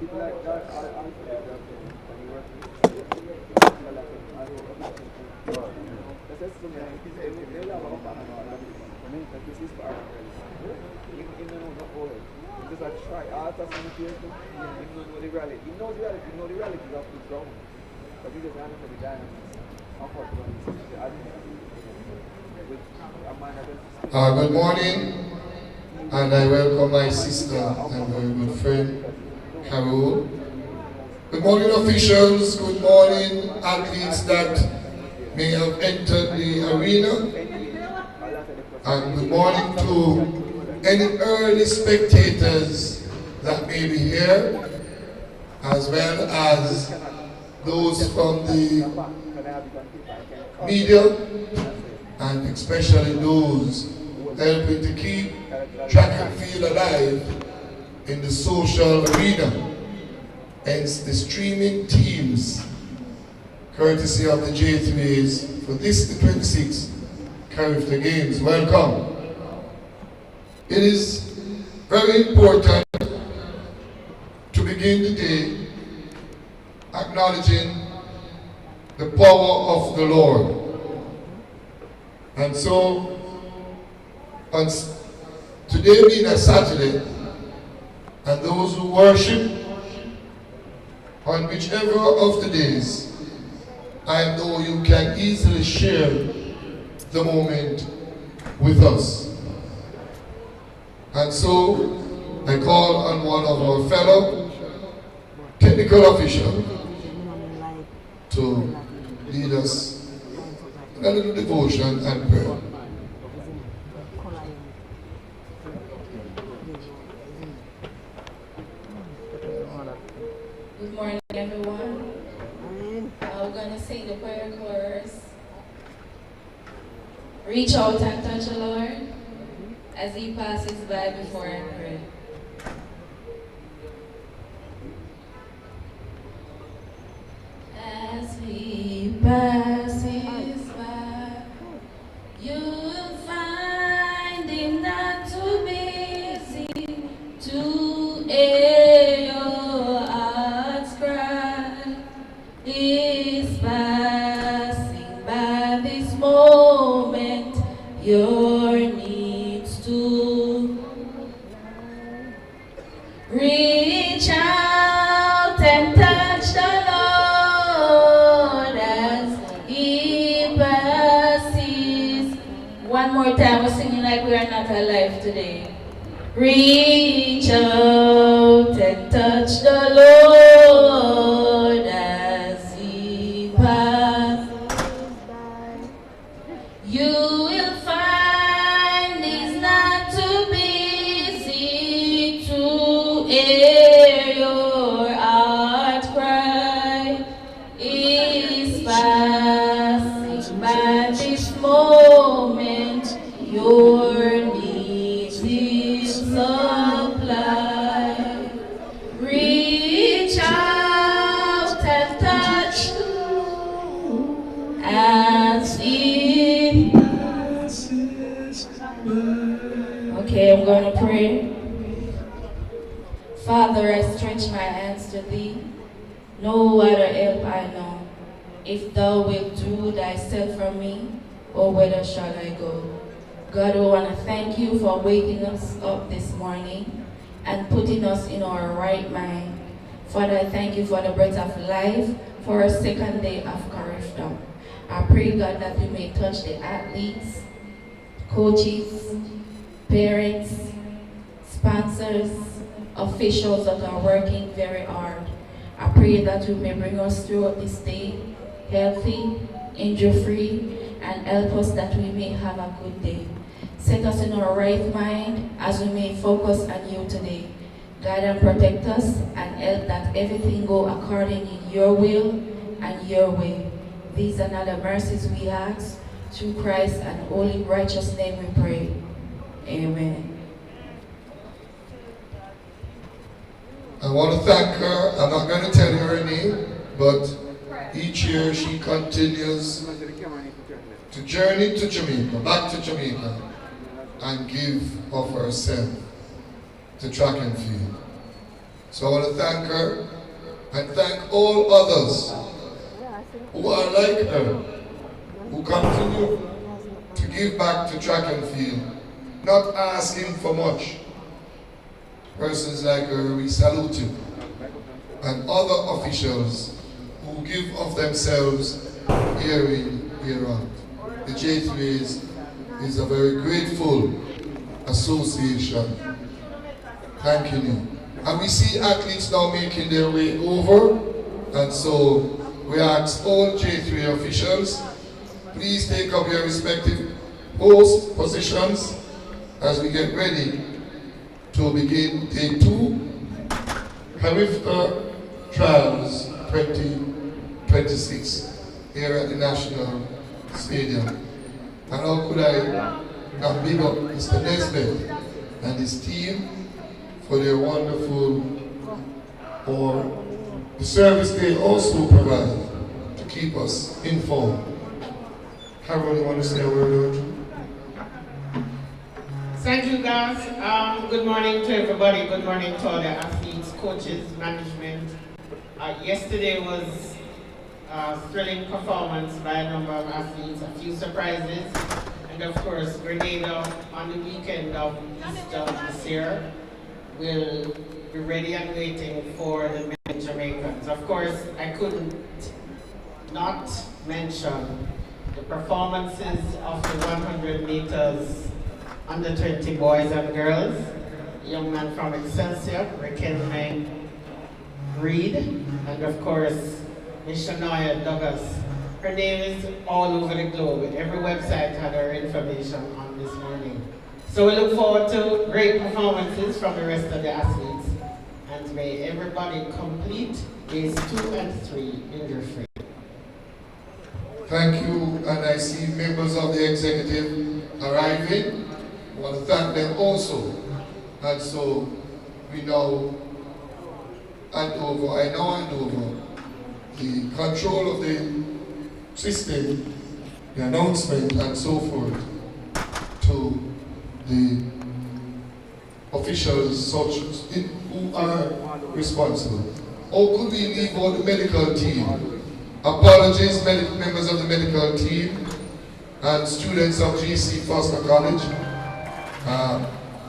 People like that are unfair. Good morning, and I welcome my sister and very good friend, Carol. Good morning, officials. Good morning, athletes that may have entered the arena. And good morning to any early spectators that may be here, as well as those from the media, and especially those helping to keep track and field alive in the social arena, hence the streaming teams, courtesy of the JAAAs for this, the 26th CARIFTA Games. Welcome. It is very important to begin the day acknowledging the power of the Lord. And so, on today being a Saturday, and those who worship on whichever of the days, I know you can easily share the moment with us. And so, I call on one of our fellow technical officials to lead us in a little devotion and prayer. Good morning, everyone. We're going to sing the prayer chorus. Reach out and touch the Lord as He passes by before I pray. As He passes by, you'll find Him not too busy to hear your heart's cry. He's passing by this moment, your needs to reach out and touch the Lord as He passes. One more time, we're singing like we are not alive today. Reach out and touch the Lord as He passes. You will find He's not too busy to hear your heart cry. He's passing by this moment, your needs will supply. Reach out and touch as He passes. Okay, I'm going to pray. Father, I stretch my hands to Thee. No other help I know. If Thou wilt do Thyself from me, or whither shall I go? God, we want to thank You for waking us up this morning and putting us in our right mind. Father, I thank You for the breath of life for our second day of CARIFTA. I pray, God, that You may touch the athletes, coaches, parents, sponsors, officials that are working very hard. I pray that You may bring us throughout this day healthy, injury-free, and help us that we may have a good day. Set us in our right mind as we may focus on You today. Guide and protect us and help that everything go according in Your will and Your way. These and other mercies we ask through Christ and holy righteous name we pray. Amen. I want to thank her. I'm not going to tell you her name, but each year she continues to journey to Jamaica, back to Jamaica, and give of herself to track and field. So I want to thank her and thank all others who are like her, who continue to give back to track and field, not asking for much. Persons like her, we salute you. And other officials who give of themselves year in, year out. The JAAA is a very grateful association. Thanking you. And we see athletes now making their way over, and so we ask all JAAA officials, please take up your respective post positions as we get ready to begin day 2, CARIFTA Trials 2026 here at the National Stadium. And how could I not big up Mr. Nesbitt and his team for their wonderful, or the service they also provide to keep us informed. Carol, you want to say a word? Thank you, guys. Good morning to everybody. Good morning to all the athletes, coaches, management. Yesterday was a thrilling performance by a number of athletes, a few surprises, and of course, Grenada on the weekend of Easter this year will be ready and waiting for the men Jamaicans. Of course, I couldn't not mention the performances of the 100 meters under 20 boys and girls. A young man from Excelsior, Rekenheim Reed, and of course, Miss Shania Douglas. Her name is all over the globe. Every website had her information on this morning. So we look forward to great performances from the rest of the athletes, and may everybody complete days 2 and 3 injury-free. Thank you, and I see members of the executive arriving. I want to thank them also. And so we now hand over the control of the system, the announcement and so forth to the officials who are responsible. Or could we leave out the medical team? Apologies, members of the medical team and students of GC Foster College.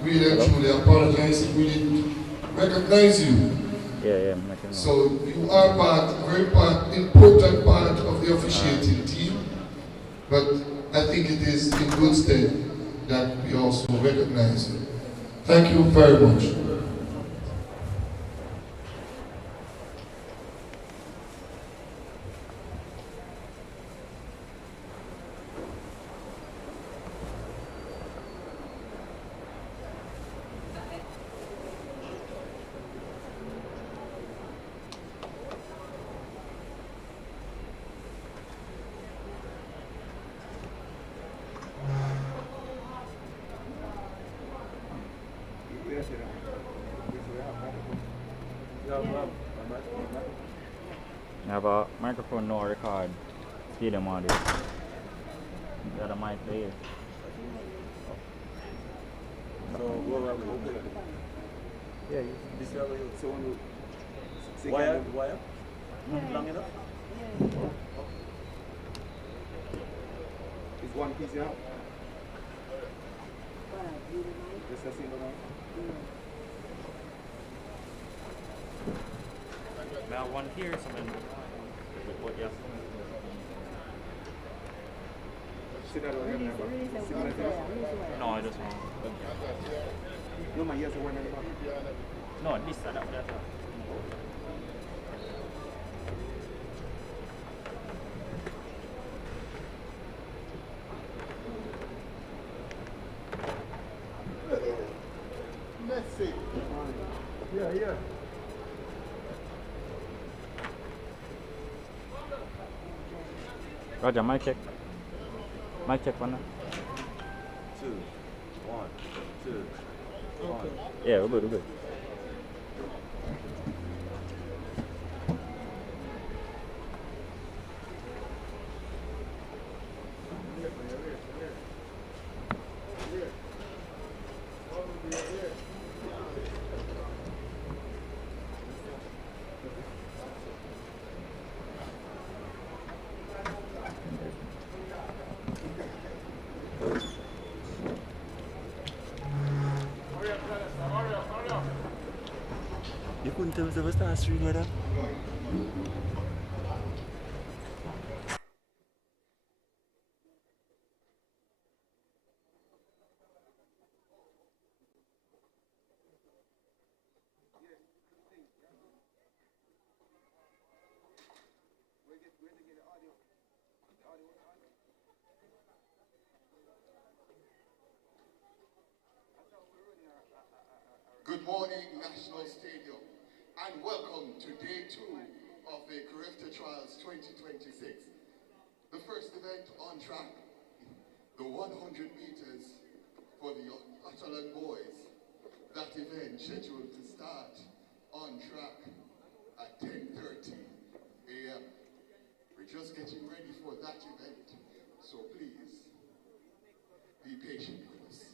Really and truly apologize if we didn't recognize you. So you are important part of the officiating team, but I think it is in good stead that we also recognize you. Thank you very much. I have a microphone now record stadium audio. The other mic there. So, yeah, this is so wire? Long enough? Is one piece out? Just a single one? Now one here, something with what you No, I just want. No, my yes, one. No, this side up there. Let's see. Yeah. Roger, mic check. Mic check one now. 2, 1, 2, 1. Yeah, we're good. You couldn't tell us if it's not street weather? Good morning, National Stadium, and welcome to day 2 of the CARIFTA Trials 2026. The first event on track, the 100 meters for the Octathlon boys. That event scheduled to start on track at 10:30 a.m. We're just getting ready for that event, so please be patient with us.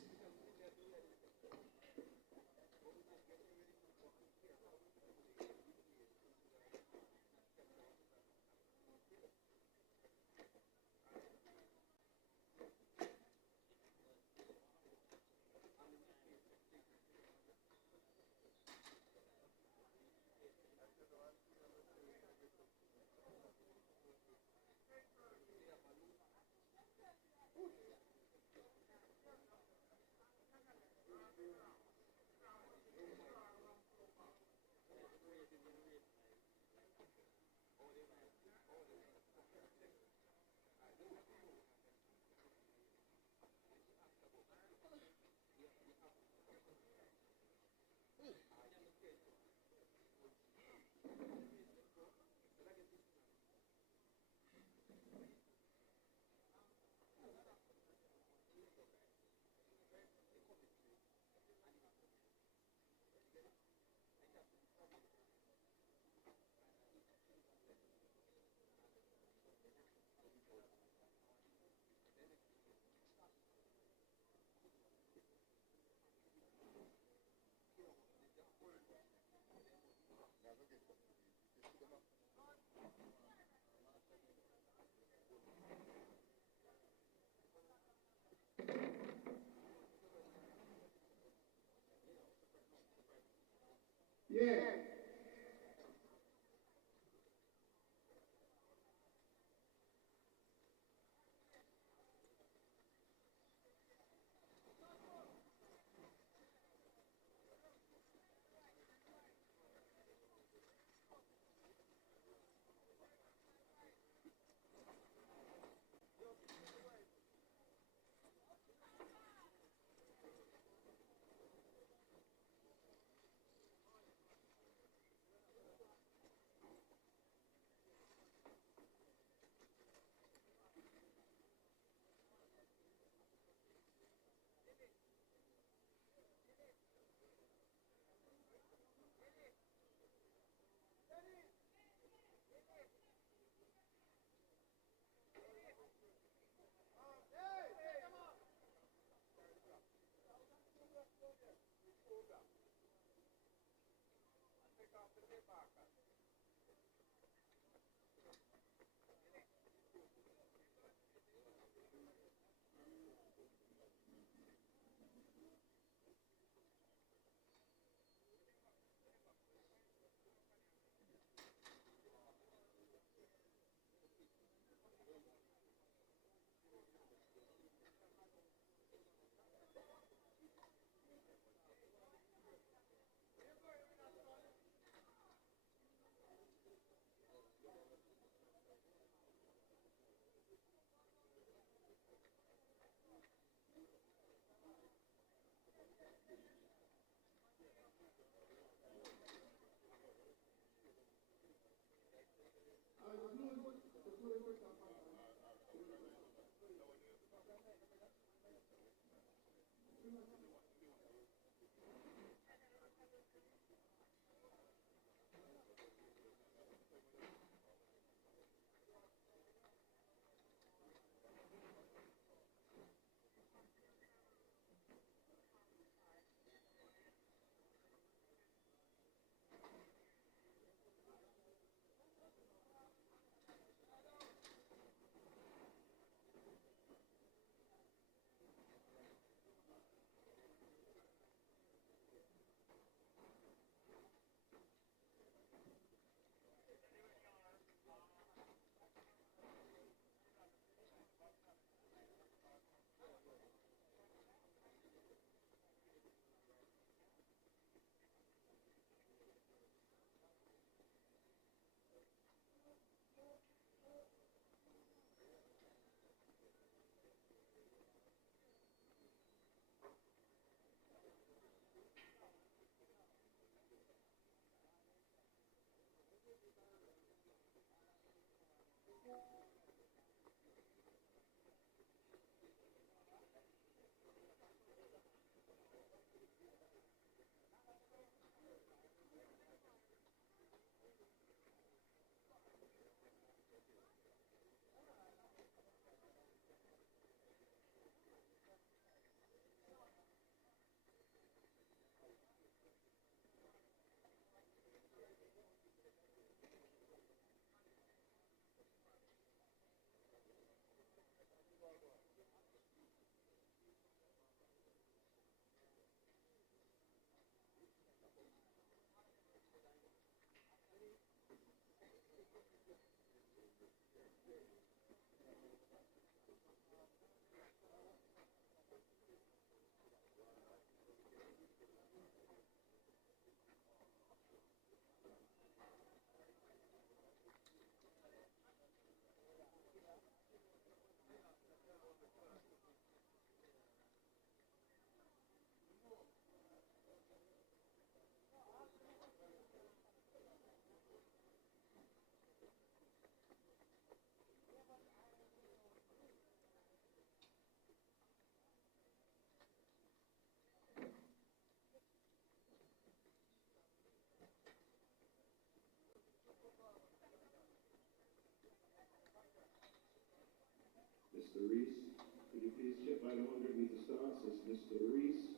Mr. Reese, could you please check by the 100-meter start? Says Mr. Reese,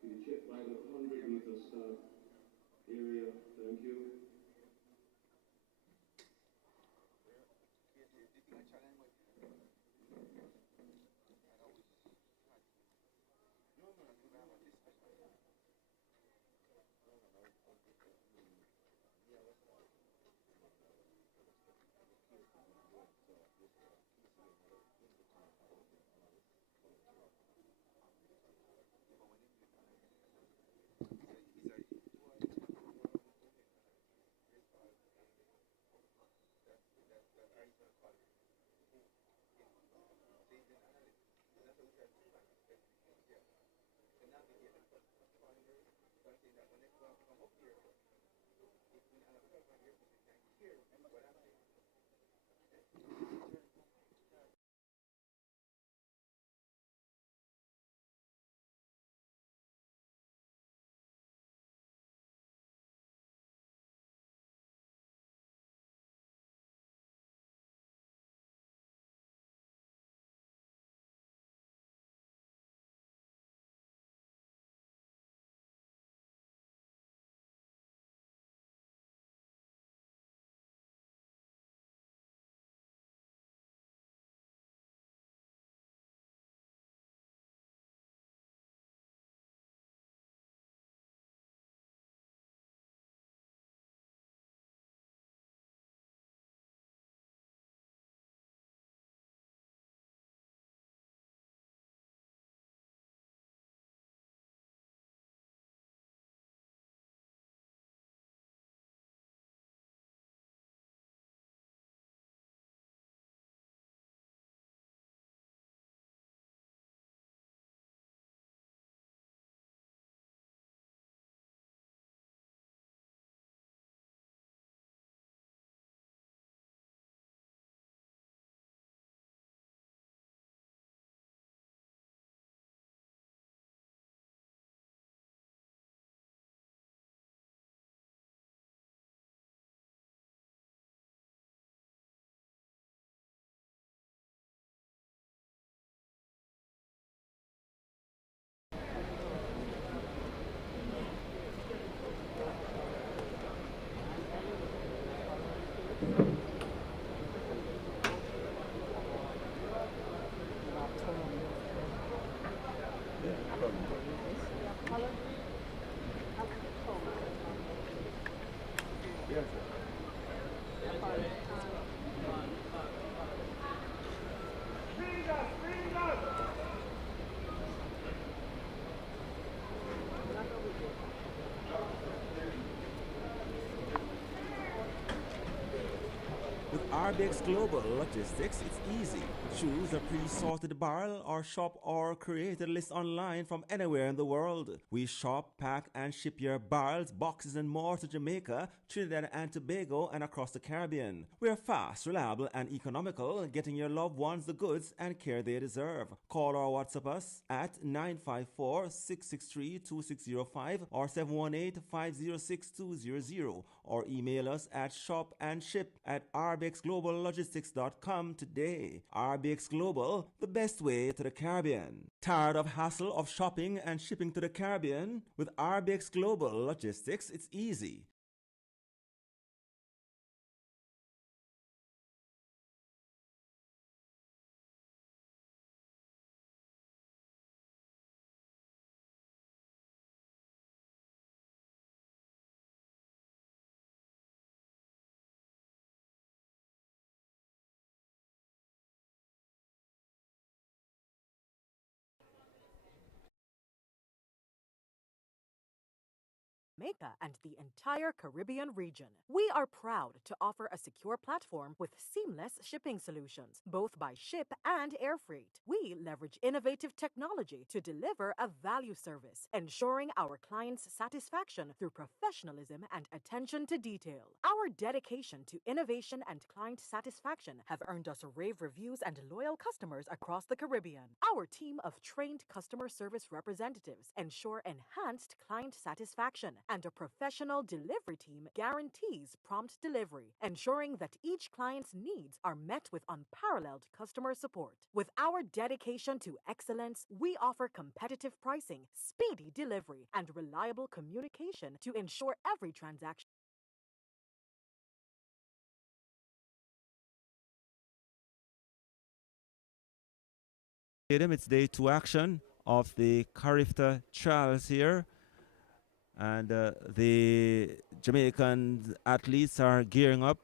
could you check by the 100-meter start area? Thank you. With RBX Global Logistics, it's easy. Choose a pre-sorted barrel or shop or create a list online from anywhere in the world. We shop, pack, and ship your barrels, boxes, and more to Jamaica, Trinidad and Tobago, and across the Caribbean. We're fast, reliable, and economical, getting your loved ones the goods and care they deserve. Call or WhatsApp us at 954-663-2605 or 718-506-200 or email us at shopandship@rbxgloballogistics.com today. RBX Global, the best way to the Caribbean. Tired of hassle of shopping and shipping to the Caribbean? With RBX Global Logistics, it's easy. Jamaica and the entire Caribbean region. We are proud to offer a secure platform with seamless shipping solutions, both by ship and air freight. We leverage innovative technology to deliver a value service, ensuring our clients' satisfaction through professionalism and attention to detail. Our dedication to innovation and client satisfaction have earned us rave reviews and loyal customers across the Caribbean. Our team of trained customer service representatives ensure enhanced client satisfaction, and a professional delivery team guarantees prompt delivery, ensuring that each client's needs are met with unparalleled customer support. With our dedication to excellence, we offer competitive pricing, speedy delivery, and reliable communication to ensure every transaction. It's day 2 action of the CARIFTA trials here. And the Jamaican athletes are gearing up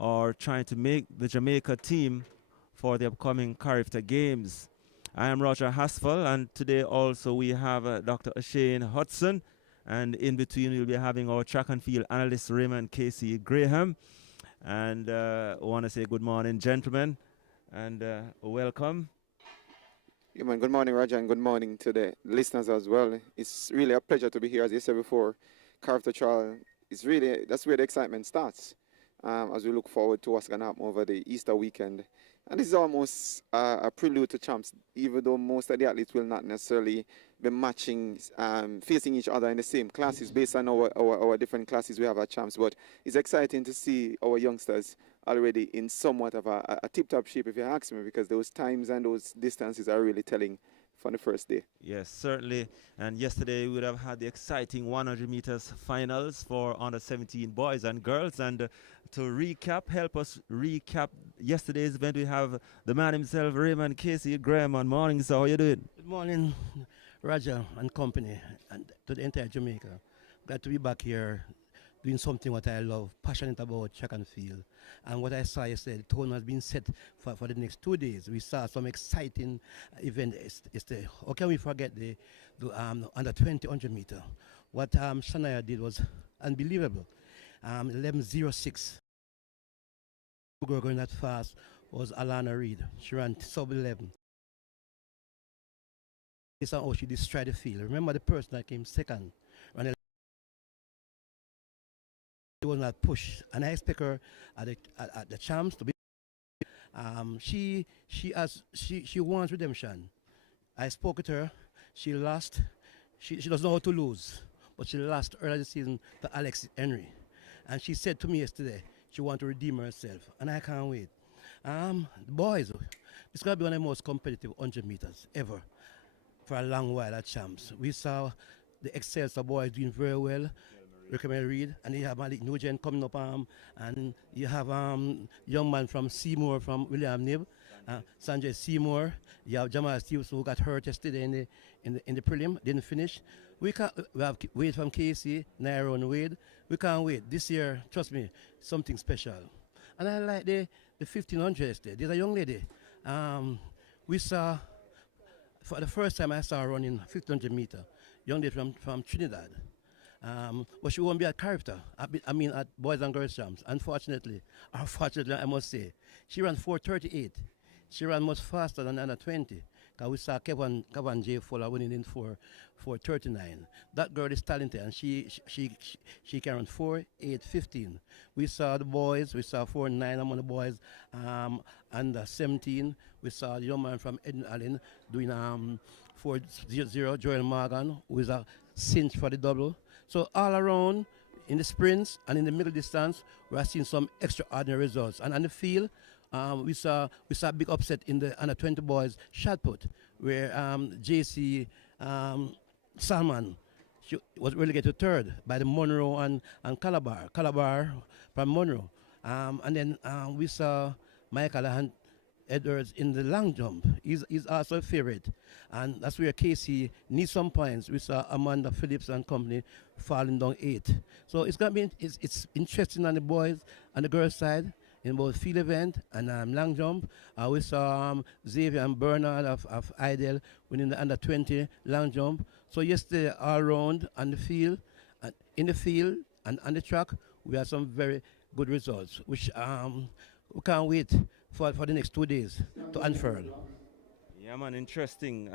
or trying to make the Jamaica team for the upcoming CARIFTA Games. I am Roger Haspel, and today also we have Dr. Shane Hudson, and in between we'll be having our track and field analyst Raymond Casey Graham. And I want to say good morning, gentlemen, and welcome. Yeah, man. Good morning, Roger, and good morning to the listeners as well. It's really a pleasure to be here, as you said before. CARIFTA trial is really, that's where the excitement starts, as we look forward to what's going to happen over the Easter weekend. And this is almost a prelude to champs, even though most of the athletes will not necessarily be matching, facing each other in the same classes. Based on our different classes, we have our champs. But it's exciting to see our youngsters already in somewhat of a tip-top shape, if you ask me, because those times and those distances are really telling for the first day. Yes, certainly. And yesterday we would have had the exciting 100 meters finals for under 17 boys and girls. And to recap, help us recap yesterday's event, we have the man himself, Raymond Casey Graham, on morning. So how you doing? Good morning, Roger and company, and to the entire Jamaica. Glad to be back here doing something what I love, passionate about track and field. And what I saw yesterday, the tone has been set for the next 2 days. We saw some exciting event. How can we forget the under 20 100 meter? What Shania did was unbelievable. 11:06. The girl going that fast was Alana Reid. She ran sub 11. This is how she destroyed the field. Remember the person that came second ran. It was not pushed, and I expect her at the champs to be. She wants redemption. I spoke with her. She lost. She doesn't know how to lose, but she lost earlier this season to Alex Henry, and she said to me yesterday she wants to redeem herself, and I can't wait. The boys, it's gonna be one of the most competitive 100 meters ever for a long while at champs. We saw the Excelsior boys doing very well. Recommend read, and you have Malik Nugent coming up, and you have young man from Seymour from William Nib, Sanjay Seymour. You have Jamal Stevenson who got hurt yesterday in the prelim, didn't finish. We have Wade from Casey, Nairo and Wade. We can't wait. This year, trust me, something special. And I like the 1500 yesterday. There's a young lady. We saw for the first time I saw her running 1500 meter. Young lady from Trinidad. But she won't be at CARIFTA. I mean, at Boys and Girls Champs. Unfortunately, or fortunately, I must say, she ran 4:38. She ran much faster than under 20. Cause we saw Kevin J. Fuller winning in 4:39. That girl is talented, and she can run 4:8:15. We saw the boys. We saw 4:9 among the boys. Under 17, we saw the young man from Eden Allen doing 4:00. Joel Morgan, who is a cinch for the double. So all around in the sprints and in the middle distance, we are seeing some extraordinary results. And on the field, we saw a big upset in the under 20 boys shot put, where JC Salman was relegated to third by the Monroe and Calabar from Monroe. And then we saw Michael Edwards in the long jump. He's also a favorite. And that's where Casey needs some points. We saw Amanda Phillips and company falling down 8. So it's going to be it's interesting on the boys and the girls side in both field event and long jump. We saw Xavier and Bernard of Idle winning the under 20 long jump. So yesterday, all around on the field, in the field and on the track, we had some very good results, which we can't wait for the next 2 days to unfurl. Yeah, man, interesting.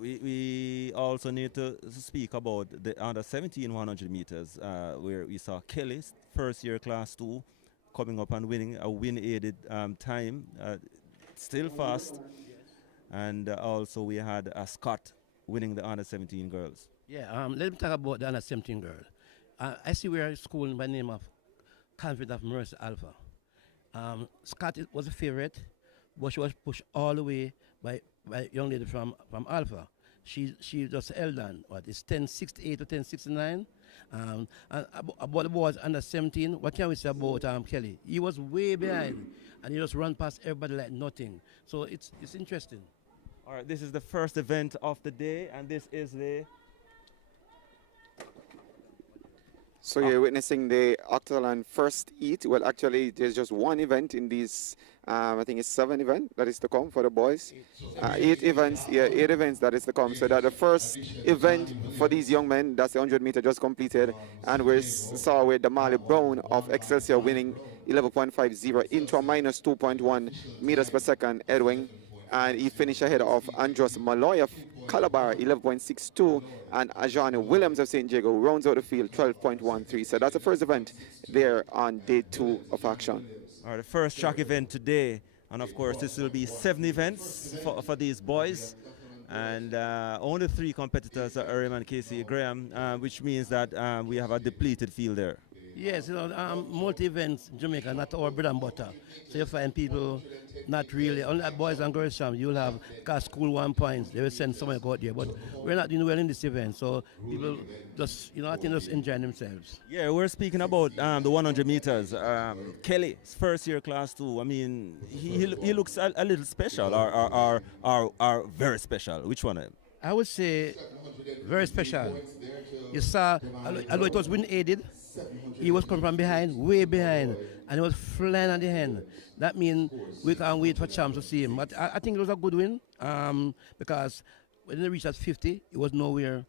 We also need to speak about the under 17 100 meters, where we saw Kelly, first year class 2, coming up and winning a win-aided time, still fast. And also we had Scott winning the under 17 girls. Yeah, let me talk about the under 17 girl. I see we are at school by the name of Confident of Mercy Alpha. Scott was a favorite, but she was pushed all the way by a young lady from Alpha. She just held on. It's 10:68 to 10:69. And about the boys under 17, what can we say about Kelly? He was way behind, and he just ran past everybody like nothing. So it's interesting. All right, this is the first event of the day, and this is the... So you're witnessing the Octathlon first heat. Well, actually, there's just one event in these, I think it's 7 events that is to come for the boys. 8 events, yeah, 8 events that is to come. So that the first event for these young men, that's the 100 meter just completed. And we saw with Damali Brown of Excelsior winning 11.50 into a minus 2.1 meters per second Edwin. And he finished ahead of Andros Malloy of Calabar, 11.62, and Ajani Williams of St. Jago rounds out the field, 12.13. So that's the first event there on day 2 of action. All right, the first track event today, and of course this will be 7 events for these boys, and only 3 competitors are Arim and Casey Graham, which means that we have a depleted field there. Yes, multi-events in Jamaica, not our bread and butter. So you find people not really, only at Boys and Girls Champ, you'll have school 1 point, they will send someone to go out there. But we're not doing well in this event, so people just, I think just enjoying themselves. Yeah, we're speaking about the 100 meters. Kelly, first year class 2, I mean, he looks a little special or very special. Which one? I would say very special. You saw, although it was win-aided, he was coming from behind, way behind, and he was flying at the end. That means we can't wait for champs to see him. But I think it was a good win because when they reached at 50, it was nowhere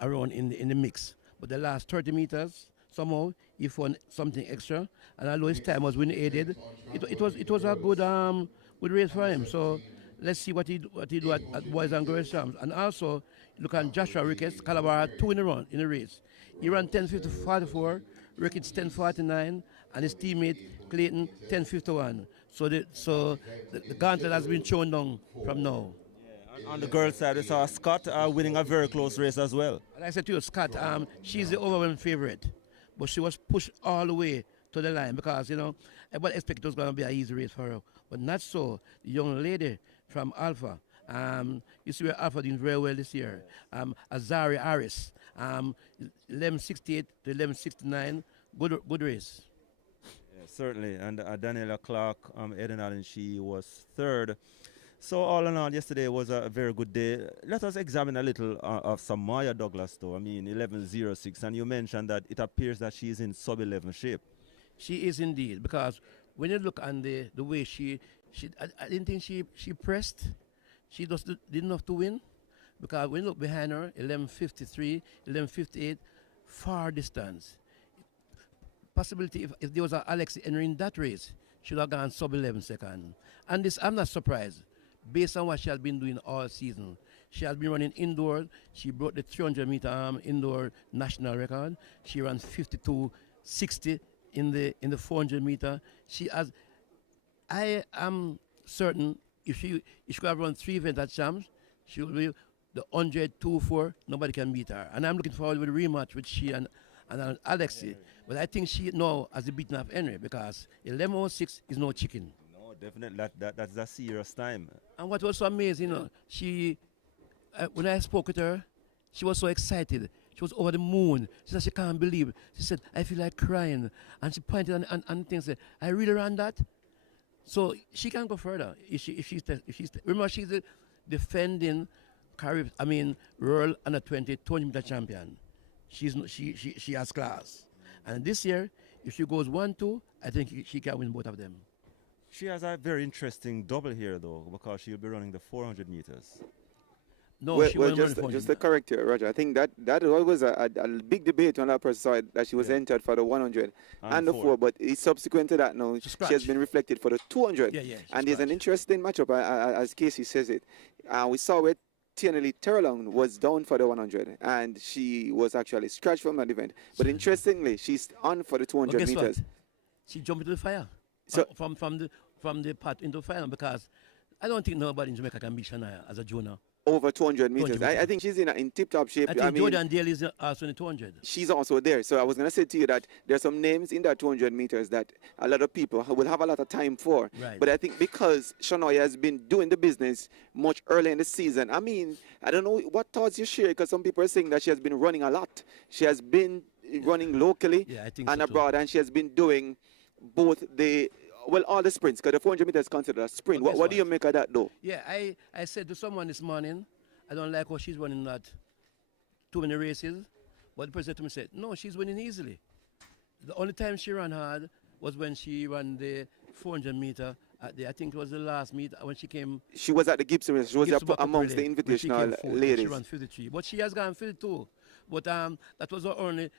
around in the mix. But the last 30 meters, somehow he found something extra, and although his time was win-aided, it was a good race for him. So let's see what he do at Boys and Girls Champs. And also look at Joshua Ricketts, Calabar, 2 in the race. He ran 10:50.44, Ricketts 10:49, and his teammate Clayton 10:51. So the gauntlet has been shown down from now. Yeah, on the girls' side, we saw Scott winning a very close race as well. Like I said to you, Scott, she's the overwhelming favorite, but she was pushed all the way to the line because everybody expected it was going to be an easy race for her, but not so. The young lady from Alpha. You see where Alpha doing very well this year. Azari Harris, 11:68 to 11:69, good race. Yeah, certainly, and Daniela Clark, Eden Allen, she was 3rd. So all in all, yesterday was a very good day. Let us examine a little of Samaya Douglas, though. I mean, 11:06, and you mentioned that it appears that she is in sub-11 shape. She is indeed, because when you look on the way I didn't think she pressed. She just didn't have to win, because when you look behind her, 11:53, 11:58, far distance. Possibility if there was an Alex entering that race, should have gone sub 11 seconds. And this, I'm not surprised, based on what she has been doing all season. She has been running indoor. She broke the 300-meter indoor national record. She ran 52.60 in the 400-meter. She has. I am certain if she could have run 3 events at champs, she will be the 100, 2, 4. Nobody can beat her. And I'm looking forward to the rematch with she and Alexi. But I think she now has the beaten of Henry because 11:06 is no chicken. No, definitely that's a serious time. And what was so amazing, she when I spoke with her, she was so excited. She was over the moon. She said she can't believe. She said, I feel like crying. And she pointed on things. Said, I really ran that. So she can go further. Remember, she's the defending Rural Under 20 200-meter champion. She has class. And this year, if she goes 1-2, I think she can win both of them. She has a very interesting double here, though, because she'll be running the 400 meters. No, well, she well won't just to correct you, Roger. I think that was a big debate on that person's side that she was entered for the 100 and the 4, but subsequent to that now, she has been reflected for the 200. And there's an interesting matchup, as Casey says it. We saw where Tierney Terrelong was down for the 100, and she was actually scratched from that event. But interestingly, she's on for the 200 meters. What? She jumped into the fire from the path into the fire because I don't think nobody in Jamaica can beat Shania as a junior. Over 200 meters. I think she's in tip-top shape. I think Jordan Dale is also in the 200. She's also there. So I was going to say to you that there are some names in that 200 meters that a lot of people will have a lot of time for. Right. But I think because Shania has been doing the business much earlier in the season, I mean, I don't know what thoughts you share, because some people are saying that she has been running a lot. She has been running locally and abroad, and she has been doing both all the sprints, because the 400 meters is considered a sprint. What do you make of that, though? Yeah, I said to someone this morning, I don't like how she's running that too many races. But the person to me said, no, she's winning easily. The only time she ran hard was when she ran the 400 meter I think it was the last meet when she came. She was at the Gibson race. She was amongst the invitational ladies. She ran 53, but she has gone 52. But that was her only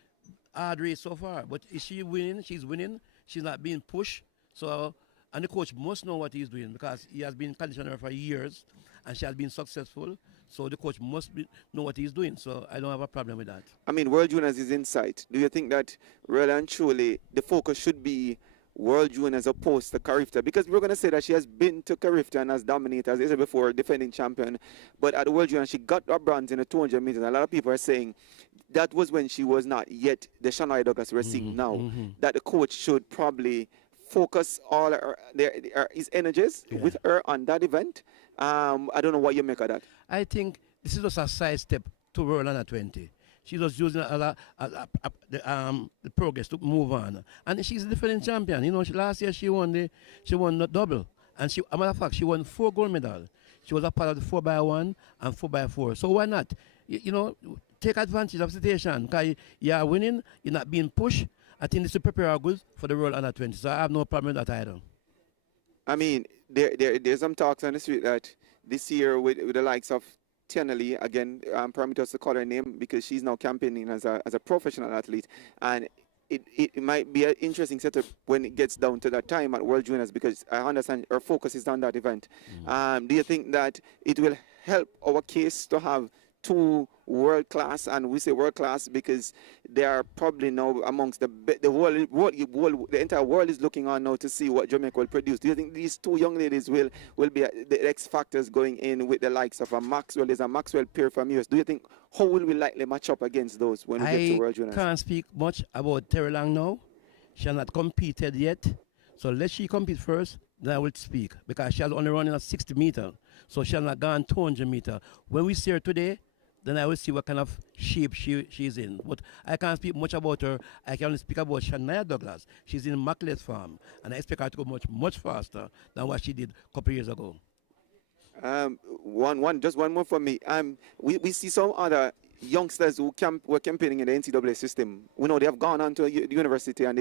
hard race so far. But is she winning? She's winning. She's not being pushed. So, and the coach must know what he's doing because he has been conditioning her for years and she has been successful. So the coach must know what he's doing. So I don't have a problem with that. I mean, World Juniors is in sight. Do you think that really and truly the focus should be World Juniors as opposed to CARIFTA? Because we're going to say that she has been to CARIFTA and has dominated, as I said before, defending champion. But at the World Juniors, she got a bronze in the 200 meters. A lot of people are saying that was when she was not yet the Shania Douglas we're seeing now. That the coach should probably focus all his energies with her on that event. I don't know what you make of that. I think this is just a side step to World Under 20. She's just using the progress to move on. And she's a defending champion. You know, last year she won the double. And as a matter of fact, she won 4 gold medals. She was a part of the 4x1 and 4x4. So why not? You know, take advantage of the situation. Because you are winning, you're not being pushed. I think this will prepare her good for the World Under 20. So I have no problem with that either. I mean, there's some talks on the street that this year with the likes of Tierney, again, permit us to call her name because she's now campaigning as a professional athlete. And it might be an interesting setup when it gets down to that time at World Juniors, because I understand her focus is on that event. Do you think that it will help our case to have 2 world class, and we say world class because they are probably now amongst the entire world is looking on now to see what Jamaica will produce? Do you think these 2 young ladies will be the X factors going in with the likes of a Maxwell? There's a Maxwell pair from US. Do you think how will we likely match up against those when we get to World Juniors? I can't speak much about Terry Lang now. She has not competed yet, so let she compete first, then I will speak, because she has only running at 60 meters, so she has not gone 200 meters. When we see her today, then I will see what kind of shape she's in. But I can't speak much about her. I can only speak about Shania Douglas. She's in immaculate form, and I expect her to go much faster than what she did a couple of years ago. Just one more for me. We see some other youngsters who were campaigning in the NCAA system, we know they have gone on to the university and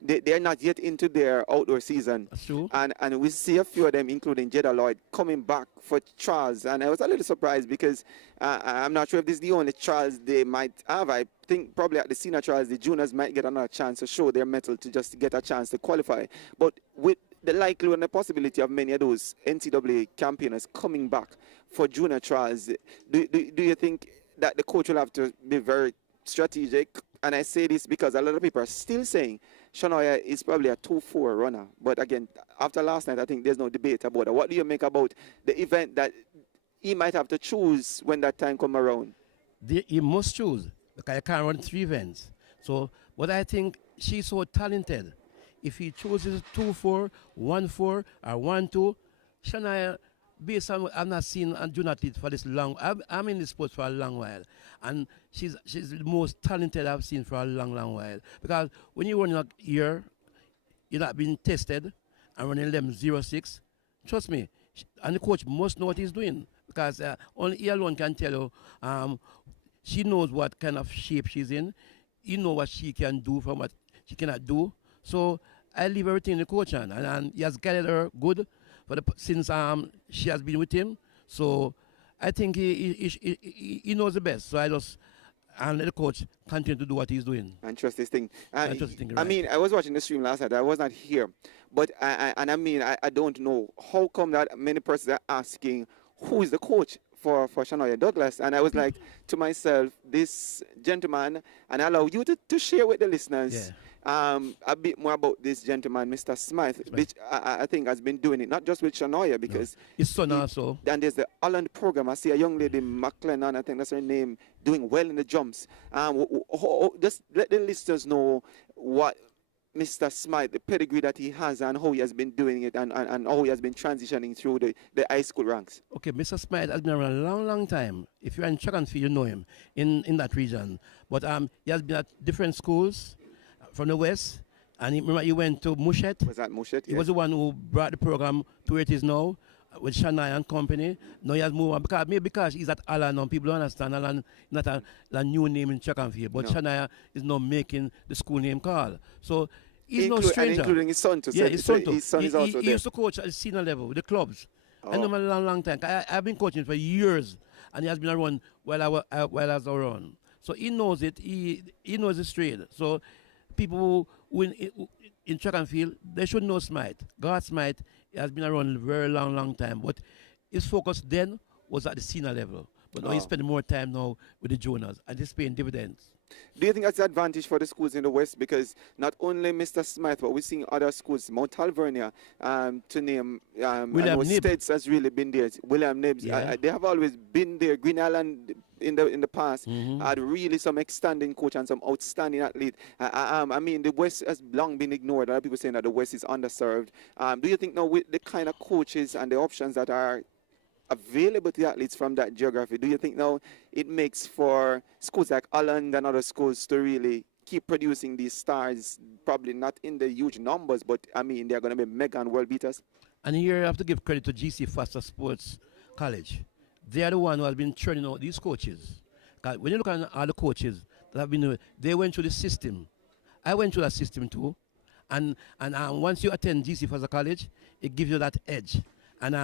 they're not yet into their outdoor season. That's true. And we see a few of them, including JAAA Lloyd, coming back for trials. And I was a little surprised because I'm not sure if this is the only trials they might have. I think probably at the senior trials, the juniors might get another chance to show their mettle to just get a chance to qualify. But with the likelihood and the possibility of many of those NCAA campaigners coming back for junior trials, do you think that the coach will have to be very strategic? And I say this because a lot of people are still saying Shania is probably a 2-4 runner. But again, after last night, I think there's no debate about it. What do you make about the event that he might have to choose when that time comes around? He must choose because I can't run 3 events. So, what I think, she's so talented. If he chooses 2-4, 1-4, or 1-2, Shania, based on what I've not seen and do not eat for this long, I'm in this sport for a long while, and she's the most talented I've seen for a long while. Because when you run a year, you're not being tested and running 11.06, trust me, and the coach must know what he's doing because only he alone can tell you. She knows what kind of shape she's in. He knows what she can do from what she cannot do. So I leave everything in the coach and he has guided her good since she has been with him. So I think he knows the best. So I just let the coach continue to do what he's doing. And trust this thing. Right. I mean, I was watching the stream last night. I was not here. But I don't know how come that many persons are asking who is the coach for Shania Douglas. And I was like to myself, this gentleman, and I allow you to share with the listeners a bit more about this gentleman, Mr. Smythe, which I think has been doing it, not just with Shania, because his son also. And there's the Holland program. I see a young lady, McLennan, I think that's her name, doing well in the jumps. Just let the listeners know what Mr. Smythe, the pedigree that he has and how he has been doing it and how he has been transitioning through the high school ranks. Okay, Mr. Smythe has been around a long time. If you're in track and field, you know him in that region. But he has been at different schools from the West. And remember, he went to Mushet. Was that Mushet? He was the one who brought the program to where it is now with Shania and company. Now he has moved on because he's at Alan now. People don't understand Alan not a new name in track and field. But Shania is now making the school name call. So he's no stranger. Including his son too. Yeah, his son too. His son is also there. He used to coach at the senior level with the clubs. I know him a long time. I've been coaching for years. And he has been around while I was around. So he knows it. He knows the trade. So people who in track and field, they should know Smythe. God Smythe has been around a very long time. But his focus then was at the senior level. But now he's spending more time now with the juniors, and he's paying dividends. Do you think that's an advantage for the schools in the West? Because not only Mr. Smythe, but we're seeing other schools, Mount Alvernia, to name, William Nib. States has really been there. William Nibs, they have always been there. Green Island in the past had really some outstanding coach and some outstanding athlete. I mean, the West has long been ignored. A lot of people saying that the West is underserved. Do you think now with the kind of coaches and the options that are available to the athletes from that geography, do you think now it makes for schools like Holland and other schools to really keep producing these stars, probably not in the huge numbers, but I mean they're going to be mega and world beaters? And here I have to give credit to GC Foster Sports College. They are the one who has been churning out these coaches. When you look at all the coaches that have been, they went through the system. I went through that system too. And once you attend GC Foster College, it gives you that edge. And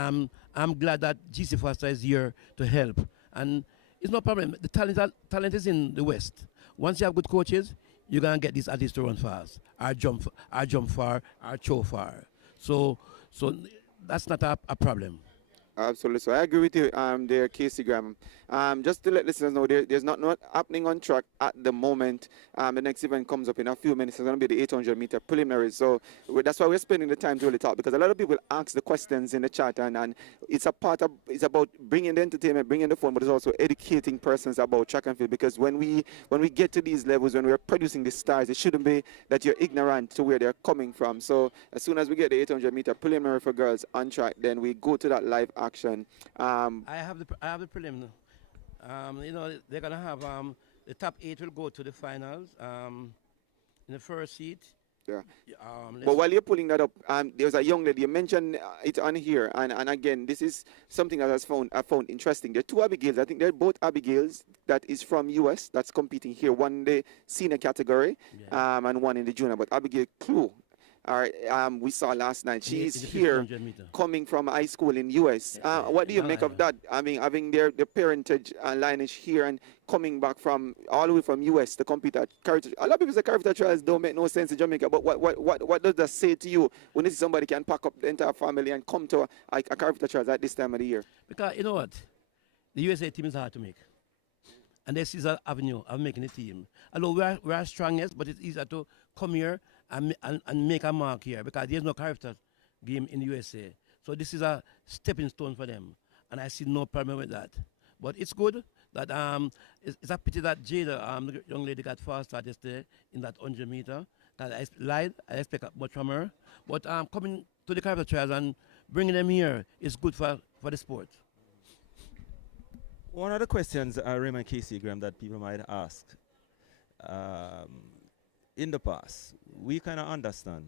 I'm glad that GC Foster is here to help. And it's no problem. The talent is in the West. Once you have good coaches, you're going to get these athletes to run fast. Or jump far, or throw far. So that's not a problem. Absolutely. So I agree with you there, Casey Graham. Just to let listeners know, there's not happening on track at the moment. The next event comes up in a few minutes. It's going to be the 800-meter preliminaries. So that's why we're spending the time to really talk, because a lot of people ask the questions in the chat, and it's about bringing the entertainment, bringing the fun, but it's also educating persons about track and field. Because when we get to these levels, when we're producing the stars, it shouldn't be that you're ignorant to where they're coming from. So as soon as we get the 800-meter preliminary for girls on track, then we go to that live action. I have the preliminary. They're gonna have the top 8 will go to the finals. In the first seat, Yeah. Let's But while you're pulling that up, there's a young lady, you mentioned it on here, and again, this is something that I found interesting. There are two Abigails, I think they're both Abigails that is from US, that's competing here, one in the senior category, yeah. and one in the junior, but Abigail Clue, we saw last night, she's here 400 meter. coming from high school in US. What do you make of that? I mean, having their parentage lineage here and coming back from all the way from US to compete at CARIFTA. A lot of people say CARIFTA trials don't make no sense in Jamaica, but what does that say to you when you see somebody can pack up the entire family and come to a CARIFTA trials at this time of the year? Because you know what? The USA team is hard to make. And this is an avenue of making a team. Although we are strongest, but it's easier to come here and make a mark here because there's no CARIFTA game in the USA. So this is a stepping stone for them. And I see no problem with that. But it's good that it's a pity that JAAA, the young lady, got fast start yesterday in that 100 meter. That I lied, I expect much from her. But coming to the CARIFTA trials and bringing them here is good for the sport. One of the questions, Raymond Casey, Graham, that people might ask, in the past, we kind of understand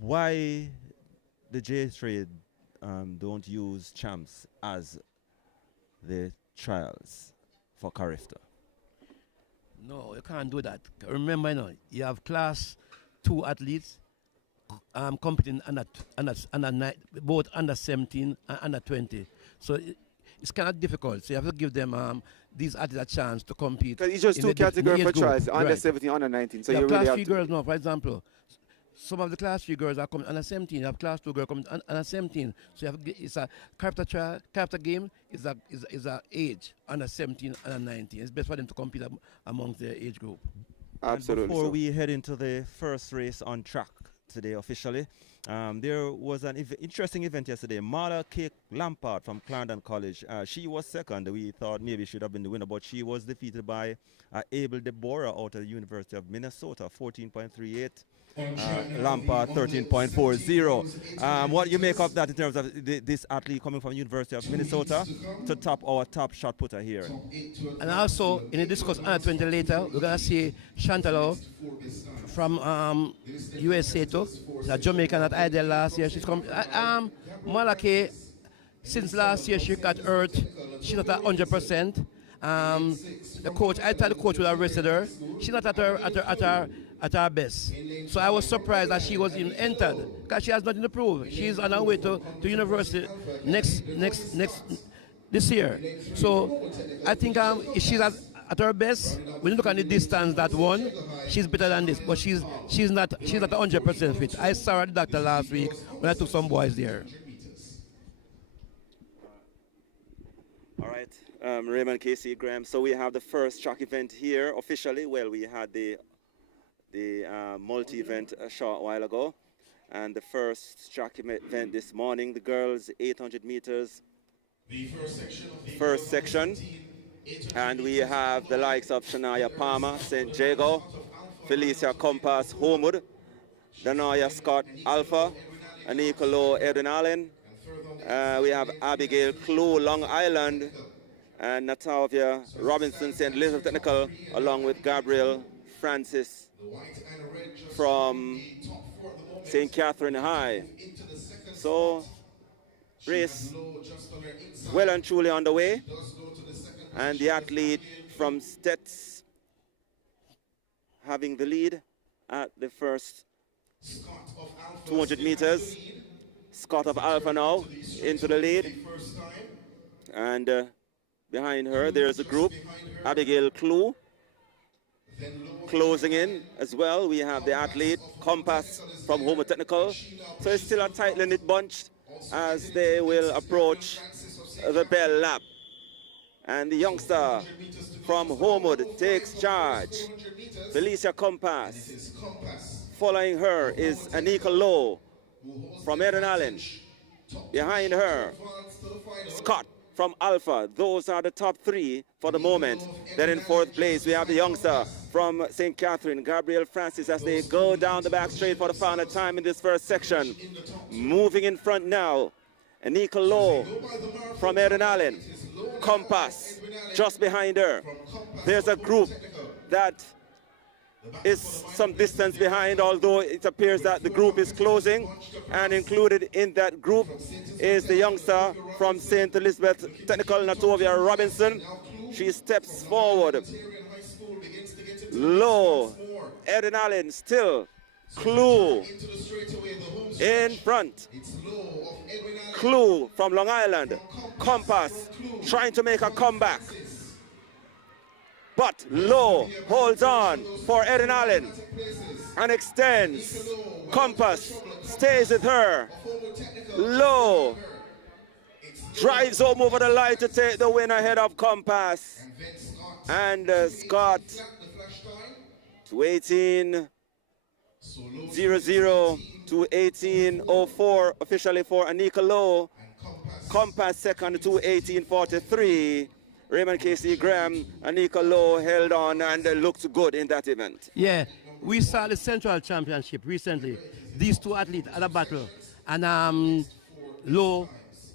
why the J Trade don't use champs as the trials for CARIFTA. No, you can't do that. Remember, you have class 2 athletes competing both under 17 and under 20. So it's kind of difficult. So you have to give them these athletes a chance to compete. Because it's just two categories for trials, under 17, under 19. So you really class have 3 girls now, for example. Some of the class 3 girls are coming under 17. You have class 2 girls coming under 17. So you have it's a CARIFTA game is a age under 17 and 19. It's best for them to compete amongst their age group. Absolutely. And before we head into the first race on track today officially, there was an interesting event yesterday. Marla K. Lampard from Clarendon College. She was second. We thought maybe she should have been the winner, but she was defeated by Abel Deborah out of the University of Minnesota, 14.38. Lampard 13.40. What do you make of that in terms of this athlete coming from University of Minnesota to top our top shot putter here? And also in the Discus under 20 later, we're gonna see Chantalo from USA too. The Jamaican that I did last year. She's come. Malake, since last year she got hurt. She's not at 100%. The coach, I thought the coach would have rested her. She's not at her best. So I was surprised that she was even entered because she has nothing to prove. She's on her way to university this year. So I think if she's at her best, when you look at the distance that won, she's better than this. But she's not 100% fit. I saw her at the doctor last week when I took some boys there. All right, Raymond Casey, Graham. So we have the first track event here officially. Well, we had the multi-event a short while ago, and the first track event this morning, the girls 800 meters. The first section. And we have the likes of Shania Palmer, St. Jago, Felicia Compass, Homewood, Danoya Scott Alpha, Anika Lowe, Edwin Allen. We have Abigail Clue, Long Island, and Natalia Robinson, St. Elizabeth Technical, along with Gabriel Francis from St. Catherine High. So, race well and truly on the way. And the athlete from Stets having the lead at the first 200 meters. Scott of Alpha now into the lead. And behind her, there's a group. Abigail Clue closing in as well. We have the athlete Compass from Homer Technical. So it's still a tightly knit bunch as they will approach the bell lap. And the youngster from Homewood takes charge. Felicia Compass. Following her is Anika Lowe from Edwin Allen. Behind her, Scott from Alpha. Those are the top three for the moment. Then in fourth place, we have the youngster from St. Catherine, Gabriel Francis, as they go down the back straight for the final time in this first section. Moving in front now, Anika Lowe from Edwin Allen. Compass just behind her. There's a group that is some distance behind, although it appears that the group is closing. And included in that group is the youngster from St. Elizabeth Technical, Natovia Robinson. She steps forward. Low. Eden Allen still. Clue in front. Clue from Long Island. Compass trying to make a comeback. But Low holds on for Eden Allen and extends. Compass stays with her. Low drives home over the line to take the win ahead of Compass. And Scott to 18:00 to 18:04 officially for Anika Low. Compass second to 18:43. Raymond Casey Graham, Anika Low held on and looked good in that event. Yeah, we saw the Central Championship recently. These two athletes had a battle, and Low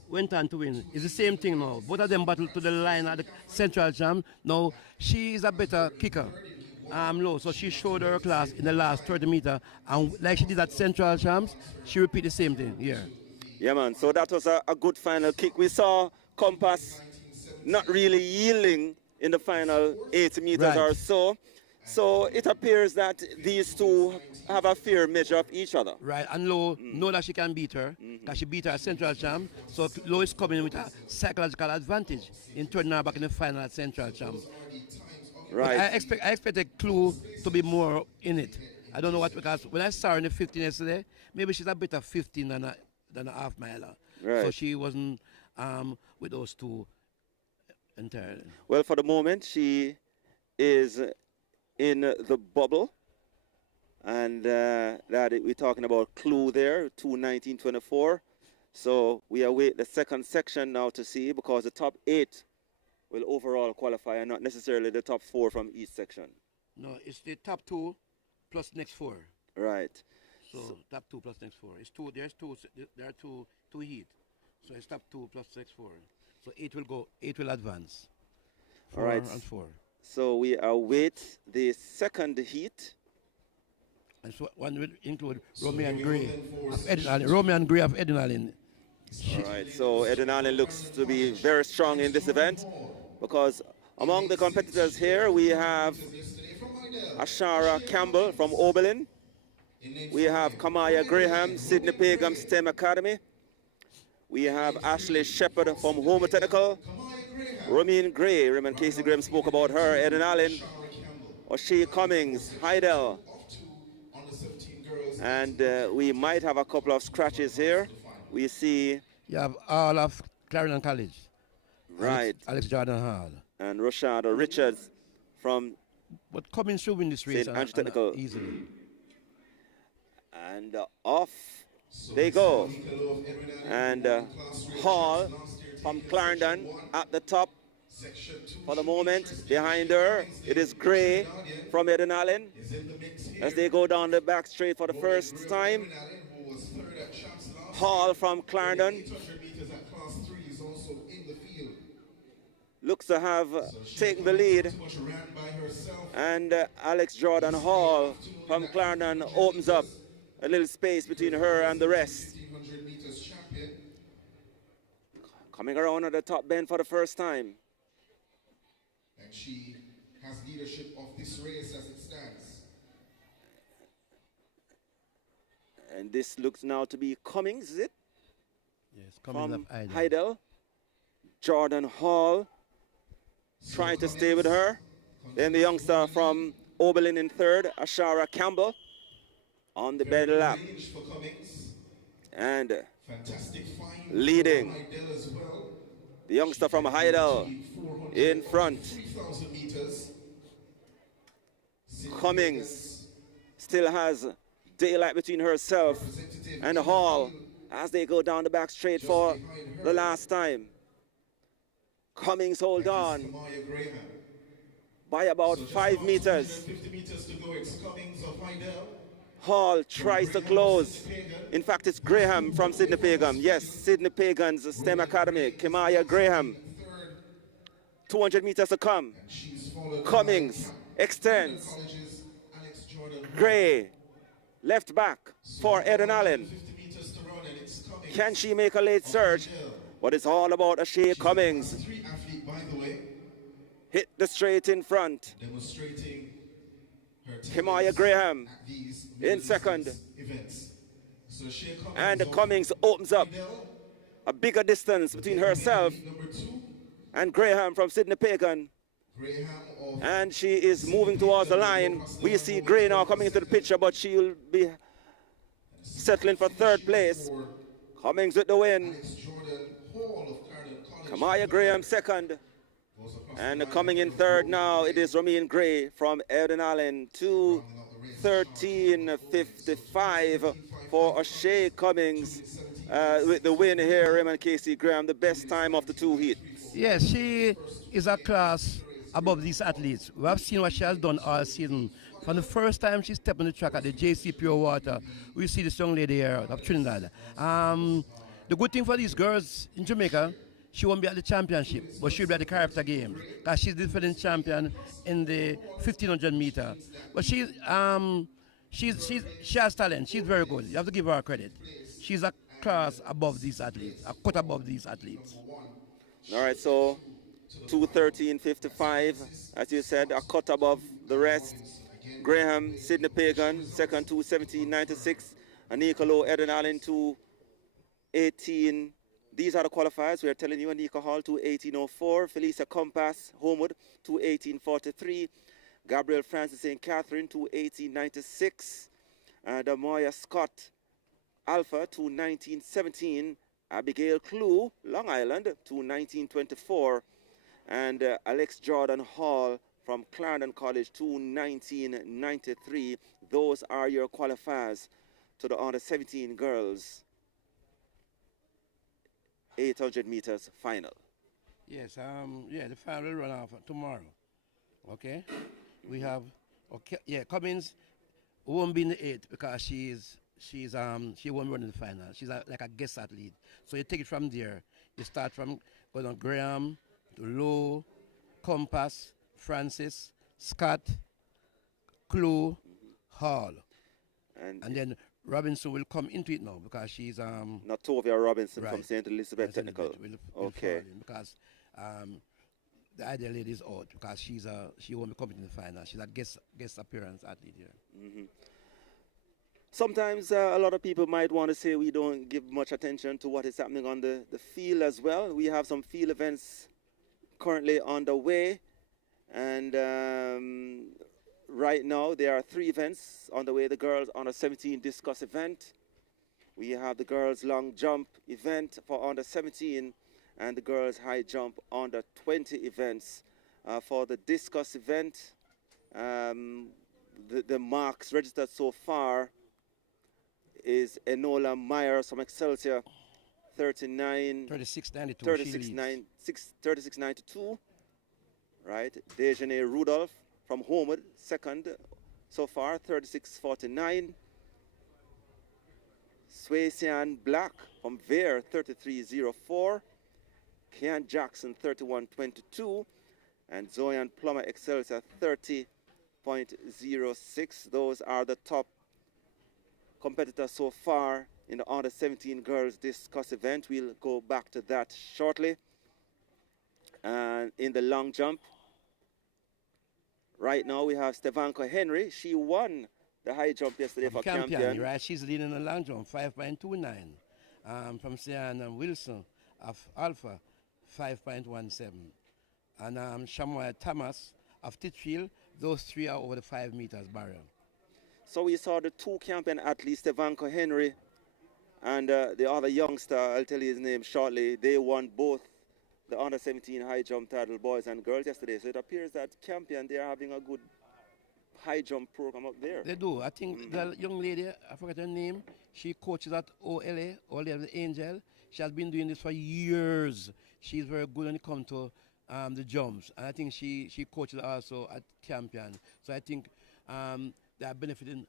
went on to win. It's the same thing now. Both of them battled to the line at the Central Champ. Now, she is a better kicker, Low, so she showed her class in the last 30 meters, and like she did at Central Champs, she repeated the same thing here. Yeah, man, so that was a good final kick. We saw Compass not really yielding in the final 80 meters or so. So it appears that these two have a fair measure of each other. Right, and Low know that she can beat her, because she beat her at Central Champ. So Low is coming with a psychological advantage in turning her back in the final at Central Champ. Right. But I expect a Clue to be more in it. I don't know what, because when I saw her in the 15 yesterday, maybe she's a better 15 than a half miler. Right. So she wasn't with those two entirely. Well, for the moment, she is in the bubble. And that we're talking about Clue there, 2:19.24. So we await the second section now to see, because the top 8 will overall qualify and not necessarily the top 4 from each section. No, it's the top 2 plus next 4. Right. So top 2 plus next 4. It's two. There are two heat. So it's top 2 plus next 4. So 8 will go. 8 will advance. 4 All right. and 4. So we await the second heat. And so one will include Romeo and Gray of Eden Allen. Romeo and Gray of Eden Allen. All right. So Eden Allen looks to be very strong in this event, because among the competitors here we have Ashara Campbell from Oberlin. We have Kamaya Graham, Sydney Pagam STEM Academy. We have Ashley Shepard from Homer Technical. Romeen Gray, Raymond Casey Graham spoke about her. Eden Allen, O'Shea Cummings, Heidel. And we might have a couple of scratches here. We see... You have all of Clarendon College. Right. Alex Jordan Hall. And Rashada Richards from... But Cummings should win this race Technical. Easily. And off they go. And Hall from Clarendon at the top for the moment. Behind her, it is Gray from Eden Allen as they go down the back straight for the first time. Hall from Clarendon looks to have taken the lead. And Alex Jordan Hall from Clarendon opens up a little space between her and the rest. Coming around at the top bend for the first time. And she has leadership of this race as it stands. And this looks now to be Cummings, is it? Yes, Cummings from Heidel. Jordan Hall trying to stay with her. Then the youngster from Oberlin in third, Ashara Campbell, on the bed lap. And leading, the youngster from Heidel in front. Cummings still has daylight between herself and Hall as they go down the back straight for the last time. Cummings hold on by about 5 meters. Hall tries to close. In fact, it's Graham from Sydney Pagam. Yes, Sydney Pagan's STEM Academy. Kimaya Graham. 200 meters to come. Cummings extends. Gray, left back for Eden Allen. Can she make a late surge? But it's all about Ashay Cummings. Hit the straight in front. Kimaya Graham in second. And Cummings opens up a bigger distance between herself and Graham from Sydney Pagan. And she is moving towards the line. We see Gray now coming into the picture, but she will be settling for third place. Cummings with the win. Kamaya Graham second. And coming in third now, it is Romaine Gray from Eden Allen. 2:13.55 for Ashay Cummings with the win here. Raymond Casey Graham, the best time of the two heats. Yes, she is a class above these athletes. We have seen what she has done all season. From the first time she stepped on the track at the JC Pure Water, we see this young lady here of Trinidad. The good thing for these girls in Jamaica, she won't be at the championship, but she'll be at the CARIFTA Games because she's the defending champion in the 1500 meter. But she has talent. She's very good. You have to give her credit. She's a class above these athletes, a cut above these athletes. All right, so 2:13.55, as you said, a cut above the rest. Graham, Sydney Pagan, second 2:17.96. Anika Lowe, Eden Allen 2:18. These are the qualifiers. We are telling you, Anika Hall 2:18.04. Felicia Compass, Homewood 2:18.43. Gabrielle Francis St. Catherine 2:18.96. Damoya Scott, Alpha 2:19.17. Abigail Clue, Long Island 2:19.24. And Alex Jordan Hall from Clarendon College 2:19.93. Those are your qualifiers to the under 17 girls 800 meters final. Yes, the final will run off tomorrow. Okay, we have Cummings won't be in the 8th because she won't run in the final. She's like a guest athlete. So you take it from there. You start from going on Graham to Lowe, Compass, Francis, Scott, Clue, Hall. And then Robinson will come into it now because she's not Tovia Robinson from St. Elizabeth Technical. Okay. Because the ideal lady is out because she won't be coming in the final. She's a guest appearance athlete here. Sometimes a lot of people might want to say we don't give much attention to what is happening on the field as well. We have some field events currently on the way, and right now there are 3 events on the way. The girls under 17 discus event. We have the girls long jump event for under 17 and the girls high jump under 20 events. For the discus event, the marks registered so far is Enola Myers from Excelsior, 36.92, right? Dejane Rudolph from Homewood, second so far, 36.49. Swaysian Black from Vere, 33.04. Kian Jackson, 31.22. And Zoyan Plummer Excelsior, 30.06. Those are the top competitors so far in the under 17 girls discus event. We'll go back to that shortly. And in the long jump, right now we have Stevanka Henry. She won the high jump yesterday for Campion. Right, she's leading the long jump, 5.29. From Sienna Wilson of Alpha, 5.17. And Shamoy Thomas of Titfield, those 3 are over the 5 meters barrier. So we saw the 2 Campion athletes, Stevanka Henry and the other youngster, I'll tell you his name shortly. They won both the under 17 high jump title, boys and girls, yesterday. So it appears that Campion, they are having a good high jump program up there. They do. I think the young lady, I forget her name, she coaches at OLA, the Angel. She has been doing this for years. She's very good when it comes to the jumps. And I think she coaches also at Campion. So I think they are benefiting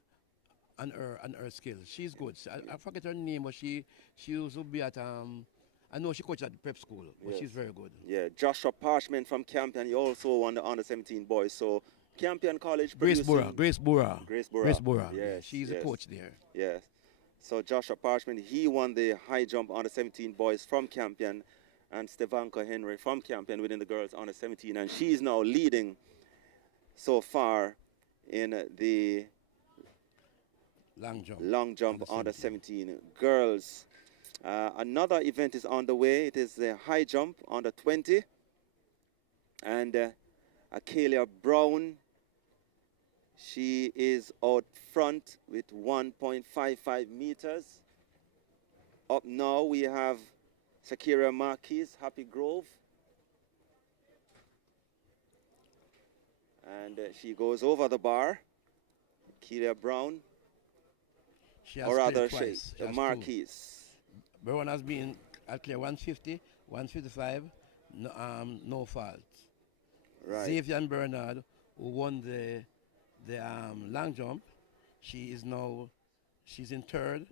on her skills. She's good. I forget her name, but she used to be at I know she coaches at the prep school, but she's very good. Yeah, Joshua Parchment from Campion, he also won the under 17 boys. So Campion College Grace producing. Bora. Grace Bora. Grace Bora. Yes, She's a coach there. Yes. So Joshua Parchment, he won the high jump under 17 boys from Campion, and Stevanka Henry from Campion within the girls under 17, and she's now leading so far in the long jump under 17 girls. Another event is on the way. It is the high jump under 20, and Akelia Brown, she is out front with 1.55 meters. Up now we have Shakira Marquez, Happy Grove. And she goes over the bar. Akelia Brown. Or rather, Marquez. Brown has been at clear 150, 155, no fault. Right. Xavier Bernard, who won the long jump, she's in third.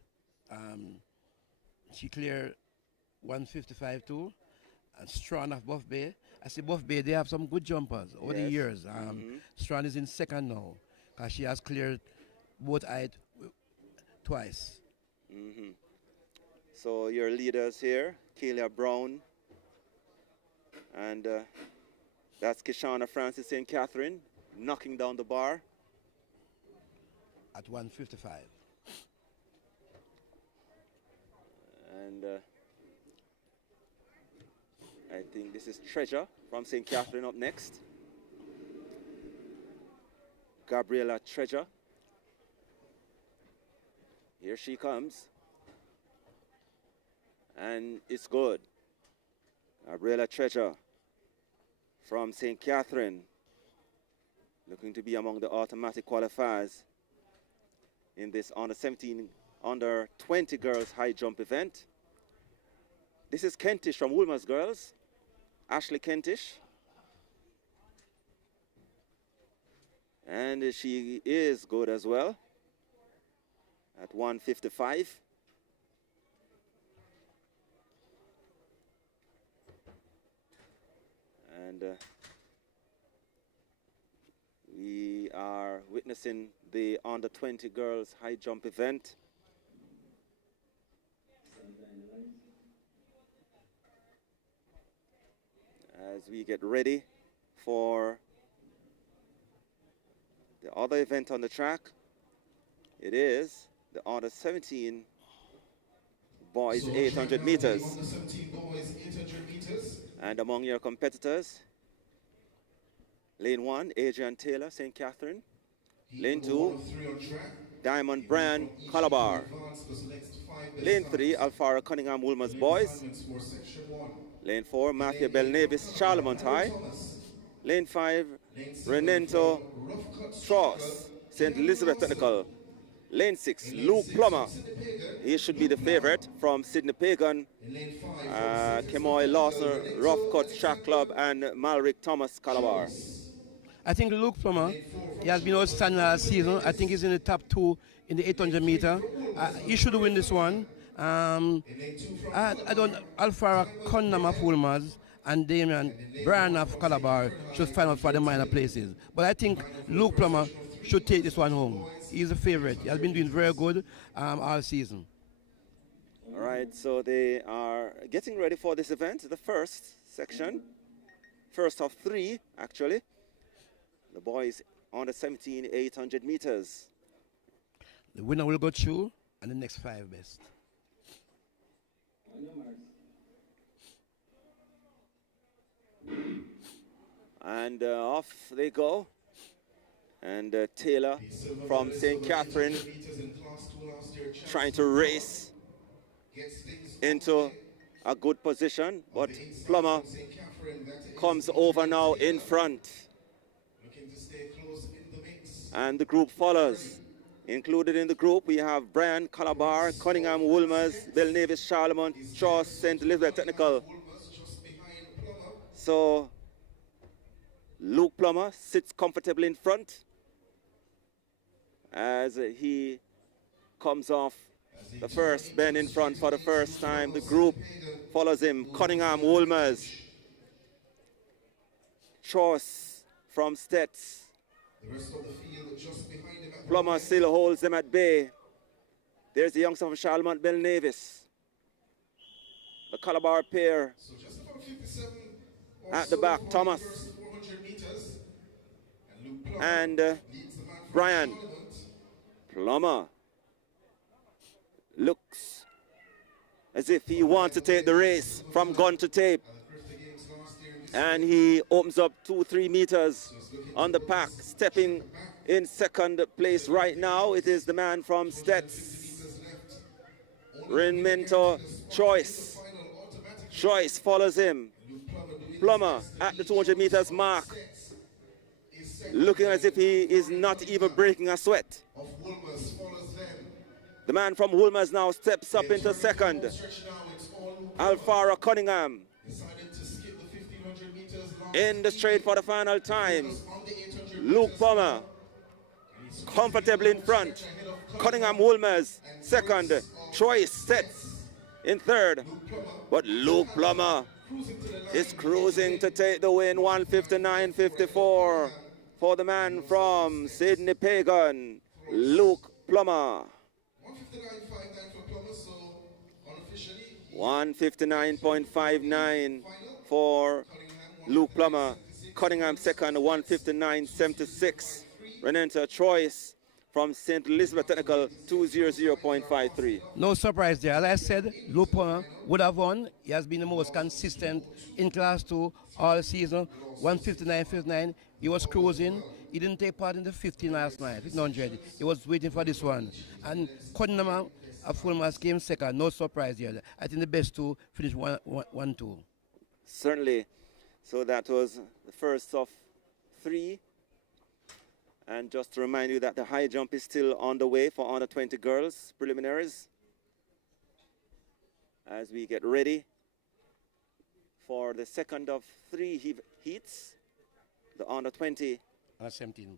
She cleared 155 too. And Strawn of Buff Bay. I see Buff Bay, they have some good jumpers over the years. Strawn is in second now because she has cleared both height twice. So your leaders here, Kelia Brown, and that's Kishana Francis St. Catherine knocking down the bar. At 155. And I think this is Treasure from St. Catherine up next. Gabriela Treasure. Here she comes. And it's good. Gabriela Treasure from St. Catherine, looking to be among the automatic qualifiers in this under 17, under 20 girls high jump event. This is Kentish from Woolmer's girls, Ashley Kentish. And she is good as well at 155. And we are witnessing the under 20 girls high jump event. As we get ready for the other event on the track, it is the under 17 boys 800 meters. Under 17 boys 800 meters. And among your competitors, lane 1, Adrian Taylor, St. Catherine. Lane 2, Diamond Brand, Calabar. Lane 3, Alfara Cunningham, Woolmer's boys. Lane 4, Matthew Belnavis, Charlemont High. Lane 5, Renento Tross, St. Elizabeth Technical. Lane 6, Luke Plummer. He should be the favorite from Sydney Pagan, Kemoy Lawson, Rough Cuts Track Club, and Malrick Thomas, Calabar. I think Luke Plummer, he has been outstanding last season. I think he's in the top 2 in the 800 meter. He should win this one. I don't, Alfara Cunningham of Woolmer's and Damian Bryan of Calabar should find out for the minor places. But I think Luke Plummer should take this one home. He's a favorite. He has been doing very good all season. All right, so they are getting ready for this event, the first section. First of 3, actually. The boys under 17, 800 meters. The winner will go through, and the next 5 best. And off they go. And Taylor from St. Catherine trying to race into a good position, but Plummer comes over now in front. And the group follows. Included in the group, we have Brian, Calabar, Cunningham, Woolmer's, Belnavis, Charlemont, Tross, St. Elizabeth Technical. So Luke Plummer sits comfortably in front as he comes off the first bend in front for the first time. The group follows him. Cunningham, Woolmer's, Tross from Stets, The rest of the field just behind him. Plummer still holds them at bay. There's the youngster from Charlemont, Bill Navis. The Calabar pair So just about 57 at the back, Thomas. 400 meters. And Luke Plummer And leads the man from Brian Charlemont. Plummer looks as if he wants to take the race from gun to tape. And he opens up 2-3 meters on the pack, stepping in second place right now. It is the man from Stets, Renminto Choice. Choice follows him. Plummer at the 200 meters mark, looking as if he is not even breaking a sweat. The man from Woolmers now steps up into second. Alfara Cunningham in the straight for the final time. Luke Plummer comfortably in front. Cunningham Woolmers second. Choice sets in third. But Luke Plummer is cruising to take the win. 1:59.54 for the man from Sydney Pagan, Luke Plummer. 1:59.59 for Luke Plummer. Cunningham second, 1:59.76. Renenta Choice from St. Elizabeth Technical, 2:00.53. No surprise there. As I said, Luke Plummer would have won. He has been the most consistent in Class 2 all season. 1:59.59. He was cruising. He didn't take part in the 15 last night, 100. He was waiting for this one. And Cunningham of Fulmers came second. No surprise here. I think the best two finished 1-2. Certainly. So that was the first of three. And just to remind you that the high jump is still on the way for under 20 girls preliminaries as we get ready for the second of three heats. The under 20. Under 17.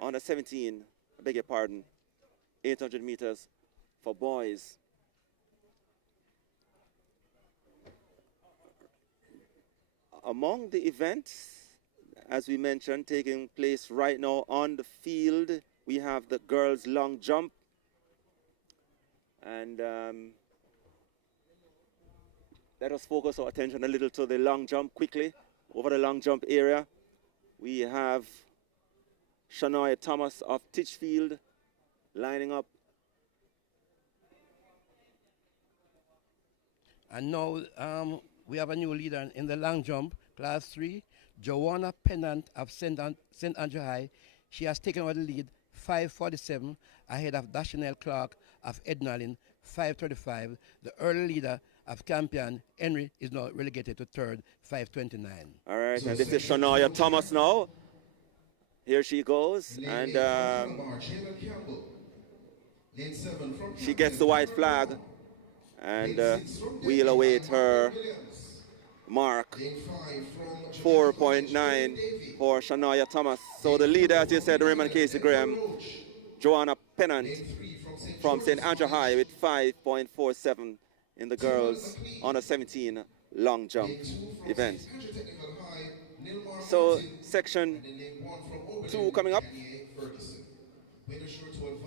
Under 17, I beg your pardon, 800 meters for boys. Among the events, as we mentioned, taking place right now on the field, we have the girls' long jump. And let us focus our attention a little to the long jump quickly. Over the long jump area, we have Shania Thomas of Titchfield lining up. And now we have a new leader in the long jump, Class 3, Joanna Pennant of St. Andrew High. She has taken over the lead, 5:47, ahead of Dashanelle Clark of Ednalin, 5:35. The early leader of Campion, Henry, is now relegated to third, 5:29. All right, and this is Shania Thomas now. Here she goes, and she gets the white flag, and we'll await her mark. 4.9 for Shania Thomas. So the leader, as you said, Raymond Casey Graham, Joanna Pennant from St. Andrew High with 5.47 in the girls under 17 long jump event. So section 2 coming up.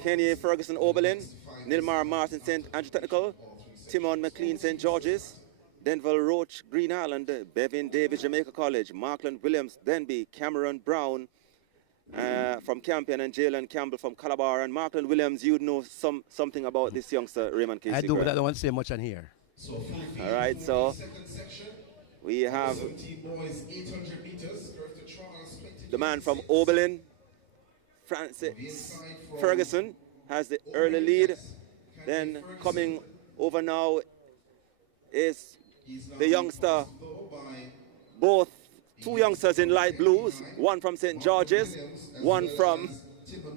Kenny Ferguson Oberlin, Nilmar Martin St. Andrew Technical, Timon McLean St. George's, Denville Roach Green Island, Bevin Davis Jamaica College, Markland Williams Denby, Cameron Brown from Campion, and Jalen Campbell from Calabar. And Markland Williams, you know something about this youngster, Raymond Casey. I do, but I don't want to say much on here. All right, so we have the man from Oberlin, Francis Ferguson, has the early lead. Then coming over now is the youngster, two youngsters in light blues, one from St. George's, one from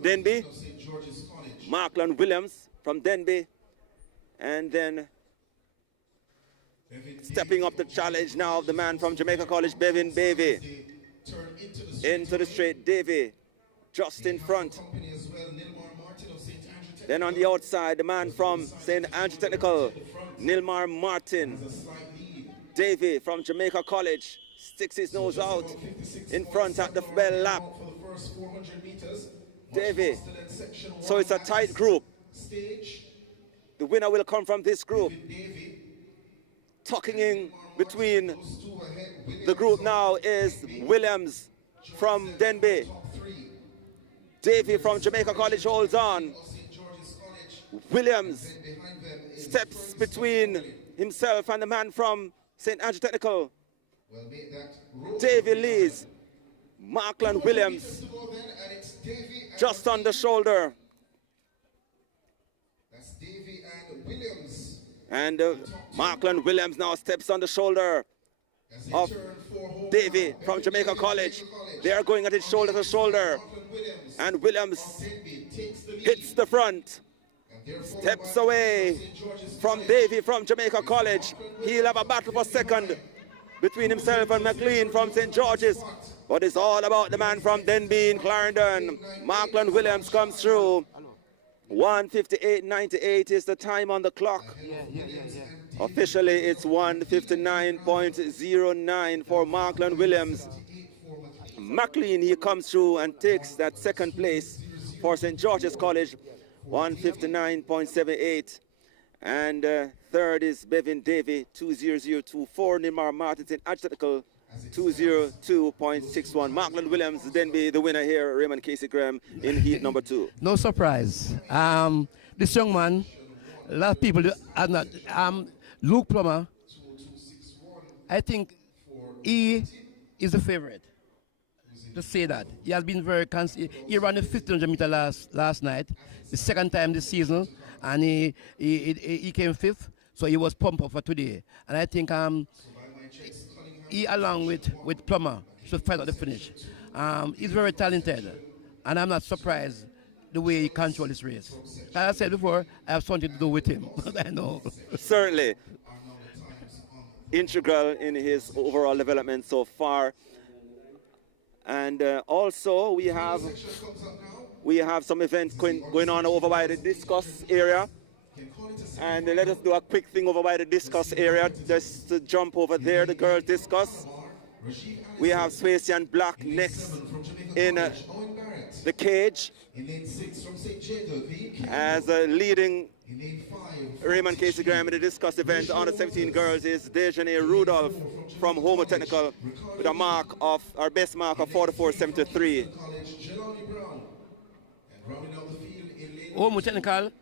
Denby, Markland Williams from Denby, and then stepping up the challenge now, the man from Jamaica College, Bevin Davey, into the straight, Davey, just in front. Then on the outside, the man from St. Andrew Technical, Nilmar Martin. Davey from Jamaica College sticks his nose out in front at the bell lap. first 400 meters. Davy. So it's a tight group. The winner will come from this group. Tucking in between the group now is Williams from Denby. Davy from Jamaica College holds on. Williams steps between himself and the man from St. Andrew Technical. Davy leads. Markland Williams just on the shoulder. That's Davy and Williams. And Markland Williams now steps on the shoulder of Davy from Jamaica College. They are going at it shoulder to shoulder. And Williams hits the front. Steps away from Davy from Jamaica College. He'll have a battle for second between himself and McLean from St. George's. But it's all about the man from Denby in Clarendon. Markland Williams comes through. 1:58.98 is the time on the clock. Officially, it's 1:59.09 for Markland Williams. McLean, he comes through and takes that second place for St. George's College, 1:59.78. And third is Bevan Davy, 2:00.24. Nimar Martin, St. Technical, 2:02.61. Markland Williams, Denby, the winner here. Raymond Casey Graham in heat number 2. No surprise. This young man, a lot of people are not. Luke Plummer, I think he is the favorite. To say that. He has been very consistent. He ran the 1500 meter last night, the second time this season, and he came 5th, so he was pumped up for today. And I think he, along with Plummer, should fight out the finish. He's very talented, and I'm not surprised the way he controls this race. As I said before, I have something to do with him. I know. Certainly. Integral in his overall development so far. And also we have some events going on over by the Discus area. And let us do a quick thing over by the Discus area. Just to jump over there, the girls Discus. We have Swaysian Black next in the cage as leading Raymond Casey Graham in the Discus event on the 17 girls is Dejanay Rudolph from Homo Technical with a mark of, our best mark of 44.73. Homo Technical,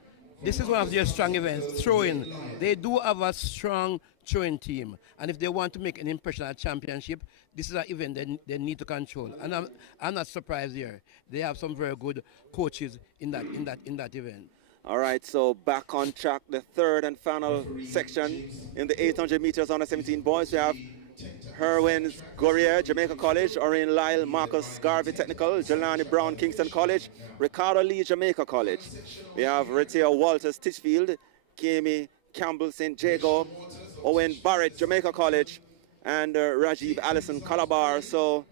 this is one of their strong events, throwing. They do have a strong throwing team, and if they want to make an impression at championship, this is an event they need to control. And I'm not surprised here. They have some very good coaches in that event. All right, so back on track, the third and final section in the 800 meters under 17 boys. We have Herwin Gourier, Jamaica College, Orrin Lyle, Marcus Garvey Technical, Jelani Brown, Kingston College, Ricardo Lee, Jamaica College. We have Retia Walters, Titchfield, Kami Campbell, St. Jago, Owen Barrett, Jamaica College, and Rajiv Allison, Calabar. So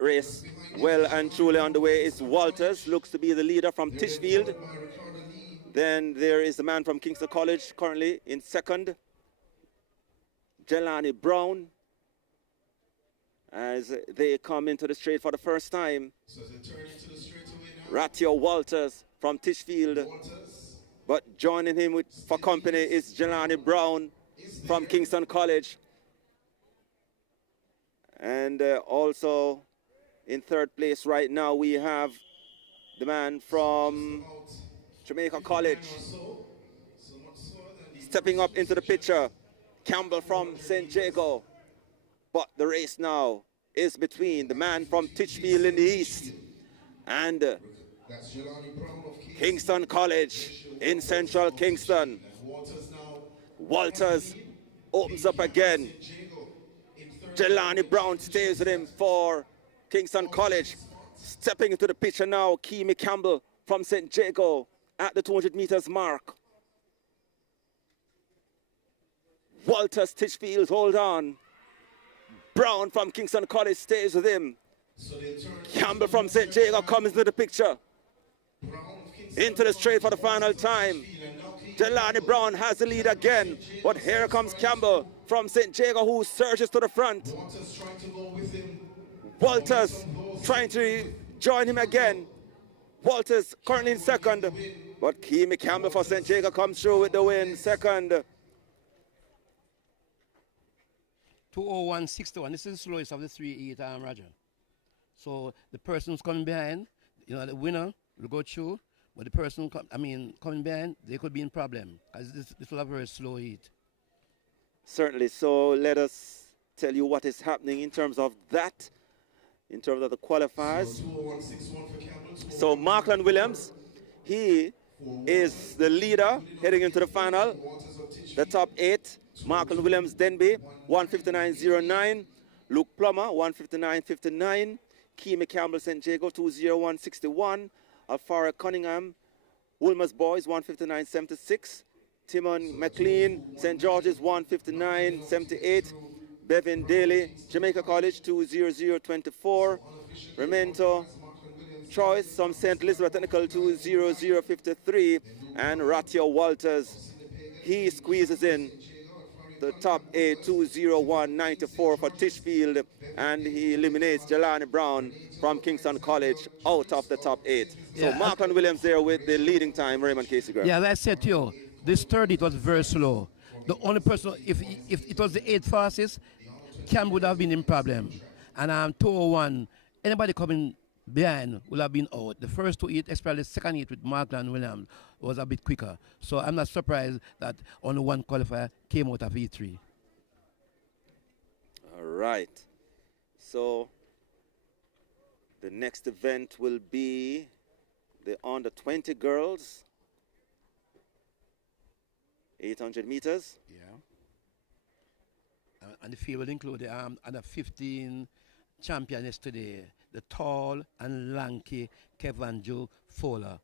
race well and truly underway. It's Walters, looks to be the leader from Titchfield. Then there is the man from Kingston College currently in second, Jelani Brown, as they come into the straight for the first time. Ratio Walters from Titchfield, but joining him for company is Jelani Brown from Kingston College. And also in third place right now we have the man from Jamaica College. Stepping up into the picture, Campbell from St. Jago. But the race now is between the man from Titchfield in the east and Kingston College in central Kingston. Walters opens up again. Jelani Brown stays with him for Kingston College. Stepping into the picture now, Kimi Campbell from St. Jago at the 200 meters mark. Walters, Titchfield, hold on. Brown from Kingston College stays with him. Campbell from St. Jago comes into the picture. Into the straight for the final time. Jelani Brown has the lead again, but here comes Campbell from St. Jago who surges to the front. Walters trying to join him again. Walters currently in second, but Keamy Campbell for St. Jacob comes through with the win. Second. 2:01.61. This is the slowest of the 3 8 Roger. So the person who's coming behind, you know, the winner will go through, but the person coming behind, they could be in problem because this will have a very slow heat. Certainly. So let us tell you what is happening in terms of that, in terms of the qualifiers. So Markland Williams, he is the leader heading into the final. The top 8, Markland Williams Denby, 159.09. Luke Plummer, 159.59. Keamy Campbell St. Jago, 201.61. Alfara Cunningham, Wolmer's Boys, 159.76. Timon McLean, St. George's, 159.78. Bevan Daly, Jamaica College, 200.24. Remento Choice from St. Elizabeth Technical, 200.53. And Ratio Walters, he squeezes in the top 8, 201.94 for Tishfield, and he eliminates Jelani Brown from Kingston College out of the top 8. So yeah, Markland Williams there with the leading time, Raymond Casey Graham. Yeah, as I said to you, this third, it was very slow. The only person, if it was the 8th fastest, Cam would have been in problem. And 201, anybody coming behind will have been out. The first 2 heat, especially the second heat with Markland Williams, was a bit quicker. So I'm not surprised that only one qualifier came out of E3. All right. So the next event will be the under 20 girls, 800 meters. Yeah. And the field will include the under 15 champion yesterday, the tall and lanky Kevanjo Fowler.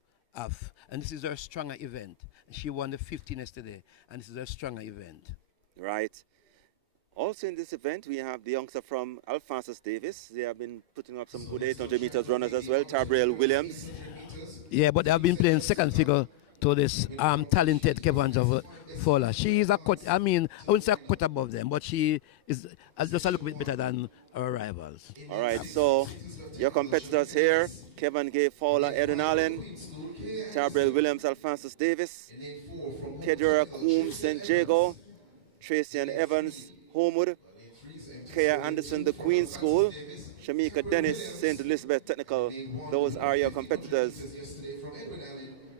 And this is her stronger event. She won the 15 yesterday, and this is her stronger event. Right. Also in this event, we have the youngster from Alphonsus Davis. They have been putting up some good 800 meters runners as well, Tabriel Williams. Yeah, but they have been playing second figure to this talented Kevanjo Fowler. She is a cut, I wouldn't say a cut above them, but she is just a little bit better than our rivals. All right, so your competitors here, Kevin Gay Fowler, Edwin Allen, Tabriel Williams, Alphonsus Davis, Kedra Coombs, St. Jago, Tracy and Evans, Homewood, Kaya Anderson, the Queen School, Shamika Dennis, St. Elizabeth Technical. Those are your competitors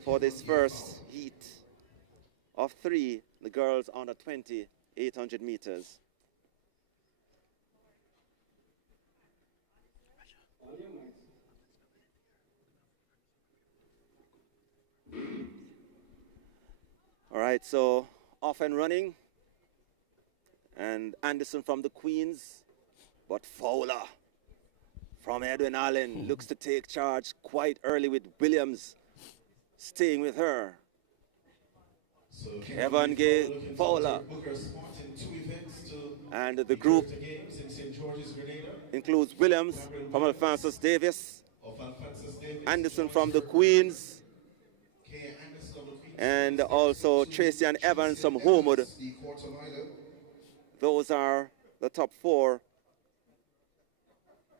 for this first heat of 3, the girls under 20, 800 meters. All right, so off and running. And Anderson from the Queens, but Fowler from Edwin Allen looks to take charge quite early with Williams staying with her. So Kevin Gay Fowler. And the group includes Williams from Alphonsus Davis, Anderson from the Queens, and also Tracy and Evans from Homewood. Those are the top 4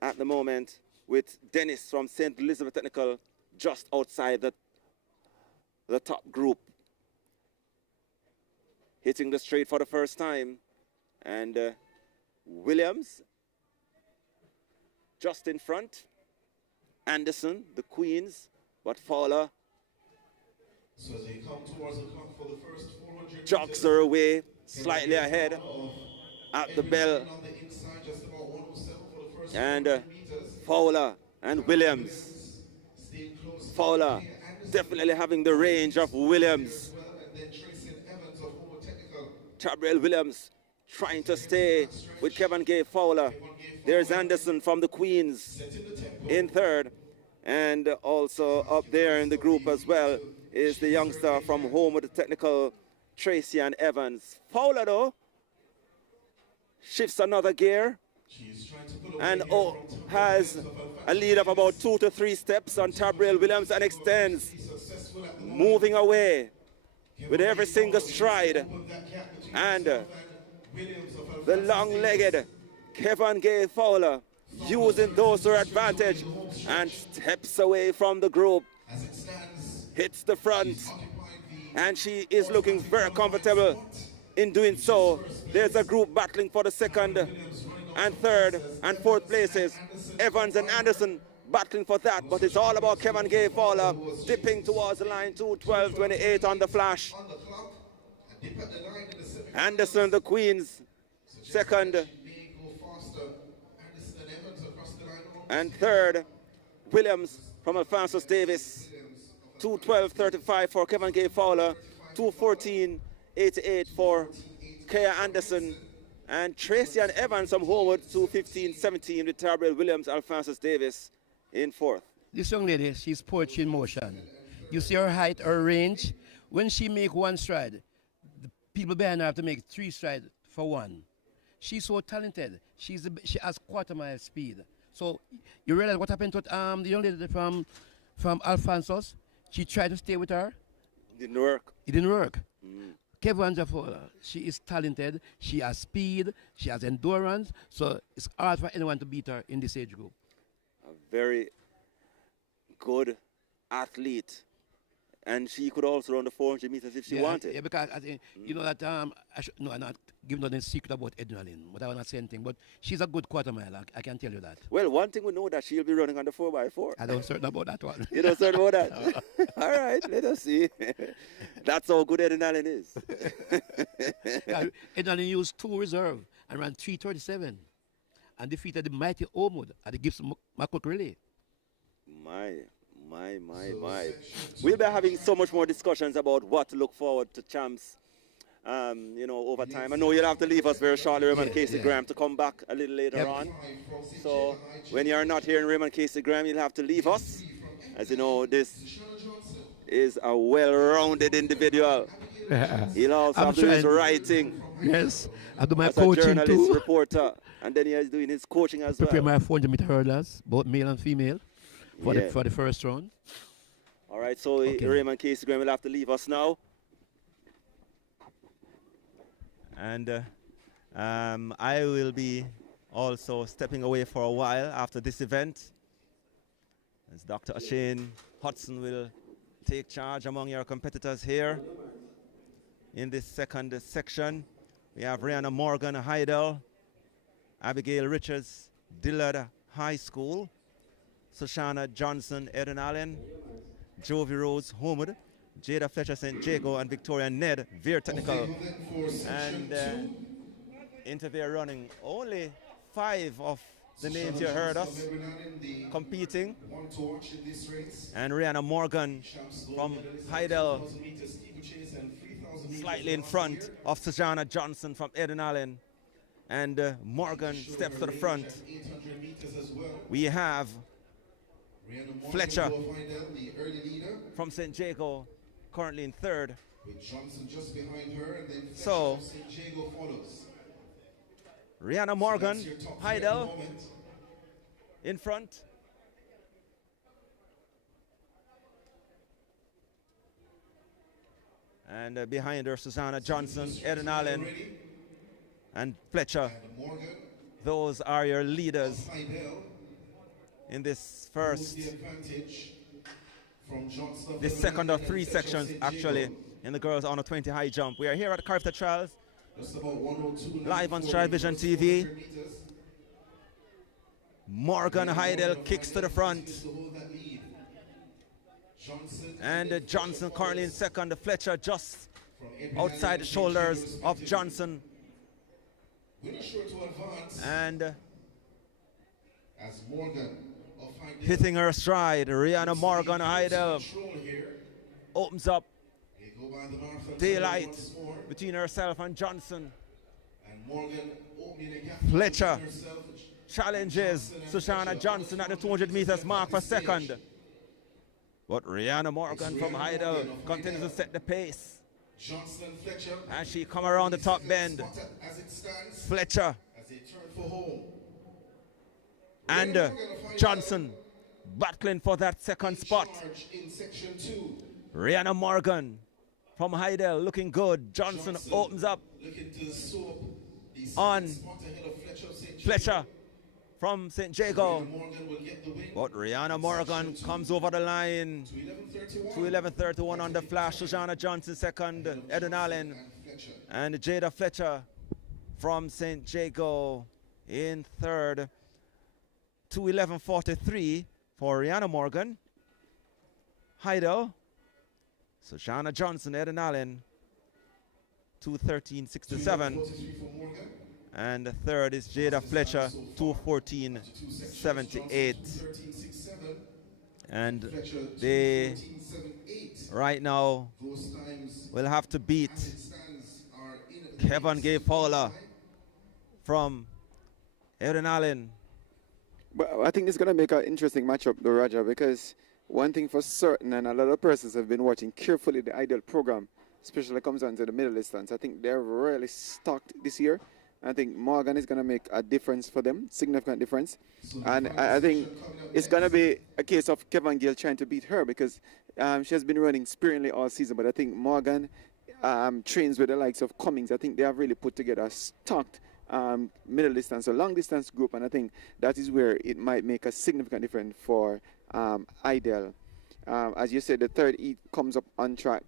at the moment, with Dennis from St. Elizabeth Technical just outside the top group. Hitting the straight for the first time. And Williams just in front. Anderson, the Queens, but Fowler so they come towards the clock for the first 400 jogs her away slightly ahead at the bell. And Fowler and Williams. Fowler definitely having the range of Williams. Tabriel Williams trying to stay with Kevin Gay Fowler. There's Anderson from the Queens in third. And also up there in the group as well is the youngster from Homewood Technical, Tracy and Evans. Fowler though shifts another gear and has a lead of about 2 to 3 steps on Tabriel Williams and extends, moving away with every single stride. And the long-legged Kevin Gay Fowler using those to her advantage and steps away from the group, hits the front, and she is looking very comfortable in doing so. There's a group battling for the second and third and fourth places. Evans and Anderson battling for that, but it's all about Kevin Gay Fowler dipping towards the line, 2:12.28 on the flash. Anderson, the Queens, second. And third, Williams from Alphonsus Davis, 2:12.35 for Kevin Gay Fowler, 2:14.88 for Kaya Anderson, and Tracy and Evans from Homewood, 2:15.17 with Tarbell Williams, Alphonsus Davis in fourth. This young lady, she's poetry in motion. You see her height, her range. When she make one stride, the people behind her have to make 3 strides for one. She's so talented. She has quarter mile speed. So you realize what happened to the young lady from Alphonsus? She tried to stay with her. Didn't work. It didn't work. Kevin Jaffola, she is talented. She has speed. She has endurance. So it's hard for anyone to beat her in this age group. A very good athlete. And she could also run the 400 meters if she wanted. Yeah, because I think, you know that I'm not giving no secret about adrenaline, but I will not say anything. But she's a good quarter mile, I can tell you that. Well, one thing we know that she'll be running on the 4x4. I don't certain about that one. You don't certain about that? All right, let us see. That's how good adrenaline is. Adrenaline used 2 reserve and ran 3:37 and defeated the mighty Ormwood at the Gibson McCook Relay. My. We'll be having so much more discussions about what to look forward to champs, over time. I know you'll have to leave us very shortly, Raymond Casey Graham, to come back a little later on. So when you're not here in Raymond Casey Graham, you'll have to leave us. As you know, this is a well-rounded individual. He'll also have to do his writing. Yes, I do my as coaching a journalist, too. reporter, and then he is doing his coaching as well. Prepare my 400 meter hurdles, both male and female, for the first round. All right, so Raymond Casey Graham will have to leave us now. And I will be also stepping away for a while after this event, as Dr. Ashane Hudson will take charge among your competitors here. In this second section, we have Rihanna Morgan, Heidel, Abigail Richards, Dillard High School, Sushana Johnson, Eden Allen, Jovi Rose, Homewood, Jada Fletcher, St. Jago, and Victoria Ned, Veer Technical. And Interveer running. Only 5 of the names you heard us competing. And Rihanna Morgan from Heidel, slightly in front of Sushana Johnson from Eden Allen. And Morgan steps to the front. We have Fletcher from St. Jago, currently in third. So, Rihanna Morgan, Heidel, in front. And behind her, Susanna Johnson, Eden Allen, and Fletcher. Those are your leaders in this first, this second of 3 sections actually in the girls under 20 high jump. We are here at CARIFTA Trials, live on Stride Vision TV. Morgan Heidel kicks to the front. And Johnson currently in second. Fletcher just outside the shoulders of Johnson. And hitting her stride, Rihanna Morgan Heidel opens up daylight between herself and Johnson. Fletcher challenges Sushana Johnson at the 200 meters mark for second. But Rihanna Morgan from Heidel continues to set the pace. And she come around the top bend. Fletcher and Johnson battling for that second spot. Rihanna Morgan from Heidel looking good. Johnson opens up on Fletcher. from St. Jago. But Rihanna Morgan comes over the line. 2:11:31 on the flash. Shoshana Johnson second. Eden Allen and Jada Fletcher from St. Jago in third. 2:11:43 for Rihanna Morgan. Heidel. Shoshana Johnson, Eden Allen. 2:13:67. And the third is Jada Fletcher, 2:14:78. And they right now will have to beat Kevin Gay Fowler from Eden Allen. But I think it's going to make an interesting matchup, though, Raja, because one thing for certain, and a lot of persons have been watching carefully the Ideal program, especially when it comes down to the middle distance. I think they're really stocked this year. I think Morgan is going to make a difference for them, significant difference. And I think it's going to be a case of Kevin Gill trying to beat her because she has been running sparingly all season. But I think Morgan trains with the likes of Cummings. I think they have really put together a stocked middle distance or long distance group. And I think that is where it might make a significant difference for Ideal. As you said, the third heat comes up on track.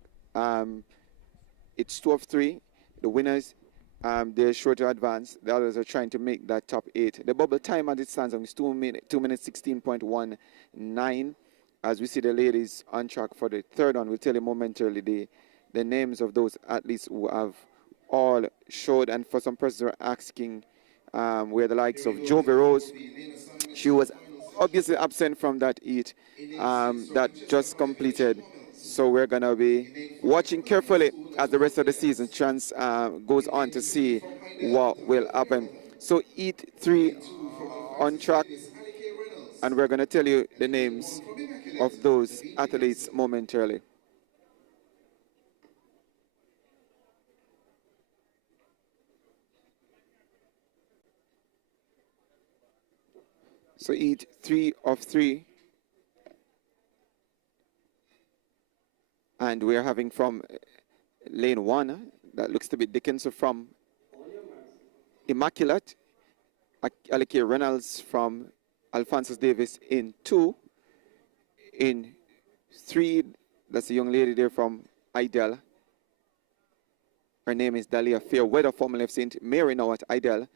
It's 2 of 3. The winners, they're sure to advance. The others are trying to make that top 8. The bubble time as it stands on is 2 minutes 16.19. As we see the ladies on track for the third one, we'll tell you momentarily the names of those athletes who have all showed. And for some persons who are asking where the likes of Jovi Rose, she was obviously absent from that heat that just completed. So we're going to be watching carefully as the rest of the season goes on to see what will happen. So heat 3 on track, and we're going to tell you the names of those athletes momentarily. So heat 3 of 3. And we're having from lane 1, that looks to be Dickinson from Immaculate, Alike Reynolds from Alphonsus Davis in 2. In 3, that's a young lady there from Ideal. Her name is Dahlia Fairweather, formerly of St. Mary, now at Ideal.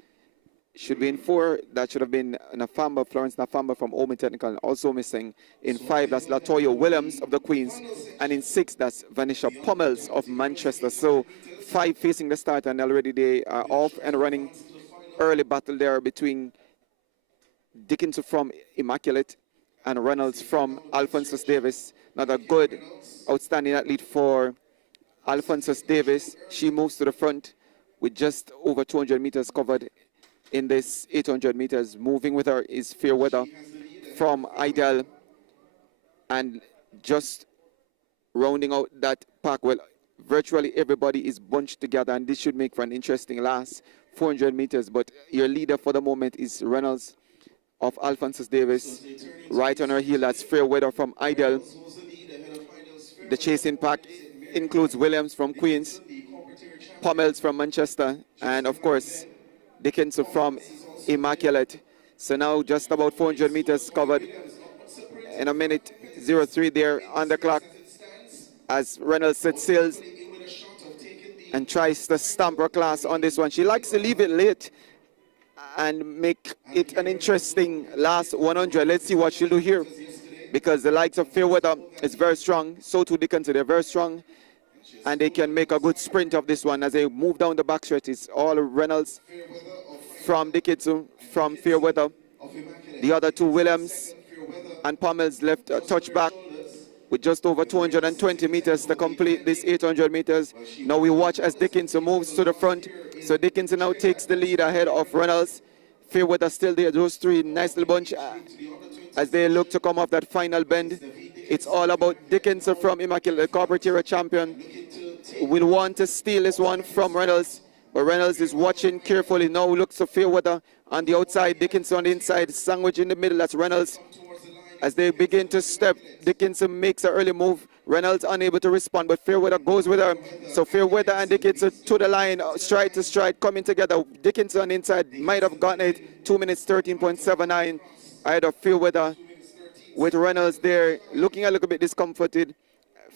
Should be in 4, that should have been Nafamba, Florence Nafamba from Omen Technical, also missing. In 5, that's Latoya Williams of the Queens. And in 6, that's Vanisha Pummels of Manchester. So 5 facing the start, and already they are off and running. Early battle there between Dickinson from Immaculate and Reynolds from Alphonsus Davis. Another good, outstanding athlete for Alphonsus Davis. She moves to the front with just over 200 meters covered in this 800 meters. Moving with her is Fairweather from Ideal. And just rounding out that pack, well, virtually everybody is bunched together, and this should make for an interesting last 400 meters. But your leader for the moment is Reynolds of Alphonsus Davis. Right on her heel, that's Fairweather from Ideal. The chasing pack includes Williams from Queens, Pummels from Manchester, and of course, Dickinson from Immaculate. So now just about 400 meters covered in a minute 03 there on the clock as Reynolds sets sails and tries to stamp her class on this one. She likes to leave it late and make it an interesting last 100. Let's see what she'll do here, because the likes of Fairweather is very strong. So too Dickinson, they're very strong, and they can make a good sprint of this one as they move down the backstretch. It's all Reynolds from Dickinson, from Fairweather. The other two, Williams and Pummels, left a touch back with just over 220 meters to complete this 800 meters. Now we watch as Dickinson moves to the front. So Dickinson now takes the lead ahead of Reynolds. Fairweather still there. Those three, nice little bunch as they look to come off that final bend. It's all about Dickinson from Immaculate, the corporate era champion. Will want to steal this one from Reynolds, but Reynolds is watching carefully. Now looks to Fairweather on the outside, Dickinson on the inside, sandwich in the middle. That's Reynolds. As they begin to step, Dickinson makes an early move. Reynolds unable to respond, but Fairweather goes with her. So Fairweather and Dickinson to the line, stride to stride, coming together. Dickinson inside might have gotten it. 2 minutes 13.79 ahead of Fairweather, with Reynolds there looking a little bit discomforted,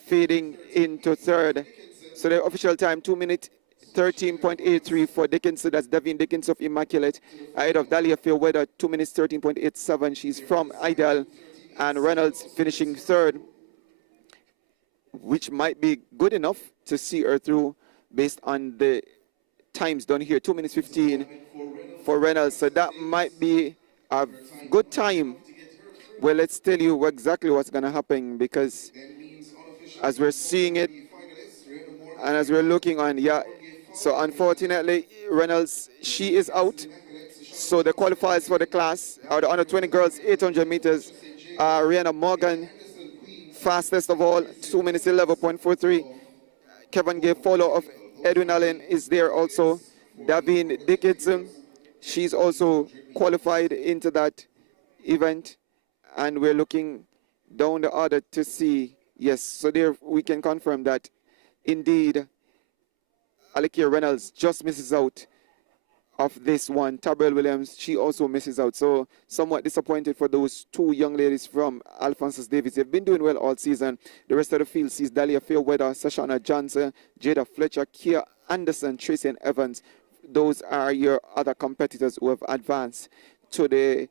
fading into third. So the official time, 2 minutes 13.83 for Dickinson. That's Devin Dickinson of Immaculate, ahead of Dahlia Fairweather, 2 minutes 13.87. She's from Idle, and Reynolds finishing third, which might be good enough to see her through based on the times done here. 2 minutes 15 for Reynolds. So that might be a good time. Well, let's tell you exactly what's going to happen, because as we're seeing it and as we're looking on, yeah, so unfortunately, Reynolds, she is out. So the qualifiers for the class are the under 20 girls, 800 meters. Rihanna Morgan, fastest of all, 2 minutes 11.43. Kevin Gay, follow of Edwin Allen, is there also. Davin Dickinson, she's also qualified into that event. And we're looking down the order to see, yes, so there we can confirm that indeed Alikia Reynolds just misses out of this one. Tabrel Williams, she also misses out. So somewhat disappointed for those two young ladies from Alphonsus Davis. They've been doing well all season. The rest of the field sees Dahlia Fairweather, Sashana Johnson, Jada Fletcher, Kia Anderson, Tracy and Evans. Those are your other competitors who have advanced to the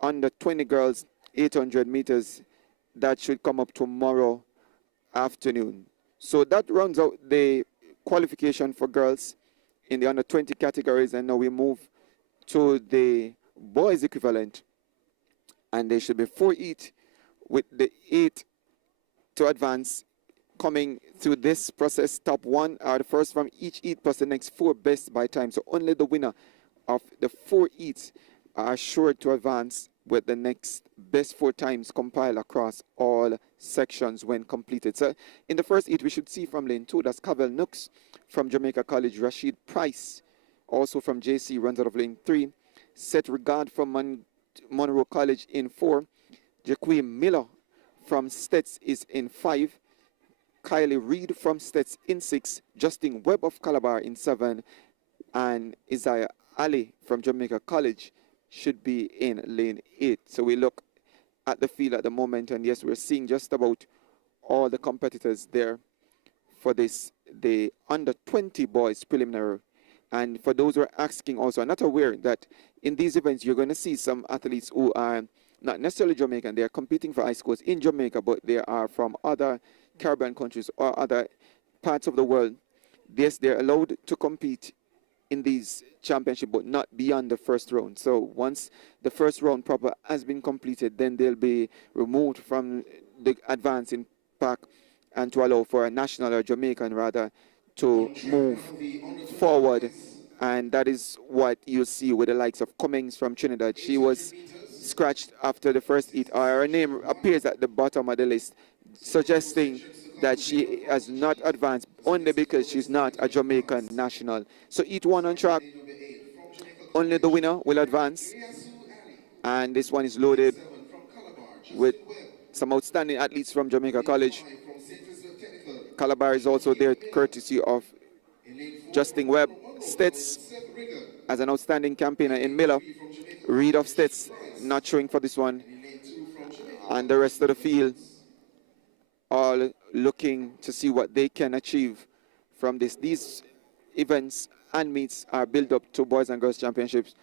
under 20 girls 800 meters. That should come up tomorrow afternoon. So that rounds out the qualification for girls in the under 20 categories, and now we move to the boys equivalent, and there should be 4 each, with the 8 to advance coming through this process. Top 1 are the first from each heat plus the next 4 best by time. So only the winner of the 4 heats are sure to advance, with the next best 4 times compiled across all sections when completed. So in the first heat, we should see from lane 2, that's Cavell Nooks from Jamaica College. Rashid Price, also from JC, runs out of lane 3. Seth Regard from Monroe College in 4. Jaquim Miller from Stets is in 5. Kylie Reed from Stets in 6. Justin Webb of Calabar in 7. And Isaiah Ali from Jamaica College should be in lane 8. So we look at the field at the moment, and yes, we're seeing just about all the competitors there for this, the under 20 boys preliminary. And for those who are asking also, I'm not aware that in these events you're going to see some athletes who are not necessarily Jamaican. They are competing for high scores in Jamaica, but they are from other Caribbean countries or other parts of the world. Yes, they're allowed to compete in these championships, but not beyond the first round. So once the first round proper has been completed, then they'll be removed from the advancing pack, and to allow for a national, or Jamaican rather, to move forward. And that is what you'll see with the likes of Cummings from Trinidad. She was scratched after the first heat, or her name appears at the bottom of the list, suggesting that she has not advanced only because she's not a Jamaican national. So heat 1 on track, only the winner will advance. And this one is loaded with some outstanding athletes from Jamaica College. Calabar is also there, courtesy of Justin Webb. Stets as an outstanding campaigner in Miller. Reed of Stets not showing for this one. And the rest of the field all looking to see what they can achieve from this. These events and meets are built up to boys and girls championships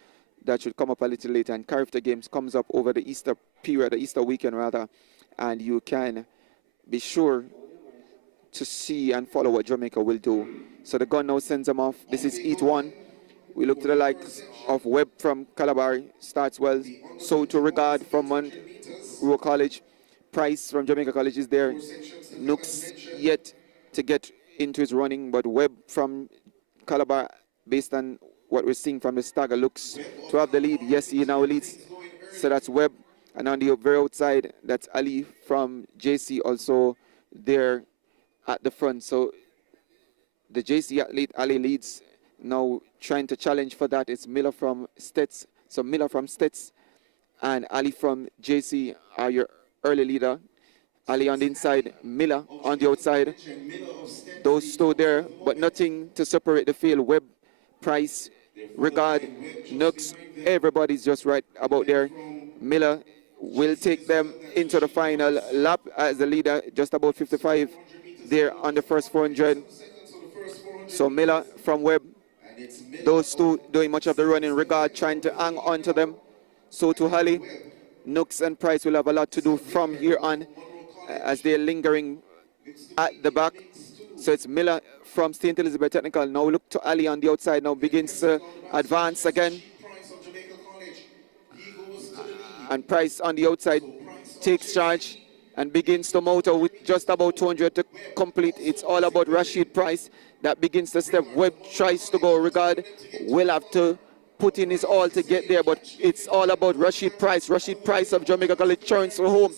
that should come up a little later, and CARIFTA Games comes up over the Easter period, the Easter weekend rather, and you can be sure to see and follow what Jamaica will do. So the gun now sends them off. This is heat 1. We look to the likes of Webb from Calabar, starts well. So to Regard from Monroe College. Price from Jamaica College is there. Nooks yet to get into his running, but Webb from Calabar, based on what we're seeing from the stagger, looks to have the lead. Yes, he now leads. So that's Webb. And on the very outside, that's Ali from JC, also there at the front. So the JC athlete, Ali, leads. Now trying to challenge for that is Miller from Stets. So Miller from Stets and Ali from JC are your early leader. Ali on the inside, Miller on the outside. Those two there, but nothing to separate the field. Webb, Price, Regard, Nooks, everybody's just right about there. Miller will take them into the final lap as the leader, just about 55 there on the first 400. So Miller from Webb, those two doing much of the running. Regard trying to hang on to them. So to Holly, Nooks and Price will have a lot to do from here on as they're lingering at the back. So it's Miller from St. Elizabeth Technical. Now look to Ali on the outside. Now begins to advance again. And Price on the outside takes charge and begins to motor with just about 200 to complete. It's all about Rashid Price that begins to step. Webb tries to go. Regard will have to put in his all to get there, but it's all about Rashid Price. Rashid Price of Jamaica College turns for home.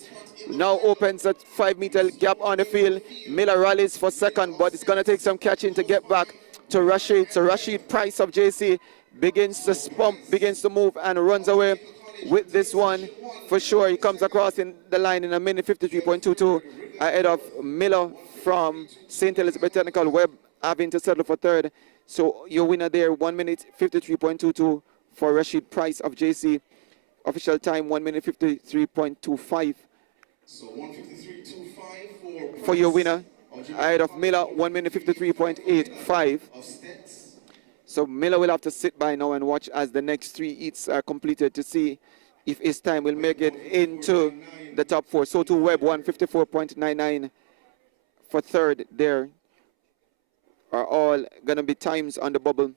Now opens a 5-meter gap on the field. Miller rallies for second, but it's going to take some catching to get back to Rashid. So Rashid Price of JC begins to spump, begins to move and runs away with this one for sure. He comes across in the line in a minute 53.22 ahead of Miller from St. Elizabeth Technical. Webb having to settle for third. So your winner there, 1 minute 53.22 for Rashid Price of JC. Official time 1 minute 53.25. So 153.25 for your winner. Ahead of Miller, 1 minute 53.85. So Miller will have to sit by now and watch as the next 3 heats are completed to see if his time will make it into the top 4. So to Webb, 154.99 for third there. Are all going to be times on the bubble.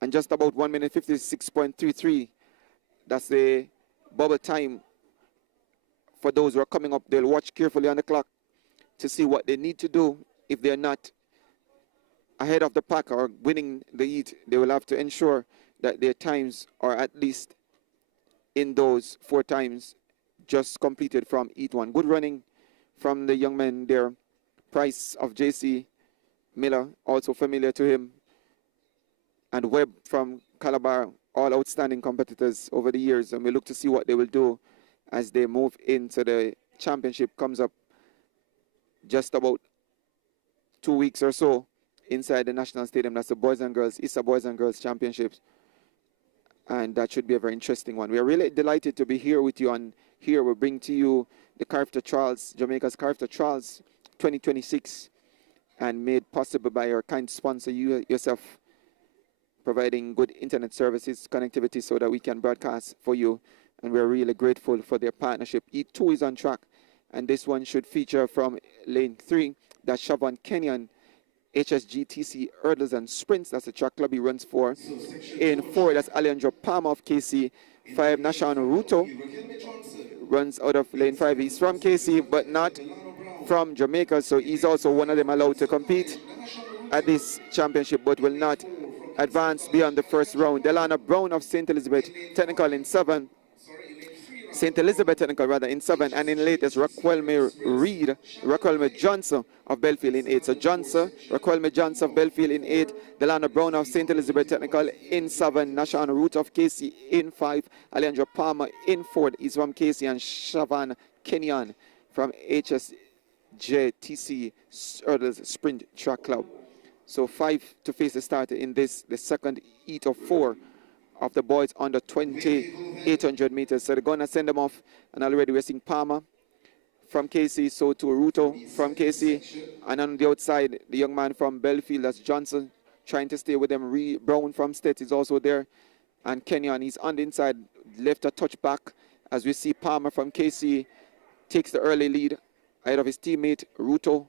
And just about 1 minute 56.33. That's the bubble time. For those who are coming up, they'll watch carefully on the clock to see what they need to do. If they're not ahead of the pack or winning the heat, they will have to ensure that their times are at least in those 4 times just completed from heat 1. Good running from the young men there. Price of JC, Miller, also familiar to him, and Webb from Calabar, all outstanding competitors over the years, and we look to see what they will do as they move into the championship. Comes up just about 2 weeks or so inside the National Stadium. That's the Boys and Girls, ISA Boys and Girls Championships, and that should be a very interesting one. We are really delighted to be here with you, and here we bring to you the CARIFTA Trials, Jamaica's CARIFTA Trials 2026, and made possible by our kind sponsor, you yourself, providing good internet services, connectivity, so that we can broadcast for you, and we're really grateful for their partnership. E2 is on track, and this one should feature from lane 3, that's Siobhan Kenyon, HSGTC Hurdles and Sprints, that's the track club he runs for. In 4, that's Alejandro Palmer of KC. 5, Nashan Ruto runs out of lane 5. He's from KC, but not from Jamaica, so he's also one of them allowed to compete at this championship, but will not advance beyond the first round. Delana Brown of St. Elizabeth Technical in 7. St. Elizabeth Technical rather in 7, and in latest Raquelme Johnson of Belfield in 8. So Johnson, Raquelme Johnson of Belfield in 8, Delana Brown of St. Elizabeth Technical in 7, Nashan Root of KC in 5, Alejandro Palmer in 4, he's from KC, and Siobhan Kenyon from HSJTC Hurdles Sprint Track Club. So 5 to face the starter in this, the second heat of 4 of the boys under 800 meters. So they're going to send them off, and already we're seeing Palmer from KC, so to Ruto from KC, and on the outside, the young man from Belfield, that's Johnson, trying to stay with them. Brown from State is also there, and Kenyon, he's on the inside, left a touch back, as we see Palmer from KC takes the early lead ahead of his teammate Ruto,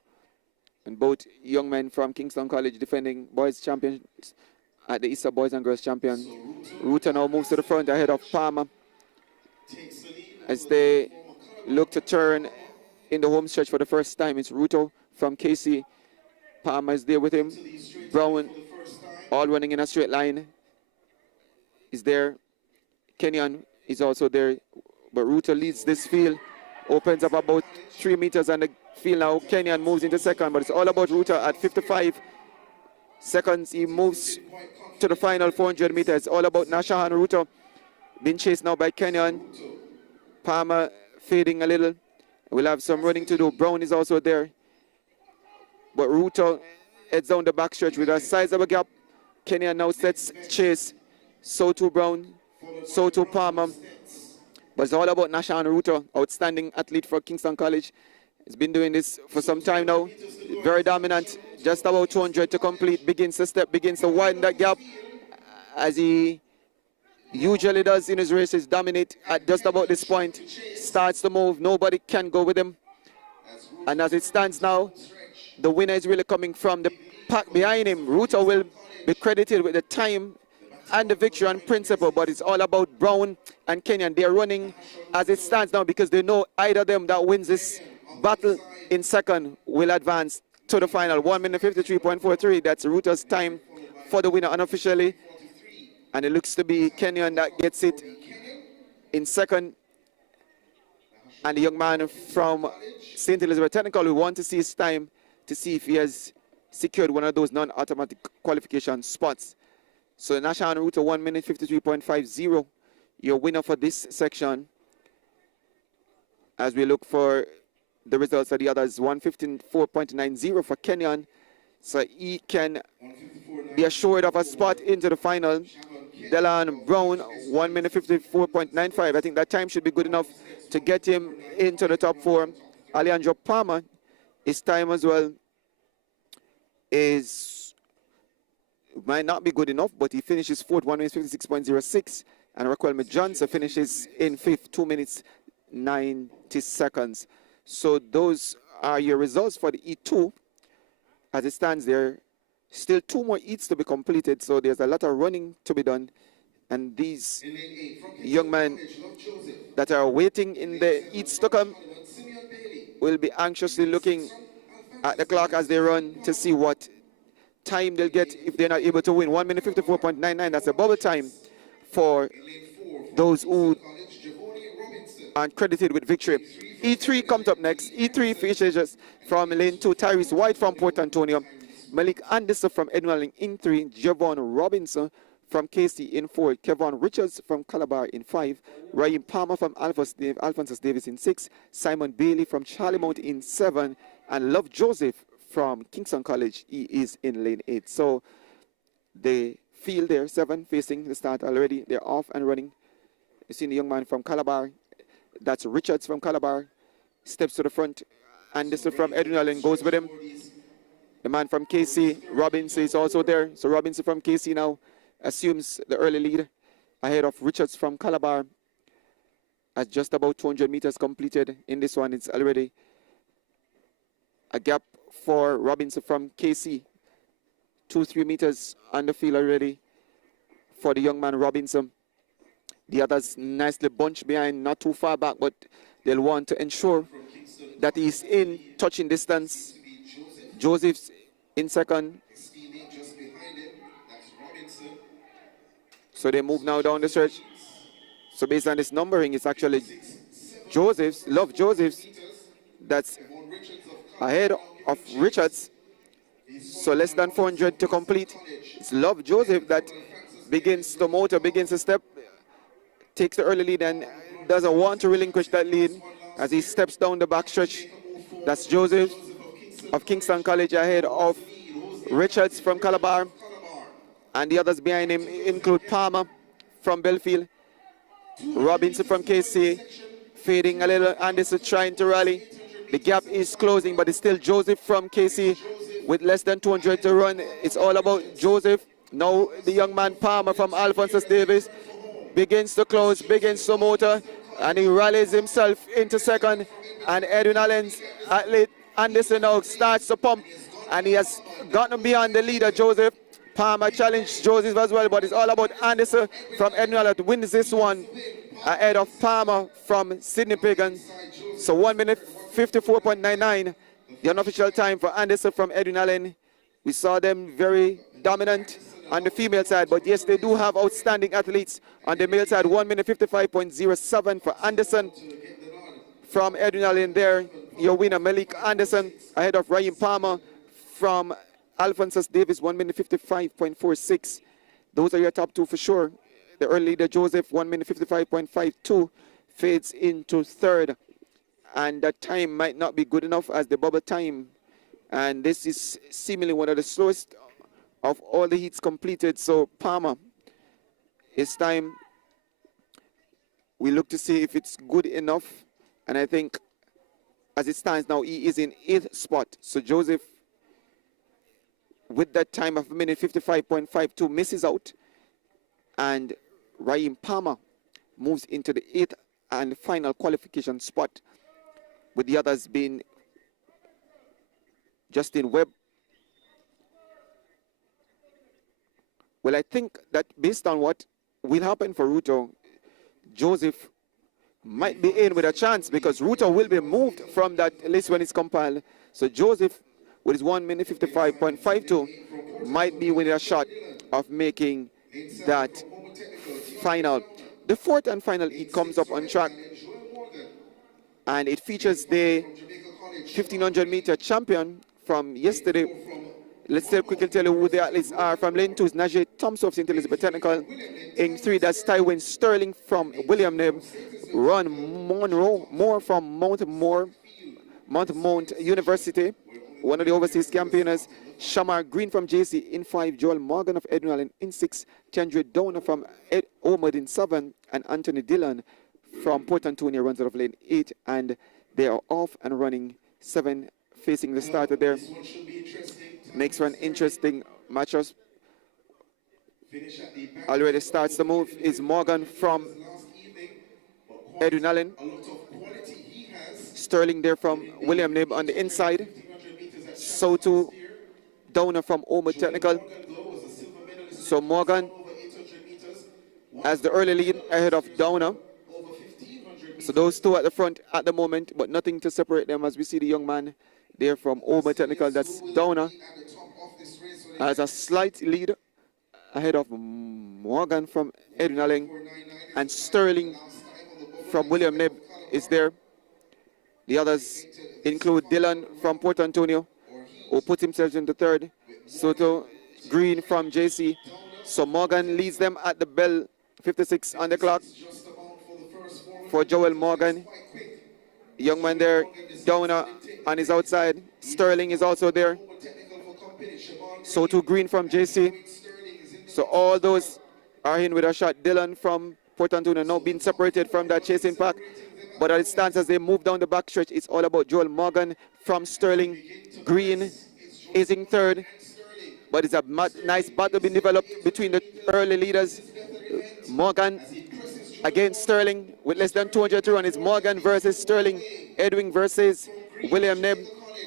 and both young men from Kingston College defending boys champions at the ISA Boys and Girls Champion. Ruto now moves to the front ahead of Palmer as they look to turn in the home stretch for the first time. It's Ruto from KC. Palmer is there with him. Brown, all running in a straight line, is there. Kenyon is also there, but Ruto leads this field, opens up about 3 meters on the field now. Kenyon moves into second, but it's all about Ruto at 55 seconds. He moves to the final 400 meters. All about Nashahan Ruto, being chased now by Kenyon. Palmer fading a little. We'll have some running to do. Brown is also there. But Ruto heads down the backstretch with a sizable gap. Kenya now sets chase. So too Brown, so too Palmer. But it's all about Nashan Ruto, outstanding athlete for Kingston College. He's been doing this for some time now. Very dominant. Just about 200 to complete. Begins to step, begins to widen that gap. As he usually does in his races, dominate at just about this point. Starts to move. Nobody can go with him. And as it stands now, the winner is really coming from the pack behind him. Ruto will be credited with the time and the victory on principle, but it's all about Brown and Kenyan. They're running as it stands now because they know either of them that wins this battle in second will advance to the final. 1 minute 53.43. That's Ruto's time for the winner unofficially. And it looks to be Kenyan that gets it in second. And the young man from St. Elizabeth Technical, we want to see his time to see if he has secured one of those non-automatic qualification spots. So Nashan Ruto 1 minute 53.50, your winner for this section. As we look for the results of the others, 1:54.90 for Kenyan. So he can be assured of a spot into the final. Delan Brown 1 minute 54.95. I think that time should be good enough to get him into the top four. Alejandro Palmer, his time as well might not be good enough, but he finishes fourth, 1 minute 56.06. And Raquel Johnson finishes in fifth, 2 minutes 90 seconds. So those are your results for the E2. As it stands there, still 2 more heats to be completed, so there's a lot of running to be done. And these young men that are waiting in the heats to come will be anxiously looking at the clock as they run to see what time they'll get if they're not able to win. 1 minute 54.99, that's a bubble time for those who aren't credited with victory. E3 comes up next. E3 features from lane 2, Tyrese White from Port Antonio, Malik Anderson from Edmonton in 3, Javon Robinson from KC in 4, Kevon Richards from Calabar in 5, Ryan Palmer from Alphonsus Davis in 6, Simon Bailey from Charlemont in 7, and Love Joseph from Kingston College, he is in lane 8. So the field there, 7 facing the start already. They're off and running. You see the young man from Calabar. That's Richards from Calabar. Steps to the front. Anderson from Edwin goes with him. The man from KC, Robinson, is also there. So Robinson from KC now assumes the early lead ahead of Richards from Calabar. At just about 200 meters completed in this one, it's already a gap for Robinson from KC. 2-3 meters on the field already for the young man Robinson. The others nicely bunched behind, not too far back, but they'll want to ensure that he's in touching distance. Joseph's in second. So they move now down the stretch. So based on this numbering, it's actually Joseph's, Love Joseph's, that's ahead of Richards. So less than 400 to complete. It's Love Joseph that begins to motor, begins to step, takes the early lead and doesn't want to relinquish that lead as he steps down the backstretch. That's Joseph of Kingston College ahead of Richards from Calabar. And the others behind him include Palmer from Belfield, Robinson from KC, fading a little. Anderson trying to rally. The gap is closing, but it's still Joseph from KC with less than 200 to run. It's all about Joseph. Now the young man Palmer from Alphonsus Davis begins to close, begins to motor, and he rallies himself into second. And Edwin Allen's athlete Anderson now starts to pump, and he has gotten beyond the leader Joseph. Palmer challenged Joseph as well, but it's all about Anderson from Edwin Allen to wins this one ahead of Palmer from Sydney Pagan. So 1 minute 54.99, the unofficial time for Anderson from Edwin Allen. We saw them very dominant on the female side, but yes, they do have outstanding athletes on the male side. 1 minute 55.07 for Anderson from Edwin Allen there. Your winner, Malik Anderson, ahead of Ryan Palmer from Alphonsus Davis, 1 minute 55.46. Those are your top two for sure. The early leader, Joseph, 1 minute 55.52, fades into third, and that time might not be good enough as the bubble time. And this is seemingly one of the slowest of all the heats completed. So Palmer, it's time we look to see if it's good enough. And I think as it stands now, he is in 8th spot. So Joseph, with that time of 1:55.52, misses out. And Raheem Palmer moves into the 8th and final qualification spot, with the others being Justin Webb. Well, I think that based on what will happen for Ruto, Joseph might be in with a chance, because Ruto will be moved from that list when it's compiled. So Joseph, with his 1:55.52, might be with a shot of making that final. The 4th and final heat comes up on track, and it features the 1500-meter champion from yesterday. Let's quickly tell you who the athletes are. From lane 2 is Najee Thompson of St. Elizabeth Technical. In 3, that's Tywin Sterling from William Neb. Ron Monroe Moore from Mount University, one of the overseas campaigners. Shamar Green from JC in 5. Joel Morgan of Edwin in 6. Chandra Downer from Ed Omad in 7. And Anthony Dillon from Port Antonio runs out of lane 8. And they are off and running 7, facing the starter there. Makes for an interesting matchup. Already starts the move is Morgan from Edwin Allen. Sterling there from William Nib on the inside. So too Downer from Omad Technical. So Morgan as the early lead ahead of Downer. So those two at the front at the moment, but nothing to separate them as we see the young man there from Omad Technical, that's Downer, as a slight lead ahead of Morgan from Edwin Allen, and Sterling from William Neb is there. The others include Dylan from Port Antonio, who put himself into 3rd. Soto Green from JC. So Morgan leads them at the bell, 56 on the clock for Joel Morgan. Young man there, Downer on his outside. Sterling is also there. So too Green from JC. So all those are in with a shot. Dylan from Port Antonio now being separated from that chasing pack. But as it stands, as they move down the backstretch, it's all about Joel Morgan from Sterling. Green is in 3rd. But it's a nice battle being developed between the early leaders. Morgan against Sterling with less than 200 to run. It's Morgan versus Sterling. Edwin versus William Neb.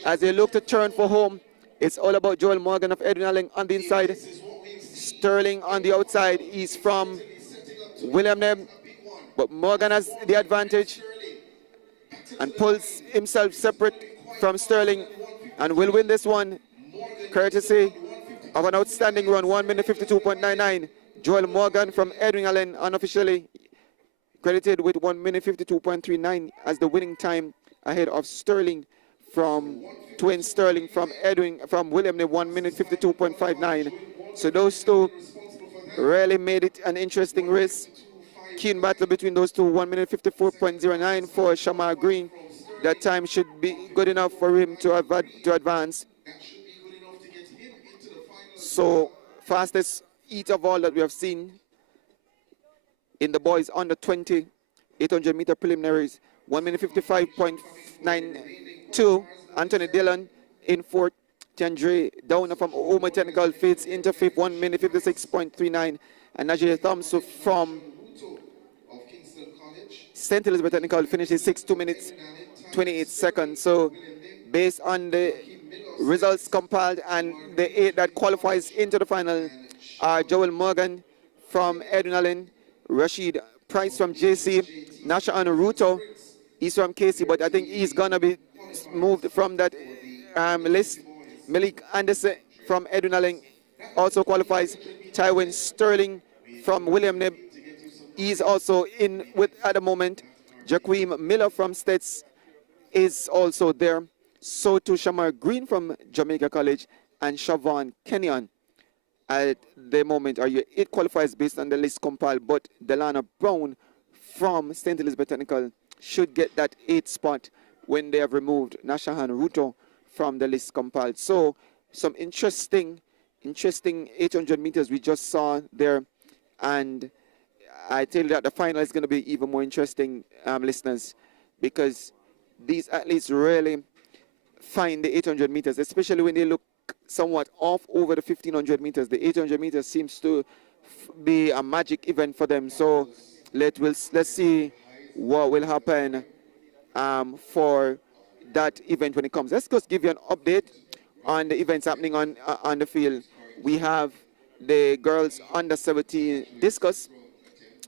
As they look to turn for home, it's all about Joel Morgan of Edwin Allen on the inside. Sterling on the outside. He's from William Neb. But Morgan has the advantage and pulls himself separate from Sterling and will win this one courtesy of an outstanding run, 1:52.99. Joel Morgan from Edwin Allen unofficially credited with 1:52.39 as the winning time ahead of Sterling from Twin Sterling from William Neb, 1:52.59. So those two really made it an interesting race. Keen battle between those two, 1:54.09 for Shamar Green. That time should be good enough for him to advance. So fastest heat of all that we have seen in the boys under 20 800-meter preliminaries, 1:55.92. Anthony Dillon in 4th. Chandra Downer from Omad Technical fits into 5th, 1:56.39. And Najee Thompson from St. Elizabeth Technical finishes 6, 2 minutes, 28 seconds. So based on the results compiled and the 8 that qualifies into the final are Joel Morgan from Edwin Allen, Rashid Price from JC, Nasha Ruto, he's from KC, but I think he's gonna be moved from that list. Malik Anderson from Edwin Allen also qualifies. Tywin Sterling from William Neb, he's also in with at the moment. Jaquim Miller from States is also there. So too Shamar Green from Jamaica College and Siobhan Kenyon at the moment are 8 qualifiers based on the list compiled, but Delana Brown from St. Elizabeth Technical should get that 8th spot when they have removed Nashahan Ruto from the list compiled. So some interesting 800 meters we just saw there, and I tell you that the final is going to be even more interesting, listeners, because these athletes really find the 800 meters, especially when they look somewhat off over the 1500 meters. The 800 meters seems to be a magic event for them. So let's see what will happen for that event when it comes. Let's just give you an update on the events happening on the field. We have the girls under 17 discus.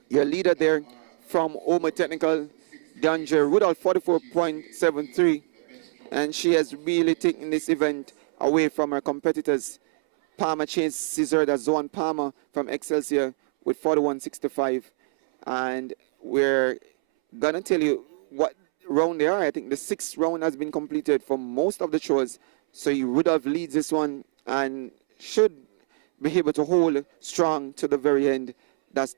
Your leader there from Omer Technical, Danja Rudolph, 44.73, and she has really taken this event away from her competitors. Palmer chases her, that's Zoan Palmer from Excelsior with 41.65, and we're gonna tell you what round they are. I think the 6th round has been completed for most of the throws, so Rudolph leads this one and should be able to hold strong to the very end. That's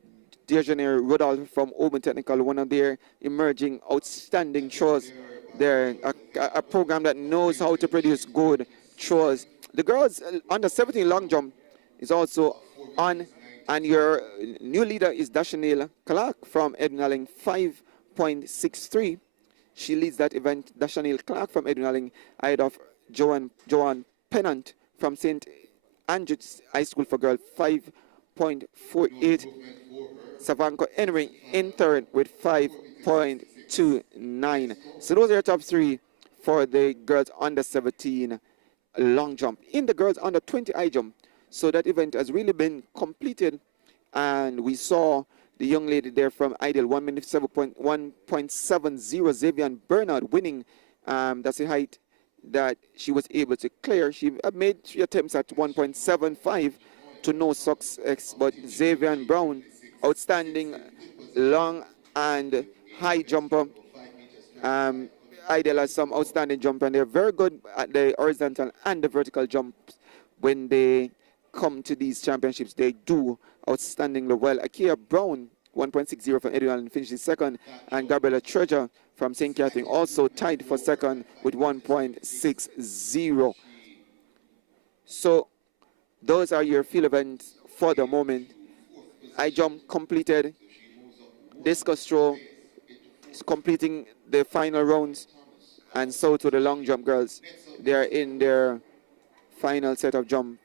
Dejanir Rudolph from Open Technical, one of their emerging outstanding throws. They're a program that knows how to produce good throws. The girls under 17 long jump is also on, and your new leader is Dashanil Clark from Ednaling, 5.63. She leads that event. Dashanil Clark from Ednaling, ahead of Joanne Pennant from St. Andrew's High School for Girls, 5.48. Savanko Henry in third with 5.29. So those are your top 3 for the girls under 17 long jump. In the girls under 20 high jump, so that event has really been completed, and we saw the young lady there from Ideal, 1:57.1.70, Xavier Bernard winning. That's the height that she was able to clear. She made 3 attempts at 1.75 to no success, but Xavier Brown, outstanding long and high jumper. Ideal has some outstanding jumper, and they're very good at the horizontal and the vertical jumps. When they come to these championships, they do outstandingly well. Akia Brown, 1.60 from Edwin, finishes second, and Gabriela Treasure from St. Catherine also tied for second with 1.60. So those are your field events for the moment. High jump completed. Discus throw is completing the final rounds, and so to the long jump girls. They are in their final set of jump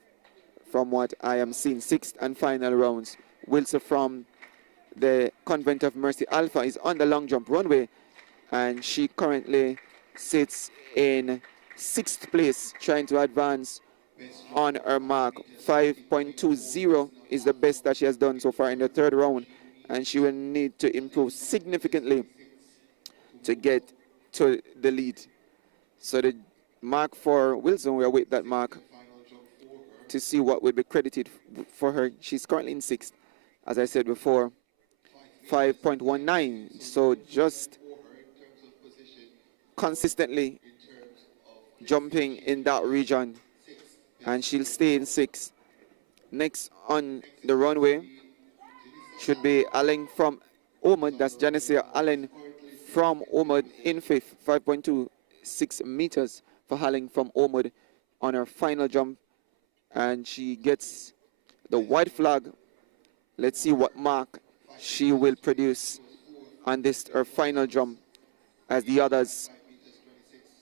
from what I am seeing. 6th and final rounds. Wilson from the Convent of Mercy Alpha is on the long jump runway, and she currently sits in 6th place, trying to advance on her mark. 5.20 is the best that she has done so far in the 3rd round, and she will need to improve significantly to get to the lead. So the mark for Wilson, we await that mark to see what will be credited for her. She's currently in 6th, as I said before, 5.19. So just consistently jumping in that region, and she'll stay in 6th. Next on the runway should be Allen from Omad. That's Janicia Allen from Omad in 5th, 5.26 meters for Allen from Omad on her final jump, and she gets the white flag. Let's see what mark she will produce on this, her final jump, as the others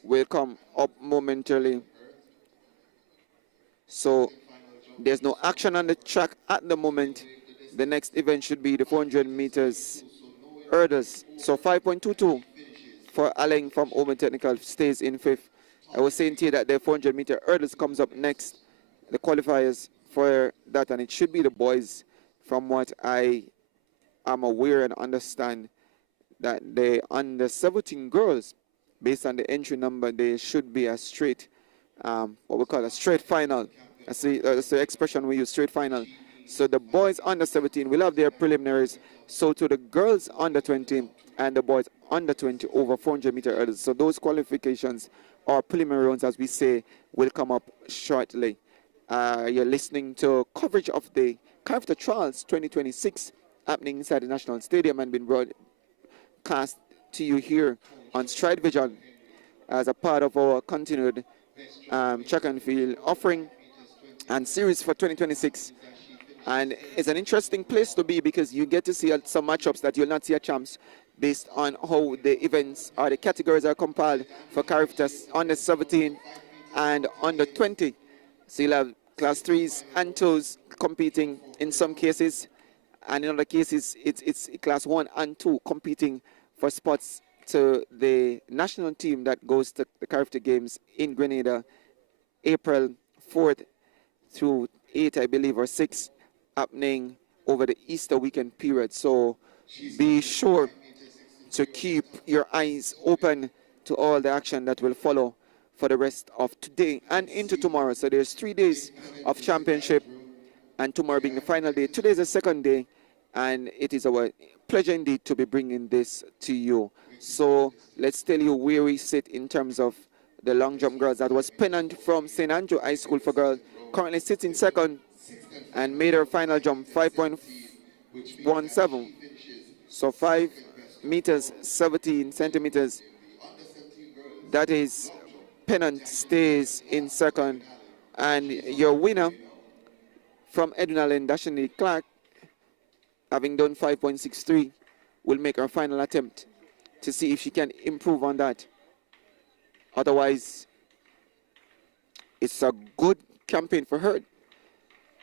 will come up momentarily. So there's no action on the track at the moment. The next event should be the 400 meters hurdles. So 5.22 for Allen from Omen Technical, stays in 5th. I was saying to you that the 400 meter hurdles comes up next, the qualifiers for that, and it should be the boys. From what I am aware and understand, that the under 17 girls, based on the entry number, they should be a straight, what we call a straight final. That's the expression we use, straight final. So the boys under 17 will have their preliminaries. So to the girls under 20 and the boys under 20 over 400 meter hurdles. So those qualifications, or preliminary rounds as we say, will come up shortly. You're listening to coverage of the CARIFTA Trials 2026 happening inside the National Stadium and been broadcast to you here on Stride Vision as a part of our continued track and field offering and series for 2026. And it's an interesting place to be because you get to see some matchups that you'll not see at champs based on how the events or the categories are compiled for CARIFTA under 17 and under 20. So you'll have class 3s and 2s competing in some cases, and in other cases it's class 1 and 2 competing for spots to the national team that goes to the CARIFTA Games in Grenada, April 4th through 8th, I believe, or 6th, happening over the Easter weekend period. So be sure to keep your eyes open to all the action that will follow for the rest of today and into tomorrow. So there's 3 days of championship, and tomorrow being the final day. Today is the second day, and it is our pleasure indeed to be bringing this to you. So let's tell you where we sit in terms of the long jump girls. That was Pennant from St. Andrew High School for Girls, currently sits in second and made her final jump 5.17. So 5 meters 17 centimeters. That is, Pennant stays in second, and your winner from Edwin Allen, Dashani Clark, having done 5.63, will make her final attempt to see if she can improve on that. Otherwise, it's a good campaign for her.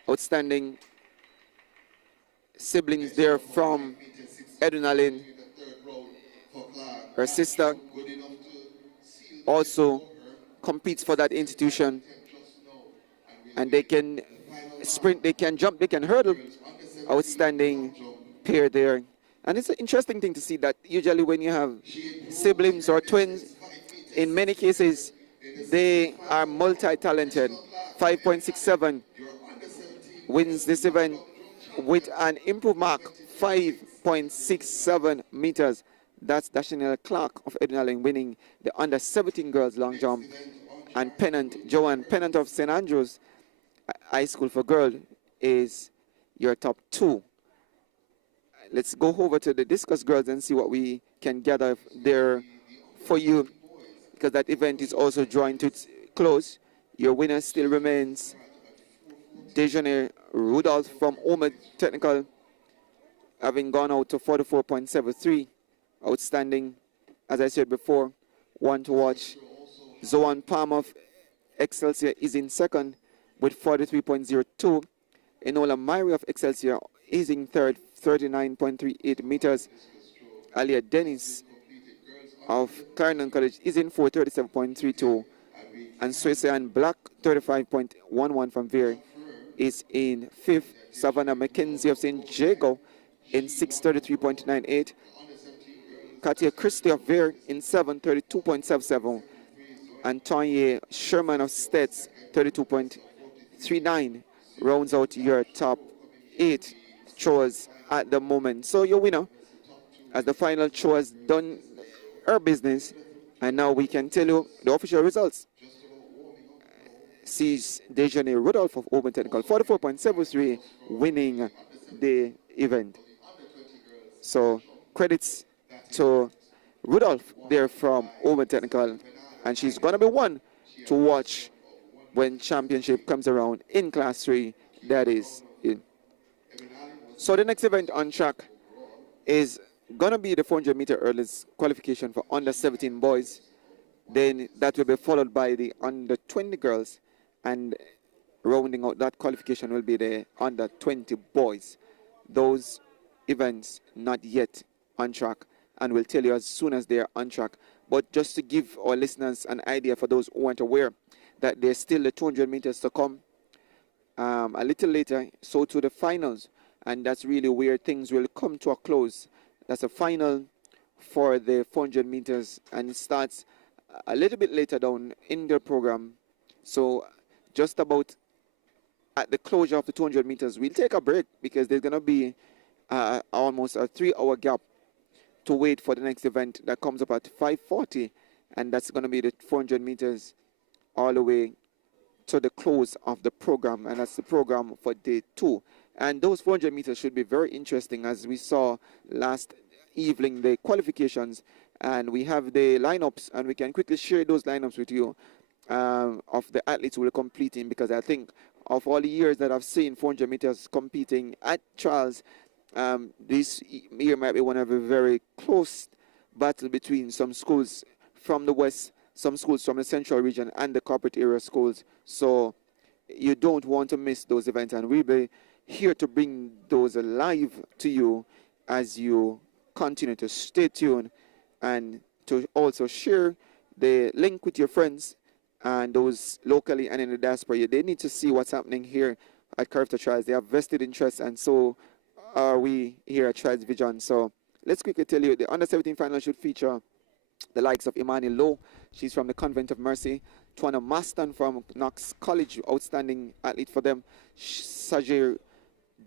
Outstanding siblings there from Edwin Allen. Her sister also competes for that institution, and they can sprint, they can jump, they can hurdle. Outstanding pair there. And it's an interesting thing to see that usually when you have siblings or twins, in many cases they are multi-talented. 5.67 wins this event with an improved mark, 5.67 meters. That's Dashaniel Clark of Edwin Allen winning the under 17 girls long jump. And Pennant, Joanne Pennant of St. Andrews High School for Girls is your top 2. Let's go over to the Discus girls and see what we can gather there for you, because that event is also drawing to its close. Your winner still remains Dejanay Rudolph from Omer Technical, having gone out to 44.73. Outstanding, as I said before, one to watch. Zoan Palm of Excelsior is in second with 43.02. Enola Myri of Excelsior is in third, 39.38 meters. Alia Dennis of Clarendon College is in fourth, 37.32. And Swayze Black, 35.11 from there, is in fifth. Savannah McKenzie of St. Jago in 6:33.98. Katia Christie of Vere in 7:32.77. And Tanya Sherman of Stets, 32.39, rounds out your top 8 throwers at the moment. So your winner, as the final throw has done her business, and now we can tell you the official results. Sees Dejanay Rudolph of Auburn Technical, 44.73, winning the event. So credits to Rudolph there from Auburn Technical, and she's going to be one to watch when championship comes around in class 3, that is in. So the next event on track is going to be the 400-meter hurdles qualification for under 17 boys. Then that will be followed by the under 20 girls, and rounding out that qualification will be the under 20 boys. Those events not yet on track, and we'll tell you as soon as they are on track. But just to give our listeners an idea, for those who aren't aware, that there's still the 200 meters to come a little later, so to the finals, and that's really where things will come to a close. That's a final for the 400 meters, and it starts a little bit later down in the program. So just about at the closure of the 200 meters, we'll take a break because there's going to be almost a 3-hour gap to wait for the next event that comes up at 5:40, and that's going to be the 400 meters all the way to the close of the program, and that's the program for day 2. And those 400 meters should be very interesting, as we saw last evening the qualifications, And we have the lineups, and we can quickly share those lineups with you of the athletes who will competing, because I think of all the years that I've seen 400 meters competing at trials, this year might be one of a very close battle between some schools from the west, some schools from the central region, and the corporate area schools. So you don't want to miss those events, and we'll be here to bring those alive to you as you continue to stay tuned, and to also share the link with your friends and those locally and in the diaspora. They need to see what's happening here at CARIFTA Trials. They have vested interest, and so are we here at Trials Vision. So let's quickly tell you, the under-17 final should feature the likes of Imani Lowe. She's from the Convent of Mercy. Twana Maston from Knox College, outstanding athlete for them. Sajir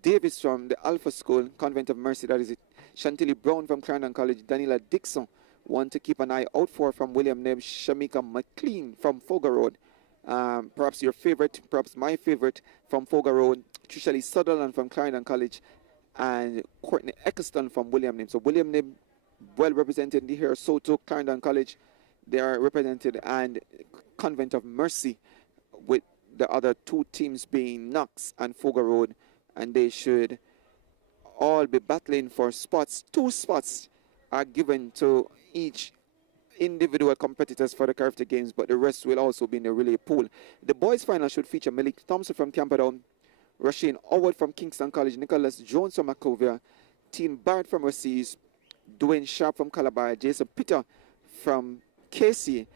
Davis from the Alpha School, Convent of Mercy, that is it. Chantilly Brown from Clarendon College. Daniela Dixon, one to keep an eye out for from William Neb. Shamika McLean from Fogar Road. Perhaps your favorite, perhaps my favorite from Fogar Road. Trisha Lee Sutherland from Clarendon College. And Courtney Eccleston from William Nib. So William Nib well represented here. So too Clarendon College, they are represented, and Convent of Mercy, with the other two teams being Knox and Fogar Road, and they should all be battling for spots. 2 spots are given to each individual competitors for the CARIFTA Games, but the rest will also be in the relay pool. The boys' final should feature Malik Thompson from Camperdown, Rasheen Howard from Kingston College, Nicholas Jones from Macovia, Teen Barrett from Recees, Dwayne Sharp from Calabar, Jason Peter from Casey,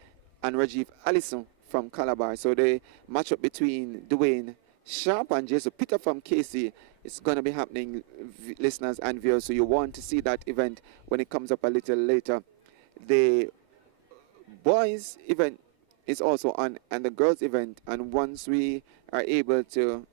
and Rajiv Allison from Calabar. So the matchup between Dwayne Sharp and Jason Peter from Casey is going to be happening, listeners and viewers. So you want to see that event when it comes up a little later. The boys event is also on, and the girls event. And once we are able to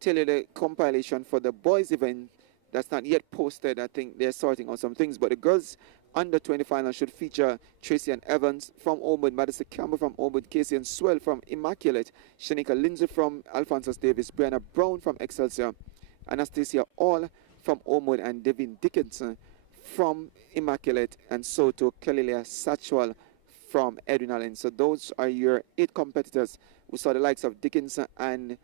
tell you the compilation for the boys event, that's not yet posted. I think they're sorting out some things, but the girls under 20 final should feature Tracy and Evans from Oakwood, Madison Campbell from Oakwood, Casey and Swell from Immaculate, Shanika Lindsay from Alphonsus Davis, Brianna Brown from Excelsior, Anastasia All from Oakwood, and Devin Dickinson from Immaculate, and so to Kalilia Satchwell from Edwin Allen. So those are your 8 competitors. We saw the likes of Dickinson and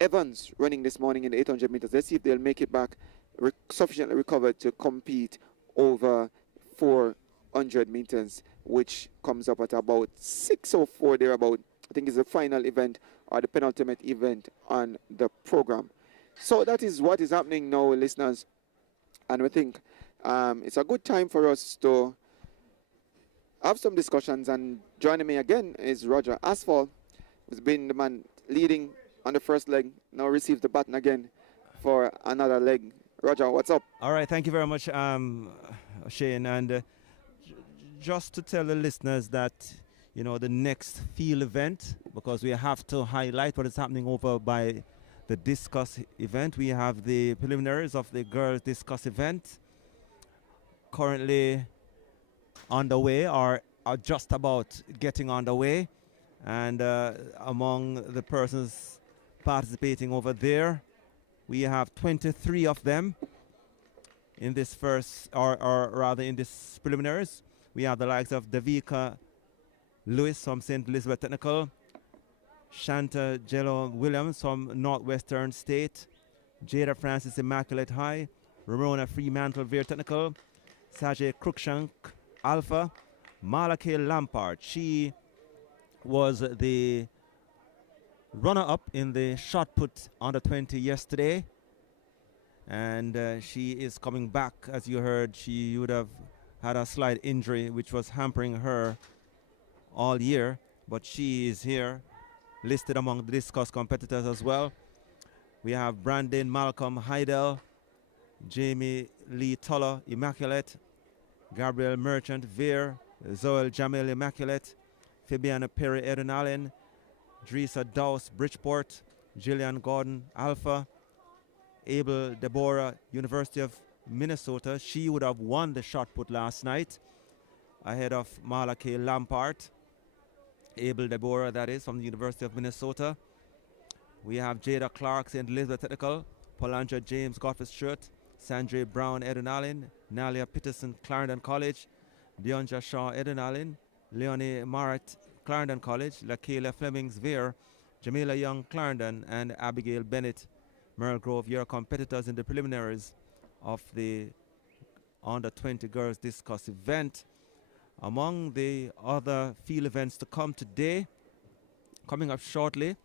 Evans running this morning in the 800 meters. Let's see if they'll make it back sufficiently recovered to compete over 400 meters, which comes up at about 6:04 thereabout. I think it's the final event or the penultimate event on the program. So that is what is happening now, listeners. And we think it's a good time for us to have some discussions. And joining me again is Roger Asphalt, who's been the man leading on the first leg, now receives the baton again for another leg. Roger, what's up? All right, thank you very much, Shane. And just to tell the listeners that, you know, the next field event, because we have to highlight what is happening over by the Discus event. We have the preliminaries of the girls Discus event currently underway, or are just about getting underway. And among the persons participating over there, we have 23 of them in this first, or rather in this preliminaries. We have the likes of Davika Lewis from St. Elizabeth Technical, Shanta Jello Williams from Northwestern State, Jada Francis Immaculate High, Ramona Fremantle Veer Technical, Sajay Cruikshank Alpha, Malake Lampard. She was the runner-up in the shot put under 20 yesterday, and she is coming back. As you heard, she would have had a slight injury which was hampering her all year, but she is here listed among the Discus competitors as well. We have Brandon Malcolm Heidel, Jamie Lee Tuller Immaculate, Gabriel Merchant Veer, Zoel Jamil Immaculate, Fabiana Perry Eden Allen, Drisa Dowse Bridgeport, Jillian Gordon Alpha, Abel Deborah University of Minnesota. She would have won the shot put last night ahead of Malake Lampard. Abel Deborah, that is, from the University of Minnesota. We have Jada Clark, St. Elizabeth Technical, Palanja James Godfrey Stewart, Sandra Brown, Edinallen, Nalia Peterson, Clarendon College, Deonja Shaw, Edinallen, Leonie Marat, Clarendon College, Lakayla Flemings, Veer, Jamila Young, Clarendon, and Abigail Bennett, Merle Grove, your competitors in the preliminaries of the Under 20 Girls Discus event. Among the other field events to come today, coming up shortly,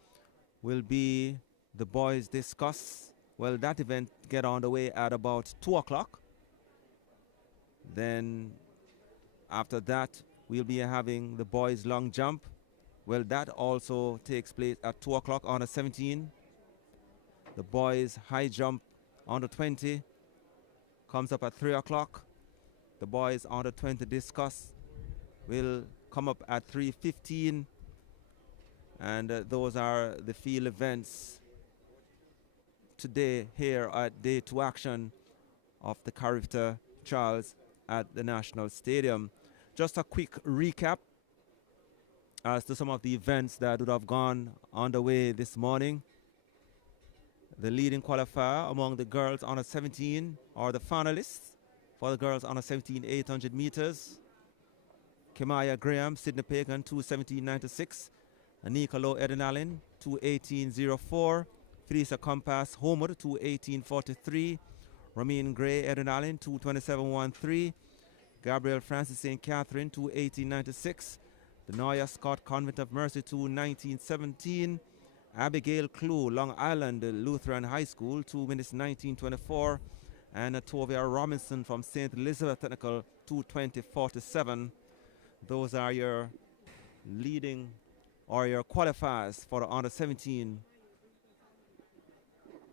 will be the Boys Discus. Well, that event get on the way at about 2 o'clock. Then after that, we'll be having the Boys Long Jump. Well, that also takes place at 2 o'clock on the 17. The Boys High Jump on the 20 comes up at 3 o'clock. The Boys on the 20 Discus will come up at 3:15. And those are the field events today here at Day 2 action of the CARIFTA trials at the National Stadium. Just a quick recap as to some of the events that would have gone on the way this morning. The leading qualifier among the girls under 17 are the finalists for the girls under 17 800 meters. Kemaya Graham, Sydney Pagan, 2:17.96. Anika Lowe Edinallen, 2:18.04. Felicia Compass Homewood, 2:18.43. Ramin Gray Edinallen, 2:27.13. Gabrielle Francis St. Catherine, 2:18.96. Denoya Scott Convent of Mercy, 2:19.17. Abigail Clue, Long Island Lutheran High School, 2 minutes 19.24. And Tovia Robinson from St. Elizabeth Technical, 2:20.47. Those are your leading or your qualifiers for the under 17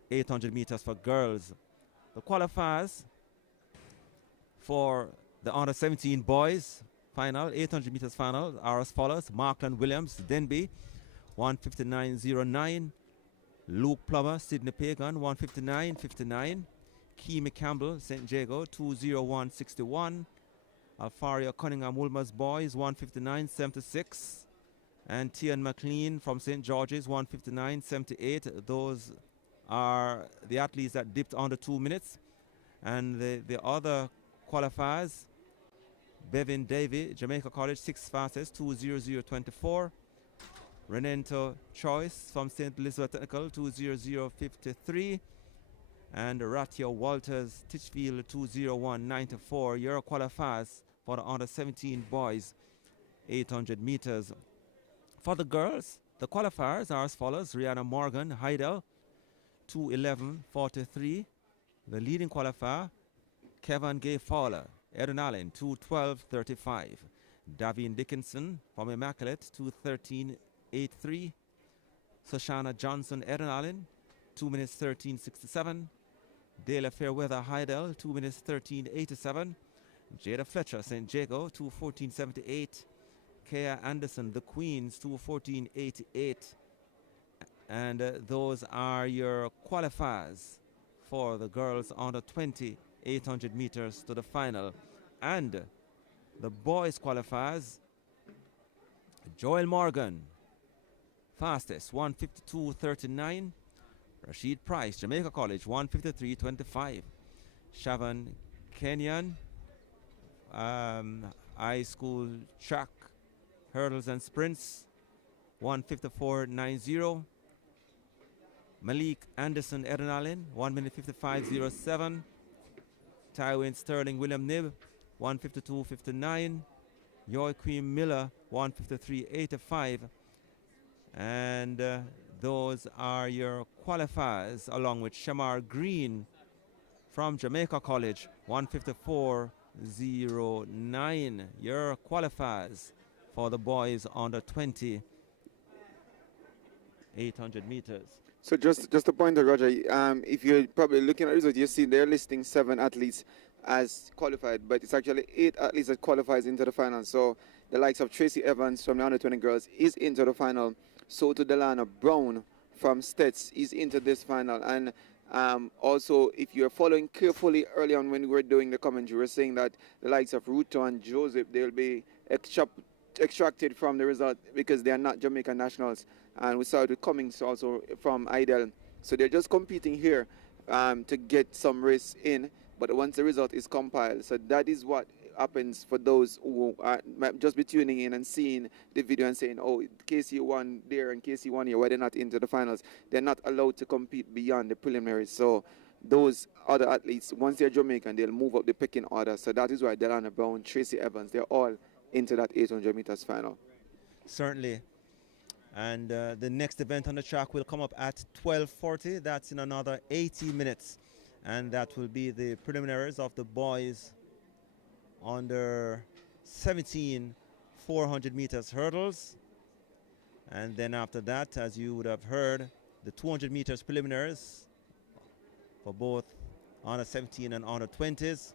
800 meters for girls. The qualifiers for the under 17 boys final, 800 meters final, are as follows: Markland Williams, Denby, 1:59.09. Luke Plummer, Sydney Pagan, 1:59.59. Keemy Campbell, St. Jago, 2:01.61. Alfaria Cunningham Wolmer's boys, 1:59.76. And Tian McLean from St. George's, 1:59.78. Those are the athletes that dipped under 2 minutes. And the other qualifiers: Bevin Davy, Jamaica College, 6th fastest, 2:00.24. Renento Choice from St. Elizabeth Technical, 2:00.53. And Ratia Walters, Titchfield, 2:01.94. Your qualifiers for the under 17 boys 800 meters. For the girls, the qualifiers are as follows: Rihanna Morgan, Heidel, 2:11.43. The leading qualifier, Kevin Gay Fowler, Edinallen, 2:12.35. Davin Dickinson from Immaculate, 2:13.83. Soshana Johnson, Edinallen, 2 minutes 13.67. Dela Fairweather, Heidel, 2 minutes 13.87. Jada Fletcher, St. Jago, 2:14.78. Kea Anderson, the Queens, 2:14.88. And those are your qualifiers for the girls under 20 800 meters to the final. And the boys qualifiers: Joel Morgan, fastest, 1:52.39. Rashid Price, Jamaica College, 1:53.25. Shavan Kenyan, high school track, hurdles and sprints, 1:54.90. Malik Anderson Edinallen, 1:55.07. Tywin Sterling William Nib, 1:52.59. Joaquin Miller, 1:53.85. And those are your qualifiers, along with Shamar Green from Jamaica College, 1:54.09. Your qualifiers for the boys under 20 800 meters. So just a pointer, Roger. If you're probably looking at results, you see they're listing 7 athletes as qualified, but it's actually 8 athletes that qualifies into the final. So the likes of Tracy Evans from the under 20 girls is into the final. So to Delana Brown from Stets is into this final. And also, if you're following carefully early on when we were doing the commentary, we were saying that the likes of Ruto and Joseph, they'll be extracted from the result because they are not Jamaican nationals. And we saw it with Cummings also from Idel. So they're just competing here to get some race in, but once the result is compiled. So that is what happens for those who might just be tuning in and seeing the video and saying, oh, KC won there and KC won here, why they're not into the finals. They're not allowed to compete beyond the preliminaries. So those other athletes, once they're Jamaican, they'll move up the pecking order. So that is why Delana Brown, Tracy Evans, they're all into that 800 meters final. Certainly. And the next event on the track will come up at 12:40. That's in another 80 minutes. And that will be the preliminaries of the boys under 17 400 meters hurdles. And then after that, as you would have heard, the 200 meters preliminaries for both under 17 and under 20s.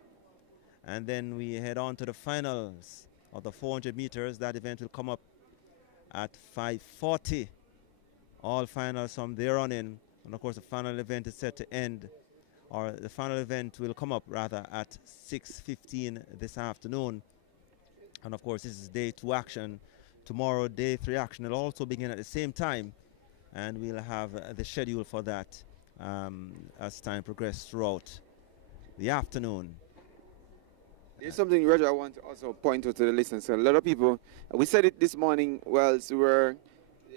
And then we head on to the finals of the 400 meters. That event will come up at 5:40. All finals from there on in. And of course, the final event is set to end, or the final event will come up rather at 6:15 this afternoon. And of course, this is day 2 action. Tomorrow, day 3 action will also begin at the same time. And we'll have the schedule for that as time progresses throughout the afternoon. There's something, Roger, I want to also point out to the listeners. So a lot of people, we said it this morning whilst we were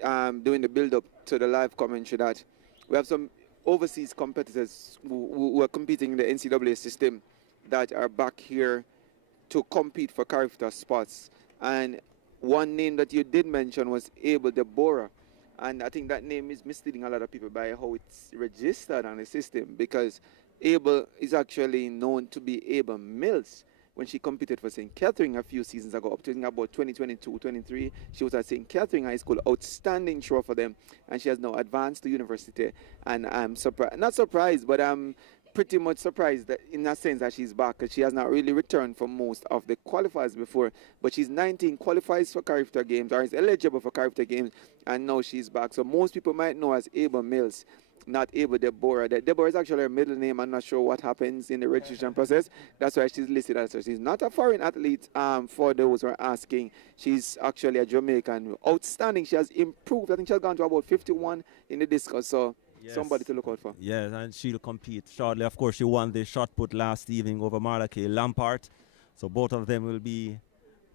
doing the build-up to the live commentary, that we have some overseas competitors who are competing in the NCAA system that are back here to compete for CARIFTA spots. And one name that you did mention was Abel Deborah. And I think that name is misleading a lot of people by how it's registered on the system, because Abel is actually known to be Abel Mills. When she competed for St. Catherine a few seasons ago, up to about 2022-23, she was at St. Catherine High School, outstanding throw for them, and she has now advanced to university. And I'm not surprised, but I'm pretty much surprised that in that sense that she's back, because she has not really returned for most of the qualifiers before. But she's 19, qualifies for CARIFTA games, or is eligible for CARIFTA games, and now she's back. So most people might know as Abel Mills, not Abel Deborah. Deborah is actually her middle name. I'm not sure what happens in the registration process. That's why she's listed as her. She's not a foreign athlete, for those who are asking. She's actually a Jamaican. Outstanding. She has improved. I think she has gone to about 51 in the discus. So yes, somebody to look out for. Yes, and she'll compete shortly. Of course, she won the shot put last evening over Marla K. Lampart. So both of them will be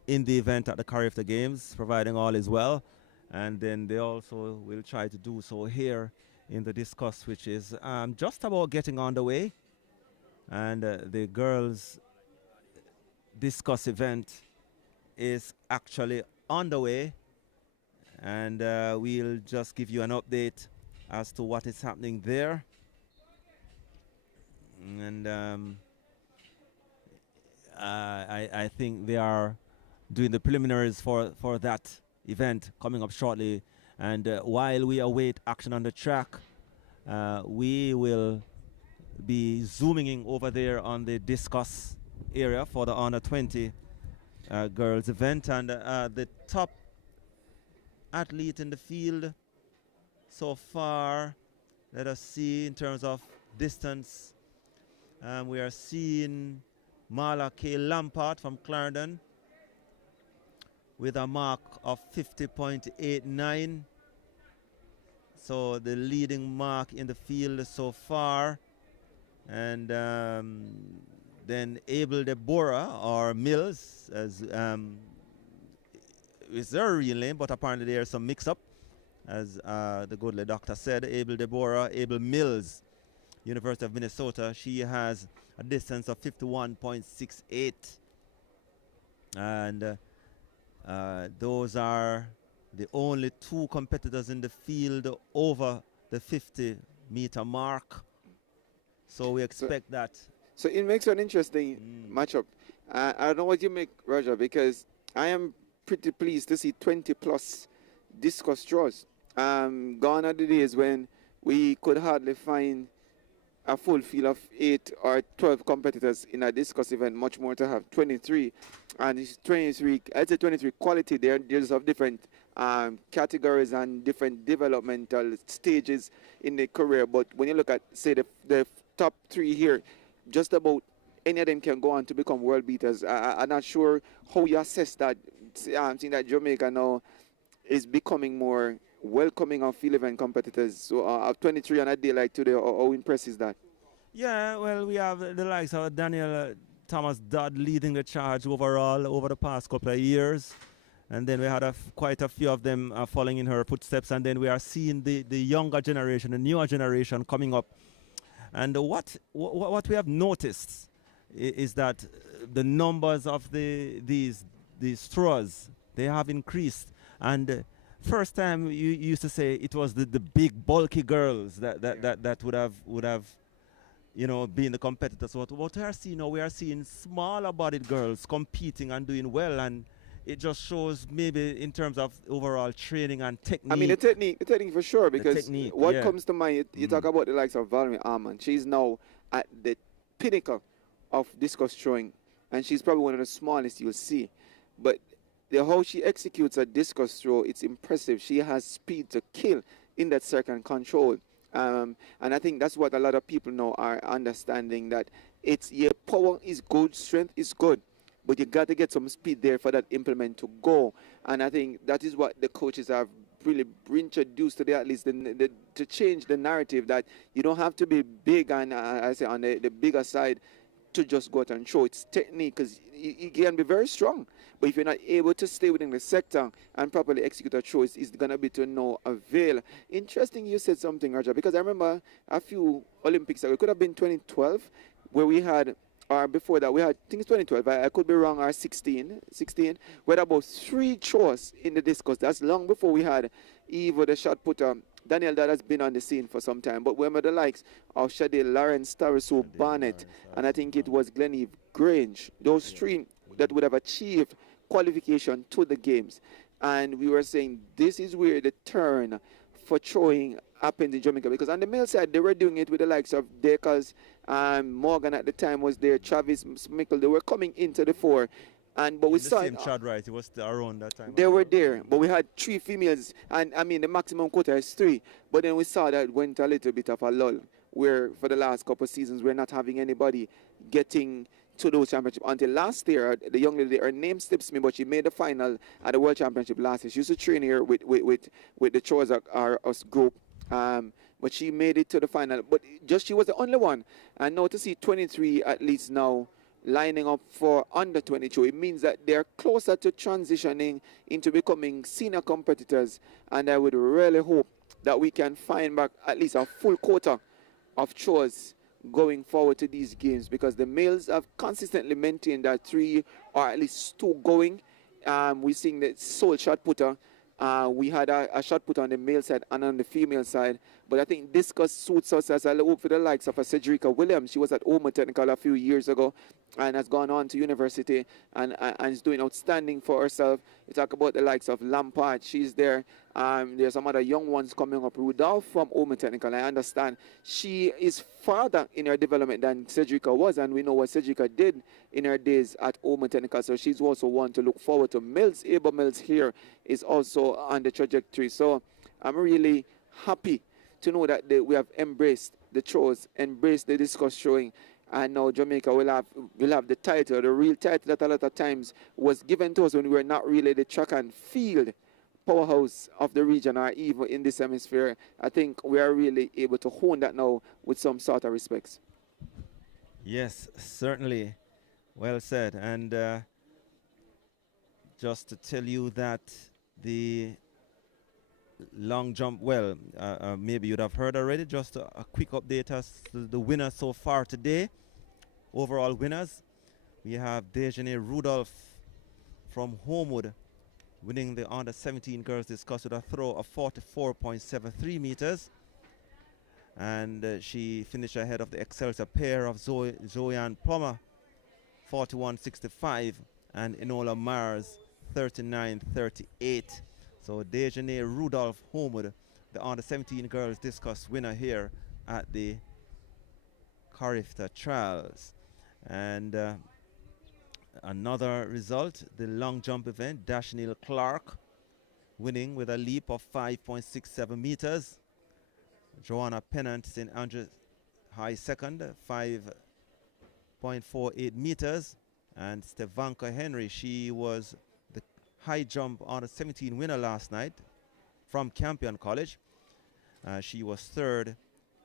in the event at the CARIFTA Games, providing all is well. And then they also will try to do so here in the discus, which is just about getting underway. And the girls' discus event is actually underway. And we'll just give you an update as to what is happening there. And I think they are doing the preliminaries for that event coming up shortly. And while we await action on the track, we will be zooming in over there on the discus area for the under 20 girls event. And the top athlete in the field so far, let us see in terms of distance. We are seeing Marla K. Lampart from Clarendon with a mark of 50.89. So the leading mark in the field so far. And then Abel Deborah, or Mills, as is their real name, but apparently there's some mix-up, as the good doctor said. Abel Deborah, Abel Mills, University of Minnesota. She has a distance of 51.68. And those are the only two competitors in the field over the 50-meter mark. So we expect that. So it makes an interesting matchup. I don't know what you make, Roger, because I am pretty pleased to see 20-plus discus draws. Gone are the days when we could hardly find a full field of 8 or 12 competitors in a discus event, much more to have 23. And it's 23, I'd say 23 quality. They're just of different categories and different developmental stages in the career. But when you look at, say, the top 3 here, just about any of them can go on to become world beaters. I'm not sure how you assess that. I'm seeing that Jamaica now is becoming more welcoming of field event competitors. So 23 on a day like today, how impressive is that? Yeah, well, we have the likes of Daniel Thomas Dodd leading the charge overall over the past couple of years. And then we had quite a few of them following in her footsteps. And then we are seeing the younger generation, the newer generation coming up. And what we have noticed is that the numbers of these throwers, they have increased. And first time you used to say it was the big bulky girls that would have being the competitors. What we are seeing now, we are seeing smaller bodied girls competing and doing well, and it just shows maybe in terms of overall training and technique. I mean, the technique for sure, because what yeah. comes to mind, you talk about the likes of Valerie Armand. She's now at the pinnacle of discus throwing, and she's probably one of the smallest you'll see. But how she executes a discus throw, it's impressive. She has speed to kill in that second control. And I think that's what a lot of people now are understanding, that power is good, strength is good, but you got to get some speed there for that implement to go. And I think that is what the coaches have really introduced today, at least to change the narrative, that you don't have to be big and I say on the bigger side to just go out and throw. It's technique, because you can be very strong, but if you're not able to stay within the sector and properly execute a throw, it's going to be to no avail. Interesting you said something, Raja, because I remember a few Olympics ago, it could have been 2012, where we had, or before that, we had, I think it's 2012, I could be wrong, or 16, we had about 3 throws in the discus. That's long before we had Eva, the shot putter, Daniel, that has been on the scene for some time. But remember the likes of Shadil, Lawrence, Tarasu, Barnett, and I think it was Gleneve Grange. Those 3 that would have achieved qualification to the games. And we were saying this is where the turn for throwing happens in Jamaica. Because on the male side, they were doing it with the likes of Dekers, Morgan at the time was there, Travis Mickle. They were coming into the fore. But we saw same Chad, right? It was around that time. They were there, but we had 3 females, and I mean the maximum quota is 3. But then we saw that it went a little bit of a lull, where for the last couple of seasons we're not having anybody getting to those championships. Until last year, the young lady, her name slips me, but she made the final at the World Championship last year. She used to train here with the Chores us group. But she made it to the final. But just she was the only one. And now to see 23 at least now lining up for under 22, it means that they're closer to transitioning into becoming senior competitors. And I would really hope that we can find back at least a full quota of chores going forward to these games, because the males have consistently maintained that 3 or at least 2 going. We're seeing the sole shot putter. We had a shot put on the male side and on the female side. But I think Discus suits us as I hope for the likes of a Cedrica Williams. She was at Omer Technical a few years ago and has gone on to university and is doing outstanding for herself. You talk about the likes of Lampard. She's there. There's some other young ones coming up. Rudolph from Omer Technical. I understand she is farther in her development than Cedrica was, and we know what Cedrica did in her days at Omer Technical. So she's also one to look forward to. Abel Mills here is also on the trajectory. So I'm really happy to know that we have embraced the throws, embraced the discus throwing, and now Jamaica will have the title, the real title that a lot of times was given to us when we were not really the track and field powerhouse of the region or even in this hemisphere. I think we are really able to hone that now with some sort of respects. Yes, certainly. Well said. And just to tell you that the long jump, well, maybe you'd have heard already, just a quick update as to the winners so far today. Overall winners, we have Dejane Rudolph from Homewood winning the under 17 girls discus with a throw of 44.73 meters. And she finished ahead of the Excelsior pair of Zoyan Plummer, 41.65, and Enola Mars, 39.38. So Dejane Rudolph Homewood, the under 17 girls discus winner here at the CARIFTA trials. And another result, the long jump event, Dashnil Clark winning with a leap of 5.67 meters. Joanna Pennant, St. Andrews High second, 5.48 meters. And Stevanka Henry, she was the high jump under 17 winner last night from Campion College. She was third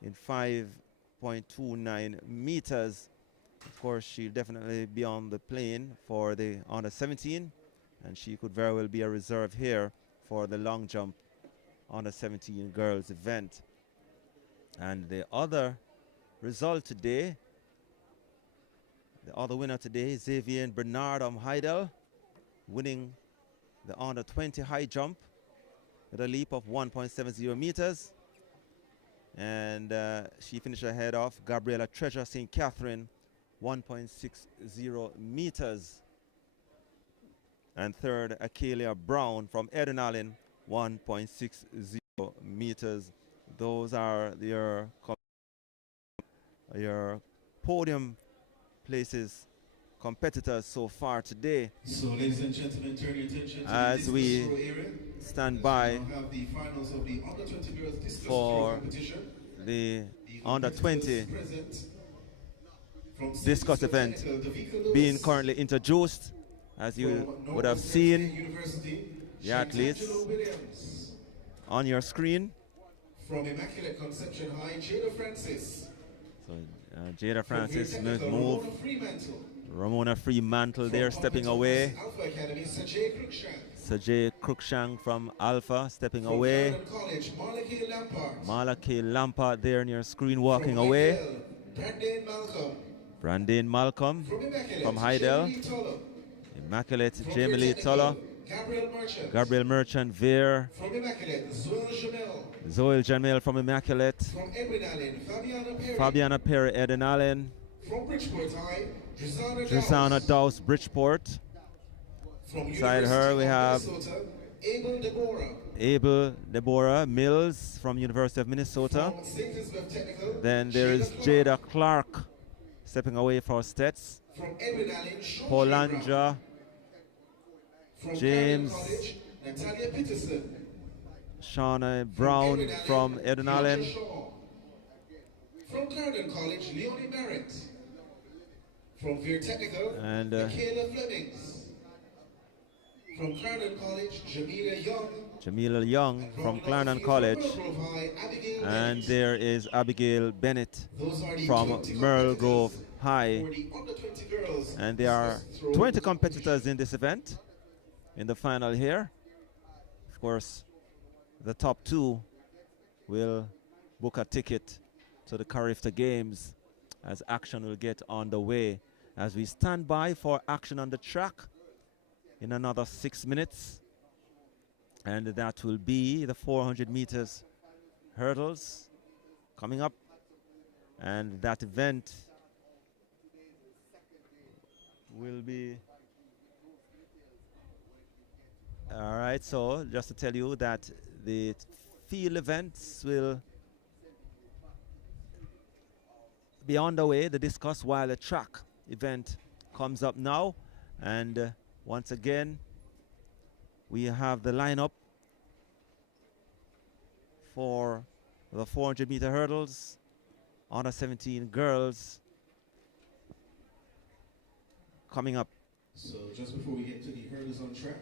in 1.29 meters. Of course, she'll definitely be on the plane for the under 17, and she could very well be a reserve here for the long jump under 17 girls event. And the other result today, the other winner today, Xavier Bernard Heidel, winning the under 20 high jump with a leap of 1.70 meters. And she finished ahead of Gabriela Treasure St. Catherine, 1.60 meters. And third, Akelia Brown from Eden 1.60 meters. Those are your podium places competitors so far today. So, ladies and gentlemen, turn your attention to as the we discus throw area. stand by Have the finals of the under 20 girls discus for throw competition. the under 20 from discus event being currently introduced. As you would have seen the athletes on your screen. From Immaculate Conception High, Jada Francis. So Jada Francis move. Ramona Freemantle there stepping away. Alpha Academy, Sajay Cruikshank from Alpha stepping away. College, Malaki Lampard there near screen walking away. Brandon Malcolm from Heidel. Immaculate Jamie Lee Toller. Gabriel Merchant there. From Immaculate, Zoel Jamel from Immaculate. From Edwin Allen, Fabiana Perry, Eden Allen. From Bridgeport High, Drizana Dowse, Bridgeport. From Beside her we have Abel Abel Deborah Mills from University of Minnesota. Then there is Jada Clark stepping away for Stets. From Edwin Allen, Polanja, James, Natalia Peterson. Shauna Brown from Eden Allen. From Clarendon College, Leonie Barrett. From Veer Technical, and Michaela Flemings. From Clarendon College, Jamila Young from Clarendon College. And there is Abigail Bennett from Merle Grove High. And there are 20 competitors in this event in the final here. Of course, the top two will book a ticket to the CARIFTA Games as action will get on the way. As we stand by for action on the track in another 6 minutes. And that will be the 400 meters hurdles coming up. And that event will be... All right, so just to tell you that the field events will be on the way, the discuss, while the track event comes up now. And once again, we have the lineup for the 400 meter hurdles, under 17 girls coming up. So just before we get to the hurdles on track.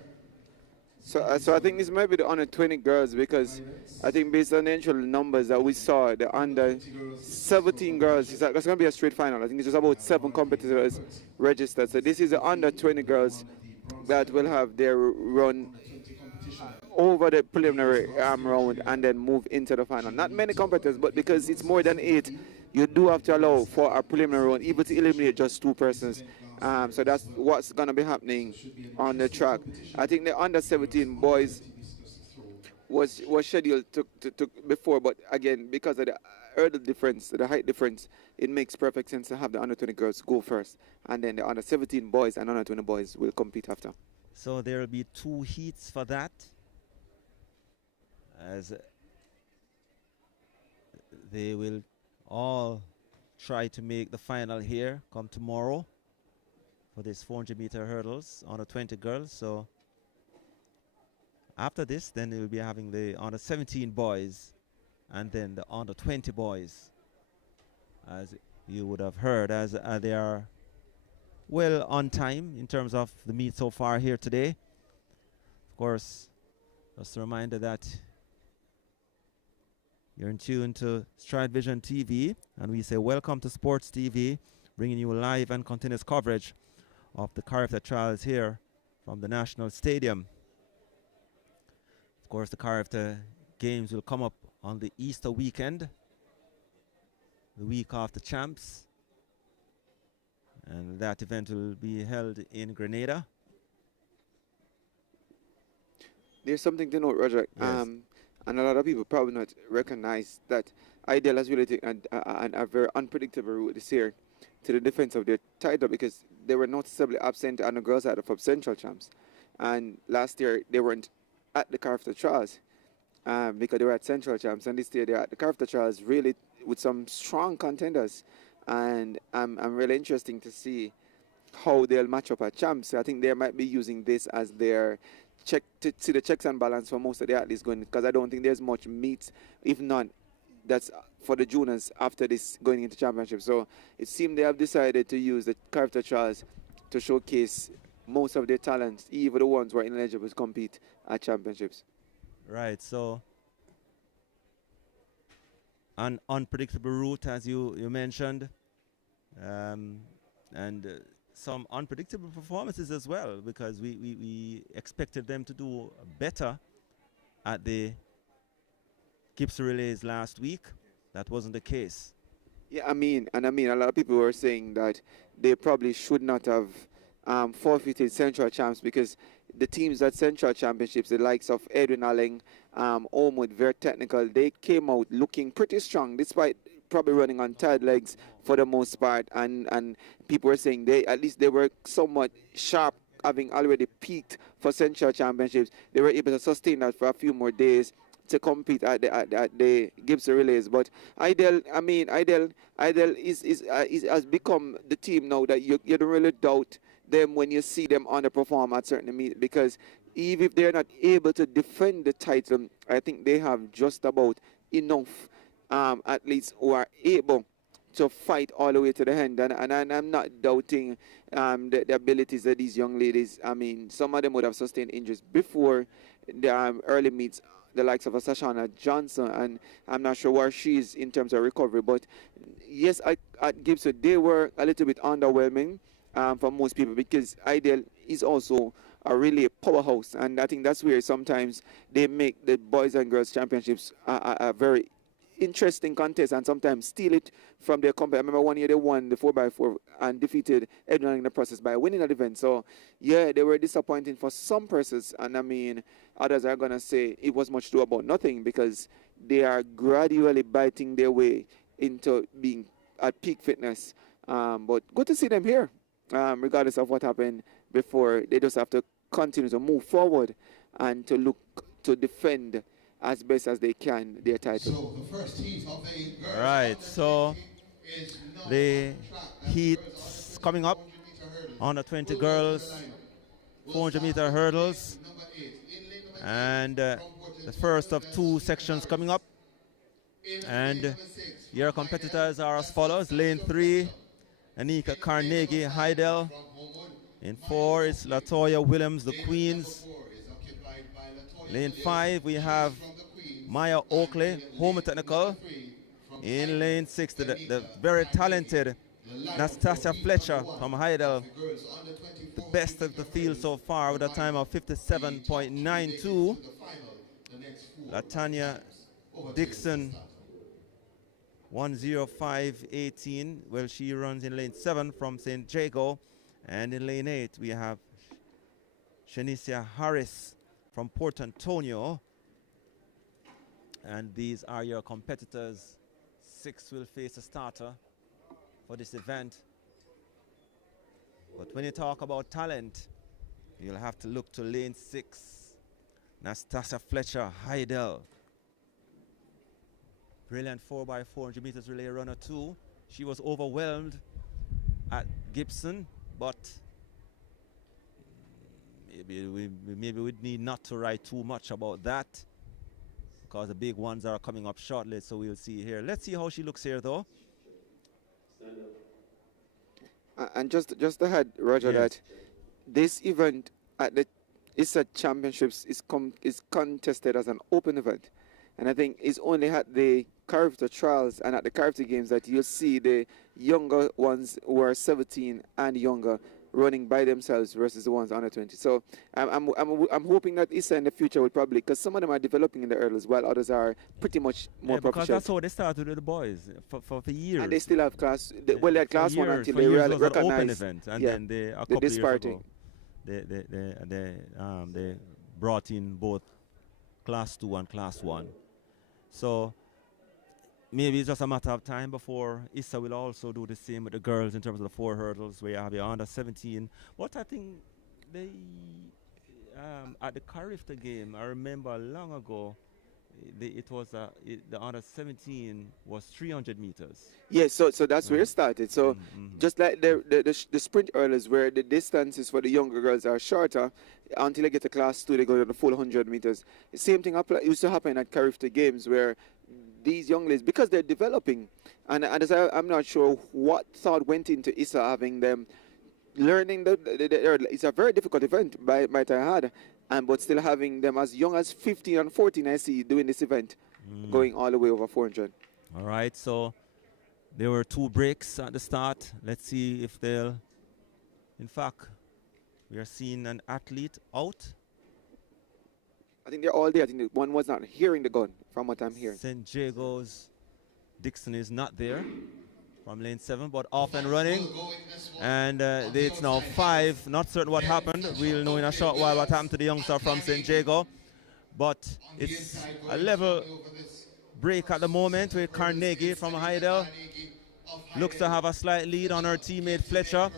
So I think this might be the under 20 girls, because I think based on the initial numbers that we saw, the under 17 girls, that's going to be a straight final. I think it's just about 7 competitors registered. So this is the under 20 girls that will have their run over the preliminary round and then move into the final. Not many competitors, but because it's more than 8, you do have to allow for a preliminary round, even to eliminate just 2 persons. So that's what's going to be happening on the track. I think the under 17 boys was scheduled to before, but again, because of the hurdle difference, the height difference, it makes perfect sense to have the under 20 girls go first, and then the under 17 boys and under 20 boys will compete after. So there will be 2 heats for that, as they will all try to make the final here come tomorrow for this 400 meter hurdles under 20 girls. So after this, then we'll be having the under 17 boys and then the under 20 boys, as you would have heard, as they are well on time in terms of the meet so far here today. Of course, just a reminder that You're in tune to Stride Vision TV, and we say welcome to Sports TV, bringing you live and continuous coverage of the CARIFTA trials here from the National Stadium. Of course, the CARIFTA games will come up on the Easter weekend, the week after champs, and that event will be held in Grenada. There's something to note, Roger. Yes. And a lot of people probably not recognize that Ideal has really taken a very unpredictable route this year to the defense of their title, because they were noticeably absent on the girls' side of Central champs. And last year, they weren't at the CARIFTA trials because they were at Central champs. And this year, they're at the CARIFTA trials really with some strong contenders. And I'm really interested to see how they'll match up at champs. I think they might be using this as their check to see the checks and balance for most of the athletes going, because I don't think there's much meat, if none, that's for the juniors after this going into championship. So it seemed they have decided to use the CARIFTA trials to showcase most of their talents, even the ones who are ineligible to compete at championships. Right, so an unpredictable route, as you mentioned, and some unpredictable performances as well, because we expected them to do better at the Gibson relays last week. That wasn't the case. Yeah, I mean, a lot of people were saying that they probably should not have forfeited Central Champs, because the teams at Central Championships, the likes of Edwin Allen, Omewood, very technical, they came out looking pretty strong, despite probably running on tired legs for the most part, and people were saying they were somewhat sharp, having already peaked for Central Championships. They were able to sustain that for a few more days to compete at the Gibson relays. But Ideal has become the team now that you don't really doubt them when you see them underperform at certain meets, because even if they're not able to defend the title, I think they have just about enough athletes who are able to fight all the way to the end, and I'm not doubting the abilities of these young ladies. I mean, some of them would have sustained injuries before the early meets, the likes of Sashana Johnson, and I'm not sure where she is in terms of recovery. But yes, at Gibson, they were a little bit underwhelming for most people, because Ideal is also a really powerhouse, and I think that's where sometimes they make the boys and girls championships a very interesting contest, and sometimes steal it from their company. I remember one year they won the 4x4 and defeated everyone in the process by winning that event. So yeah, they were disappointing for some persons, and I mean, others are gonna say it was much ado about nothing, because they are gradually biting their way into being at peak fitness. But good to see them here, regardless of what happened before. They just have to continue to move forward and to look to defend as best as they can their title. So the first heat of the girls. All right, so the heats coming up on the 20 girls 400-meter hurdles, and the first of two sections coming up, and your competitors are as follows. Lane 3, Anika Carnegie Heidel. In 4 is Latoya Williams, the Queens. Lane 5, we have Maya Oakley, Home Technical. In lane 6, the very talented Nastasia Fletcher from Heidel, the best of the field so far with a time of 57.92. Latanya Dixon, 1:05.18. Well, she runs in lane 7 from St. Jago. And in lane 8, we have Shanicia Harris from Port Antonio. And these are your competitors. 6 will face a starter for this event. But when you talk about talent, you'll have to look to lane 6. Nastasia Fletcher, Heidel. Brilliant 4x400 meters relay runner 2. She was overwhelmed at Gibson, but maybe we need not to write too much about that, because the big ones are coming up shortly, so we'll see here. Let's see how she looks here, though. And just to add, Roger, Yes. that this event at the ISA Championships is contested as an open event. And I think it's only at the CARIFTA trials and at the CARIFTA games that you'll see the younger ones who are 17 and younger running by themselves versus the ones under 20. So I'm hoping that ISA in the future will probably, because some of them are developing in the hurdles while others are pretty much more because proficient. that's how they started with the boys for years. And they still have class. Well, they had class one until they recognized an open recognized event, and then they, a couple this years party. ago, they brought in both class 2 and class 1. So maybe it's just a matter of time before ISA will also do the same with the girls in terms of the 4 hurdles, where you have your under 17. What I think they at the CARIFTA game, I remember long ago, the under 17 was 300 meters. Yes, so that's where it started. So just like the sprint hurdles, where the distances for the younger girls are shorter, until they get to class 2, they go to the full 100 meters. The same thing used to happen at CARIFTA games, where these young ladies, because they're developing, and as I'm not sure what thought went into ISA having them learning it's a very difficult event, might I add, but still having them as young as 15 and 14, I see, doing this event, going all the way over 400. All right, so there were 2 breaks at the start. Let's see if they'll, in fact, we are seeing an athlete out. I think they're all there. I think one was not hearing the gun, from what I'm hearing. St. Jago's Dixon is not there from lane 7, but off and running. And it's now 5. Not certain what happened. We'll know in a short while what happened to the youngster from St. Jago. But it's a level break at the moment with Carnegie from Heidel. Looks to have a slight lead on her teammate Fletcher,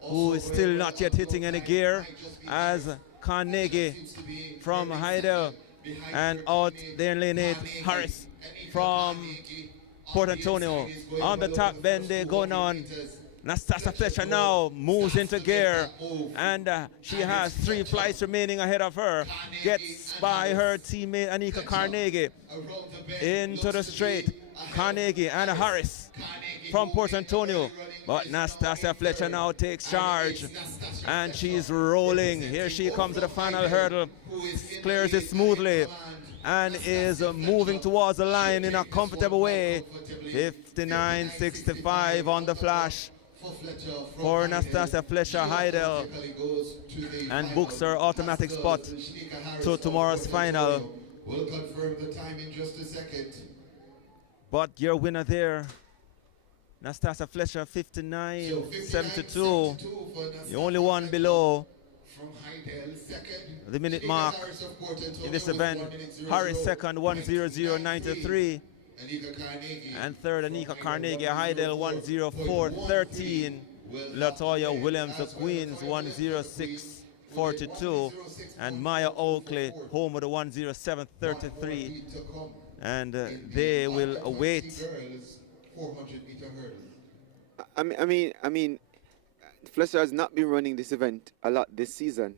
who is still not yet hitting any gear, as Carnegie from Heidel, and out there in lane 8, Harris from Port Antonio. On the top bend, they going on. Nastasia Fletcher now moves into gear, and she has 3 flights remaining ahead of her. Gets by her teammate Anika Carnegie into the straight. Carnegie and Harris from Port Antonio, but Nastasia Fletcher now takes charge, and she's rolling. Here she comes to the final hurdle, clears it smoothly, and is moving towards the line in a comfortable way. 59.65 on the flash for Nastasia Fletcher Heidel, and books her automatic spot to tomorrow's final. We'll confirm the time in just a second. But your winner there, Nastasia Fletcher, 59.72. The only one below the minute mark in this event. Harris second, 1:00.93. And third, Anika Carnegie Heidel, 1:04.13. Latoya Williams, the Queens, 1:06.42. And Maya Oakley, home with a 1:07.33. And they will await. I mean, Fletcher has not been running this event a lot this season.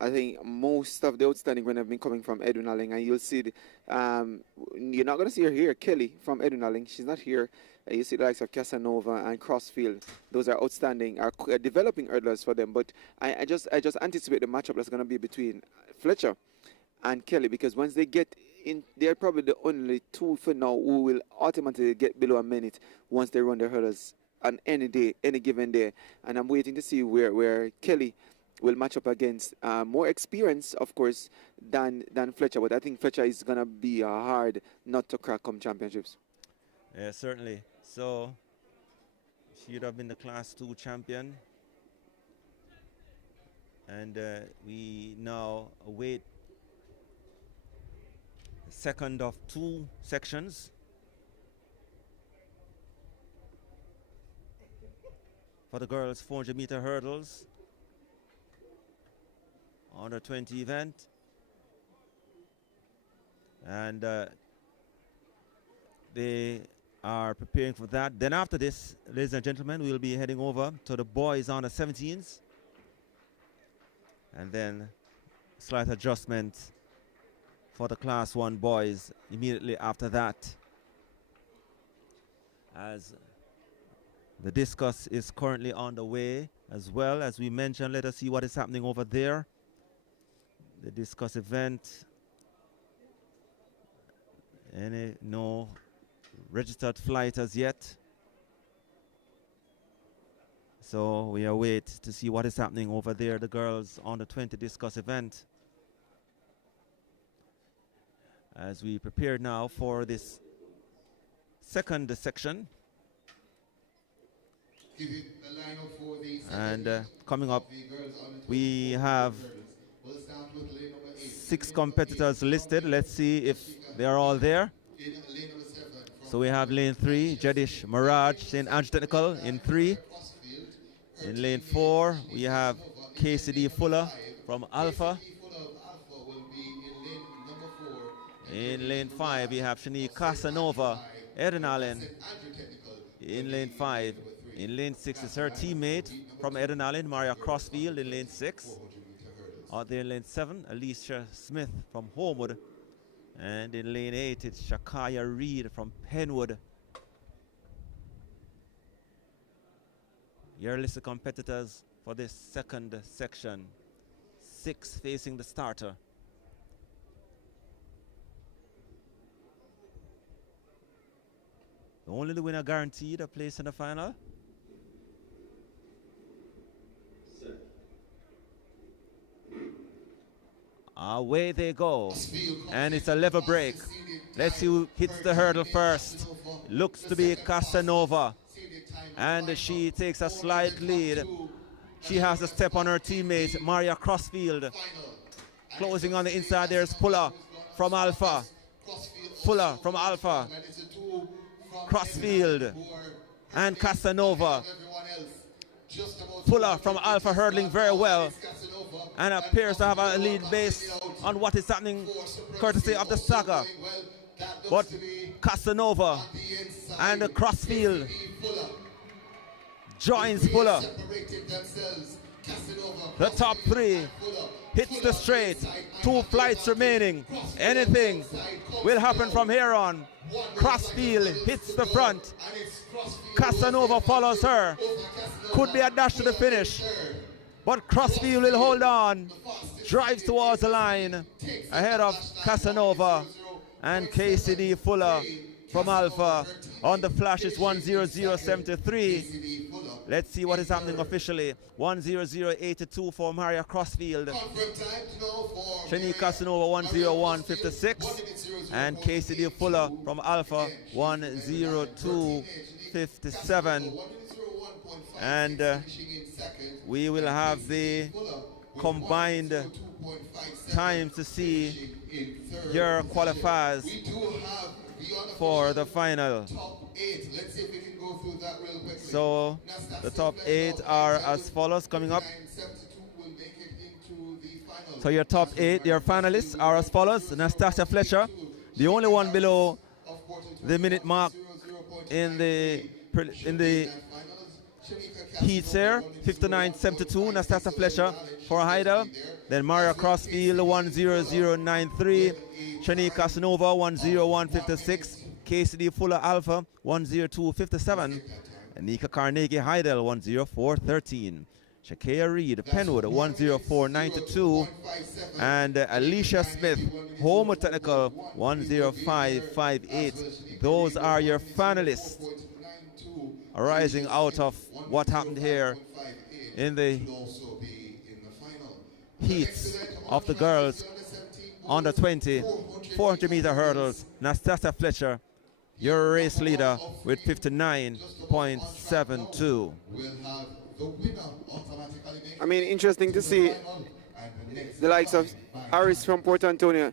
I think most of the outstanding runners have been coming from Edwin Alling, and you'll see, you're not going to see her here. Kelly from Edwin Alling, she's not here. You see the likes of Casanova and Crossfield. Those are outstanding, are developing hurdlers for them. But I just anticipate the matchup that's going to be between Fletcher and Kelly, because once they get in, they're probably the only 2 for now who will automatically get below a minute once they run their hurdles on any day, any given day. And I'm waiting to see where Kelly will match up against more experience, of course, than Fletcher. But I think Fletcher is going to be hard not to crack come championships. Yeah, certainly. So she would have been the Class 2 champion. And we now await the second of 2 sections. For the girls' 400-meter hurdles, under 20 event, and they are preparing for that. Then after this, ladies and gentlemen, we'll be heading over to the boys under 17s, and then slight adjustment for the Class 1 boys immediately after that, as the discus is currently on the way as well. As we mentioned, let us see what is happening over there. The discus event. No registered flight as yet. So we await to see what is happening over there, the girls on the 20 discus event. As we prepare now for this second section. And coming up, we have 6 competitors listed. Let's see if they are all there. So we have lane 3, Jedish Mirage, St. Ange Technical in 3. In lane 4, we have KCD Fuller from Alpha. In lane 5, we have Shani Casanova, Eden Allen. In lane 5. In lane 6 is her teammate from Eden Allen, Maria Crossfield in lane 6. Out there in lane 7, Alicia Smith from Homewood. And in lane 8, it's Shakaya Reed from Penwood. Your list of competitors for this second section. 6 facing the starter. Only the winner guaranteed a place in the final. Away they go. And it's a level break. Let's see who hits the hurdle first. Looks to be Casanova. And she takes a slight lead. She has a step on her teammate, Maria Crossfield. Closing on the inside, there's Fuller from Alpha. Fuller from Alpha. Crossfield and Casanova. Fuller from Alpha hurdling very well and appears to have a lead based on what is happening courtesy of the saga. But Casanova and Crossfield joins Fuller. The top 3 hits the straight. 2 flights remaining. Anything will happen from here on. Crossfield hits the front. Casanova follows her. Could be a dash to the finish. But Crossfield will hold on. Drives towards the line. Ahead of Casanova and KCD Fuller from Alpha. On the flash is 100.73. Let's see what is happening officially. 100.82 for Maria Crossfield. Shani Casanova 101.56. And KCD Fuller from Alpha 102.57. And we will have the combined time to see your qualifiers for the final. So the top 8 are as follows coming up. So your top 8, your finalists are as follows. Nastasia Fletcher, the only one below the minute mark in the heats here. 59.72, Nastasia Fletcher for Heidel. Then Maria Crossfield 100.93. Shani Casanova 101.56. KCD Fuller Alpha 102.57. And Nika Carnegie Heidel 104.13. Shakaya Reed Penwood 104.92. And Alicia Smith Homer Technical 105.58. Those are your finalists arising out of what happened here in the heats of the girls under 20 400-meter hurdles. Nastasia Fletcher, your race leader with 59.72. I mean, interesting to see the likes of Aris from Port Antonio.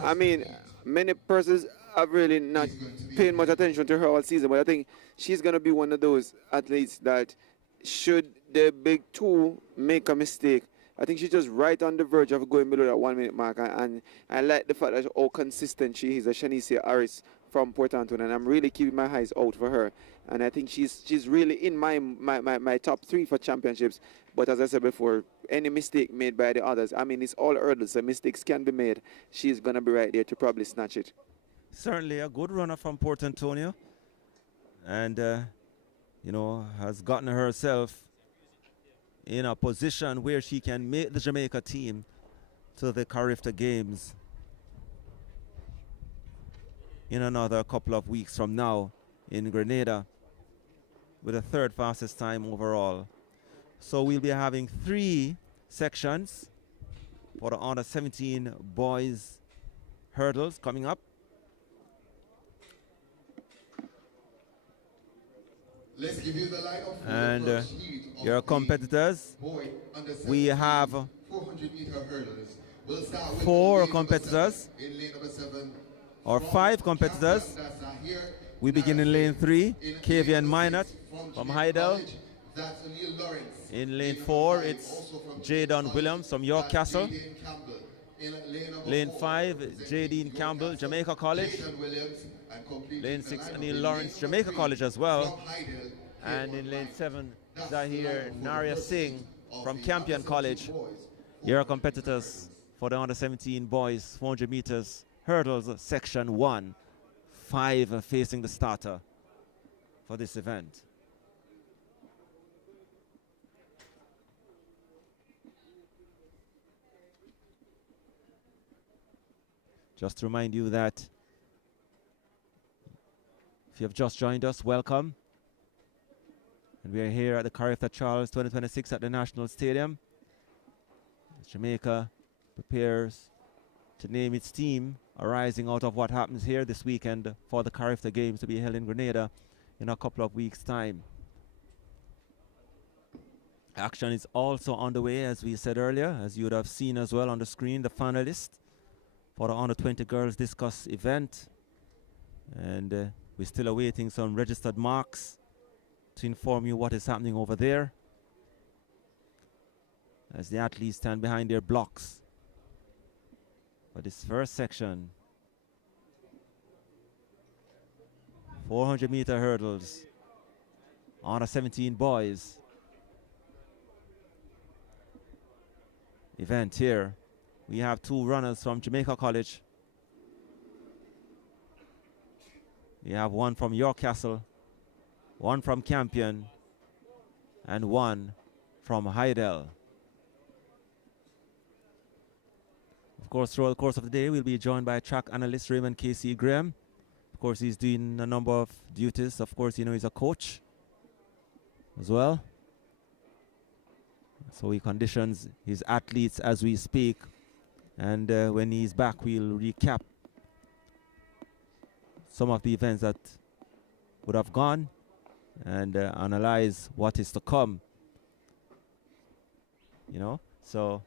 I mean, many persons have really not paid much attention to her all season, but I think she's going to be one of those athletes that should the big 2 make a mistake, I think she's just right on the verge of going below that 1 minute mark. And I like the fact that how consistent she is, Shanicia Aris from Port Antonio, and I'm really keeping my eyes out for her. And I think she's really in my top 3 for championships. But as I said before, any mistake made by the others, I mean, it's all hurdles, so mistakes can be made. She's going to be right there to probably snatch it. Certainly a good runner from Port Antonio. And, you know, has gotten herself in a position where she can make the Jamaica team to the CARIFTA Games. in another couple of weeks from now in Grenada with the third fastest time overall. So we'll be having 3 sections for the under 17 boys hurdles coming up. Let's give you the lineup for and the first heat of your the competitors, boy under we 17 have 400-meter hurdles. We'll start with 4 lane number competitors 7. In lane number 7, or from 5 competitors. Champion, that's here. We begin in lane 3, In KV lane and number Minot 6, from Jamaica Heidel. College, that's Neil Lawrence. In lane number 4, 5, it's also from J. Don College, Williams from York that's Castle. J.D. Campbell. In lane number Lane 4, 5, J. Dean York Campbell, Castle, Jamaica College. Jason Williams, and completing Lane the 6, lineup Neil in Lawrence, lane Jamaica number College 3, as well. from Heidel, And in lane 7, That's Zahir the lineup for the Naria first Singh heat of from the Campion under College. 17 boys. Your competitors for the under 17 boys 400 meters hurdles section 1. 5 facing the starter for this event. Just to remind you that if you have just joined us, welcome. And we are here at the CARIFTA Charles 2026 at the National Stadium. Jamaica prepares to name its team arising out of what happens here this weekend for the CARIFTA Games to be held in Grenada in a couple of weeks' time. Action is also on the way, as we said earlier, as you would have seen as well on the screen, the finalists for the under 20 girls discus event. And we're still awaiting some registered marks to inform you what is happening over there as the athletes stand behind their blocks for this first section. 400-meter hurdles, under 17 boys event here. We have 2 runners from Jamaica College. We have 1 from York Castle, 1 from Campion, and 1 from Heidel. Of course, throughout the course of the day, we'll be joined by track analyst Raymond K.C. Graham. Of course, he's doing a number of duties. Of course, you know, he's a coach as well. So he conditions his athletes as we speak. And when he's back, we'll recap some of the events that would have gone and analyze what is to come. You know, so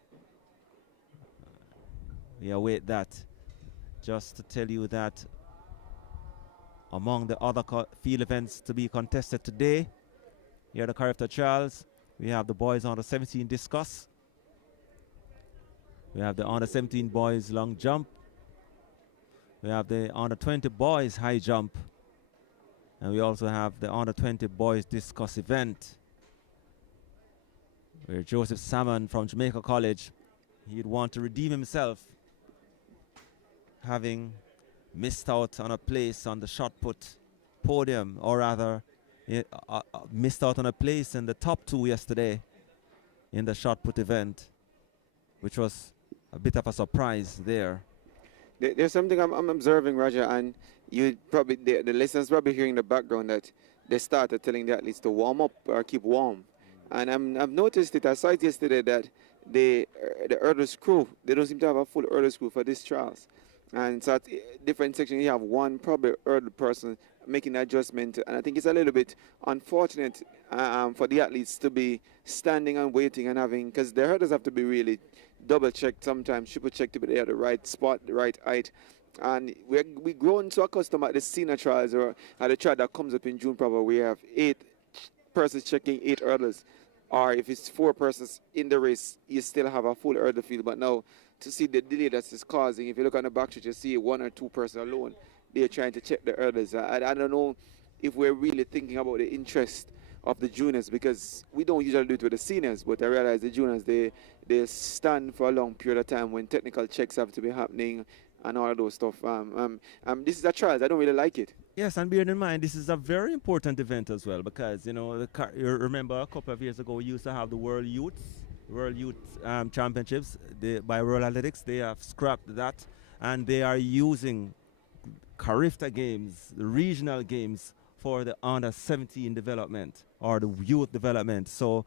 we await that. Just to tell you that among the other field events to be contested today, here at the CARIFTA Trials, we have the boys under 17 discus. We have the under 17 boys long jump. We have the under 20 boys high jump. And we also have the under 20 boys discus event, where Joseph Salmon from Jamaica College, he'd want to redeem himself, having missed out on a place on the shot put podium, or rather missed out on a place in the top 2 yesterday in the shot put event, which was a bit of a surprise there. There's something I'm observing, Roger, and you probably the listeners probably hearing in the background that they started telling the athletes to warm up or keep warm. And I've noticed it. I saw it yesterday that the hurdles crew, they don't seem to have a full hurdles crew for these trials. And so at different sections, you have one probably hurdle person making an adjustment. And I think it's a little bit unfortunate for the athletes to be standing and waiting and having, because the hurdles have to be really double checked sometimes, triple checked to be there at the right spot, the right height. And we're grown so accustomed at the senior trials or at the trial that comes up in June, probably we have 8 persons checking 8 hurdles. Or if it's 4 persons in the race, you still have a full hurdle field. But now, to see the delay that is causing, if you look on the back stretch, you see 1 or 2 persons alone. They're trying to check the hurdles. I don't know if we're really thinking about the interest of the juniors, because we don't usually do it with the seniors, but I realize the juniors, they stand for a long period of time when technical checks have to be happening and all of those stuff. This is a trial. I don't really like it. Yes, and bear in mind, this is a very important event as well, because, you know, you remember a couple of years ago, we used to have the World Youth Championships by World Athletics. They have scrapped that, and they are using CARIFTA games, the regional games for the under 17 development or the youth development. So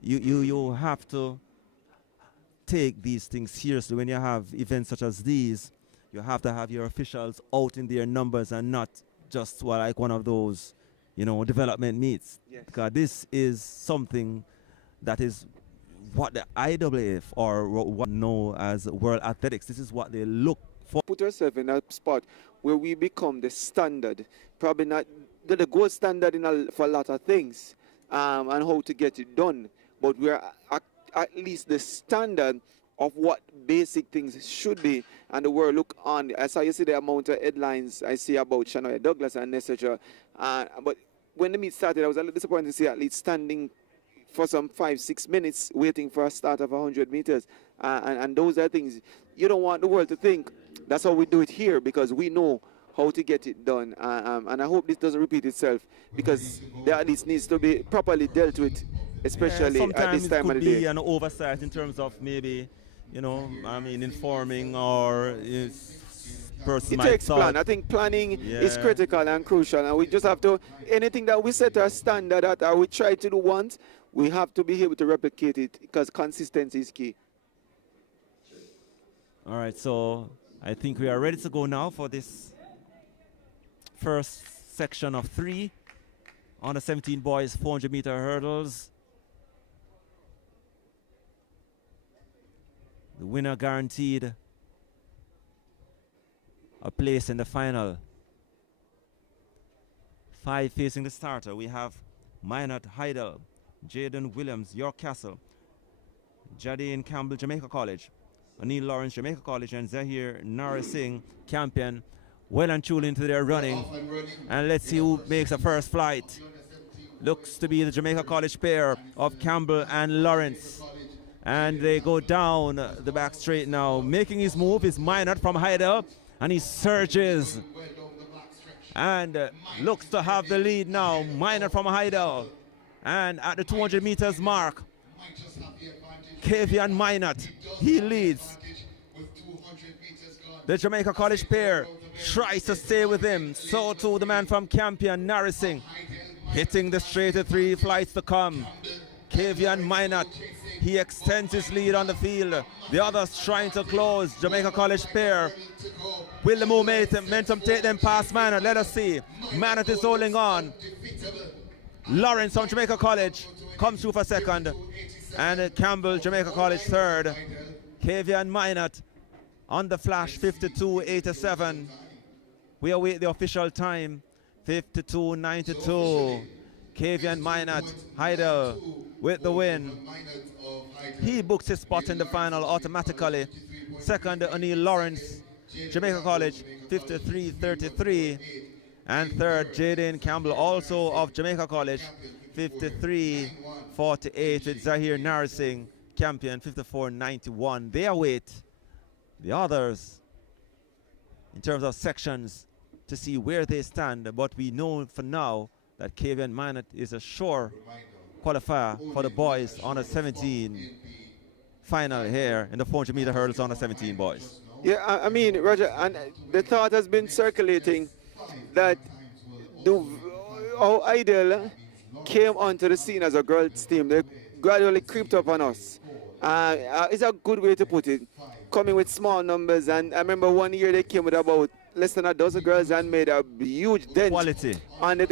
you have to take these things seriously. When you have events such as these, you have to have your officials out in their numbers and not just like one of those, development meets. Yes. Because this is something that is what the IAAF or what know as World Athletics, this is what they look for. Put yourself in a spot where we become the standard, probably not the gold standard for a lot of things, and how to get it done. But we're at least the standard of what basic things should be, and the world look on. I saw you see the amount of headlines I see about Shanoya Douglas and etc. But when the meet started, I was a little disappointed to see athletes standing for some 5-6 minutes waiting for a start of 100 meters. And those are things you don't want the world to think. That's how we do it here, because we know how to get it done. And I hope this doesn't repeat itself, because the athletes needs to be properly dealt with, especially at this time of the day. Sometimes it could be an oversight in terms of maybe, informing or it takes plan. I think planning is critical and crucial, and we just have to, anything that we set our standard at or we try to do once, we have to be able to replicate it, because consistency is key. All right, so I think we are ready to go now for this first section of 3 on the 17 boys 400-meter hurdles. The winner guaranteed a place in the final. 5 facing the starter. We have Minot Heidel, Jaden Williams, York Castle, Jadine Campbell, Jamaica College, O'Neill Lawrence, Jamaica College, and Zahir Narsingh, Campion, well and truly into their running. And let's see who makes the first flight. Looks to be the Jamaica College pair of Campbell and Lawrence. And they go down the back straight now. Making his move is Minot from Heidel, and he surges and looks to have the lead now. Minot from Heidel. And at the 200 meters mark, Kavian Minot, he leads. The Jamaica College pair tries to stay with him. So too the man from Campion, Narsingh, hitting the straight at 3 flights to come. Kavian Minot, he extends his lead on the field. The others trying to close. Jamaica College pair. Will the momentum take them past Minot? Let us see. Minot is holding on. Lawrence from Jamaica College comes through for second. And Campbell, Jamaica College third. Kavian Minot on the flash, 52.87. We await the official time, 52.92. Kavian Minot, Heidel with the win. He books his spot in the final automatically. Second, O'Neill Lawrence, Jamaica College, 53.33. And third, Jaden Campbell, also of Jamaica College, 53.48, with Zahir Narsingh, Campion, 54.91. They await the others in terms of sections to see where they stand, but we know for now that Kavian Minot is a sure qualifier for the boys on the 17 final here in the 400-meter hurdles on the 17 boys. Yeah, I mean, Roger, and the thought has been circulating that our Idol came onto the scene as a girls' team. They gradually creeped up on us. It's a good way to put it. Coming with small numbers, and I remember one year they came with about less than a dozen girls and made a huge dent. Quality. And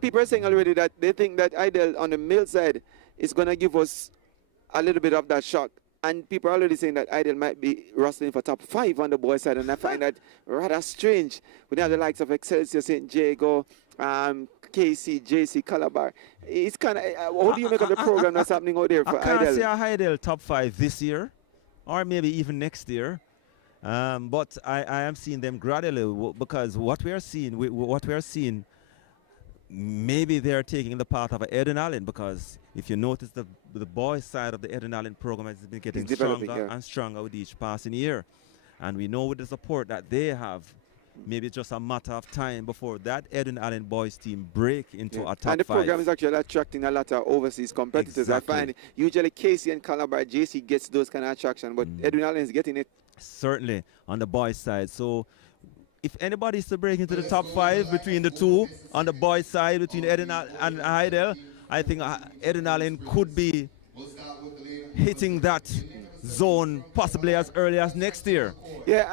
people are saying already that they think that Idol on the male side is going to give us a little bit of that shock. And people are already saying that Idol might be rustling for top 5 on the boys' side, and I find that rather strange. We have the likes of Excelsior, St. Jago, KC, JC, Calabar. It's kind of, how do you make of the program that's happening out there for Idol? I can't say Idol top 5 this year, or maybe even next year. But I am seeing them gradually, because what we are seeing, maybe they are taking the path of Eden Allen, because if you notice the boys' side of the Eden Allen program has been getting stronger and stronger with each passing year. And we know with the support that they have, maybe it's just a matter of time before that Eden Allen boys team break into a top 5. And the program is actually attracting a lot of overseas competitors. Exactly. I find usually KC and Calabar, JC gets those kind of attraction, but Edwin Allen is getting it. Certainly on the boys' side. So if anybody's to break into the top 5 between the two on the boys' side, between Edinal and Heidel, I think Edinal could be hitting that zone possibly as early as next year. Yeah,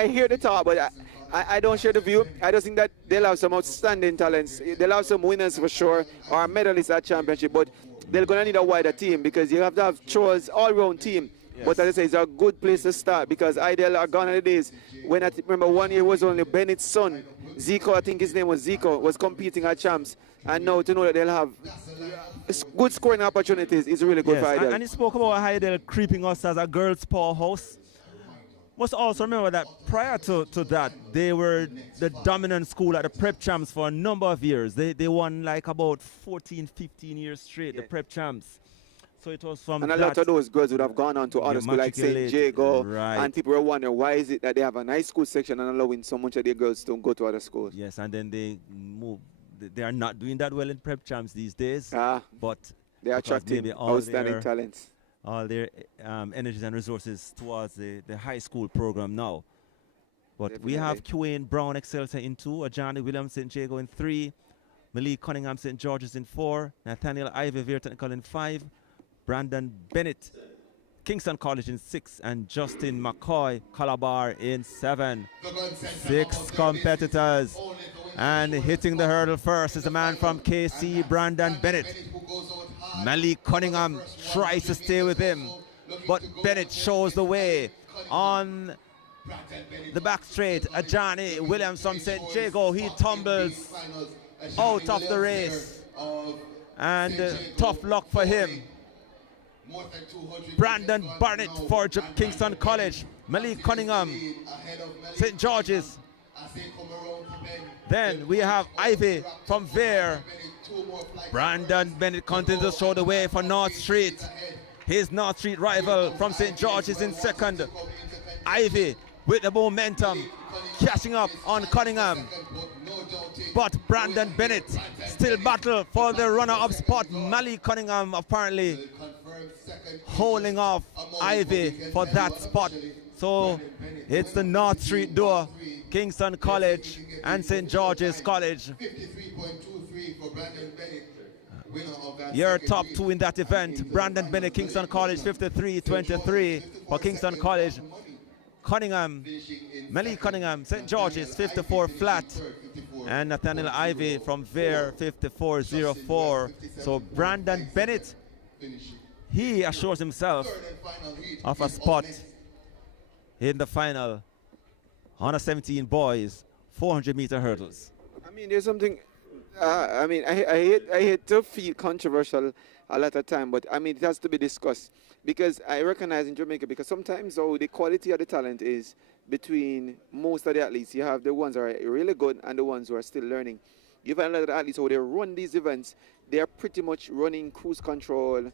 I hear the talk, but I don't share the view. I just think that they'll have some outstanding talents. They'll have some winners for sure, or medalists at championship, but they're going to need a wider team because you have to have Troll's all-round team. Yes. But as I say, it's a good place to start because Idle are gone in the days when I remember 1 year was only Bennett's son, Zico, I think his name was Zico, was competing at champs. And now to know that they'll have good scoring opportunities is really good for Idle. And he spoke about Idle creeping us as a girls' powerhouse. Must also remember that prior to that, they were the dominant school at the prep champs for a number of years. They won like about 14, 15 years straight, the prep champs. So it was from and a lot of those girls would have gone on to other schools like St. Jago, and people were wondering why is it that they have a nice school section and allowing so much of their girls to go to other schools. Yes, and then they move. They are not doing that well in prep champs these days. But they are attracting outstanding talents. All their energies and resources towards the high school program now. But definitely. We have Quayne Brown Excelsior in 2, Ajani Williams St. Jago in 3, Malik Cunningham St. George's in 4, Nathaniel Ivy Veer Technical in 5, Brandon Bennett Kingston College in 6, and Justin McCoy Calabar in 7. 6 competitors. And hitting the hurdle first is a man from KC, Brandon Bennett. Malik Cunningham tries to stay with him, but Bennett shows the way on the back straight. Ajani Williams from St. Jago, he tumbles out of the race, and tough luck for him. Brandon Barnett for Kingston College, Malik Cunningham, St. George's. Then we have Ivy from Vere. Brandon Bennett continues to show the way for North Street. His North Street rival from St. George's in 2nd. Ivy with the momentum, catching up on Cunningham. But Brandon Bennett still battle for the runner-up spot. Malik Cunningham apparently holding off Ivy for that spot. So it's the North Street duo, Kingston College and St. George's College. Your top 2 in that event. Brandon Bennett, Kingston College, 53-23 for Kingston College. Cunningham, Malik Cunningham, St. George's, 54 flat. And Nathaniel Ivy from Vere, 54-04. So Brandon Bennett, he assures himself of a spot in the final under 17 boys 400-meter hurdles. I mean, there's something. I mean, I hate to feel controversial a lot of time, but I mean, it has to be discussed because I recognize in Jamaica, because sometimes the quality of the talent is between most of the athletes. You have the ones that are really good and the ones who are still learning. You find a lot of athletes who they run these events, they are pretty much running cruise control,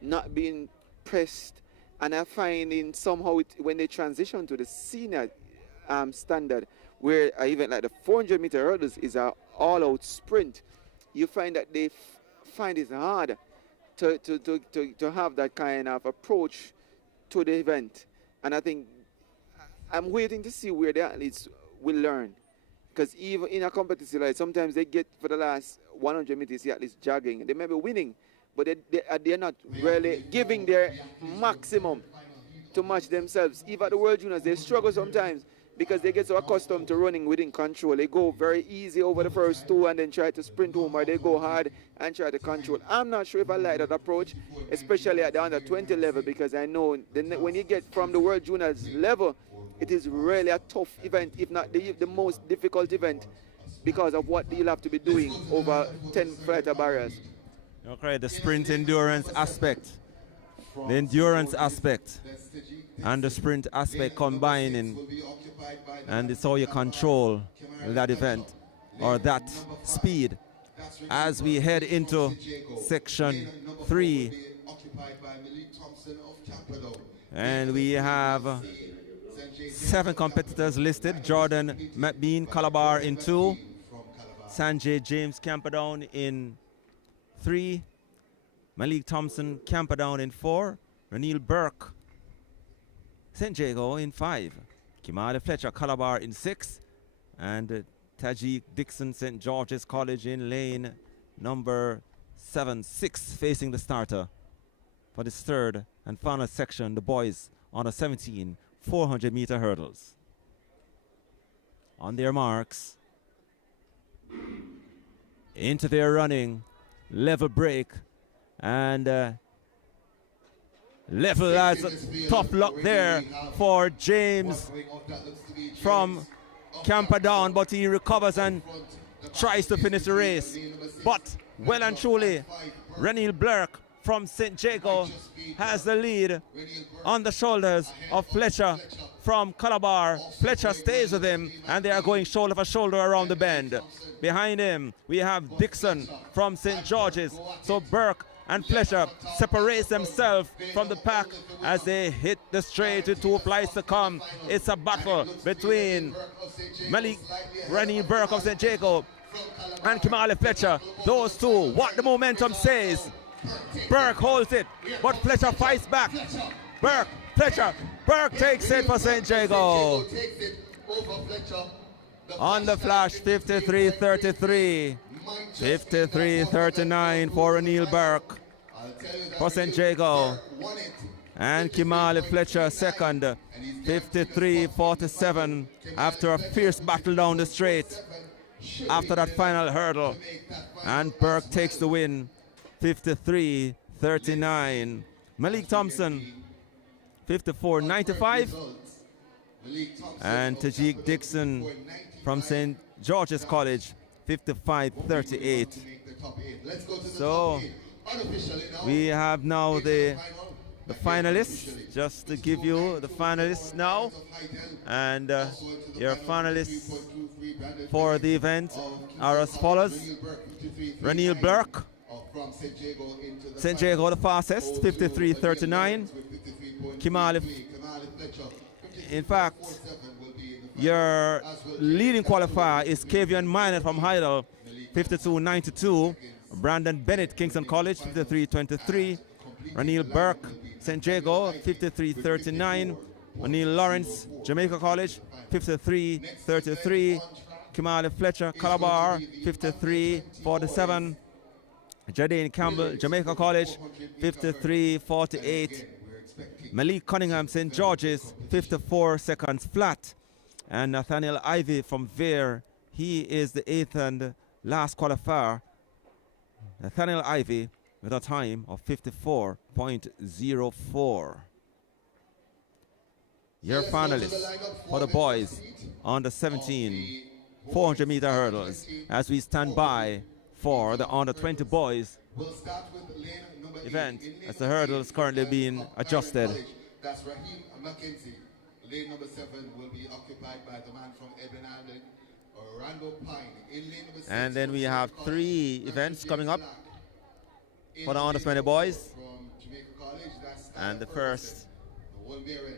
not being pressed. And I find in somehow when they transition to the senior standard, where even like the 400-meter hurdles is an all-out sprint, you find that they find it hard to have that kind of approach to the event. And I think I'm waiting to see where the athletes will learn. Because even in a competition, like sometimes they get for the last 100 meters, the athletes jogging. They may be winning, but they're not really giving their maximum to match themselves. Even at the World Juniors, they struggle sometimes because they get so accustomed to running within control. They go very easy over the first 2 and then try to sprint home, or they go hard and try to control. I'm not sure if I like that approach, especially at the under 20 level, because I know when you get from the World Juniors level, it is really a tough event, if not the most difficult event, because of what you'll have to be doing over 10 flight of barriers. Okay, the sprint endurance aspect, the endurance aspect and the sprint aspect combining, and it's how you control that event or that speed as we head into section 3. And we have 7 competitors listed. Jordan McBean Calabar in 2, Sanjay James Camperdown in 3, Malik Thompson Camperdown in 4, Ranil Burke St. Jago in 5. Kimali Fletcher, Calabar in 6th. And Tajik Dixon, St. George's College in lane number 7, 6, facing the starter for this third and final section, the boys on a 17 400-meter hurdles. On their marks, into their running, level break, and level as a tough luck there for James from Camperdown, but he recovers and tries to finish the race. But well and truly, Renil Blurk from St. Jago has the lead on the shoulders of Fletcher from Calabar. Fletcher stays with him, and they are going shoulder for shoulder around the bend. Behind him, we have Dixon from St. George's. So Burke and Fletcher separates themselves from the pack as they hit the straight with 2 flights to come. It's a battle between Malik Rennie Burke of St. Jacob and Kimali Fletcher. Those two, what the momentum says. Burke holds it, but Fletcher fights back. Burke, Fletcher, Burke takes it for St. Jago. On the flash, 53-33. 53-39 for Renil Burke for St. Jago. And Kimali Fletcher second, 53-47 after a fierce battle down the straight after that final hurdle. And Burke takes the win, 53-39. Malik Thompson, 54-95. And Tajik Dixon from St. George's College, 55-38. So we have now the finalists. Just to give you the finalists now, and your finalists for the event are as follows: Renil Burke, St. Jago the fastest, 53-39. Kimali, in fact, your leading qualifier is Kavian Minor from Heidel, 52-92. Brandon Bennett, Kingston College, 53-23. Renil Burke, St. Jago, 53-39. O'Neill Lawrence, Jamaica College, 53-33. Kimali Fletcher, Calabar, 53-47. Jadine Campbell, Jamaica College, 53-48. Malik Cunningham, St. George's, 54 seconds flat. And Nathaniel Ivey from Vere, he is the 8th and last qualifier. Nathaniel Ivey with a time of 54.04. Your finalists for the boys on the 17 400-meter hurdles as we stand by for the under 20 boys event as the hurdles currently being adjusted. That's Raheem McKenzie. Lane number 7 will be occupied by the man from Edwin Island, Orlando Pine. In lane number 6, and then we have 3 events coming up for the under 20 boys. And the first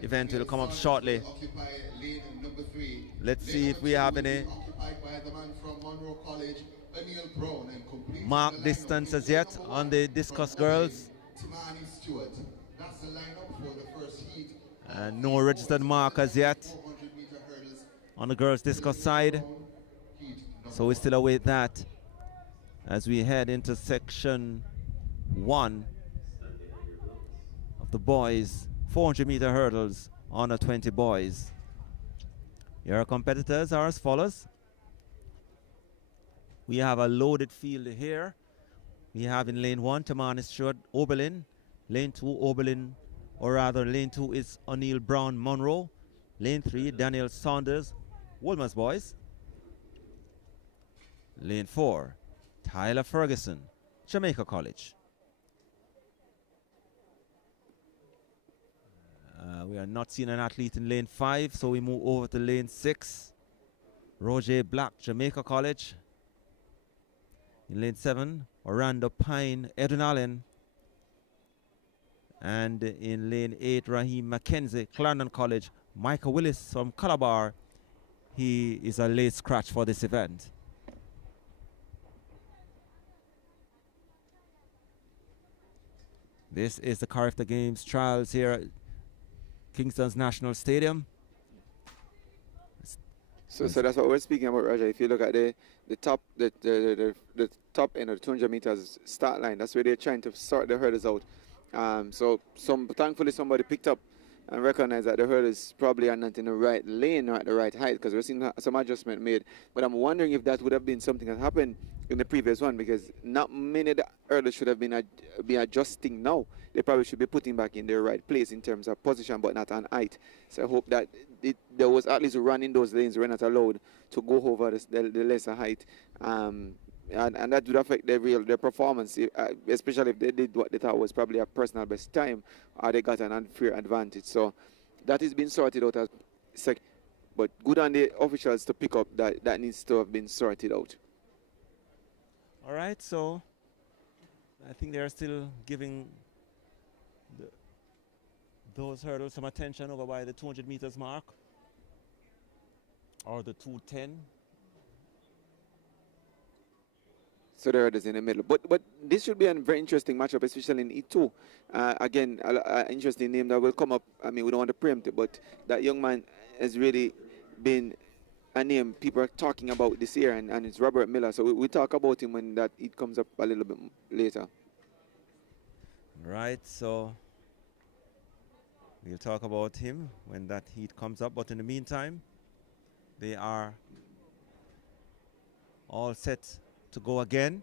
event will come up shortly. Let's see if we have any mark distances yet on the discus girls. And no registered markers yet on the girls discus side. So we still await that as we head into section 1 of the boys 400-meter hurdles under 20 boys. Your competitors are as follows. We have a loaded field here. We have in lane 1 Tamani Stewart Oberlin, lane 2 Oberlin, or rather lane 2 is O'Neill Brown Monroe, lane 3 Daniel Saunders Wolmer's boys, lane 4 Tyler Ferguson Jamaica College. We are not seeing an athlete in lane 5, so we move over to lane 6. Roger Black, Jamaica College. In lane 7, Orlando Pine, Edwin Allen. And in lane 8, Raheem McKenzie, Clarendon College. Michael Willis from Calabar. He is a late scratch for this event. This is the CARIFTA Games trials here at Kingston's National Stadium. So that's what we're speaking about, Raja. If you look at the top the top end of the 200 meters start line, that's where they're trying to sort the hurdles out. So thankfully somebody picked up and recognized that the hurdles probably are not in the right lane or at the right height, because we're seeing some adjustment made. But I'm wondering if that would have been something that happened in the previous one, because not many of the hurdles should have been adjusting now. They probably should be putting back in their right place in terms of position, but not on height. So I hope that there was at least run in those lanes were not allowed to go over the lesser height. And that would affect their performance, especially if they did what they thought was probably a personal best time, or they got an unfair advantage. So that is being sorted out. But good on the officials to pick up that needs to have been sorted out. All right, so I think they're still giving those hurdles some attention over by the 200 meters mark, or the 210. So the hurdles in the middle. But this should be a very interesting matchup, especially in E2. Again, an interesting name that will come up. I mean, we don't want to preempt it, but that young man has really been a name people are talking about this year, and it's Robert Miller. So we talk about him when that it comes up a little bit later. Right, so we'll talk about him when that heat comes up. But in the meantime, they are all set to go again.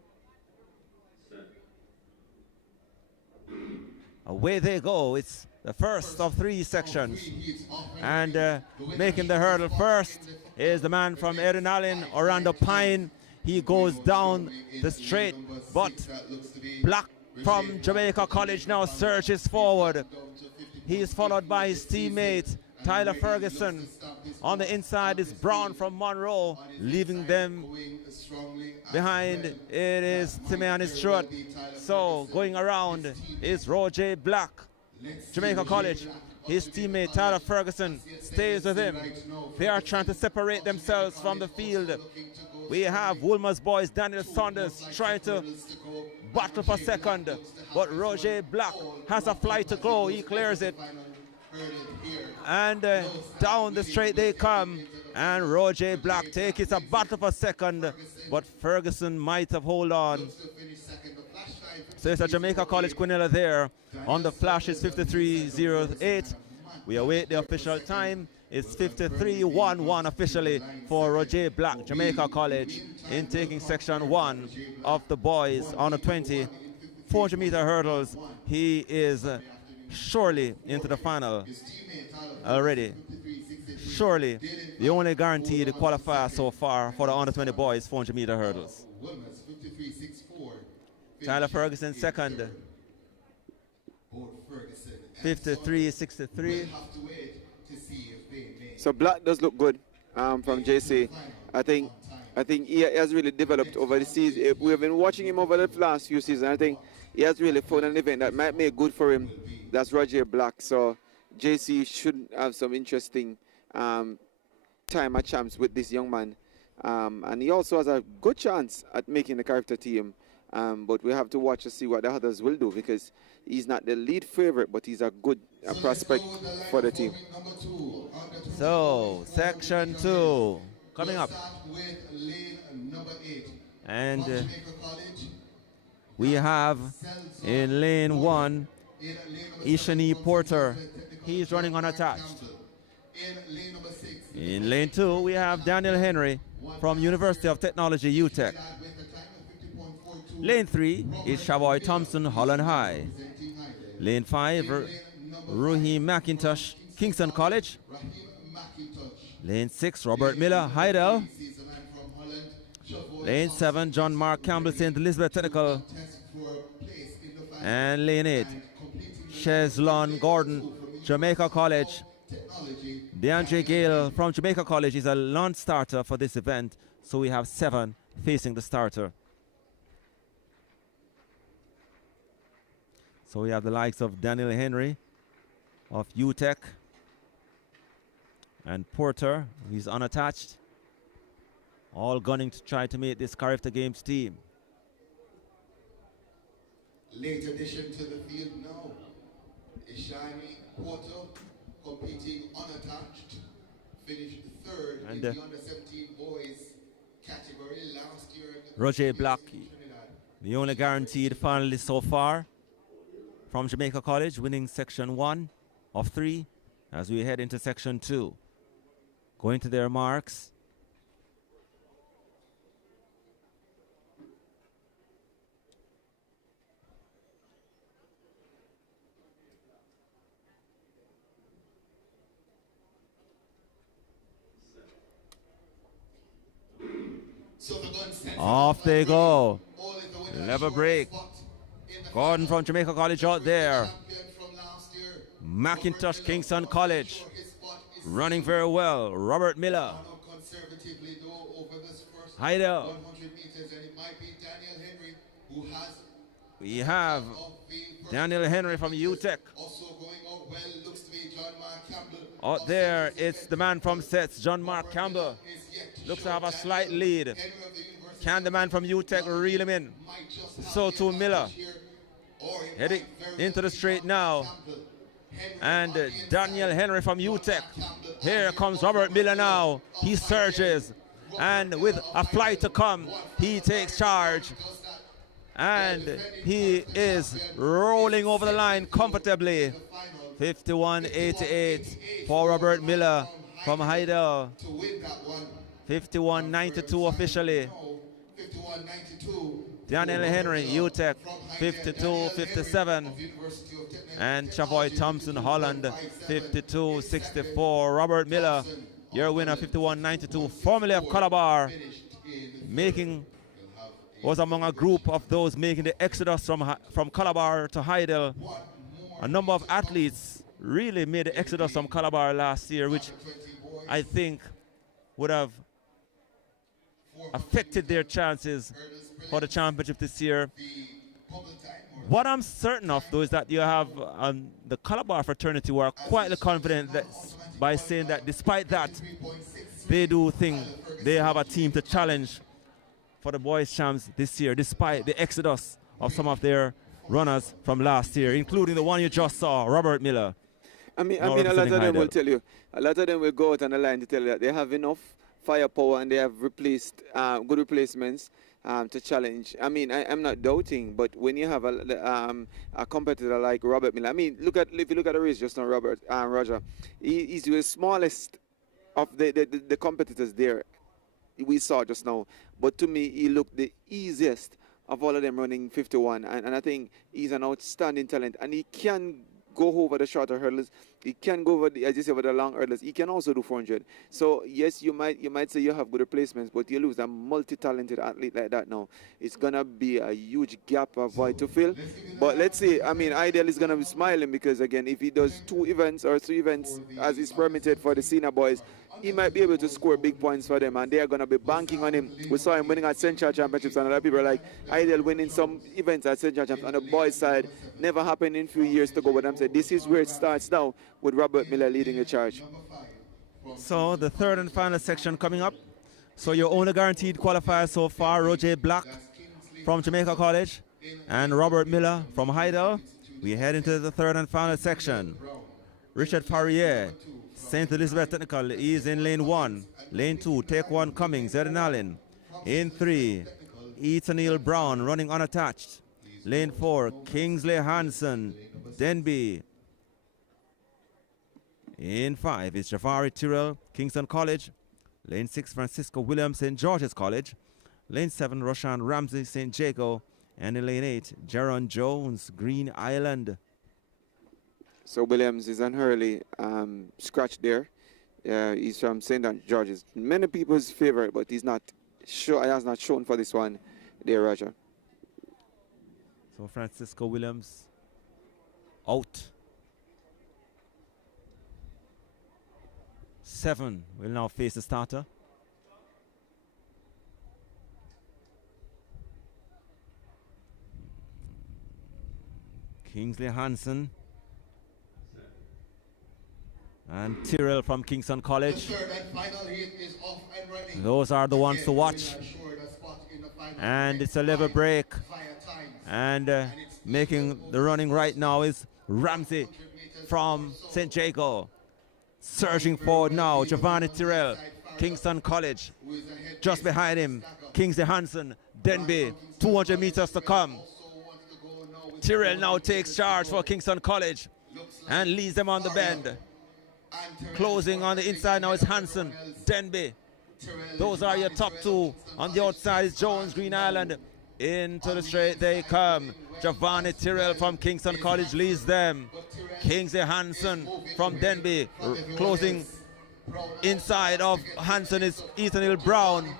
Away they go. It's the first of 3 sections. And making the hurdle first is the man from Erin Allen, Orlando Pine. He goes down the straight, but Black from Jamaica College now surges forward. He is followed by his teammate, Tyler Ferguson. On the inside is Brown from Monroe, leaving them behind. It is Timeani Stewart. So going around is Roger Black, Jamaica College. His teammate Tyler Ferguson stays with him. They are trying to separate themselves from the field. We have Woolmer's boys, Daniel Saunders, trying to battle for second, but Roger Black has a flight to go. He clears it, and down the straight they come, and Roger Black takes a battle for second, but Ferguson might have hold on. So it's a Jamaica College Quinella there. On the flash is 53.08. We await the official time. It's 53.11 officially for Roger Black, Jamaica College, in taking section 1 of the boys on the 20 400-meter hurdles. He is surely into the final already. Surely the only guaranteed qualifier so far for the under 20 boys 400-meter hurdles. Tyler Ferguson second, 53.63. So Black does look good from JC. I think he has really developed over the season. We have been watching him over the last few seasons. I think he has really found an event that might make good for him. That's Roger Black. So JC should have some interesting time at champs with this young man. And he also has a good chance at making the CARIFTA team. But we have to watch to see what the others will do, because he's not the lead favorite, but he's a good prospect for the team. So, section 2 coming up. And we have in lane 1, Ishani Porter. He's running unattached. In lane 2, we have Daniel Henry from University of Technology, UTech. Lane 3 is Shavoy Thompson, Holland High. Lane 5, Ruhim McIntosh, Kingston College. Lane 6, Robert Miller, Heidel. Lane 7, John Mark Campbell, St. Elizabeth Technical. And lane 8, Cheslon Gordon, Jamaica College. DeAndre Gale from Jamaica College is a non-starter for this event, so we have 7 facing the starter. So we have the likes of Daniel Henry of UTech and Porter, he's unattached, all gunning to try to make this CARIFTA Games team. Late addition to the field now, Ishani Porter competing unattached finished third in And the under-17 boys category last year. Roger Black, the only guaranteed finalist so far from Jamaica College, winning section 1 of 3 as we head into section 2. Going to their marks. Off they go. Level break. Gordon from Jamaica College out there. McIntosh Kingston College running very well. Robert Miller. Heidel. We have Daniel Henry from UTEC. Out there, it's the man from Sets, John Mark Campbell. Looks to have a slight lead. Can the man from UTEC reel him in? So too Miller. Heading into the straight now. And Daniel Henry from UTEC. Here comes Robert Miller now. He surges. And with a flight to come, he takes charge. And he is rolling over the line comfortably. 51.88 for Robert Miller from Heidel. 51.92 officially. Daniel Henry, UTEC, 52.57. And Chavoy Thompson, Holland, 52.64. Robert Miller, your winner, 51.92. Formerly of Calabar, was among a group of those making the exodus from Calabar to Heidel. A number of athletes really made the exodus from Calabar last year, which I think would have affected their chances for the championship this year. What I'm certain of, though, is that you have the Calabar fraternity who are quietly confident that by saying that despite that, they do think they have a team to challenge for the boys' champs this year, despite the exodus of some of their runners from last year, including the one you just saw, Robert Miller. I mean, a lot of them will tell you, a lot of them will go out on the line to tell you that they have enough firepower and they have replaced good replacements to challenge. I mean, I'm not doubting, but when you have a competitor like Robert Miller, I mean, if you look at the race just now, Roger, he's the smallest of the competitors there we saw just now, but to me, he looked the easiest of all of them running 51, and I think he's an outstanding talent, and he can go over the shorter hurdles. He can go over the, as you say, over the long hurdles. He can also do 400. So yes, you might say you have good replacements, but you lose a multi-talented athlete like that now. It's gonna be a huge gap of void to fill. But let's see. I mean, Ideal is gonna be smiling because again, if he does 2 events or 3 events as is permitted for the senior boys, he might be able to score big points for them, and they are going to be banking on him. We saw him winning at Central Championships, and a lot of people are like, Ideal winning some events at Central Championships on the boys' side. Never happened in a few years to go, but I'm saying this is where it starts now with Robert Miller leading the charge. So the third and final section coming up. So your only guaranteed qualifiers so far, Roger Black from Jamaica College and Robert Miller from Heidel. We head into the third and final section. Richard Farrier, St. Elizabeth Technical, is in lane 1. Lane 2, Take 1 Cummings, Eden Allen. In 3, Ethan Neil Brown running unattached. Lane 4, Kingsley Hansen, Denby. In 5 is Jafari Tyrrell, Kingston College. Lane 6, Francisco Williams, St. George's College. Lane 7, Roshan Ramsey, St. Jago. And in lane 8, Jaron Jones, Green Island. So Williams is an early scratch there. He's from St. George's. Many people's favorite, but he's not sure. He has not shown for this one there, Roger. So Francisco Williams out. 7 will now face the starter. Kingsley Hansen and Tyrrell from Kingston College. Those are the ones to watch. And it's a level break. And making the running right now is Ramsey from St. Jago. Surging forward now, Giovanni Tyrrell, Kingston College. Just behind him, Kingsley Hansen, Denby, 200 meters to come. Tyrrell now takes charge for Kingston College and leads them on the bend. Closing on the inside now is Hansen, Denby. Those are your top two. On the outside is Jones, Green Island. Into the straight they come. Giovanni Tyrrell from Kingston College leads them. Kingsley Hansen from Denby. Closing inside of Hansen is Ethan Hill Brown.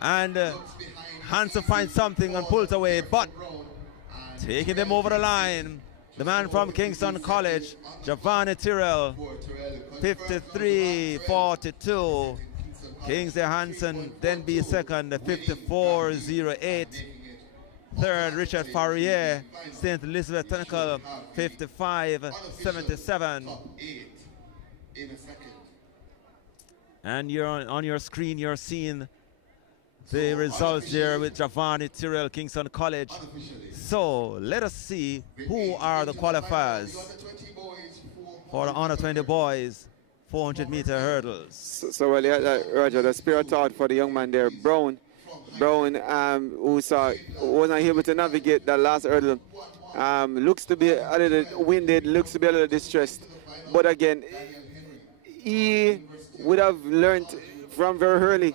And Hansen finds something and pulls away, but taking them over the line, the man from Kingston College, Giovanni Tyrrell, 53.42. Kingsley Hansen, Denby second, 54.08. Third, Richard Farrier, St. Elizabeth Technical, 55.77. And you're on your screen, you're seeing the results there with Giovanni Tyrrell, Kingston College. So let us see who are the qualifiers for the under 20 boys 400-meter hurdles. So well, yeah, Roger, the spirit thought for the young man there, Brown, who wasn't able to navigate that last hurdle. Looks to be a little winded, looks to be a little distressed. But again, he would have learned from very early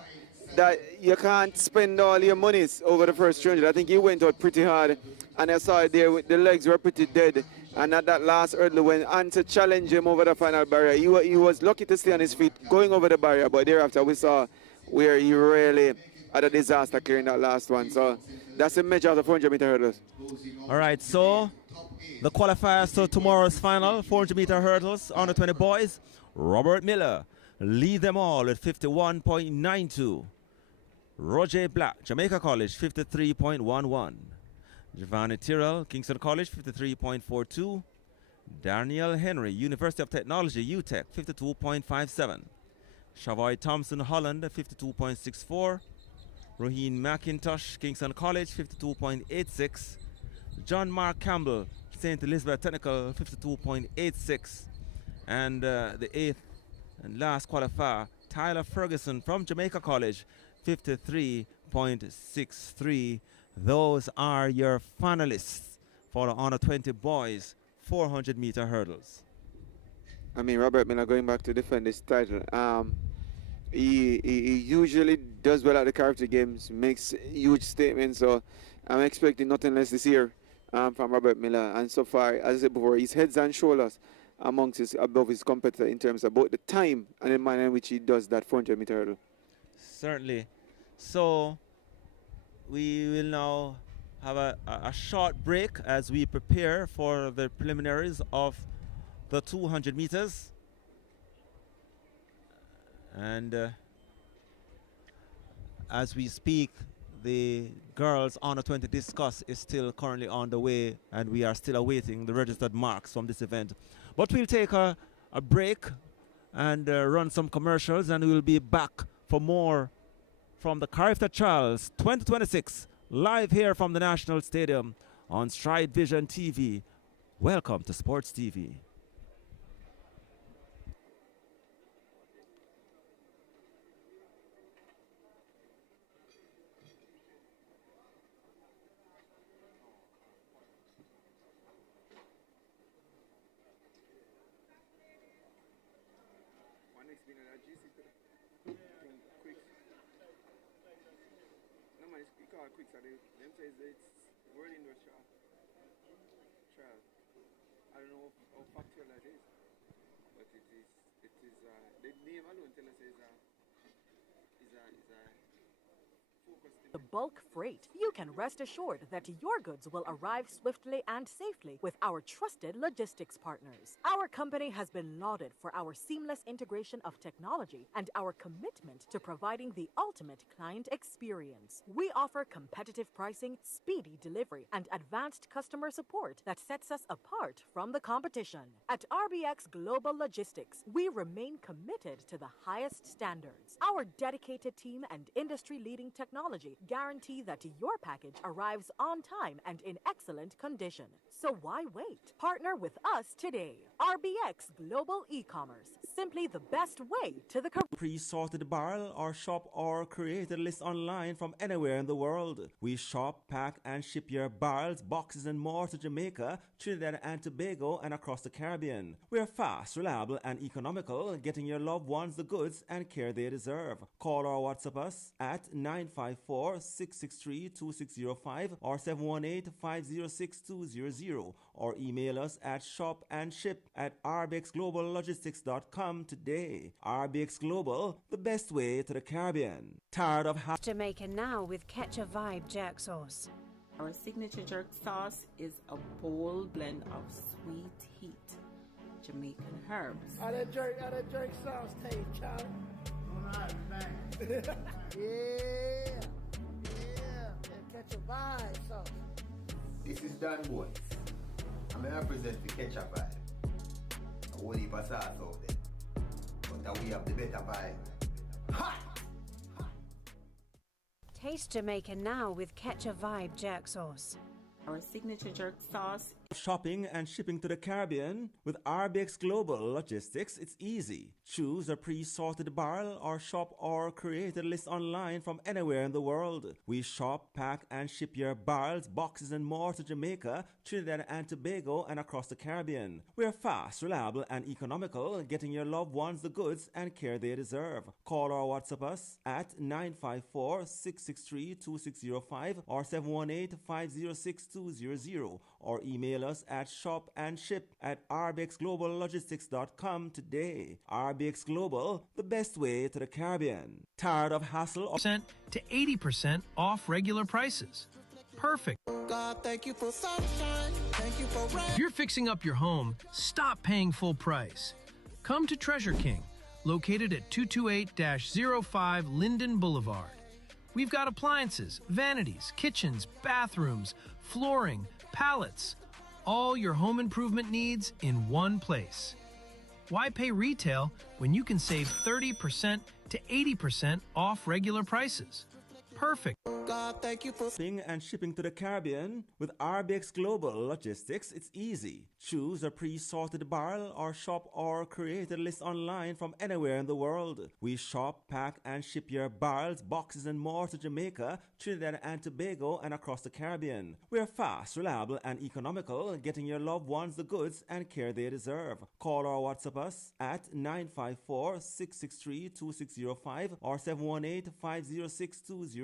that you can't spend all your monies over the first 300. I think he went out pretty hard, and I saw it there, the legs were pretty dead. And at that last hurdle, when Ante challenged him over the final barrier, he was lucky to stay on his feet going over the barrier, but thereafter we saw where he really had a disaster clearing that last one. So that's a measure of the 400-meter hurdles. All right, so the qualifiers to tomorrow's final 400-meter hurdles under 20 boys. Robert Miller lead them all at 51.92. Roger Black, Jamaica College, 53.11. Giovanni Tyrrell, Kingston College, 53.42. Daniel Henry, University of Technology, UTech, 52.57. Shavoy Thompson, Holland, 52.64. Roheen McIntosh, Kingston College, 52.86. John Mark Campbell, St. Elizabeth Technical, 52.86. And the eighth and last qualifier, Tyler Ferguson from Jamaica College, 53.63. Those are your finalists for the under 20 boys 400-meter hurdles. I mean, Robert Miller going back to defend his title. He usually does well at the CARIFTA games, makes huge statements. So I'm expecting nothing less this year from Robert Miller. And so far, as I said before, he's heads and shoulders above his competitor in terms of both the time and the manner in which he does that 400-meter hurdle. Certainly. So we will now have a short break as we prepare for the preliminaries of the 200 meters. And as we speak, the girls under 20 discus is still currently on the way, and we are still awaiting the registered marks from this event. But we'll take a break and run some commercials, and we'll be back for more from the CARIFTA Trials 2026, live here from the National Stadium on Stride Vision TV. Welcome to Sports TV. I don't know how factual that is, but it is the name alone tells us is a The bulk freight. You can rest assured that your goods will arrive swiftly and safely with our trusted logistics partners. Our company has been lauded for our seamless integration of technology and our commitment to providing the ultimate client experience. We offer competitive pricing, speedy delivery, and advanced customer support that sets us apart from the competition. At RBX Global Logistics, we remain committed to the highest standards. Our dedicated team and industry-leading technology technology guarantee that your package arrives on time and in excellent condition. So why wait? Partner with us today. RBX Global E-Commerce, simply the best way to the Pre-sorted barrel or shop or create a list online from anywhere in the world. We shop, pack and ship your barrels, boxes and more to Jamaica, Trinidad and Tobago and across the Caribbean. We're fast, reliable and economical, getting your loved ones the goods and care they deserve. Call or WhatsApp us at 954-663-2605 or 718-506-200 or email us at shopandship@rbxgloballogistics.com today. RBX Global, the best way to the Caribbean. Tired of Jamaica now with Catch a Vibe jerk sauce. Our signature jerk sauce is a bold blend of sweet heat, Jamaican herbs. How that jerk sauce taste, Charlie? Alright, man. yeah. Catch a Vibe sauce. This is Dan Boy. I'm going to represent the Catch a Vibe. A whole heap of sauce out there. But we have the better vibe. Ha! Taste Jamaica now with Catch a Vibe jerk sauce. Our signature jerk sauce. Shopping and shipping to the Caribbean with RBX Global Logistics, it's easy. Choose a pre-sorted barrel or shop or create a list online from anywhere in the world. We shop, pack and ship your barrels, boxes and more to Jamaica, Trinidad and Tobago and across the Caribbean. We're fast, reliable and economical, getting your loved ones the goods and care they deserve. Call or WhatsApp us at 954-663-2605 or 718-506-200 or email us at shopandship@rbxgloballogistics.com today. RBX Global, the best way to the Caribbean. Tired of hassle? Percent to 80% off regular prices. Perfect. God, thank you for sunshine. Thank you for rain. If you're fixing up your home, stop paying full price. Come to Treasure King, located at 228-05 Linden Boulevard. We've got appliances, vanities, kitchens, bathrooms, flooring, pallets, all your home improvement needs in one place. Why pay retail when you can save 30% to 80% off regular prices? Perfect. God, thank you for and shipping to the Caribbean with RBX Global Logistics, it's easy. Choose a pre-sorted barrel or shop or create a list online from anywhere in the world. We shop, pack and ship your barrels, boxes and more to Jamaica, Trinidad and Tobago and across the Caribbean. We're fast, reliable and economical, getting your loved ones the goods and care they deserve. Call or WhatsApp us at 954-663-2605 or 718-506-200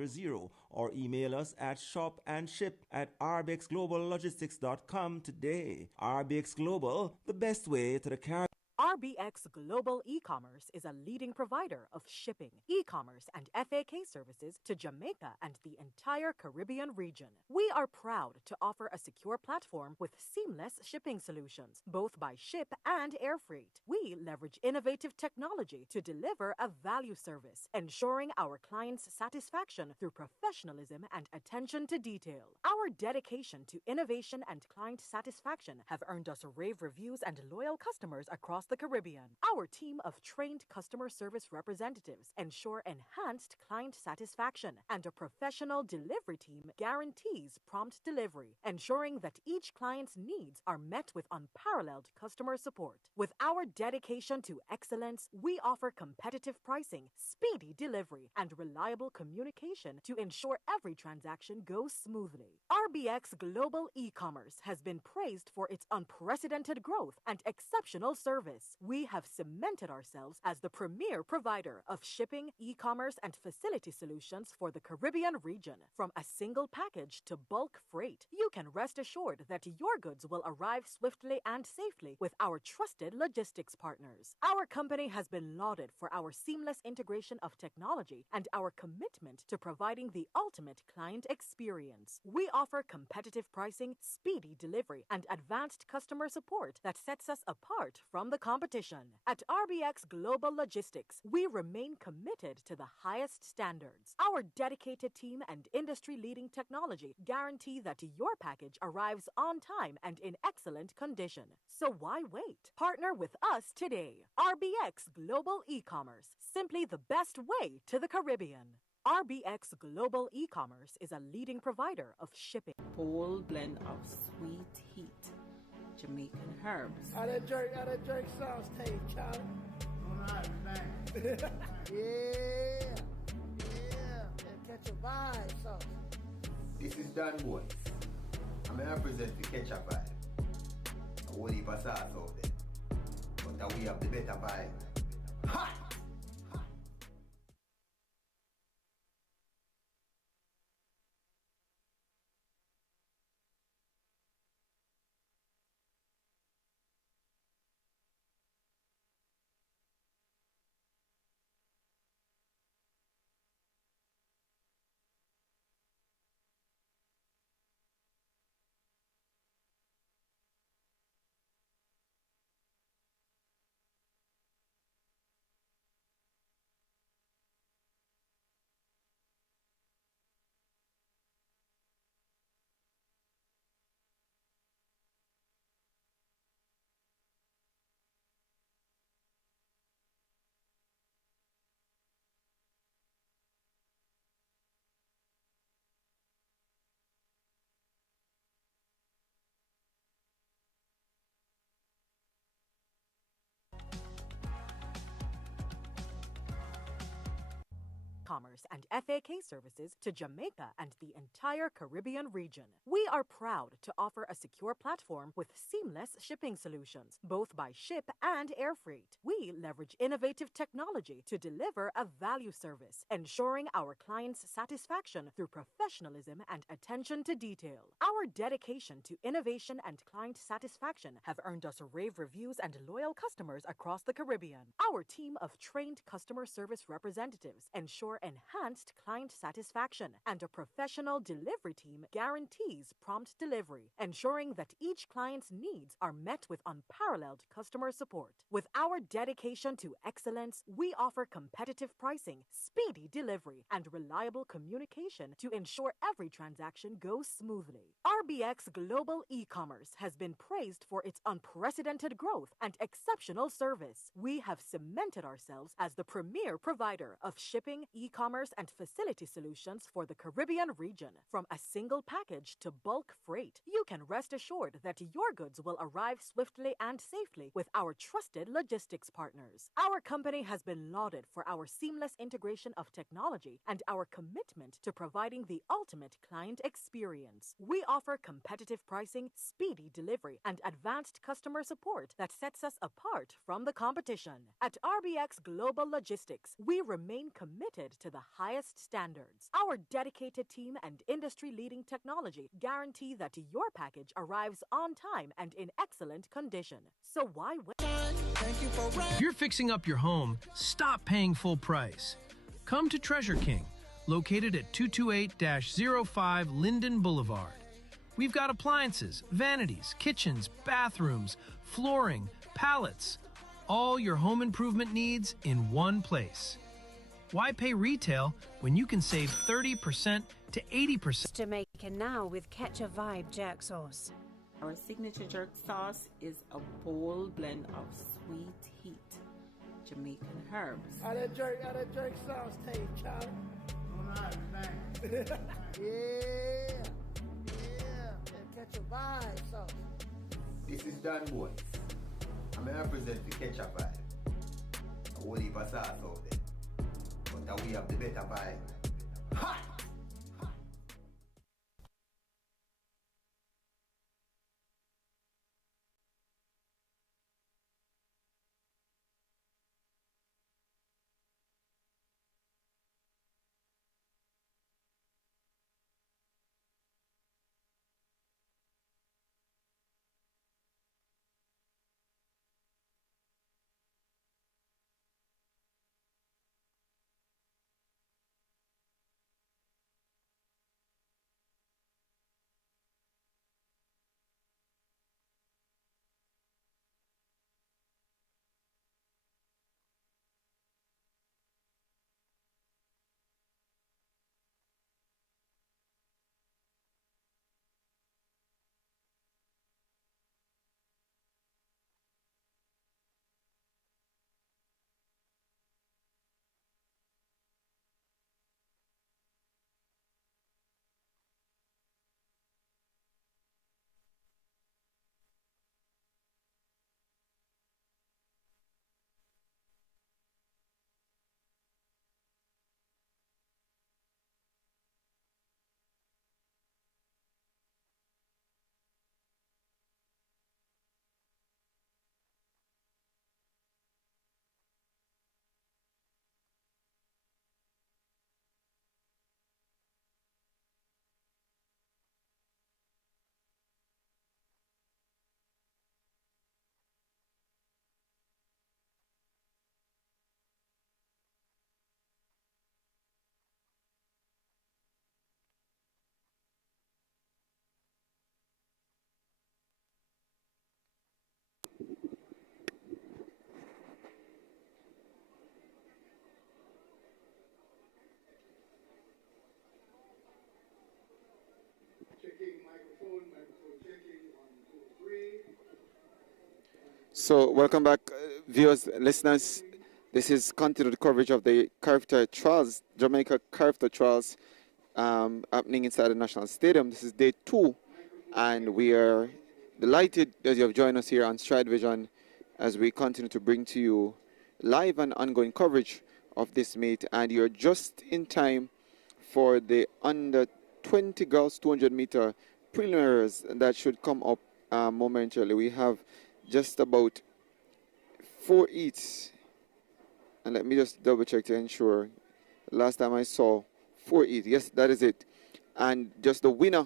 or email us at shopandship@rbxgloballogistics.com today. RBX Global, the best way to the Caribbean. RBX Global E-Commerce is a leading provider of shipping, e-commerce, and FAK services to Jamaica and the entire Caribbean region. We are proud to offer a secure platform with seamless shipping solutions, both by ship and air freight. We leverage innovative technology to deliver a value service, ensuring our clients' satisfaction through professionalism and attention to detail. Our dedication to innovation and client satisfaction have earned us rave reviews and loyal customers across the Caribbean. Our team of trained customer service representatives ensure enhanced client satisfaction, and a professional delivery team guarantees prompt delivery, ensuring that each client's needs are met with unparalleled customer support. With our dedication to excellence, we offer competitive pricing, speedy delivery, and reliable communication to ensure every transaction goes smoothly. RBX Global E-Commerce has been praised for its unprecedented growth and exceptional service. We have cemented ourselves as the premier provider of shipping, e-commerce, and facility solutions for the Caribbean region. From a single package to bulk freight, you can rest assured that your goods will arrive swiftly and safely with our trusted logistics partners. Our company has been lauded for our seamless integration of technology and our commitment to providing the ultimate client experience. We offer competitive pricing, speedy delivery, and advanced customer support that sets us apart from the competition. At RBX Global Logistics, we remain committed to the highest standards. Our dedicated team and industry-leading technology guarantee that your package arrives on time and in excellent condition. So why wait? Partner with us today. RBX Global E-Commerce, simply the best way to the Caribbean. RBX Global E-commerce is a leading provider of shipping. Bold blend of sweet heat, Jamaican herbs. How that jerk sauce taste, Charlie? Alright, man. Yeah. Catch a vibe sauce. This is Dan Boys. I'm going to present the ketchup vibe. A whole heap of sauce out there. But now we have the better vibe. Hot! Commerce and FAK services to Jamaica and the entire Caribbean region. We are proud to offer a secure platform with seamless shipping solutions, both by ship and air freight. We leverage innovative technology to deliver a value service, ensuring our clients' satisfaction through professionalism and attention to detail. Our dedication to innovation and client satisfaction have earned us rave reviews and loyal customers across the Caribbean. Our team of trained customer service representatives ensure enhanced client satisfaction, and a professional delivery team guarantees prompt delivery, ensuring that each client's needs are met with unparalleled customer support. With our dedication to excellence, we offer competitive pricing, speedy delivery, and reliable communication to ensure every transaction goes smoothly. RBX Global E-commerce has been praised for its unprecedented growth and exceptional service. We have cemented ourselves as the premier provider of shipping, e-commerce, and facility solutions for the Caribbean region. From a single package to bulk freight, you can rest assured that your goods will arrive swiftly and safely with our trusted logistics partners. Our company has been lauded for our seamless integration of technology and our commitment to providing the ultimate client experience. We offer competitive pricing, speedy delivery, and advanced customer support that sets us apart from the competition. At RBX Global Logistics, we remain committed to the highest standards. Our dedicated team and industry-leading technology guarantee that your package arrives on time and in excellent condition. So why wait? If you're fixing up your home, stop paying full price. Come to Treasure King, located at 228-05 Linden Boulevard. We've got appliances, vanities, kitchens, bathrooms, flooring, pallets, all your home improvement needs in one place. Why pay retail when you can save 30% to 80%? Jamaica now with Catch a Vibe jerk sauce. Our signature jerk sauce is a bold blend of sweet heat, Jamaican herbs. How that jerk sauce taste, Charlie? Alright, man. Yeah. Catch a vibe sauce. This is Dan Boys. I'm going to present the ketchup vibe. A whole heap of sauce out there. But now we have the better vibe. Hot! So welcome back, viewers, listeners. This is continued coverage of the CARIFTA trials, Jamaica CARIFTA trials, happening inside the National Stadium. This is day 2, and we are delighted that you have joined us here on Stride Vision as we continue to bring to you live and ongoing coverage of this meet. And you're just in time for the under 20 girls 200-meter preliminaries that should come up momentarily. We have just about 4 heats, and let me just double check to ensure. Last time I saw 4 heats, yes, that is it. And just the winner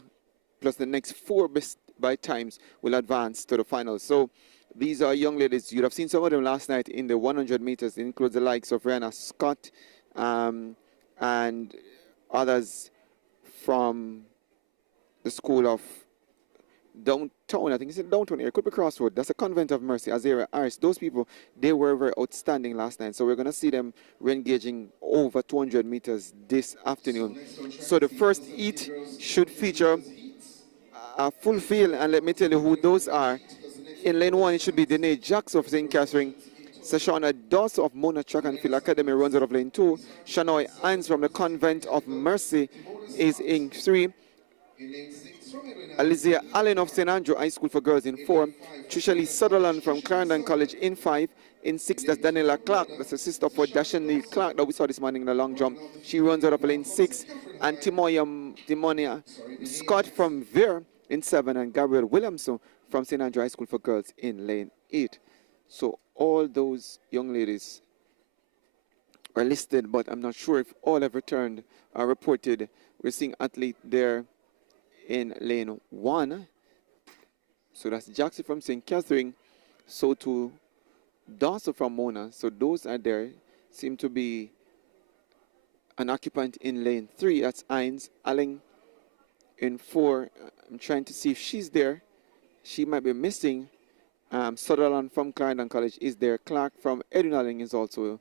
plus the next 4 best by times will advance to the finals. So these are young ladies. You'd have seen some of them last night in the 100 meters. It includes the likes of Rihanna Scott and others from the school of downtown. I think it's in downtown here. It could be Crossroad. That's a Convent of Mercy, Azera Aris. Those people, they were very outstanding last night. So we're going to see them re-engaging over 200 meters this afternoon. So the first heat should feature a full field, and let me tell you who those are. In lane 1, it should be Danae Jackson of St. Catherine. Sashana Doss of Mona Track and Field Academy runs out of lane 2. Shanoy Hines from the Convent of Mercy is in 3. Alizia Allen of St. Andrew High School for Girls in 4. Trisha Lee Sutherland from Clarendon College in 5. In 6, that's Daniela Clark. That's the sister for Dashani Clark that we saw this morning in the long jump. She runs out of lane 6. And Timonia Scott from Veer in 7. And Gabrielle Williamson from St. Andrew High School for Girls in lane 8. So all those young ladies are listed, but I'm not sure if all have returned or reported. We're seeing athlete there in lane 1. So that's Jackson from St. Catherine. So to Dawson from Mona. So those are there. Seem to be an occupant in lane 3. That's Hines Allen in 4. I'm trying to see if she's there. She might be missing. Sutherland from Clarendon College is there. Clark from Edwin Allen is also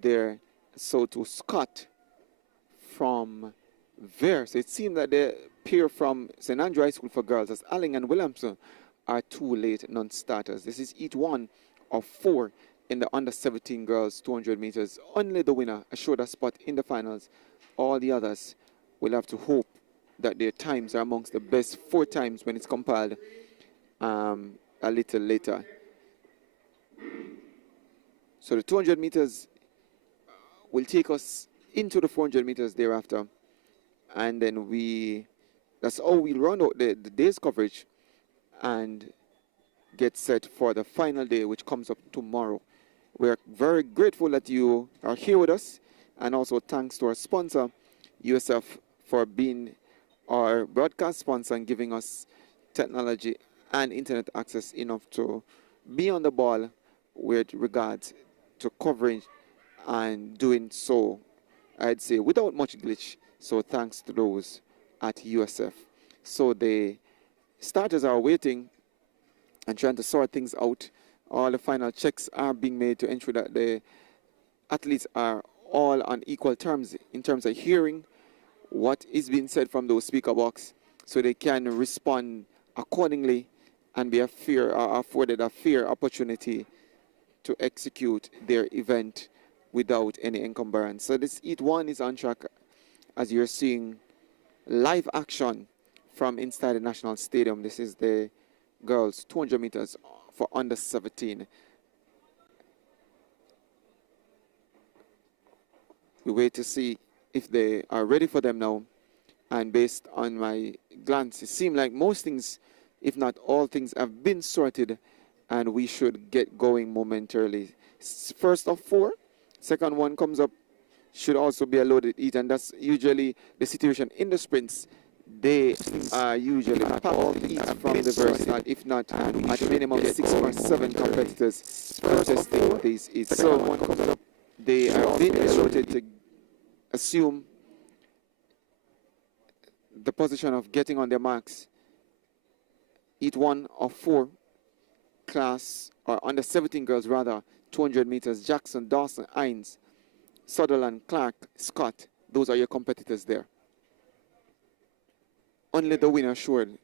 there. So to Scott from Ver. So it seems that the pair from St. Andrew High School for Girls, as Allen and Williamson, are 2 late non-starters. This is each one of 4 in the under 17 girls 200 meters. Only the winner assured a spot in the finals. All the others will have to hope that their times are amongst the best 4 times when it's compiled a little later. So the 200 meters will take us into the 400 meters thereafter. And then that's how we'll round out the day's coverage and get set for the final day, which comes up tomorrow. We're very grateful that you are here with us, and also thanks to our sponsor, USF, for being our broadcast sponsor and giving us technology and internet access enough to be on the ball with regards to coverage, and doing so, I'd say, without much glitch. So thanks to those at USF. So the starters are waiting and trying to sort things out. All the final checks are being made to ensure that the athletes are all on equal terms in terms of hearing what is being said from those speaker box, so they can respond accordingly and be afforded a fair opportunity to execute their event without any encumbrance. So this Heat 1 is on track, as you're seeing live action from inside the National Stadium. This is the girls 200 meters for under 17. We wait to see if they are ready for them now. And based on my glance, it seems like most things, if not all things, have been sorted, and we should get going momentarily. First of 4, second one comes up, should also be a loaded heat, and that's usually the situation in the sprints. They are usually packed heat from the very start, if not at minimum 6 or 7 competitors contesting these heats. So they are being instructed to assume the position of getting on their marks. Heat 1 of 4 class, or under 17 girls rather, 200 meters, Jackson, Dawson, Hines, Sutherland, Clark, Scott. Those are your competitors there. Only the winner assured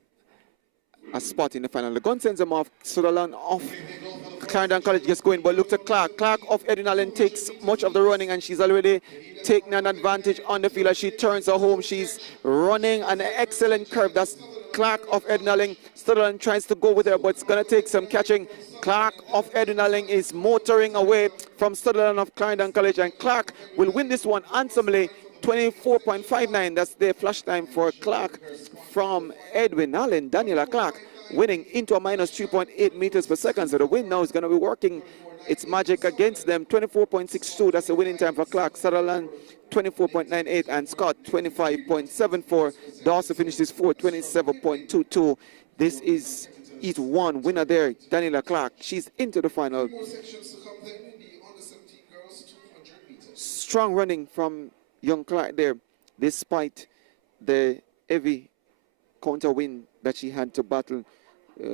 a spot in the final. The gun sends them off. Sutherland off. Clarendon College gets going, but look to Clark. Clark of Edwin Allen takes much of the running, and she's already taking an advantage on the field as she turns her home. She's running an excellent curve. That's Clark of Edwin Allen. Sutherland tries to go with her, but it's going to take some catching. Clark of Edwin Allen is motoring away from Sutherland of Clarendon College, and Clark will win this one handsomely, 24.59. That's the flash time for Clark from Edwin Allen. Daniela Clark winning into a minus 3.8 meters per second. So the win now is going to be working its magic against them. 24.62, that's the winning time for Clark. Sutherland 24.98 and Scott 25.74. Dawson finishes fourth, 27.22. This is Heat 1 winner there, Daniela Clark. She's into the final. Strong running from young Clark there, despite the heavy counter win that she had to battle.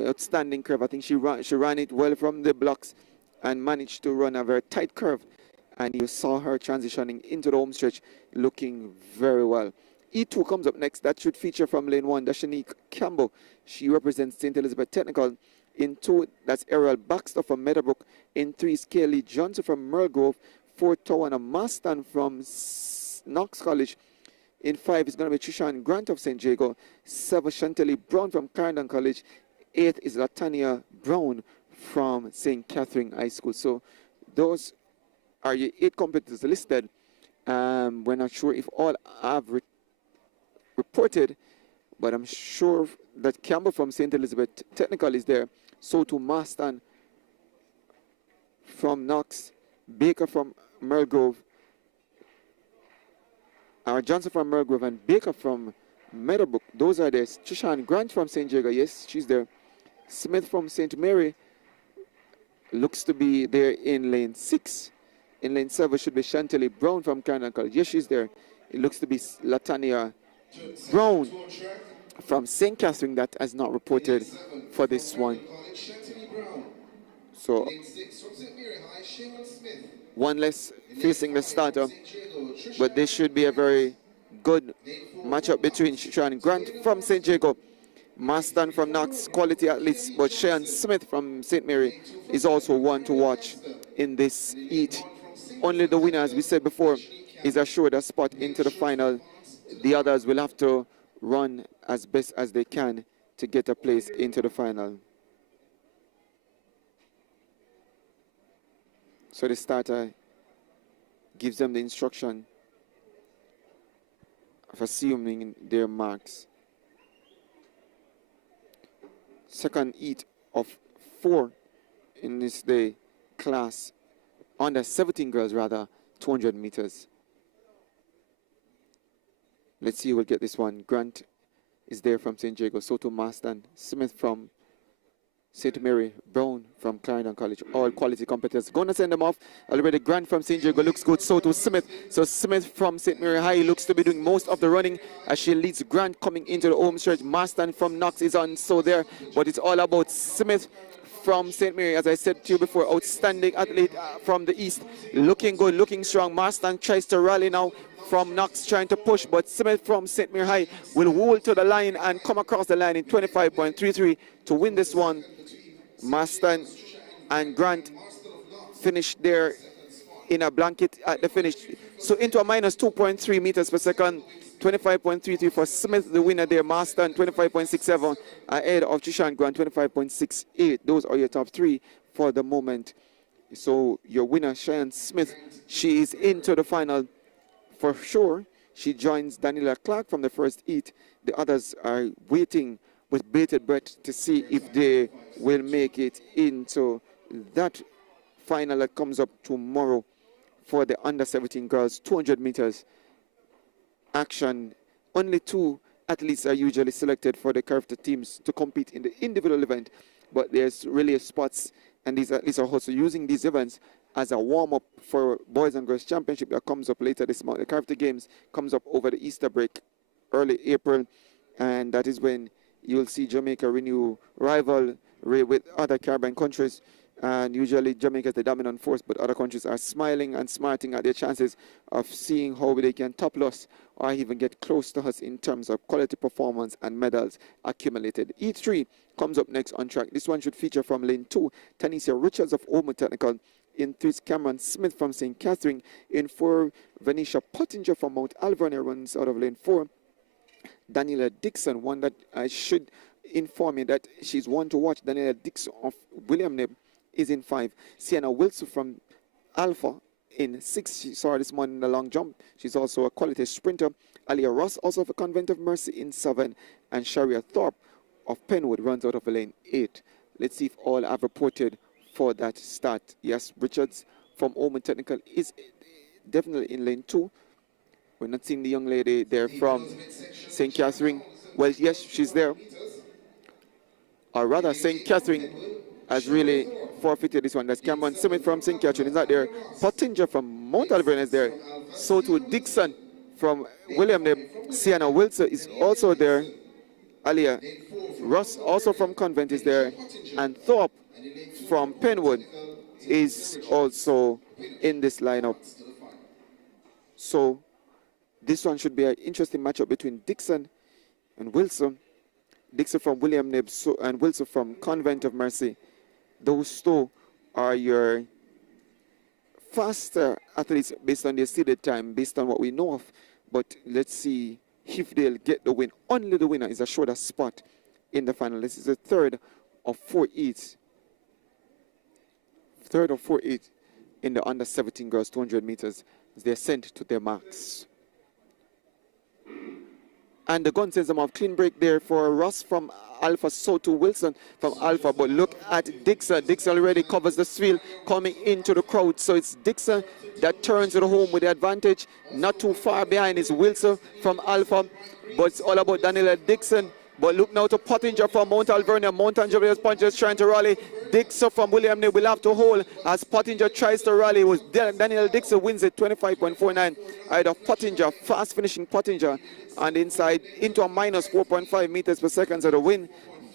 Outstanding curve. I think she ran it well from the blocks and managed to run a very tight curve. And you saw her transitioning into the home stretch looking very well. E2 comes up next. That should feature from lane 1, Dashanique Campbell. She represents St. Elizabeth Technical. In 2, that's Ariel Baxter from Meadowbrook. In 3, Scaly Johnson from Merle 4, Tawana Maston from Knox College. In 5 is going to be Trishan Grant of St. Jago. 7, Chantelly Brown from Clarendon College. 8 is Latanya Brown from St. Catherine High School. So those are your 8 competitors listed. We're not sure if all have reported, but I'm sure that Campbell from St. Elizabeth Technical is there. So too Maston from Knox, Baker from Merle Johnson from Merle and Baker from Meadowbrook. Those are there. Trishan Grant from St. Jago, yes, she's there. Smith from St. Mary looks to be there in lane 6. In lane 7 should be Chantelly Brown from Clarendon College. Yes, she's there. It looks to be Latanya Brown from St. Catherine that has not reported for this one. So one less facing the starter, but this should be a very good matchup between Trishan Grant from St. Jacob, Maston from Knox, quality athletes, but Cheyenne Smith from St. Mary is also one to watch in this heat. Only the winner, as we said before, is assured a spot into the final. The others will have to run as best as they can to get a place into the final. So the starter gives them the instruction of assuming their marks. Second heat of 4 in this day class, under 17 girls rather, 200 meters. Let's see who will get this one. Grant is there from St. Jago, Soto Maston, Smith from St. Mary, Brown from Clarendon College, all quality competitors. Going to send them off. Already Grant from St. Jago looks good. So to Smith. So Smith from St. Mary High looks to be doing most of the running as she leads Grant coming into the home stretch. Maston from Knox is on so there, but it's all about Smith from St. Mary. As I said to you before, outstanding athlete from the east. Looking good, looking strong. Maston tries to rally now from Knox trying to push, but Smith from St. Mary High will roll to the line and come across the line in 25.33 to win this one. Maston and Grant finished there in a blanket at the finish. So into a minus 2.3 meters per second, 25.33 for Smith, the winner there. Maston 25.67 ahead of Trishan Grant, 25.68. Those are your top 3 for the moment. So your winner, Cheyenne Smith, she is into the final for sure. She joins Daniela Clark from the first heat. The others are waiting with bated breath to see if they will make it into that final that comes up tomorrow for the under 17 girls 200 meters action. Only 2 athletes are usually selected for the CARIFTA teams to compete in the individual event, but there's really spots, and these athletes are also using these events as a warm-up for boys and girls championship that comes up later this month. The CARIFTA games comes up over the Easter break, early April, and that is when you'll see Jamaica renew rivalry with other Caribbean countries. And usually Jamaica is the dominant force, but other countries are smiling and smarting at their chances of seeing how they can topple us or even get close to us in terms of quality performance and medals accumulated. E3 comes up next on track. This one should feature from lane 2, Tanisha Richards of Omo Technical. In 3, Cameron Smith from St. Catherine. In 4, Venetia Pottinger from Mount Alvernia runs out of lane 4. Daniela Dixon, one that I should inform you that she's one to watch. Daniela Dixon of William Neb is in 5. Sienna Wilson from Alpha in 6. She saw her this morning in the long jump. She's also a quality sprinter. Alia Ross, also of a Convent of Mercy, in 7. And Sharia Thorpe of Penwood runs out of lane 8. Let's see if all have reported for that start. Yes, Richards from Omen Technical is definitely in lane 2. We're not seeing the young lady there from St. Catherine. Well, yes, she's there. Or rather, St. Catherine has really forfeited this one. That's Cameron Smith from St. Catherine is not there. Pottinger from Mount Alvernia is there. So too Dixon from William Neb. Sienna Wilson is also there. Alia Ross, also from Convent, is there. And Thorpe from Penwood is also in this lineup. So this one should be an interesting matchup between Dixon and Wilson. Dixon from William Neb and Wilson from Convent of Mercy. Those two are your faster athletes based on their seeded time, based on what we know of. But let's see if they'll get the win. Only the winner is assured a spot in the final. This is the third of 4 heats. Third of 4 heats in the under 17 girls 200 meters. They're sent to their marks. And the gun sends them off. Clean break there for Ross from Alpha, so to Wilson from Alpha. But look at Dixon. Dixon already covers the field coming into the crowd. So it's Dixon that turns to the home with the advantage. Not too far behind is Wilson from Alpha. But it's all about Daniela Dixon. But look now to Pottinger from Mount Alvernia. Mount Alvernia's punches trying to rally. Dixon from William Neb will have to hold as Pottinger tries to rally. Daniel Dixon wins it 25.49 ahead of Pottinger. Fast finishing Pottinger on the inside into a minus 4.5 meters per second. So the win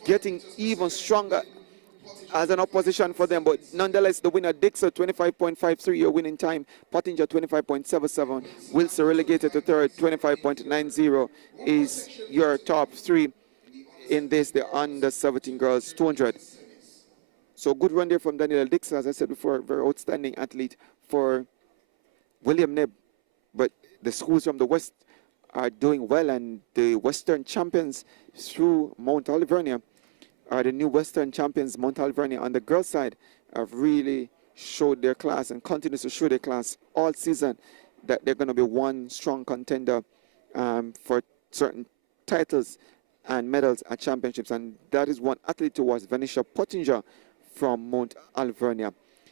getting even stronger as an opposition for them. But nonetheless, the winner Dixon 25.53 your winning time. Pottinger 25.77. Wilson relegated to third 25.90 is your top 3 in this, the under 17 girls 200. So good run there from Daniel Dixon, as I said before, very outstanding athlete for William Neb. But the schools from the West are doing well, and the Western champions through Mount Alvernia are the new Western champions. Mount Alvernia on the girls' side have really showed their class and continues to show their class all season that they're going to be one strong contender for certain titles and medals at championships, and that is one athlete to watch, Venetia Pottinger from Mount Alvernia.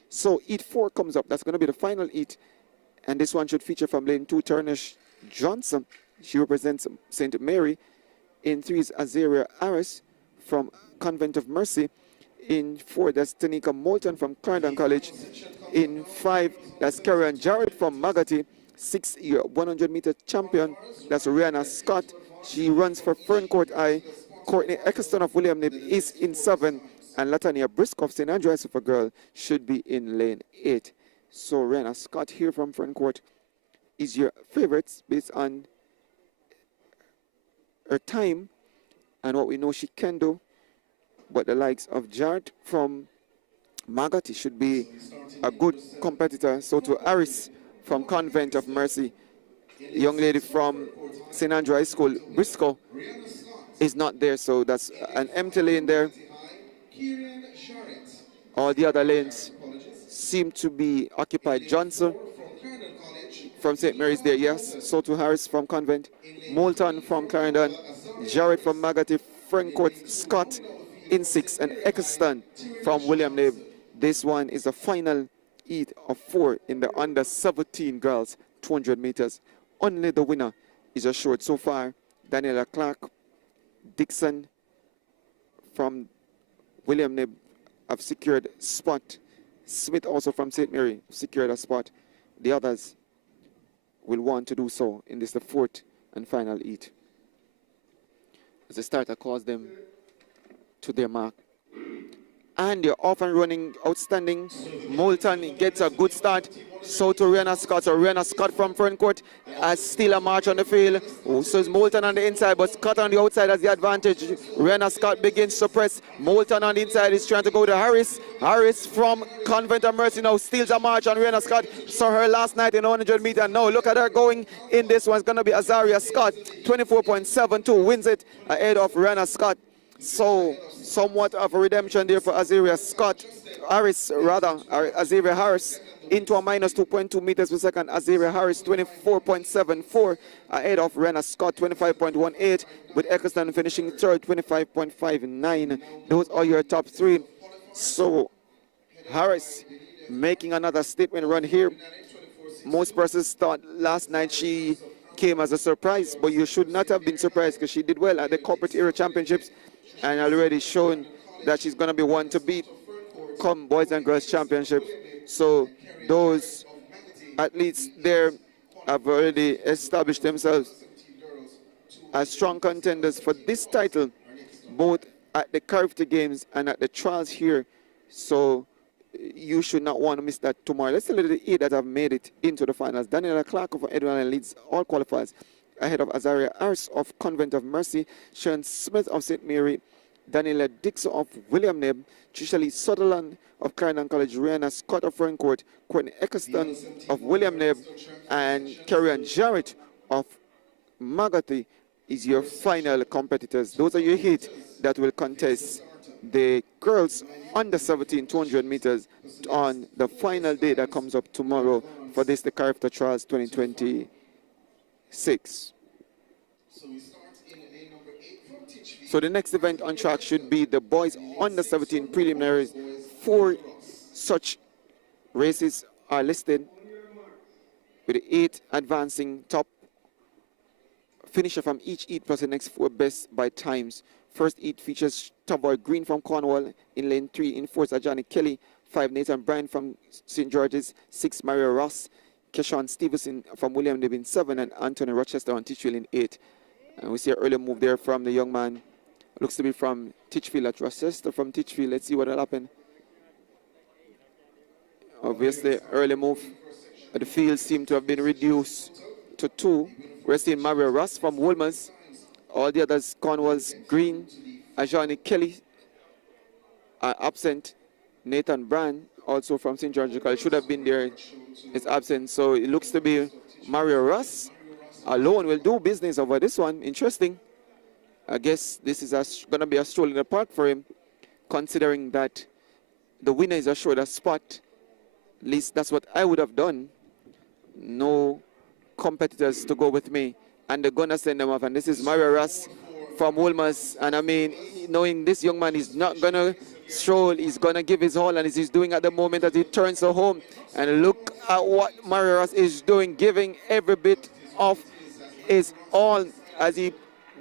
So heat 4 comes up. That's going to be the final heat, and this one should feature from lane 2, Turnish Johnson. She represents St. Mary. In 3 is Azaria Harris from Convent of Mercy. In 4, that's Tanika Moulton from Clarendon College. In 5, that's Karen Jarrett from Magati. 6, 100-meter champion, that's Rihanna Scott. She runs for Ferncourt High. Courtney Eccleston of William Nib is in 7. And Latania Brisk of St. Andrews for girl should be in lane 8. So Rihanna Scott here from Ferncourt is your favorites based on her time and what we know she can do. But the likes of Jarrett from Magati should be a good competitor. So to Harris from Convent of Mercy, young lady from St. Andrew High School, Briscoe, is not there, so that's an empty lane there. All the other lanes seem to be occupied. Johnson from St. Mary's there, yes. So to Harris from Convent, Moulton from Clarendon, Jarrett from Magati, Ferncourt, Scott in 6, and Eccleston from William Nib. This one is the final heat of 4 in the under 17 girls 200 meters. Only the winner is assured so far. Daniela Clark, Dixon from William Nib have secured spot. Smith also from St. Mary secured a spot. The others will want to do so in this, the 4th and final heat, as the starter calls them to their mark. and they're off and running, outstanding. Moulton gets a good start. So to Rihanna Scott. So Rihanna Scott from front court has still a march on the field. So it's Moulton on the inside, but Scott on the outside has the advantage. Rihanna Scott begins to press. Moulton on the inside is trying to go to Harris. Harris from Convent of Mercy now steals a march on Rihanna Scott. Saw her last night in 100 meter. Now look at her going in this one. It's going to be Azaria Scott. 24.72 wins it ahead of Rihanna Scott. So somewhat of a redemption there for Azaria Scott. Azaria Harris into a minus 2.2 meters per second. Azaria Harris 24.74 ahead of Rihanna Scott 25.18, with Eccleston finishing third 25.59. Those are your top three. So Harris making another statement run here. Most persons thought last night she came as a surprise, but you should not have been surprised because she did well at the corporate era championships and already shown that she's going to be one to beat come boys and girls championship. So those athletes there have already established themselves as strong contenders for this title, both at the CARIFTA games and at the trials here. So you should not want to miss that tomorrow. Let's look at the 8 that have made it into the finals. Daniela Clark of Edwin leads all qualifiers ahead of Azaria Harris of Convent of Mercy, Sharon Smith of St. Mary, Daniela Dixon of William Neb, Trisha Lee Sutherland of Clarendon College, Rihanna Scott of Ferncourt, Courtney Eccleston of William Neb, and Kerry-Ann Jarrett of Magothy is your final competitors. Those are your 8 that will contest the girls under 17 200 meters on the final day that comes up tomorrow for this, the CARIFTA Trials 2026. So the next event on track should be the boys under 17 preliminaries. 4 such races are listed, with 8 advancing top finisher from each heat plus the next 4 best by times. First heat features Tavoy Green from Cornwall in lane 3. In 4, Ajani Kelly. 5, Nathan Bryan from St. George's. 6, Mario Ross. Keshawn Stevenson from William Nib in 7, and Anthony Rochester on Titchfield in 8. And we see an early move there from the young man. Looks to be from Titchfield at Rochester from Titchfield. Let's see what will happen. Obviously, early move. The field seemed to have been reduced to 2. We're seeing Mario Ross from Wolmer's. All the others, Cornwall's Green, Ajani Kelly are absent. Nathan Brand, also from St. George's College, should have been there, is absent. So it looks to be Mario Ross alone will do business over this one. Interesting. I guess this is going to be a stroll in the park for him, considering that the winner is assured a spot. At least that's what I would have done. No competitors to go with me, and they're going to send them off. And this is Mario Ross from Wolmer's. And I mean, knowing this young man is not going to stroll, he's going to give his all, and as he's doing at the moment as he turns to home. And look at what Mario Ross is doing, giving every bit of his all as he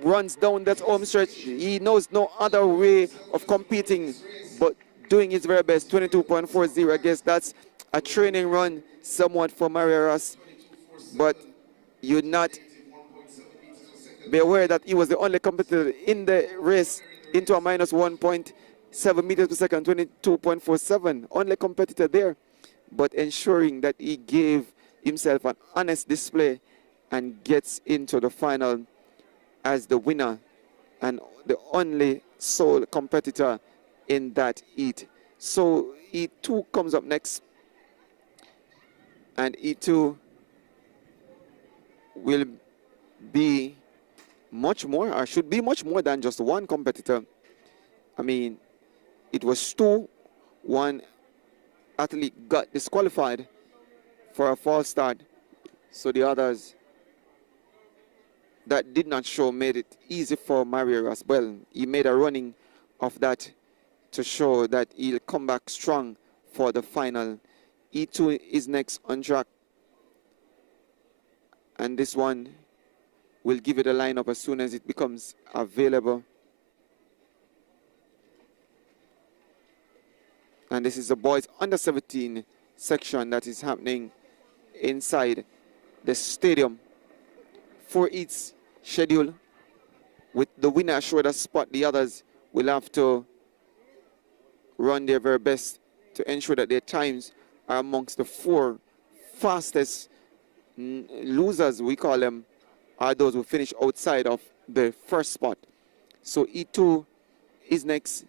runs down that home stretch. He knows no other way of competing but doing his very best. 22.40. I guess that's a training run somewhat for Mario Ross, but you'd not be aware that he was the only competitor in the race into a minus 1.7 meters per second, 22.47. Only competitor there, but ensuring that he gave himself an honest display and gets into the final as the winner and the only sole competitor in that heat. So E2 comes up next, and E2 will be much more, or should be much more than just one competitor. I mean, it was 2. One athlete got disqualified for a false start, so the others that did not show made it easy for Mario as well. He made a running of that to show that he'll come back strong for the final. E2 is next on track, and this one will give you the lineup as soon as it becomes available. And this is the boys under 17 section that is happening inside the stadium. 4 heats schedule, with the winner assured a spot. The others will have to run their very best to ensure that their times are amongst the 4 fastest losers, we call them, are those who finish outside of the first spot. So E2 is next.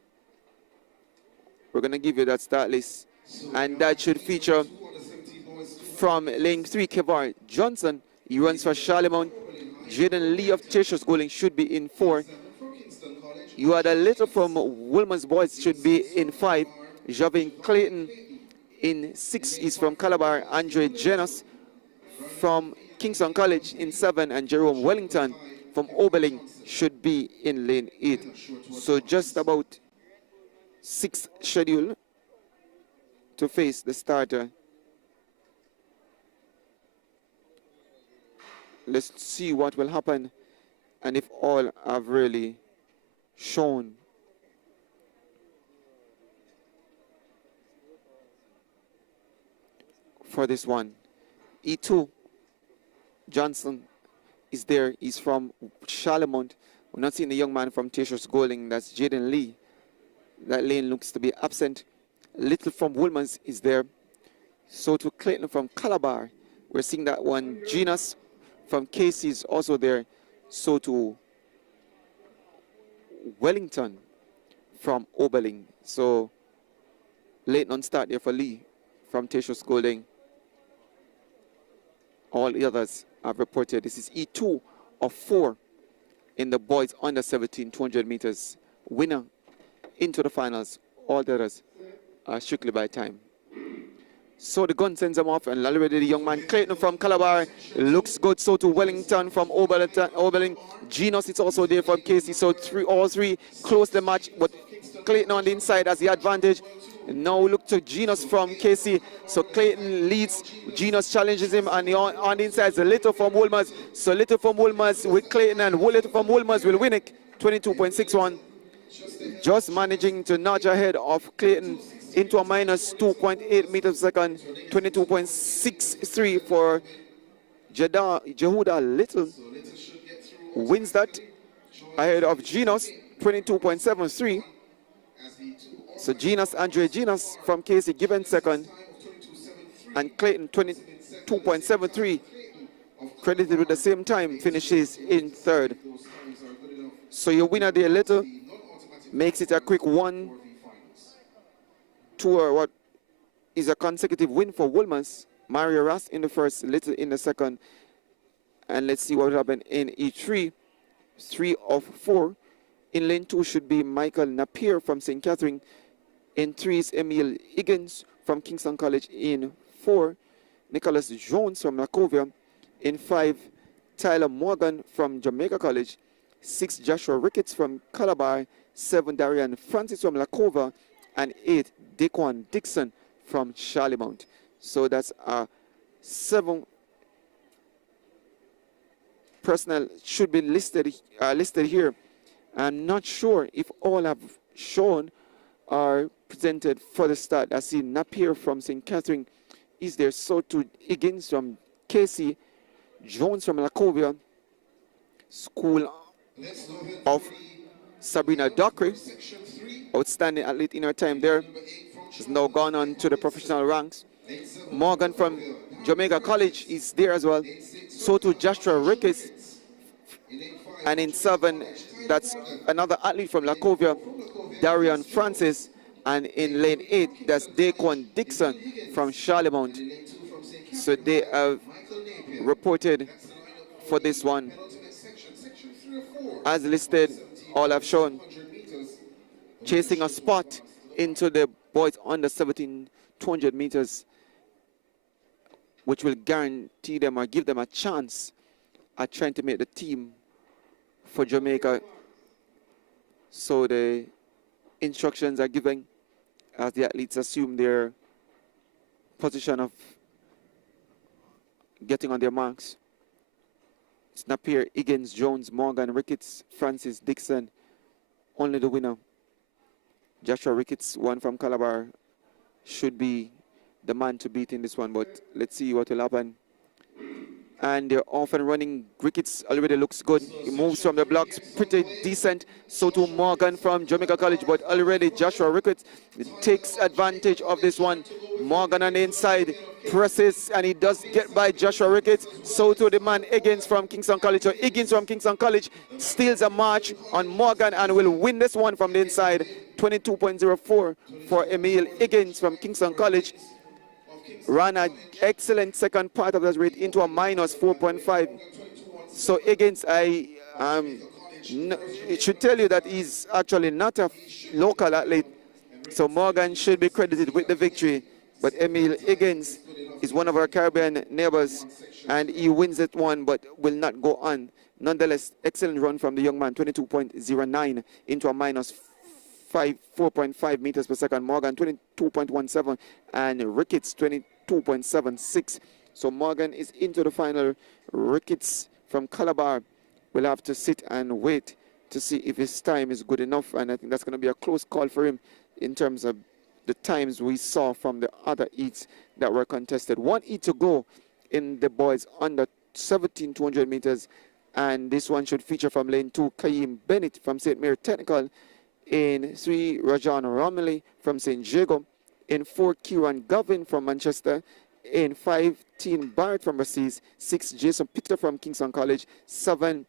We're going to give you that start list. And that should feature from lane 3, Kevar Johnson. He runs for Charlemont. Jaden Lee of Tertius Schooling should be in 4. You had a little from Wilmer's Boys should be in 5. Javin Clayton in 6 is from Calabar. Andre Janus from Kingston College in 7. And Jerome Wellington from Oberlin should be in lane 8. So just about 6 schedule to face the starter. Let's see what will happen and if all have really shown. For this one, E2 Johnson is there. He's from Charlemont. We're not seeing the young man from Tertius Schooling. That's Jaden Lee. That lane looks to be absent. Little from Woolman's is there. So to Clayton from Calabar. We're seeing that one. Genus from Casey is also there. So to Wellington from Oberlin. So late on start there for Lee from Tertius Schooling. All the others have reported. This is E2 of 4 in the boys under 17 200 meters. Winner into the finals. All the others are strictly by time. So the gun sends him off, and already the young man Clayton from Calabar looks good. So to Wellington from Oberlin. Genus is also there from Casey. So all three close the match, but Clayton on the inside has the advantage. Now look to Genus from Casey. So Clayton leads. Genus challenges him, and on the inside is Little from Wolmers. So Little from Wolmers with Clayton, and Little from Wolmers will win it. 22.61. Just managing to nudge ahead of Clayton into a minus 2.8 meters per second. 22.63 for Jehuda Little. Wins that ahead of Genus. 22.73. So Andre Genus from Casey given second, and Clayton 22.73, credited with the same time, finishes in third. So your winner there, Little, makes it a quick 1-2, or what is a consecutive win for Woolmans. Mario Ras in the first, Little in the second. And let's see what will happen in E3. 3 of 4. In lane 2 should be Michael Napier from St. Catherine. In 3 is Emil Higgins from Kingston College. In 4, Nicholas Jones from Lacovia. In 5, Tyler Morgan from Jamaica College. 6, Joshua Ricketts from Calabar. 7, Darian Francis from Lacova. And 8, Daquan Dixon from Charlemont. So that's 7 personnel should be listed here. I'm not sure if all have shown are presented for the start. I see Napier from St. Catherine is there. So to Higgins from Casey, Jones from Lacovia, School of Sabrina Dockery, outstanding athlete in her time there. She's now gone on to the professional ranks. Morgan from Jamaica College is there as well. So to Joshua Ricketts. And in 7, that's another athlete from Lacovia, Darian Francis. And in lane 8, that's Daquan Dixon from Charlemont. So they have reported for this one. As listed, all have shown chasing a spot into the boys under 17 200 meters, which will guarantee them or give them a chance at trying to make the team for Jamaica. So the instructions are given as the athletes assume their position of getting on their marks. It's Napier, Higgins, Jones, Morgan, Ricketts, Francis, Dixon. Only the winner, Joshua Ricketts, one from Calabar, should be the man to beat in this one, but let's see what will happen. and they're off and running. Ricketts already looks good. He moves from the blocks pretty decent. So to Morgan from Jamaica College, but already Joshua Ricketts takes advantage of this one. Morgan on the inside presses, and he does get by Joshua Ricketts. So to the man Higgins from Kingston College. So Higgins from Kingston College steals a march on Morgan and will win this one from the inside. 22.04 for Emil Higgins from Kingston College. Ran an excellent second part of that rate into a minus 4.5. So Higgins, it should tell you that he's actually not a local athlete. So Morgan should be credited with the victory. But Emil Higgins is one of our Caribbean neighbors, and he wins that one but will not go on. Nonetheless, excellent run from the young man, 22.09 into a minus 4.5 meters per second. Morgan 22.17 and Ricketts 22.76. So Morgan is into the final. Ricketts from Calabar will have to sit and wait to see if his time is good enough, and I think that's going to be a close call for him in terms of the times we saw from the other heats that were contested. One heat to go in the boys under 17 200 meters, and this one should feature from lane 2 Kaim Bennett from St. Mary Technical. In 3, Rajan Romilly from St. Jago. In 4, Kieran Govin from Manchester. In 5, Teen Barrett from Racines. 6, Jason Peter from Kingston College. 7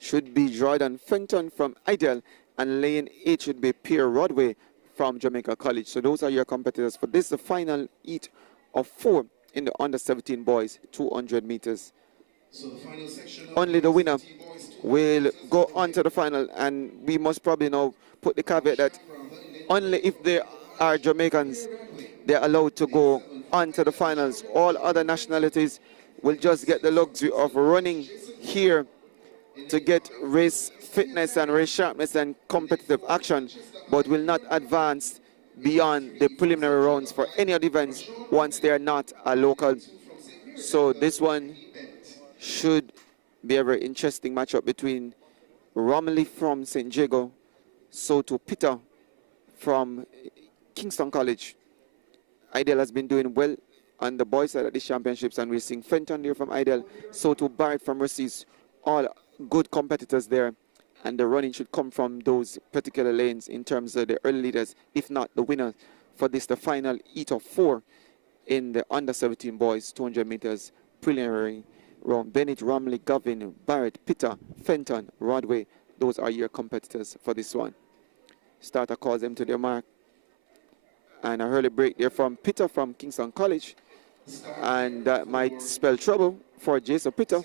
should be Jordan Fenton from Ideal. And lane 8 should be Pierre Rodway from Jamaica College. So those are your competitors for this, the final heat of 4 in the under 17 boys, 200 meters. So the final section only the winner will go on to the final, and we must probably now put the caveat that only if they are Jamaicans, they're allowed to go on to the finals. All other nationalities will just get the luxury of running here to get race fitness and race sharpness and competitive action, but will not advance beyond the preliminary rounds for any of the events once they are not a local. So this one should be a very interesting matchup between Romilly from St. Jago, Soto Peter from Kingston College. Ideal has been doing well on the boys side of the championships, and we're seeing Fenton there from Ideal, Soto Barrett from Racines, all good competitors there, and the running should come from those particular lanes in terms of the early leaders, if not the winner for this, the final heat of 4 in the under 17 boys 200 meters preliminary round. Bennett, Romilly, Govin, Barrett, Peter, Fenton, Rodway, those are your competitors for this one. Starter calls them to their mark, and a early break there from Peter from Kingston College, and that might spell trouble for Jason Peter.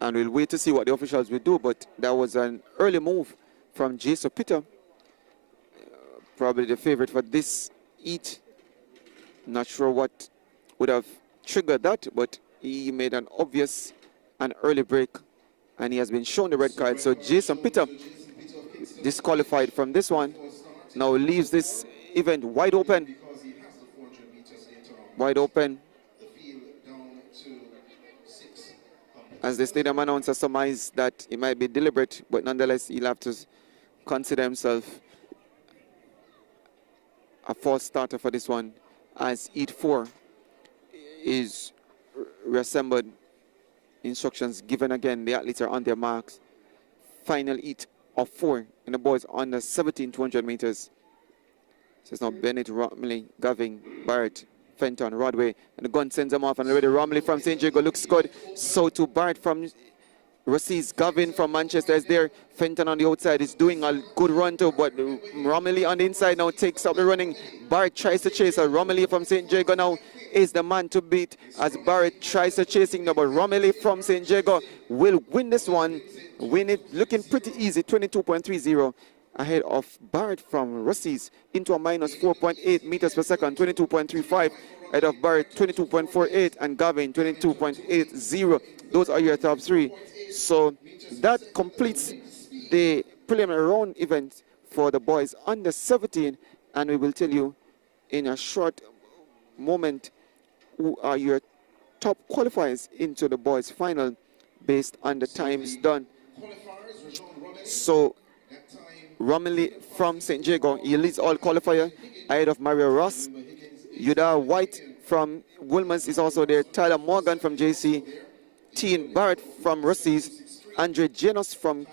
And we'll wait to see what the officials will do, but that was an early move from Jason Peter, probably the favorite for this heat. Not sure what would have triggered that, but he made an obvious and early break, and he has been shown the red card. So Jason Peter disqualified from this one, now leaves this event wide open. Wide open. As the stadium announcer surmised that it might be deliberate, but nonetheless he'll have to consider himself a false starter for this one, as heat 4 is reassembled. Instructions given again. The athletes are on their marks. Final heat of 4 in the boys under 17 200 meters. So it's now Bennett, Romilly, Gavin, Barrett, Fenton, Rodway, and the gun sends them off, and already Romilly from St. Jago looks good. So to Barrett from Racines, Gavin from Manchester is there. Fenton on the outside is doing a good run too, but Romilly on the inside now takes up the running. Barrett tries to chase her. Romilly from St. Jago now is the man to beat as Barrett tries to chasing now, but Romilly from St. Jago will win this one. Win it looking pretty easy, 22.30 ahead of Barrett from Racines into a minus 4.8 meters per second, 22.35 ahead of Barrett, 22.48, and Gavin 22.80. Those are your top 3. So that completes the preliminary round event for the boys under 17, and we will tell you in a short moment who are your top qualifiers into the boys final based on the times done. So Romilly from St. Jago, he leads all qualifier ahead of Mario Ross. Yuda White from Wilmans is also there. Tyler Morgan from JC. Teen Barrett from Rusty's. Andre Janos from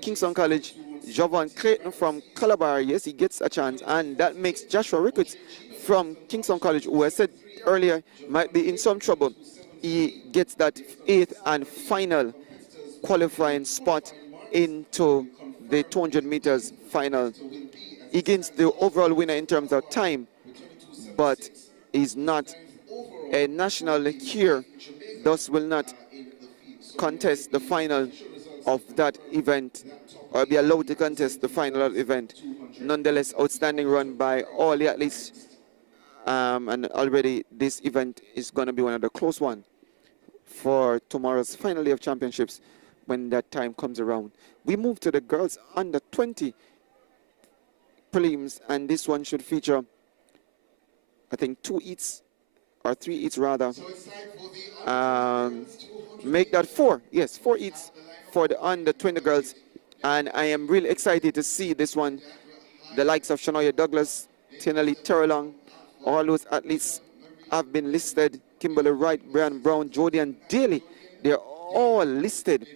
Kingston College. Jovan Clayton from Calabar. Yes, he gets a chance. And that makes Joshua Ricketts from Kingston College, who I said earlier might be in some trouble. He gets that 8th and final qualifying spot into the 200 meters final. He gains the overall winner in terms of time, but is not a national here, thus will not contest the final of that event or be allowed to contest the final of the event. Nonetheless, outstanding run by all the athletes, and already this event is going to be one of the close ones for tomorrow's final day of championships when that time comes around. We move to the girls under 20 prelims, and this one should feature, I think, 2 heats or 3 heats rather. Make that 4, yes, 4 heats for the under 20 girls, and I am really excited to see this one. The likes of Shanoya Douglas, Tinali Terrelong, all those athletes have been listed. Kimberly Wright, Brian Brown, Jody and Daly, they're all listed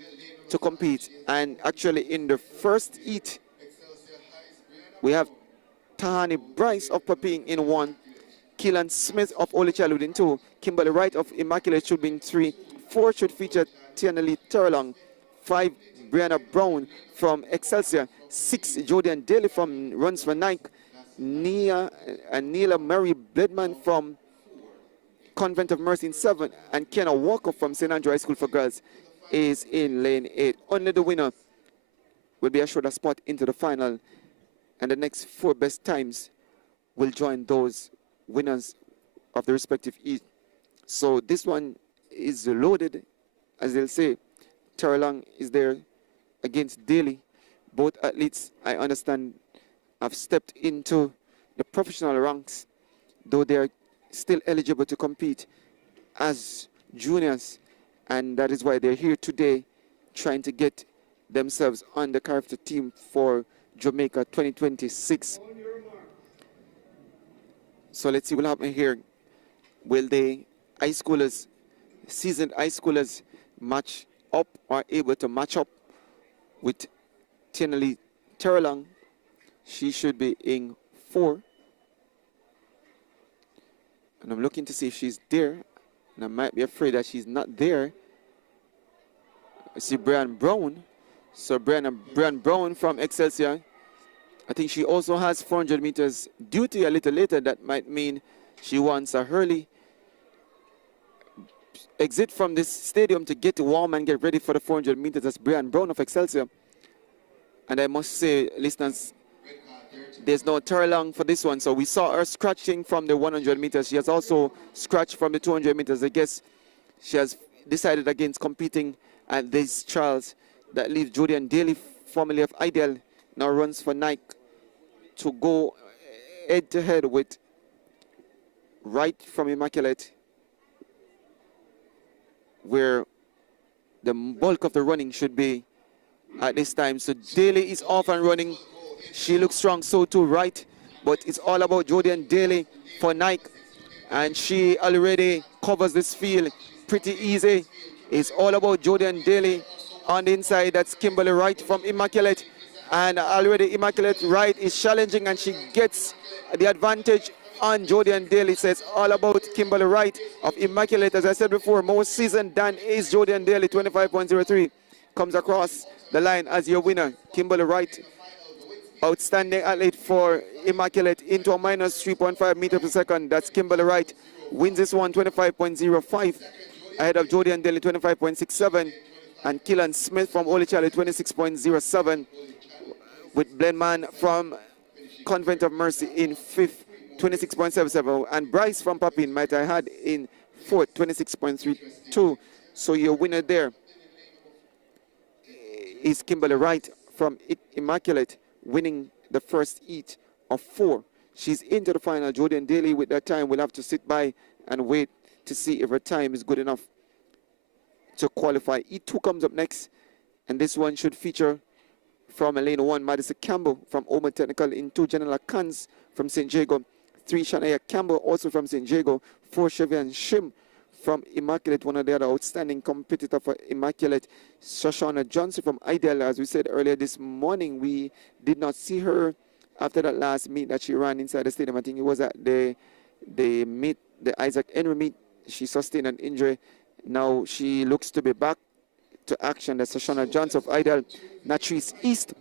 to compete. And actually in the first heat, we have Tahani Bryce of Paping in 1, Keelan Smith of Holy Childhood in 2, Kimberly Wright of Immaculate should be in 3, 4 should feature Tianali Terrelong, 5 Brianna Brown from Excelsior, 6 Jody and Daly from Runs for Nike, Nia and Neela Mary Bledman from Convent of Mercy in 7, and Kenna Walker from St. Andrew High School for Girls is in lane 8. Only the winner will be assured a spot into the final, and the next 4 best times will join those winners of the respective heat. So this one is loaded, as they'll say. Terrelong is there against Daly. Both athletes, I understand, have stepped into the professional ranks, though they are still eligible to compete as juniors, and that is why they're here today trying to get themselves on the CARIFTA team for Jamaica 2026. So let's see what happens here. Will the high schoolers, seasoned high schoolers, match up or able to match up with Tinali Terrelong? She should be in 4. And I'm looking to see if she's there. And I might be afraid that she's not there. I see Brian Brown. So Brian Brown from Excelsior. I think she also has 400 meters duty a little later. That might mean she wants a early exit from this stadium to get warm and get ready for the 400 meters. That's Brian Brown of Excelsior. And I must say, listeners, there's no Terrelong for this one. So we saw her scratching from the 100 meters. She has also scratched from the 200 meters. I guess she has decided against competing at these trials. That leaves Jody and Daly, formerly of Ideal, now runs for Nike, to go head-to-head with Wright from Immaculate, where the bulk of the running should be at this time. So Daly is off and running. She looks strong, so too Wright, but it's all about Jody and Daly for Nike, and she already covers this field pretty easy. It's all about Jody and Daly. On the inside, that's Kimberly Wright from Immaculate, and already Immaculate Wright is challenging, and she gets the advantage on Jody and Daly. So it's all about Kimberly Wright of Immaculate. As I said before, most seasoned than is Jody and Daly. 25.03 comes across the line as your winner. Kimberly Wright, outstanding athlete for Immaculate, into a minus 3.5 meters per second. That's Kimberly Wright, wins this one 25.05, ahead of Jody and Daly 25.67, and Keelan Smith from Holy Charlie 26.07, with Blenman from Convent of Mercy in 5th, 26.77, and Bryce from Papin, might I had, in 4th, 26.32. So your winner there is Kimberly Wright from Immaculate, winning the first heat of 4. She's into the final. Jody and Daly with that time will have to sit by and wait to see if her time is good enough to qualify. Heat 2 comes up next, and this one should feature from lane 1, Madison Campbell from Oman Technical in 2, General Kans from St. Jago, 3, Shania Campbell, also from St. Jago. 4, Chevian Shim from Immaculate, one of the other outstanding competitor for Immaculate. Shoshana Johnson from Ideal, as we said earlier this morning, we did not see her after that last meet that she ran inside the stadium. I think it was at the Isaac Henry meet. She sustained an injury. Now she looks to be back to action. That's Shoshana Johnson of Ideal. Natrice East,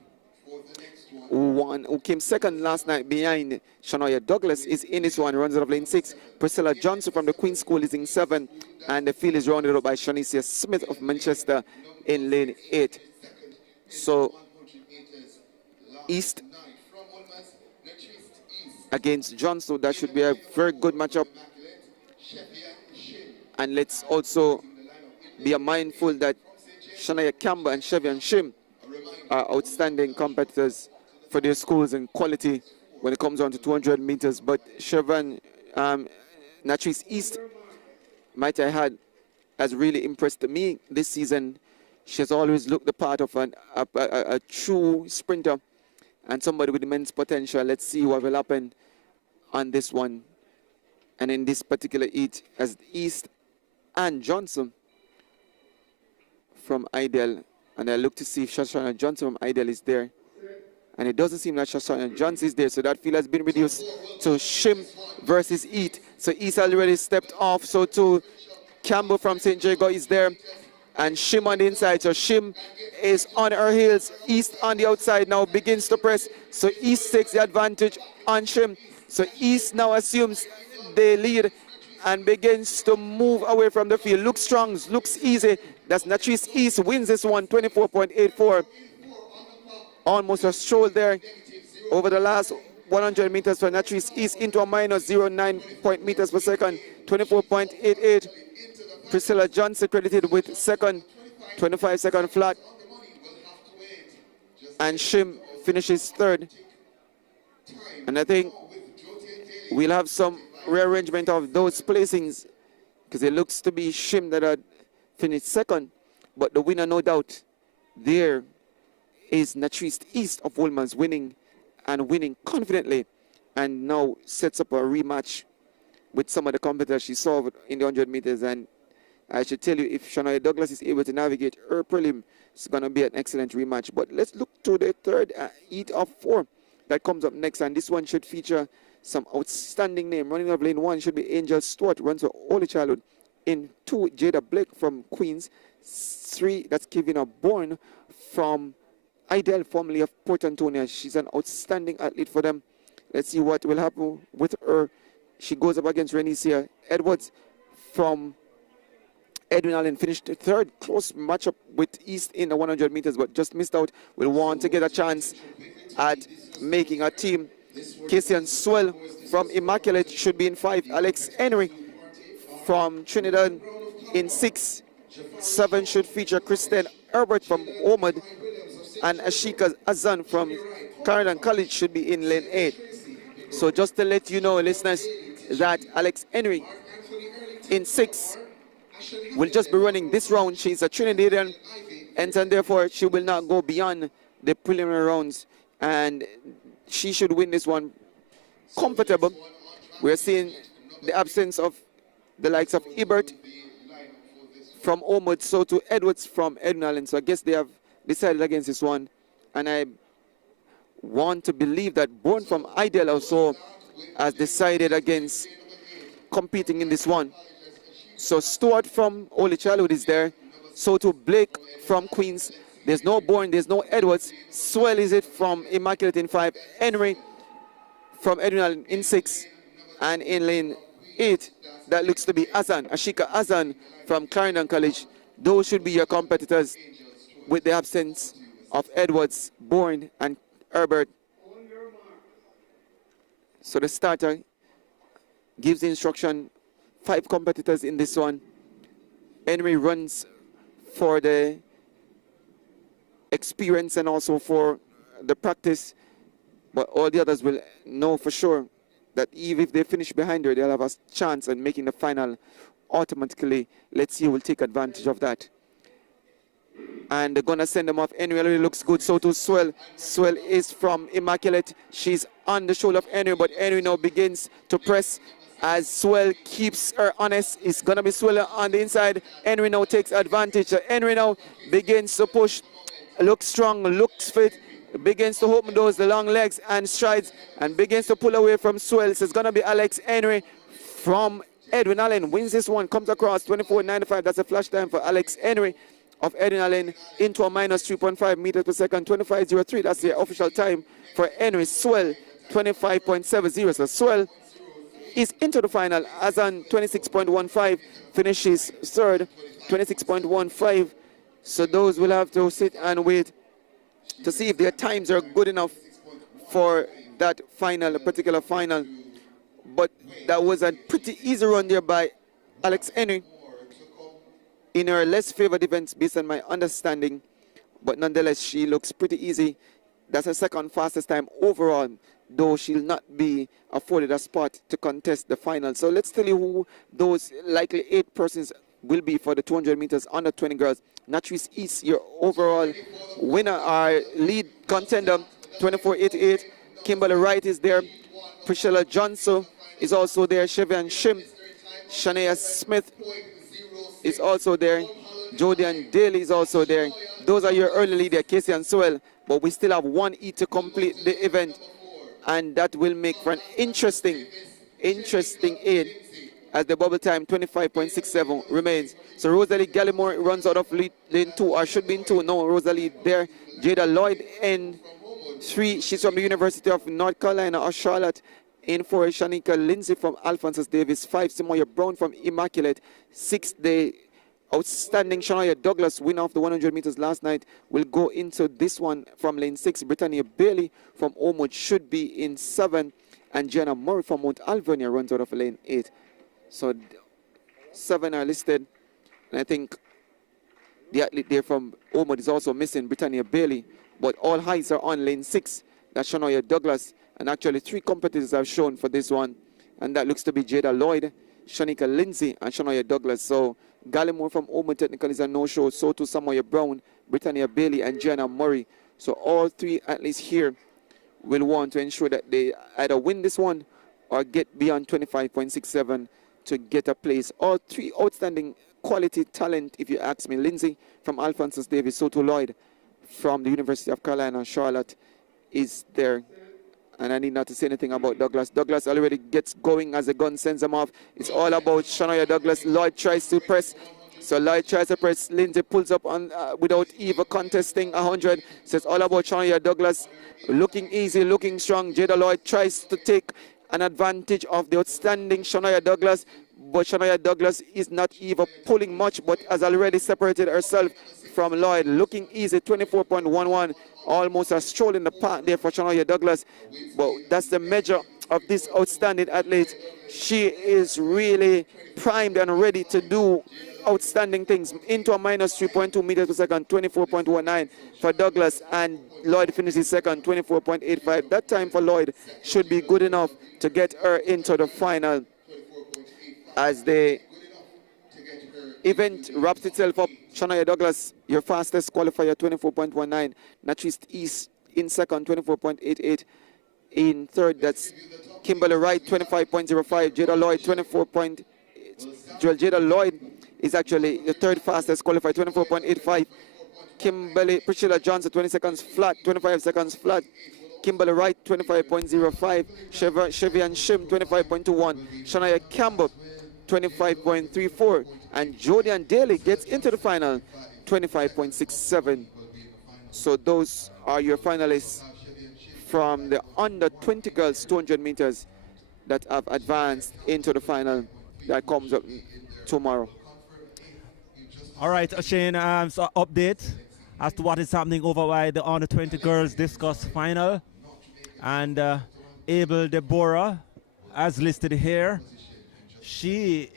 who came second last night behind Shania Douglas, is in this one, runs out of lane 6. Priscilla Johnson from the Queen's School is in 7, and the field is rounded up by Shanicia Smith of Manchester in lane 8. So East against Johnson, that should be a very good matchup. And let's also be mindful that Shania Campbell and Chevian Shim are outstanding competitors for their schools in quality when it comes on to 200 meters. But Chevian Natrice East, might I add, has really impressed me this season. She has always looked the part of a true sprinter and somebody with immense potential. Let's see what will happen on this one. And in this particular heat, as East and Johnson from Ideal, and I look to see if Shoshana Johnson from Ideal is there. And it doesn't seem like Shoshana Johnson is there, so that field has been reduced to Shim versus East. So East already stepped off, so too Campbell from St. Jago is there, and Shim on the inside. So Shim is on her heels. East on the outside now begins to press, so East takes the advantage on Shim. So East now assumes the lead and begins to move away from the field. Looks strong, looks easy. That's Natrice East wins this one, 24.84. Almost a stroll there over the last 100 meters for Natrice East into a minus 0.9 meters per second, 24.88. Priscilla Johnson credited with second, 25-second flat. And Shim finishes third. And I think we'll have some rearrangement of those placings because it looks to be Shim that had finished second. But the winner, no doubt, there is Natrice East of Woolman's, winning and winning confidently, and now sets up a rematch with some of the competitors she saw in the 100 meters. And I should tell you, if Shania Douglas is able to navigate her prelim, it's going to be an excellent rematch. But let's look to the third heat of 4 that comes up next, and this one should feature some outstanding name. Running up lane 1 should be Angel Stewart, runs for Holy Childhood. In 2, Jada Blake from Queens. 3, that's Kevin Bourne from Ideal, formerly of Port Antonio. She's an outstanding athlete for them. Let's see what will happen with her. She goes up against Renicia Edwards from Edwin Allen, finished third. Close matchup with East in the 100 meters, but just missed out. Will want to get a chance at making a team. Cassian Swell from Immaculate should be in 5. Alex Henry from Trinidad in 6. 7 should feature Kristen Herbert from Omad, and Ashika Azan from Clarendon College should be in lane 8. So just to let you know, listeners, that Alex Henry in 6 will just be running this round. She's a Trinidadian, and therefore she will not go beyond the preliminary rounds, and she should win this one comfortable. We're seeing the absence of the likes of Ebert from Omad, so to Edwards from Edwin Allen. So I guess they have decided against this one, and I want to believe that Bourne from Ideal also has decided against competing in this one. So Stewart from Holy Childhood is there, so to Blake from Queens. There's no Bourne, there's no Edwards. Swell is it from Immaculate in 5. Henry from Edwin Allen in 6. And in lane 8, that looks to be Azan, Ashika Azan from Clarendon College. Those should be your competitors, with the absence of Edwards, Bourne, and Herbert. So the starter gives the instruction, 5 competitors in this one. Henry runs for the experience and also for the practice, but all the others will know for sure that even if they finish behind her, they'll have a chance at making the final automatically. Let's see who will take advantage of that. and they're gonna send them off. Henry already looks good. So to Swell. Swell is from Immaculate. She's on the shoulder of Henry, but Henry now begins to press as Swell keeps her honest. It's gonna be Swell on the inside. Henry now takes advantage. So Henry now begins to push, looks strong, looks fit, begins to open those the long legs and strides, and begins to pull away from Swell. So it's gonna be Alex Henry from Edwin Allen. Wins this one, comes across 24.95. That's a flash time for Alex Henry of Edwin Allen into a minus 3.5 meters per second. 25.03. That's the official time for Henry. Swell 25.70. So Swell is into the final as on 26.15, finishes third, 26.15. So those will have to sit and wait to see if their times are good enough for that final, particular final. But that was a pretty easy run there by Alex Henry in her less favored events based on my understanding. But nonetheless, she looks pretty easy. That's her second fastest time overall, though she'll not be afforded a spot to contest the final. So let's tell you who those likely 8 persons will be for the 200 meters under 20 girls. Natrice East, your overall winner, our lead contender, 24.88. Kimberly Wright is there. Priscilla Johnson is also there. Chevian Shim. Shania Smith is also there. Jodian Daly is also there. Those are your early leader, Casey and Swell. But we still have 1 E to complete the event. And that will make for an interesting 8 as the bubble time 25.67 remains. So Rosalie Gallimore runs out of lane 2, or should be in 2. No, Rosalie there. Jada Lloyd in 3. She's from the University of North Carolina or Charlotte. In 4, Shanika Lindsay from Alphonsus Davis. 5, Simoya Brown from Immaculate. 6, the outstanding Shania Douglas, winner of the 100 meters last night, will go into this one from lane 6. Britannia Bailey from Oakwood should be in 7. And Jenna Murray from Mount Alvernia runs out of lane 8. So 7 are listed. And I think the athlete there from Oakwood is also missing, Britannia Bailey. But all heights are on lane 6. That's Shania Douglas. And actually 3 competitors have shown for this one. And that looks to be Jada Lloyd, Shanika Lindsay, and Shania Douglas. So Gallimore from Oakwood Technical is a no-show. So too Samoya Brown, Britannia Bailey, and Jenna Murray. So all 3 athletes here will want to ensure that they either win this one or get beyond 25.67 to get a place. All 3 outstanding quality talent, if you ask me. Lindsay from Alphonsus Davis, Soto Lloyd from the University of Carolina, Charlotte is there. And I need not to say anything about Douglas. Douglas already gets going as the gun sends him off. It's all about Shania Douglas. Lloyd tries to press. So Lloyd tries to press. Lindsay pulls up on without even contesting 100. So it's all about Shania Douglas. Looking easy, looking strong. Jada Lloyd tries to take an advantage of the outstanding Shania Douglas. But Shania Douglas is not even pulling much, but has already separated herself from Lloyd. Looking easy, 24.11. Almost a stroll in the park there for Shania Douglas. But that's the measure of this outstanding athlete. She is really primed and ready to do outstanding things. Into a minus 3.2 meters per second, 24.19 for Douglas. And Lloyd finishes second, 24.85. That time for Lloyd should be good enough to get her into the final. As the event wraps itself up, Shania Douglas, your fastest qualifier, 24.19. Natrice East in second, 24.88. In third, that's Kimberly Wright, 25.05. Jada Lloyd, 24. Jada Lloyd is actually the third fastest qualifier, 24.85. Kimberly Priscilla Johnson, 20 seconds flat, 25 seconds flat. Kimberly Wright, 25.05. Chevian Shim, 25.21. Shania Campbell, 25.34. And Jodian Daly gets into the final, 25.67. So those are your finalists from the under 20 girls 200 meters that have advanced into the final that comes up tomorrow. All right, Shane, so update as to what is happening over by the under 20 girls discus final. And Abel Deborah, as listed here, she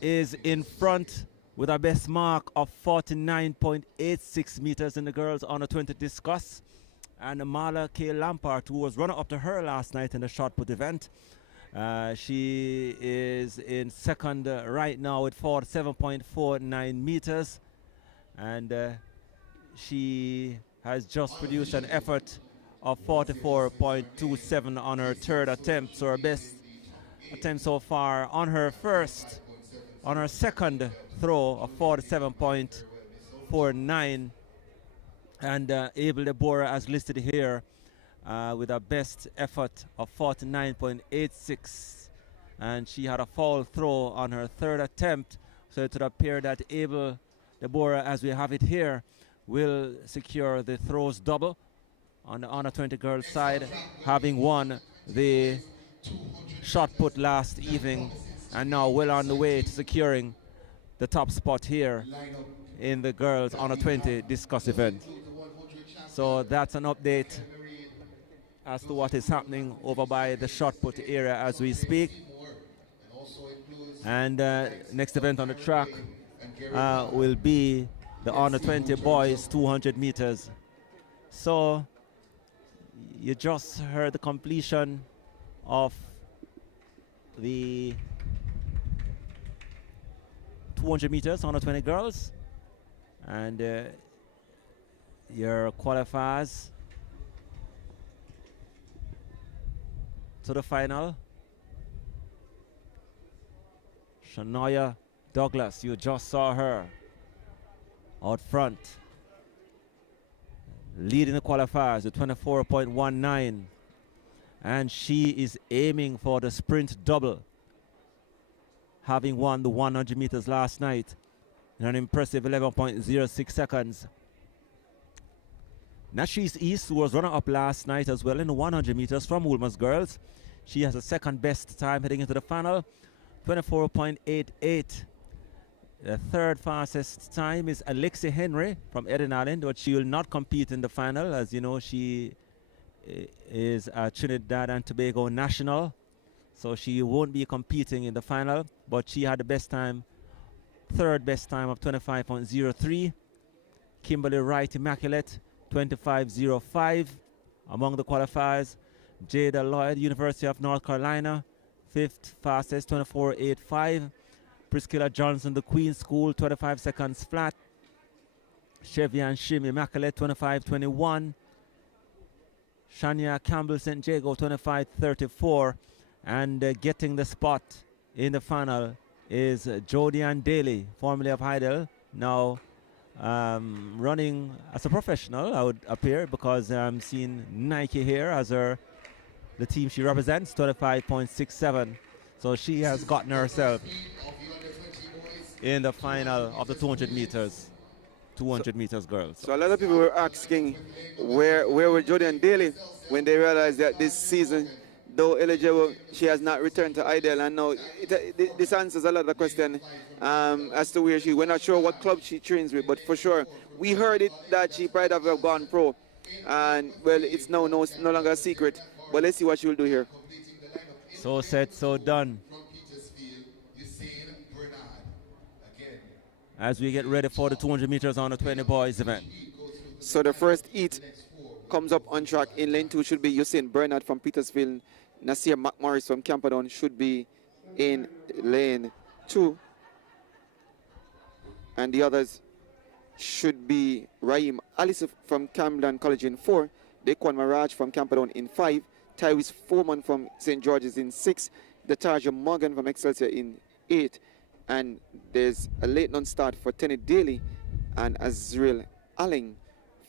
is in front with a best mark of 49.86 meters in the girls under 20 discus. And Marla K. Lampart, who was runner-up to her last night in the shot put event, she is in second right now with 47.49 meters. And she has just produced an effort of 44.27 on her third attempt, so her best attempt so far. On her second throw of 47.49, and Abel Deborah as listed here with a best effort of 49.86, and she had a foul throw on her third attempt, so it would appear that Abel Deborah, as we have it here, will secure the throws double on the under 20 girls side, having won the shot put last evening and now well on the way to securing the top spot here in the girls under 20 discus event. So that's an update as to what is happening over by the shot put area as we speak. And next event on the track will be the under 20 boys 200 meters. So you just heard the completion of the 200 meters under 20 girls, and your qualifiers to the final. Shania Douglas, you just saw her out front, leading the qualifiers with 24.19, and she is aiming for the sprint double, having won the 100 meters last night in an impressive 11.06 seconds. Nashees East, who was runner-up last night as well in the 100 meters from Woolmer's girls, she has a second best time heading into the final, 24.88. The third fastest time is Alexi Henry from Eden Island, but she will not compete in the final. As you know, she is a Trinidad and Tobago national, so she won't be competing in the final, but she had the best time, third best time of 25.03. Kimberly Wright Immaculate, 25.05 among the qualifiers. Jada Lloyd, University of North Carolina, fifth fastest, 24.85. Priscilla Johnson, the Queen's School, 25 seconds flat. Chevian Shim Immaculate, 25.21. Shania Campbell St. Jago, 25.34. And getting the spot in the final is Jodianne Daly, formerly of Heidel, now running as a professional, I would appear, because I'm seeing Nike here as the team she represents, 25.67. So she has gotten herself in the final of the 200 meters, 200 meters girls. So a lot of people were asking where were Jodianne Daly when they realized that this season, though eligible, she has not returned to Idle. And now this answers a lot of the question as to where she. We're not sure what club she trains with, but for sure we heard it that she might have gone pro, and well, it's now no longer a secret. But let's see what she will do here. So said, so done. As we get ready for the 200 meters on the 20 boys event. So the first heat comes up on track. In lane 2 should be Usain Bernard from Petersfield. Nasir McMorris from Camperdown should be in lane 2. And the others should be Raheem Alice from Camden College in 4. Dequan Maraj from Camperdown in 5. Tyrese Foreman from St. George's in 6. Detarja Morgan from Excelsior in 8. And there's a late non-start for Tenny Daly and Azriel Allen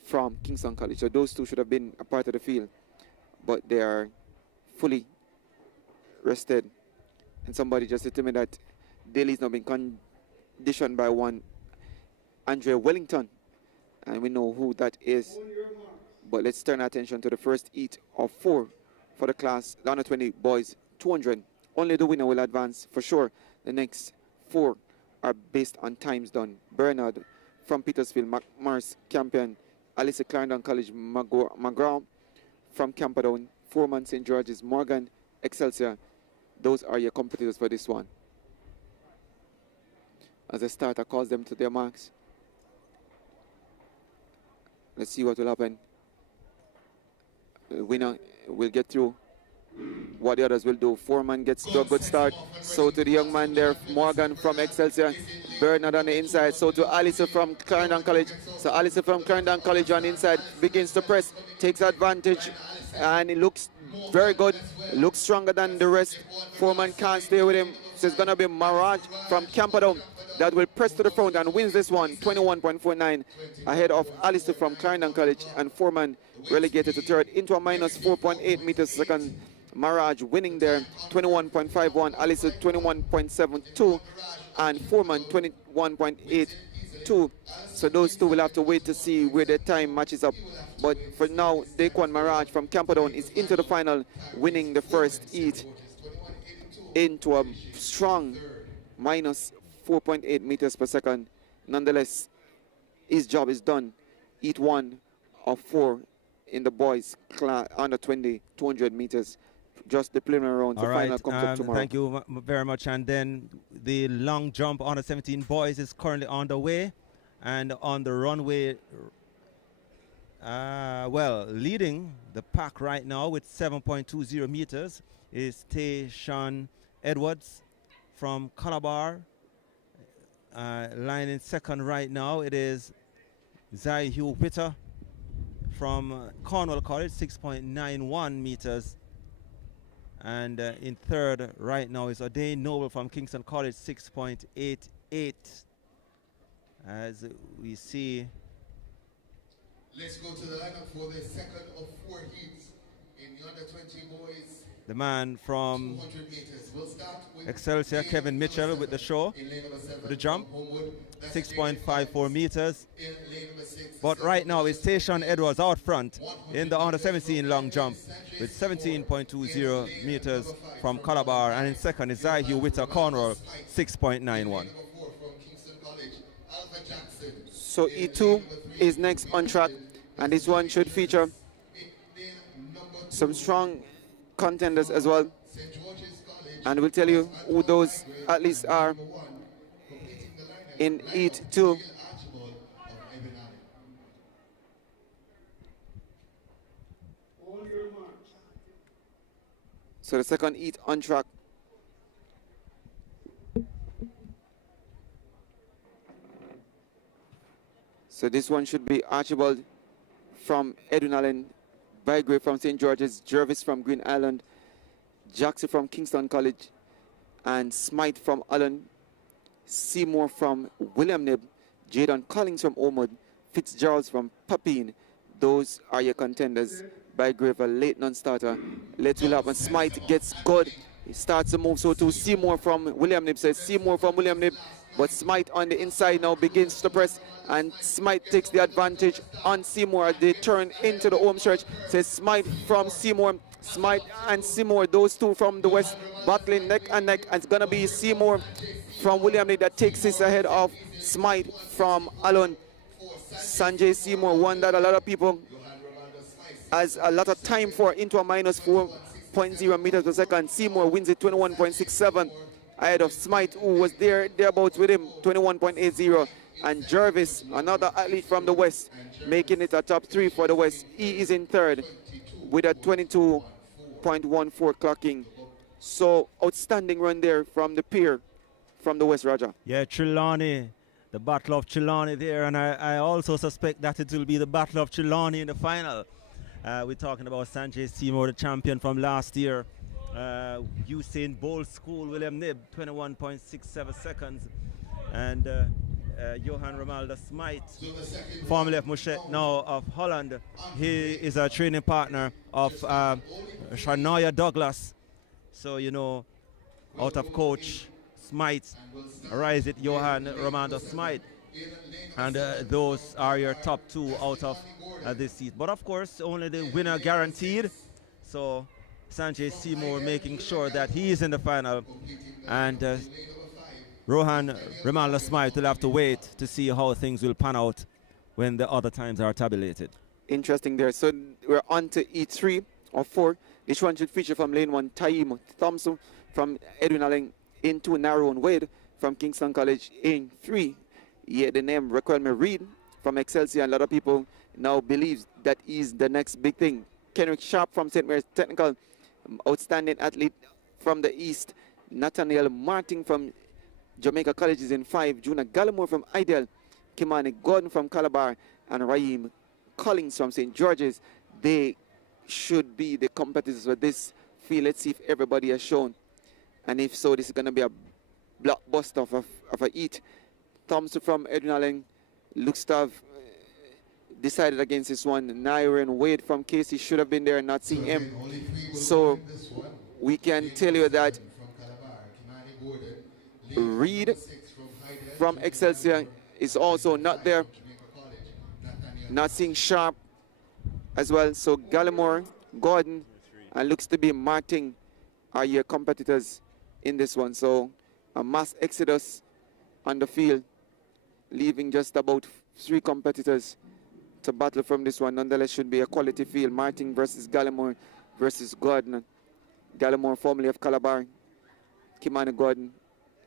from Kingston College. So those two should have been a part of the field, but they are fully rested. And somebody just said to me that Daly's not been conditioned by one Andre Wellington, and we know who that is. But let's turn our attention to the first heat of 4 for the class, the under 20 boys 200. Only the winner will advance for sure. The next 4 are based on times done. Bernard from Petersfield, McMorris Campion, Alice Clarendon College, McGraw from Camperdown, Foreman St. George's, Morgan, Excelsior. Those are your competitors for this one. As the starter calls them to their marks. Let's see what will happen. The winner will get through what the others will do. Foreman gets to a good start. So to the young man there, Morgan from Excelsior. Bernard on the inside. So to Alice from Clarendon College. So Alice from Clarendon College on the inside begins to press, takes advantage, and it looks very good. Looks stronger than the rest. Foreman can't stay with him. So it's going to be Mirage from Camperdown that will press to the front and wins this one, 21.49, ahead of Alistair from Clarendon College, and Foreman relegated to third into a minus 4.8 meters second. Mirage winning there, 21.51, Alistair 21.72, and Foreman 21.82. So those two will have to wait to see where their time matches up. But for now, Daquan Mirage from Camperdown is into the final, winning the first heat into a strong minus 4.8 meters per second. Nonetheless, his job is done. Heat 1 of 4 in the boys class under 20, 200 meters. Just the preliminary round. The final comes up tomorrow. Thank you very much. And then the long jump under 17 boys is currently on the way. And on the runway, leading the pack right now with 7.20 meters is Tayshawn Edwards from Calabar. Line in second right now, it is Zai Hugh Witter from Cornwall College, 6.91 meters. And in third right now is O'Dane Noble from Kingston College, 6.88. As we see. Let's go to the lineup for the second of 4 heats in the under 20 boys. The man from 200 meters. We'll start with Excelsior, Kevin Mitchell, with the show, with the jump, 6.54 meters. But right now it's Tayshawn Edwards out front in the under 17 long jump with 17.20 meters from Calabar, and in second is Zai Hugh Witter, Cornwall, 6.91. So E2 is next on track, and this one should feature some strong contenders as well, and we'll tell you who those at least are in Heat 2. So the second heat on track. So this one should be Archibald from Edwin Allen, Bygrave from St. George's, Jervis from Green Island, Jackson from Kingston College, and Smythe from Allen, Seymour from William Nib, Jadon Collins from Ormond, Fitzgerald from Papine. Those are your contenders. Bygrave, a late non-starter. Let's will happen. Smythe gets good. He starts to move. So to Seymour from William Nib. Says Seymour from William Nib. But Smythe on the inside now begins to press, and Smythe takes the advantage on Seymour as they turn into the home stretch. Says Smythe from Seymour. Smythe and Seymour, those two from the west, battling neck and neck. And it's going to be Seymour from William Nib that takes this ahead of Smythe from Allen. Sanjay Seymour, one that a lot of people has a lot of time for, into a minus 4.0 meters per second. Seymour wins it 21.67. ahead of Smythe, who was thereabouts with him, 21.80. And Jervis, another athlete from the West, making it a top 3 for the West. He is in third with a 22.14 clocking. So outstanding run there from the peer from the West, Raja. Yeah, Trelawney, the Battle of Trelawney there. And I also suspect that it will be the Battle of Trelawney in the final. We're talking about Sanjay Seymour, the champion from last year. Usain Bolt School, William Nib, 21.67 seconds. And Johan Romaldo Smythe, formerly of Mushet, now of Holland. He is a training partner of Shania Douglas. So, you know, out of coach Smythe, rise it Johan Romaldo Smythe. And those are your top 2 out of this seat. But of course, only the winner guaranteed. So Sanjay Seymour making sure that he is in the final. And Rohan Romaldo Smythe will have to wait to see how things will pan out when the other times are tabulated. Interesting there. So we're on to E3 or 4. This one should feature from lane 1, Taim Thompson from Edwin Allen, in 2, Narrow and Wade from Kingston College, in 3. Yeah, the name Raquel Reed from Excelsior, and a lot of people now believe that he's the next big thing. Kenrick Sharp from St. Mary's Technical, outstanding athlete from the East. Nathaniel Martin from Jamaica College is in 5. Juna Gallimore from Ideal. Kimani Gordon from Calabar. And Raheem Collins from St. George's. They should be the competitors for this field. Let's see if everybody has shown. And if so, this is going to be a blockbuster of a heat. Thompson from Edwin Allen looks to have decided against this one. Nyron Wade from Casey should have been there, not seeing him. So we can tell you that Reed from Excelsior is also not there. Not seeing Sharp as well. So Gallimore, Gordon, and looks to be Martin are your competitors in this one. So a mass exodus on the field, leaving just about 3 competitors to battle from this one. Nonetheless, should be a quality field. Martin versus Gallimore versus Gordon. Gallimore formerly of Calabar. Kimani Gordon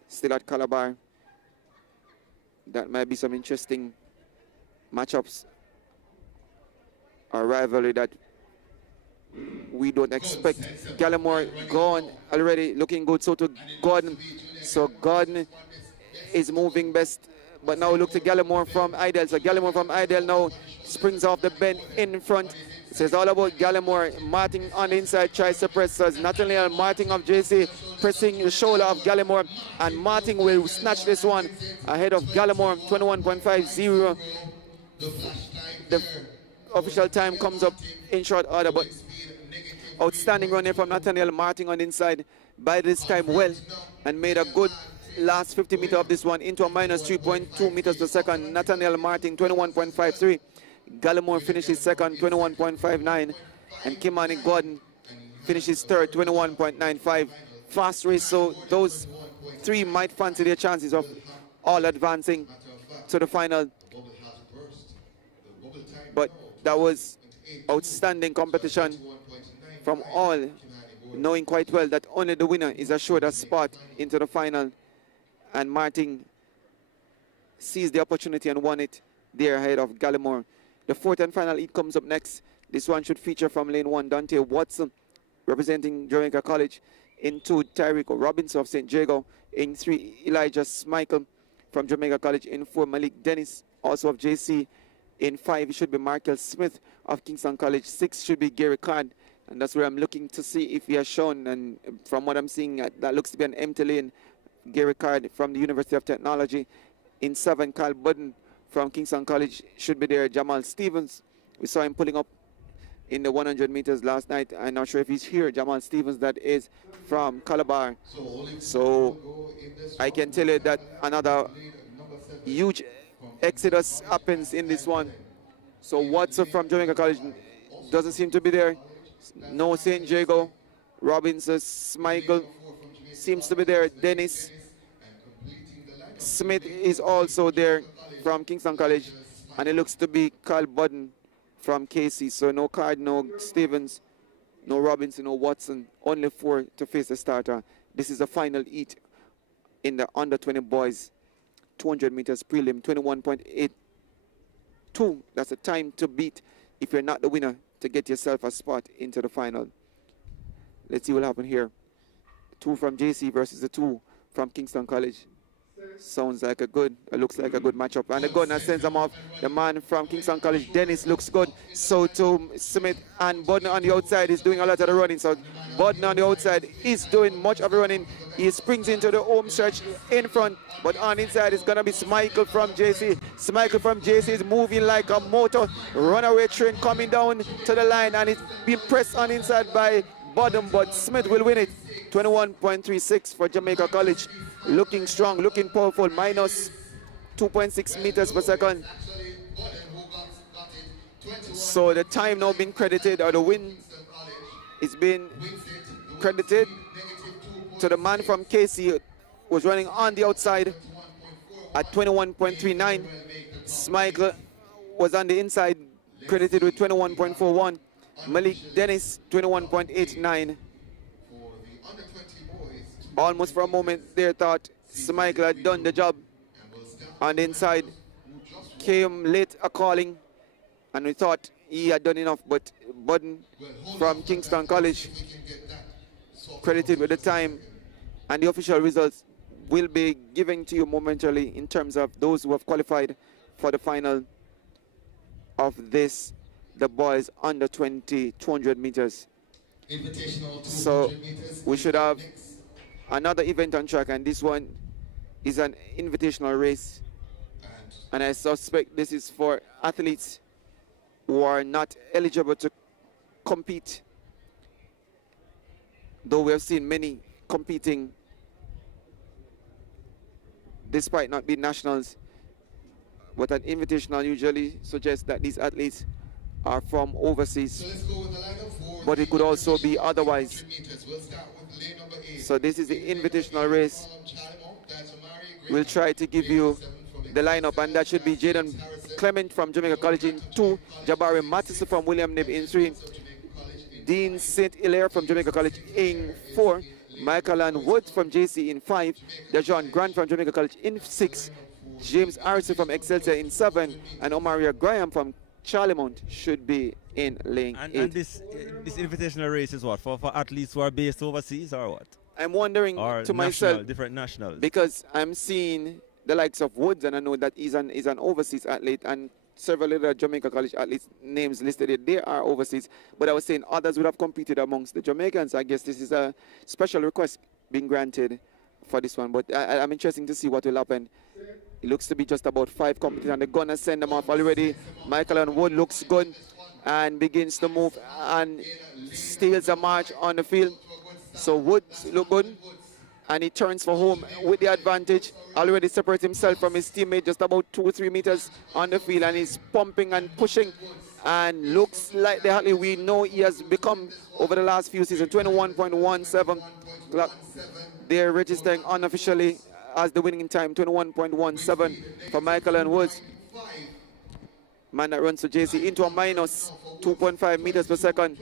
still at Calabar. That might be some interesting matchups or rivalry that we don't expect. Gallimore gone already, looking good. So to Gordon. So Gordon is moving best. But now look to Gallimore from Ideal. So Gallimore from Ideal now springs off the bend in front. Says all about Gallimore. Martin on the inside tries to press. So it's Nathaniel Martin of JC pressing the shoulder of Gallimore. And Martin will snatch this one ahead of Gallimore. 21.50. The official time comes up in short order. But outstanding run here from Nathaniel Martin on the inside. By this time well. And made a good last 50 meters of this one into a minus 3.2 meters per second. Nathaniel Martin, 21.53. Gallimore finishes second, 21.59. And Kimani Gordon finishes third, 21.95. Fast race, so those 3 might fancy their chances of all advancing to the final. But that was outstanding competition from all, knowing quite well that only the winner is assured a spot into the final. And Martin seized the opportunity and won it there ahead of Gallimore. The 4th and final heat comes up next. This one should feature from lane 1, Dante Watson, representing Jamaica College. In 2, Tyreek Robinson of St. Jago. In 3, Elijah Michael from Jamaica College. In 4, Malik Dennis, also of JC. In 5, it should be Markel Smith of Kingston College. 6 should be Gary Card. And that's where I'm looking to see if he has shown. And from what I'm seeing, that looks to be an empty lane. Gary Card from the University of Technology. In 7, Kyle Budden from Kingston College should be there. Jamal Stevens, we saw him pulling up in the 100 meters last night. I'm not sure if he's here. Jamal Stevens, that is from Calabar. So I can tell you that another huge exodus happens in this one. So Watson from Jamaica College doesn't seem to be there. No St. Jago. Robinson, Michael seems to be there. Dennis Smith is also there from Kingston College. And it looks to be Carl Budden from KC. So no Card, no Stevens, no Robinson, no Watson. Only 4 to face the starter. This is the final heat in the under 20 boys. 200 meters prelim, 21.82. That's the time to beat if you're not the winner to get yourself a spot into the final. Let's see what happens here. 2 from JC versus the 2 from Kingston College. Sounds like looks like a good matchup. And the gunner sends him off. The man from Kingston College, Dennis, looks good. So to Smith, and Budden on the outside is doing a lot of the running. So Budden on the outside is doing much of the running. He springs into the home stretch in front, but on inside is gonna be Smichael from JC. Smichael from JC is moving like a motor runaway train coming down to the line, and it's being pressed on inside by Budden, but Smith will win it. 21.36 for Jamaica College. Looking strong, looking powerful, minus 2.6 meters per second. So the time now being credited, or the win is being credited to the man from KC, was running on the outside at 21.39. Smichael was on the inside, credited with 21.41. Malik Dennis, 21.89. Almost for a moment there thought Smichael had done the job on the inside. Came late a calling, and we thought he had done enough, but Budden from Kingston College credited with the time, and the official results will be given to you momentarily in terms of those who have qualified for the final of this, the boys under 20 200 meters. So we should have another event on track, and this one is an invitational race, and I suspect this is for athletes who are not eligible to compete, though we have seen many competing despite not being nationals. But an invitational usually suggests that these athletes are from overseas, but it could also be otherwise. So this is the invitational race. We'll try to give you the lineup, and that should be Jaden Clement from Jamaica College in 2, Jabari Mattison from William Nib in 3, Dean St. Hilaire from Jamaica College in 4, Michael Ann Woods from JC in 5, Dejon Grant from Jamaica College in 6, James Harrison from Excelsior in 7, and Omaria Graham from Charlemont should be in lane 8. And this invitational race is what, for athletes who are based overseas or what? I'm wondering or to myself, different nationals, because I'm seeing the likes of Woods, and I know that he's an overseas athlete, and several other Jamaica College athletes names listed here, they are overseas. But I was saying others would have competed amongst the Jamaicans. I guess this is a special request being granted for this one. But I'm interested to see what will happen. It looks to be just about 5 competitors, and they're gonna send them off already. Michael and Wood looks good and begins to move and steals a march on the field. So Wood look good, and he turns for home with the advantage. Already separates himself from his teammate just about 2 or 3 meters on the field, and he's pumping and pushing, and looks like the athlete we know he has become over the last few seasons. 21.17. They're registering unofficially as the winning time, 21.17 for Michael and Woods. Man that runs to JC into a minus 2.5 meters per second.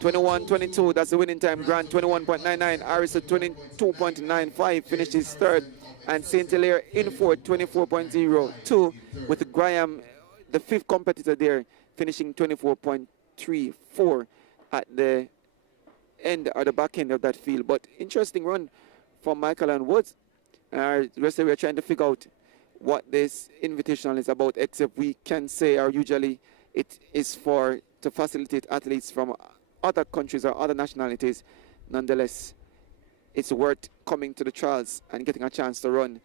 21.22, that's the winning time. Grant 21.99, Harris at 22.95, finished his third. And St. Hilaire in fourth, 24.02, with Graham, the 5th competitor there, finishing 24.34 at the end, or the back end of that field. But interesting run for Michael and Woods. The rest of we are trying to figure out what this invitational is about, except we can say, or usually it is to facilitate athletes from other countries or other nationalities. Nonetheless, it's worth coming to the trials and getting a chance to run,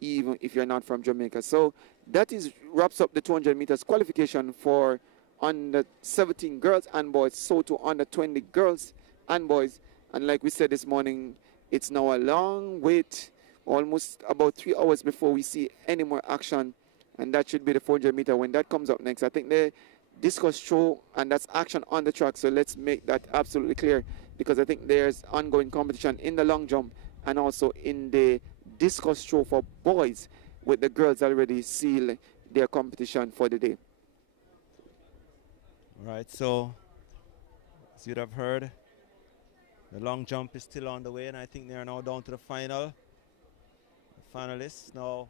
even if you're not from Jamaica. So that wraps up the 200 meters qualification for under 17 girls and boys, so to under 20 girls and boys. And like we said this morning, it's now a long wait, almost about 3 hours before we see any more action, and that should be the 400 meter when that comes up next. I think the discus throw, and that's action on the track, so let's make that absolutely clear, because I think there's ongoing competition in the long jump and also in the discus throw for boys, with the girls already seal their competition for the day. All right, so as you'd have heard, the long jump is still on the way, and I think they are now down to the final. The finalists now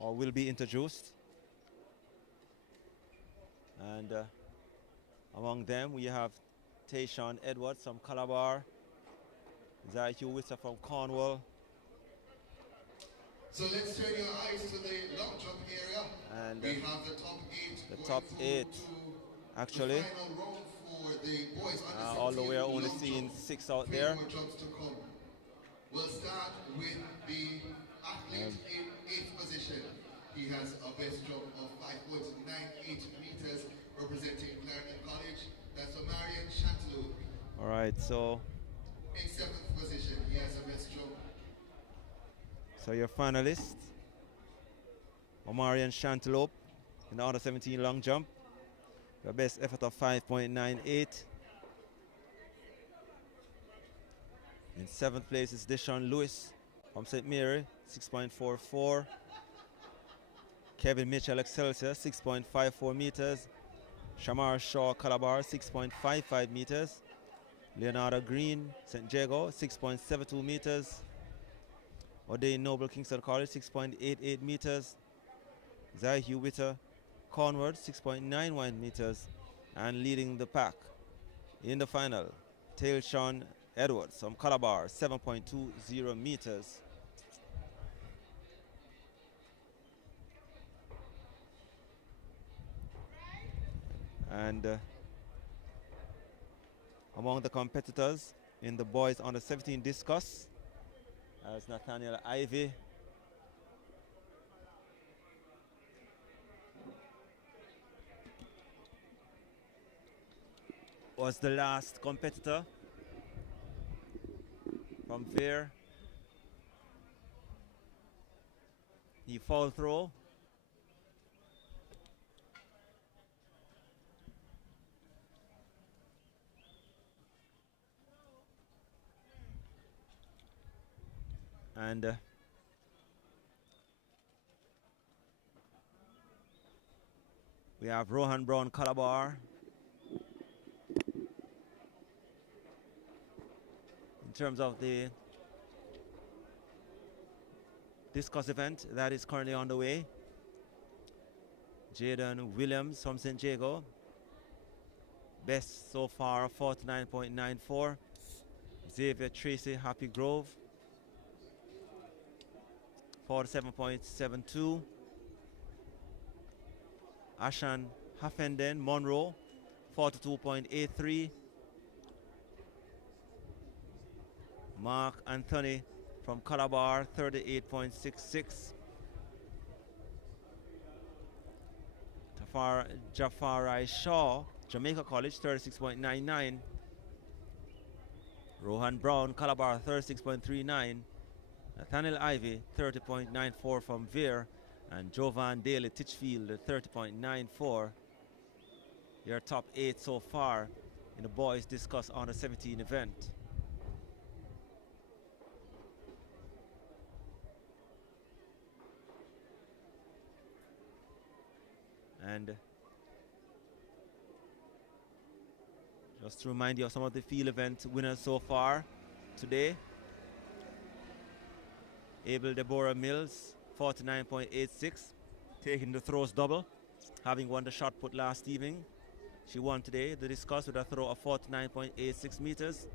will be introduced. And among them, we have Tayshawn Edwards from Calabar, Zai Hugh Whistler from Cornwall. So let's turn your eyes to the long jump area. And we have the top 8. The top 8, actually. The final round for the boys although we are only seeing 6 out there. We'll start with the athlete in 8th position. He has a best jump of 5.98 meters, representing Clarendon College. That's Omarion Chanteloup. All right, so in 7th position, he has a best jump. So your finalists, Omarion Chanteloup in the under 17 long jump, the best effort of 5.98. In 7th place is Deshaun Lewis from St. Mary, 6.44. Kevin Mitchell Excelsior, 6.54 meters. Shamar Shaw Calabar, 6.55 meters. Leonardo Green, St. Jago, 6.72 meters. O'Dane Noble Kingston College, 6.88 meters. Zai Hugh Witter Cornwall, 6.91 meters. And leading the pack in the final Tailshon Edwards from Calabar, 7.20 meters. And among the competitors in the boys under 17 discus, as Nathaniel Ivy was the last competitor from Veer. He foul throw. And we have Rohan Brown Calabar. In terms of the discus event that is currently on the way, Jaden Williams from St. Jago, best so far 49.94. Xavier Tracy Happy Grove, 47.72. Ashan Haffenden Monroe, 42.83. Mark Anthony from Calabar, 38.66. Jafari Shaw, Jamaica College, 36.99. Rohan Brown, Calabar, 36.39. Nathaniel Ivy, 30.94 from Veer. And Jovan Daly Titchfield, 30.94. Your top 8 so far in the boys discus under 17 event. And just to remind you of some of the field event winners so far today. Abel Deborah Mills, 49.86, taking the throws double, having won the shot put last evening. She won today the discus with a throw of 49.86 meters.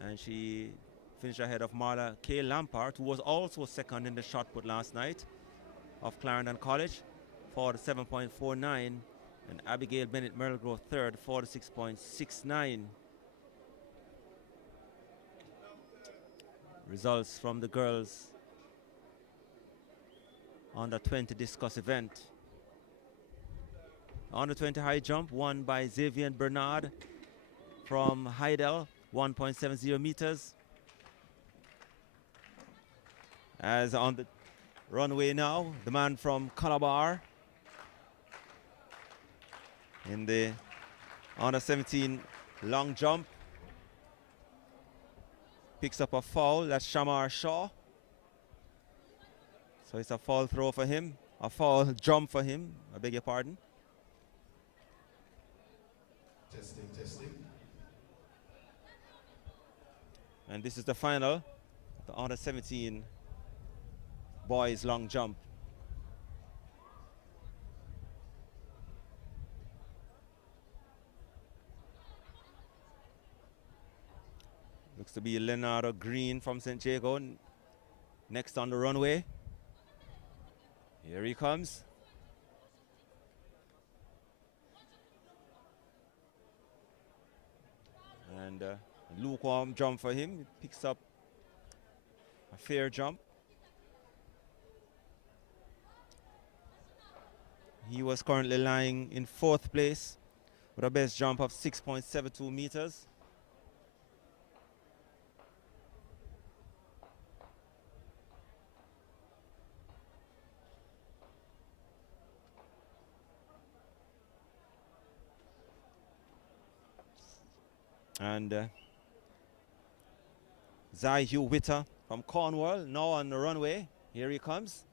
And she finished ahead of Marla K. Lampard, who was also second in the shot put last night, of Clarendon College, 47.49. And Abigail Bennett Merlegrove third, 46.69. Results from the girls under 20 discus event. Under 20 high jump won by Xavier Bernard from Heidel, 1.70 meters. As on the runway now, the man from Calabar in the under 17 long jump picks up a foul. That's Shamar Shaw. So it's a foul throw for him, a foul jump for him, I beg your pardon. Testing, testing. And this is the final, the under 17 boys long jump. Looks to be Leonardo Green from St. Jago next on the runway. Here he comes. And lukewarm jump for him. He picks up a fair jump. He was currently lying in 4th place with a best jump of 6.72 meters. And Zai Hugh Witter from Cornwall now on the runway. Here he comes.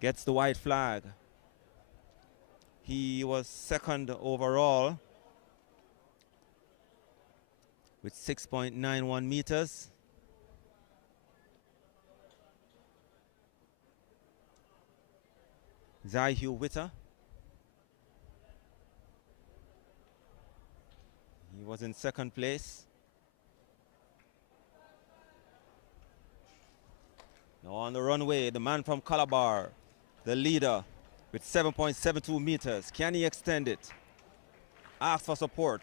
Gets the white flag. He was second overall with 6.91 meters. Zaihu Witter. He was in second place. Now on the runway, the man from Calabar, the leader with 7.72 meters. Can he extend it? Ask for support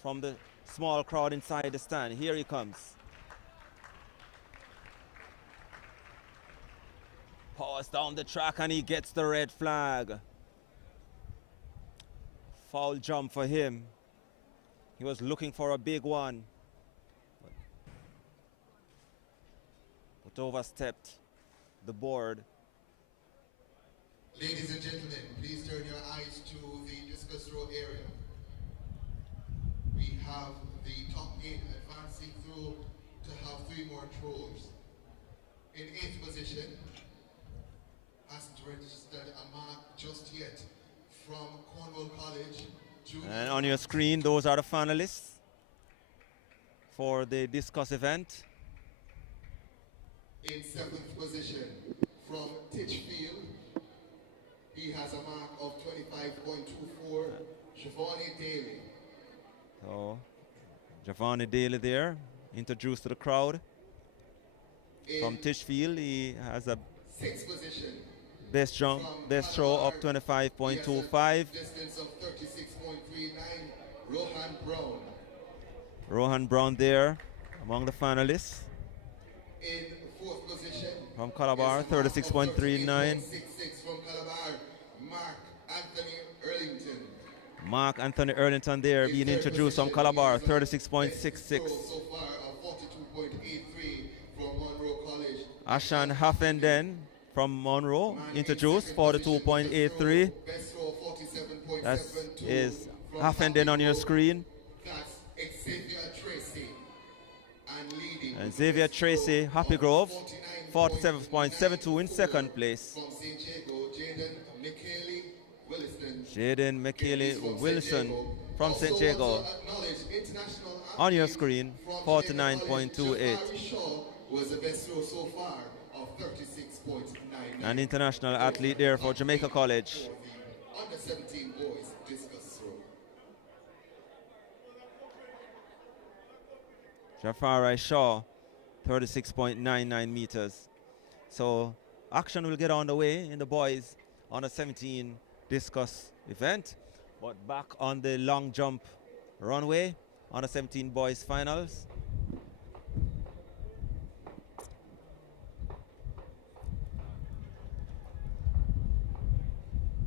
from the small crowd inside the stand. Here he comes. Paws down the track and he gets the red flag. Foul jump for him. He was looking for a big one, but overstepped the board. Ladies and gentlemen, please turn your eyes to the discus throw area. We have the top 8 advancing through to have 3 more throws. In 8th position, hasn't registered a mark just yet from Cornwall College. And on your screen, those are the finalists for the discus event. In 7th position, from Titchfield, he has a mark of 25.24, Giovanni Daly. So, Giovanni Daly there, introduced to the crowd. From Titchfield, he has a 6th position. Best jump, best throw of 25.25. Distance of 36.39, Rohan Brown. Rohan Brown there among the finalists. In 4th position. From Calabar, 36.39. 66 from Calabar, Mark Anthony Erlington. Mark Anthony Erlington there being introduced from Calabar, 36.66. So far, 42.83 from Monroe College. Ashan Haffenden from Monroe, introduced, 42.83. That is Haffenden on your screen. And Xavier Tracy, Happy Grove, 47.72 in second place. Jaden McKaylee Wilson from St. Jago. On your screen, 49.28. Was the best throw so far of 36.99. An international athlete there for Jamaica College. Under 17 boys discus throw. Jafari Shaw, 36.99 meters. So action will get on the way in the boys under 17 discus event. But back on the long jump runway, under 17 boys finals.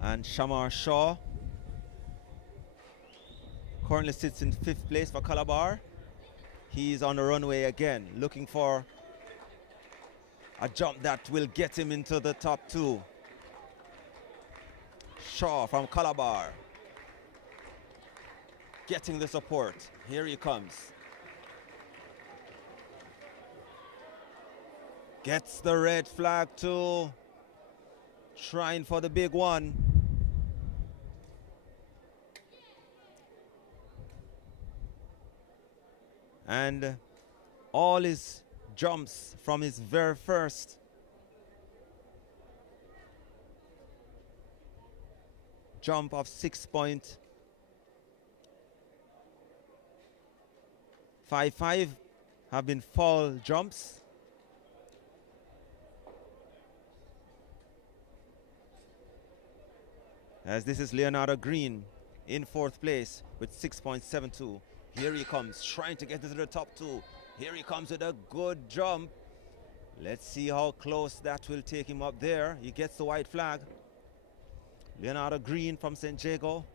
And Shamar Shaw currently sits in 5th place for Calabar. He's on the runway again, looking for a jump that will get him into the top 2. Shaw from Calabar, getting the support. Here he comes. Gets the red flag too. Trying for the big one. And all his jumps from his very first jump of 6.55 have been foul jumps. As this is Leonardo Green in 4th place with 6.72. Here he comes, trying to get into the top 2. Here he comes with a good jump. Let's see how close that will take him up there. He gets the white flag. Leonardo Green from St. Jago.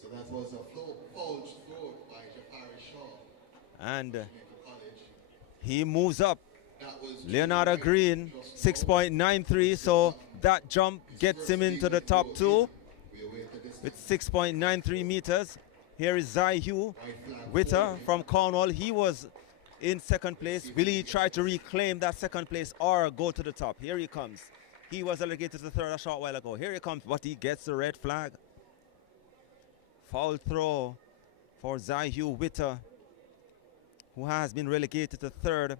So that was a foul throw by Jafari Shaw. And he moves up. Leonardo Green, 6.93, so that jump gets him into the top 2 with 6.93 meters. Here is Zaihu Witter from Cornwall. He was in 2nd place. Will he try to reclaim that 2nd place or go to the top? Here he comes. He was relegated to 3rd a short while ago. Here he comes, but he gets the red flag. Foul throw for Zaihu Witter, who has been relegated to third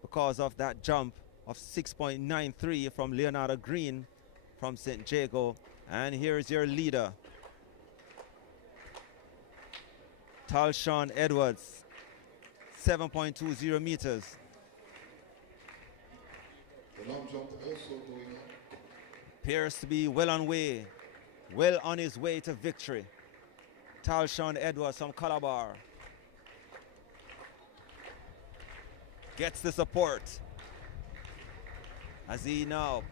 because of that jump of 6.93 from Leonardo Green from St. Jago. And here's your leader, Talshon Edwards, 7.20 meters. The long jump also going on. Appears to be well on his way to victory. Talshon Edwards from Calabar gets the support as he now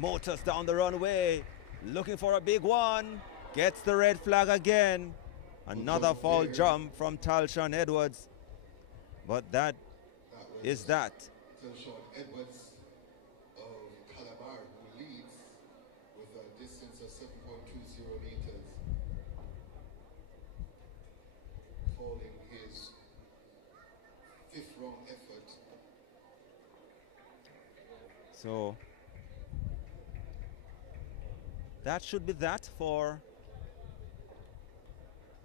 motors down the runway, looking for a big one. Gets the red flag again. Another foul jump from Talshon Edwards, but that is that. Talshon Edwards of Calabar, who leads with a distance of 7.20 meters, following his fifth round effort. So that should be that for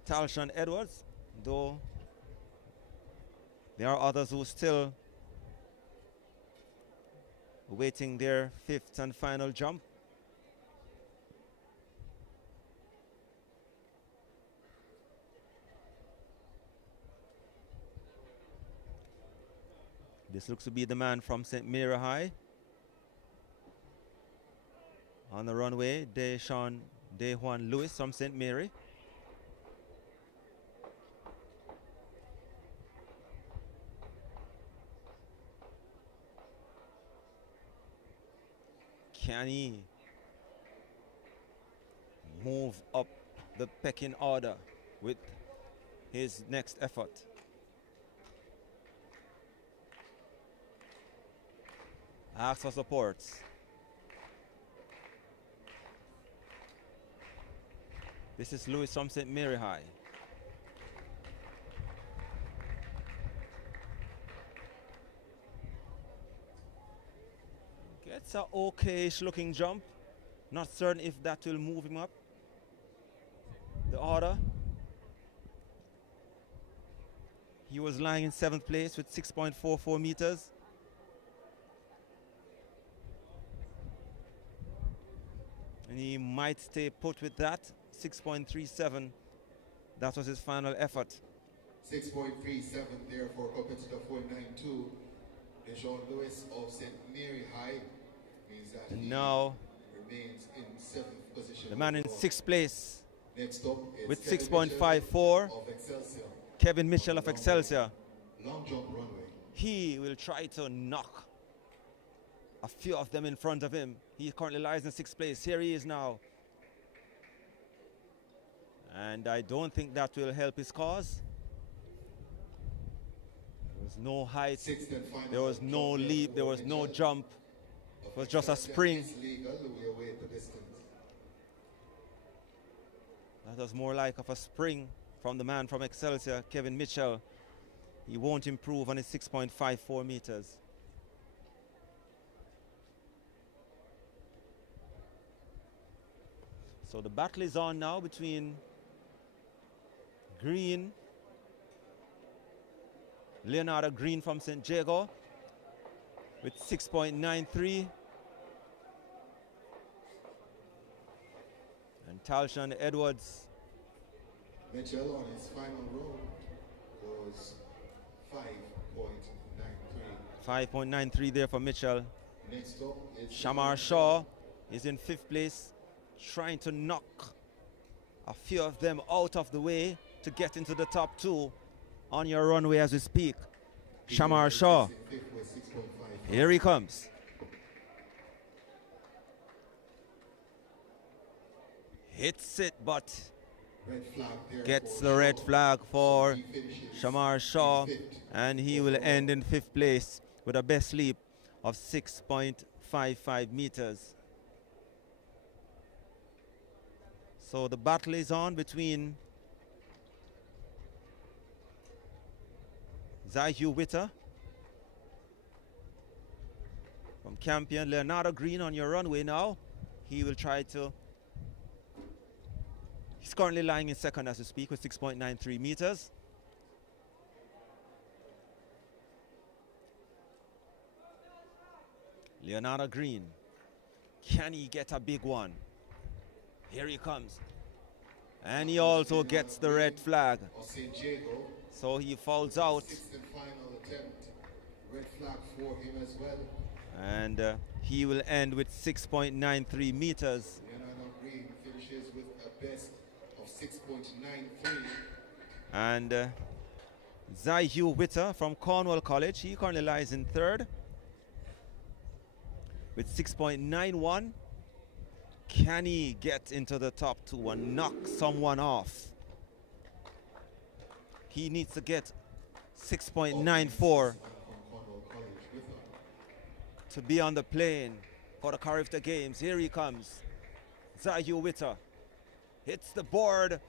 Talshon Edwards, though there are others who still waiting their fifth and final jump. This looks to be the man from St. Mary High. On the runway, Dejuan Lewis from St. Mary. Can he move up the pecking order with his next effort? Ask for support. This is Lewis from St. Mary High. Gets an okay-ish looking jump. Not certain if that will move him up the order. He was lying in 7th place with 6.44 meters. And he might stay put with that. 6.37. That was his final effort. 6.37 there for competitor 492. Dejuan Lewis of St. Mary High means that And he now remains in 7th position. the man in 6th place Next up is with Kevin 6.54. Mitchell of Excelsior. Kevin Mitchell of Excelsior. Long jump runway. He will try to knock a few of them in front of him. He currently lies in 6th place. Here he is now. And I don't think that will help his cause. There was no height, there was no leap, there was no jump. It was just a spring. That was more like of a spring from the man from Excelsior, Kevin Mitchell. He won't improve on his 6.54 meters. So the battle is on now between Green, Leonardo Green from St. Jago with 6.93, and Talshon Edwards. Mitchell on his final roll was 5.93. 5.93 there for Mitchell. Next up is Shamar Shaw is in 5th place, trying to knock a few of them out of the way to get into the top 2 on your runway as we speak. Shamar Shaw. Here he comes. Hits it, but gets the red flag for Shamar Shaw, and he will end in 5th place with a best leap of 6.55 meters. So the battle is on between Zaihu Witter from Campion, Leonardo Green on your runway now. He will try to He's currently lying in second as we speak with 6.93 meters. Leonardo Green. Can he get a big one? Here he comes. And he also gets the red flag. So he falls out. Red flag for him as well. And he will end with 6.93 meters. Leonardo Green finishes with a best of 6.93. And Zai-Hugh Witter from Cornwall College, he currently lies in third with 6.91. Can he get into the top two and knock someone off? He needs to get 6.94 to be on the plane for the CARIFTA Games. Here he comes. Zai-Hugh Witter hits the board.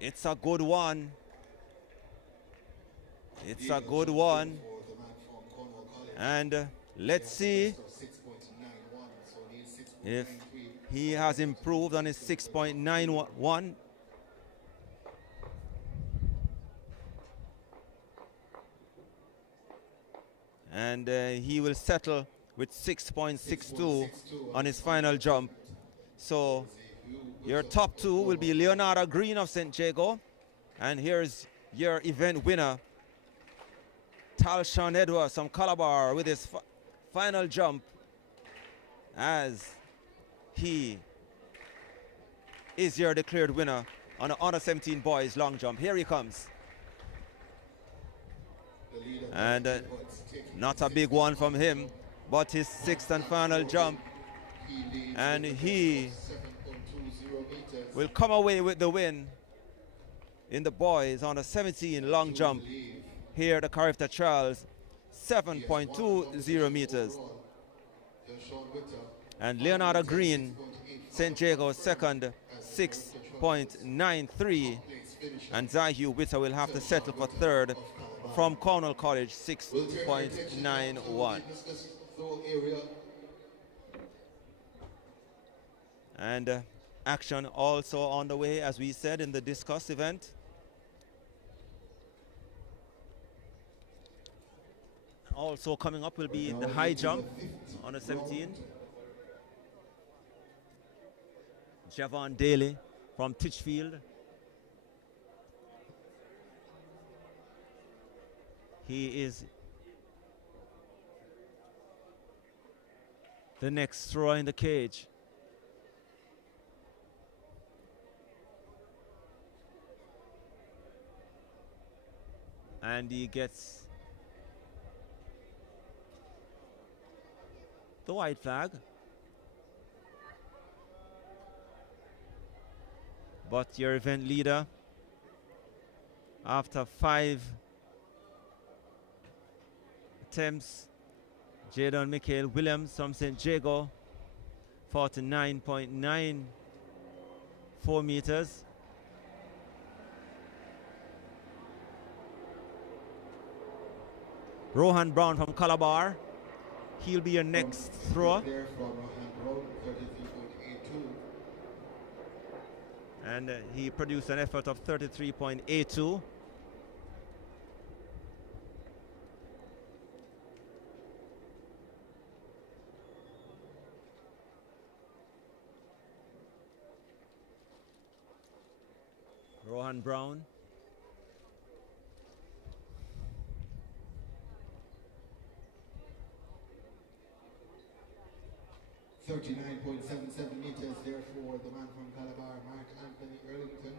It's a good one. It's a good one. And let's see if he has improved on his 6.91. And he will settle with 6.62 on his final jump. So your top two will be Leonardo Green of St. Jago. And here's your event winner, Talshan Edwards from Calabar, with his final jump, as he is your declared winner on the under 17 boys long jump. Here he comes. And not a big one from him, but his sixth and final jump. And he will come away with the win in the boys on the 17 long jump here at the CARIFTA Trials, 7.20 meters. And Leonardo Green, St. Jago second, 6.93. And Zai-Hugh Witter will have to settle for third from Cornwall College, 6.91. And action also on the way, as we said, in the Discus event. Also coming up will be the high jump on the 17. Javon Daly from Titchfield. He is the next thrower in the cage. And he gets the white flag. But your event leader, after 5 attempts, Jadon Michael Williams from St. Jago, 49.94 meters. Rohan Brown from Calabar, he'll be your next thrower. And he produced an effort of 33.82. Rohan Brown. .77 meters there for the man from Calabar, Mark Anthony Erlington.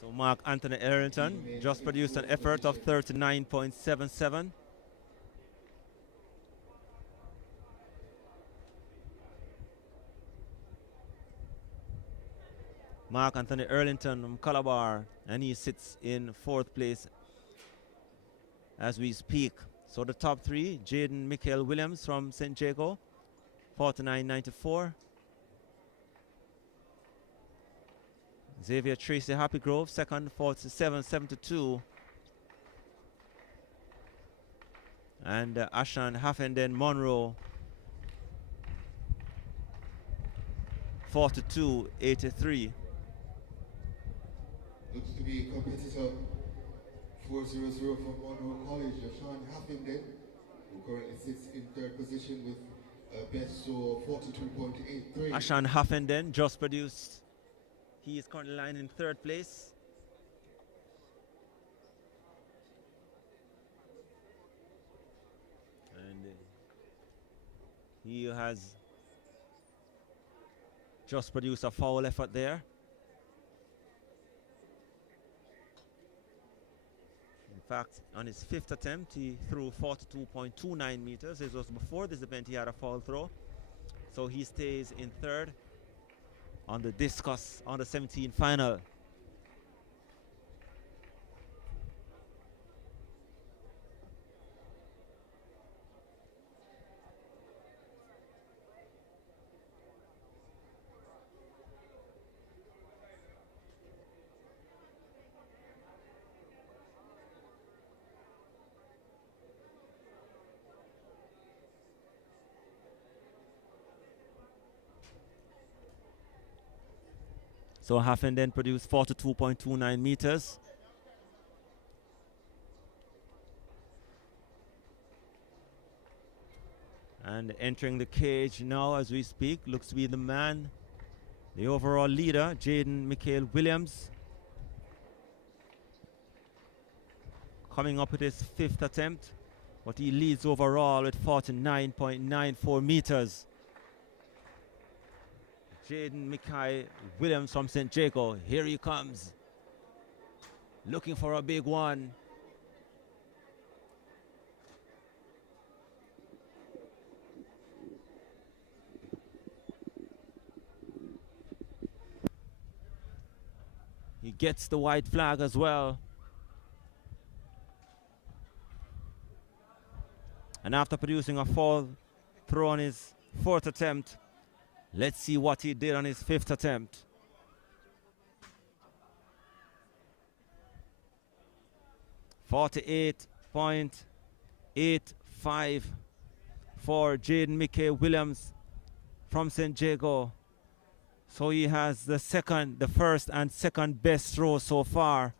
So Mark Anthony Erlington just produced an effort of 39.77. Mark Anthony Erlington from Calabar, and he sits in 4th place as we speak. So the top three, Jaden Michael Williams from St. Jago, 49.94. Xavier Tracy Happy Grove, second, 47.72. And Ashan Haffenden Monroe, 42.83. looks to be competitor 400 from Monroe College, Sean Huffington, who currently sits in third position with a best score 42.83. Ashan Huffenden just produced. He is currently lying in third place. And he has just produced a foul effort there. In fact, on his fifth attempt, he threw 42.29 meters. This was before this event he had a foul throw. So he stays in third on the Discus on the 17 final. So Huffenden produced 42.29 meters. And entering the cage now as we speak, looks to be the man, the overall leader, Jaden Mikhail Williams. Coming up with his fifth attempt, but he leads overall with 49.94 meters. Jaden Mikhail Williams from St. Jago, here he comes. Looking for a big one. He gets the white flag as well. And after producing a foul throw on his fourth attempt, let's see what he did on his fifth attempt. .85 for Jaden Mikhail Williams from St. Jago. So he has the first and second best throw so far.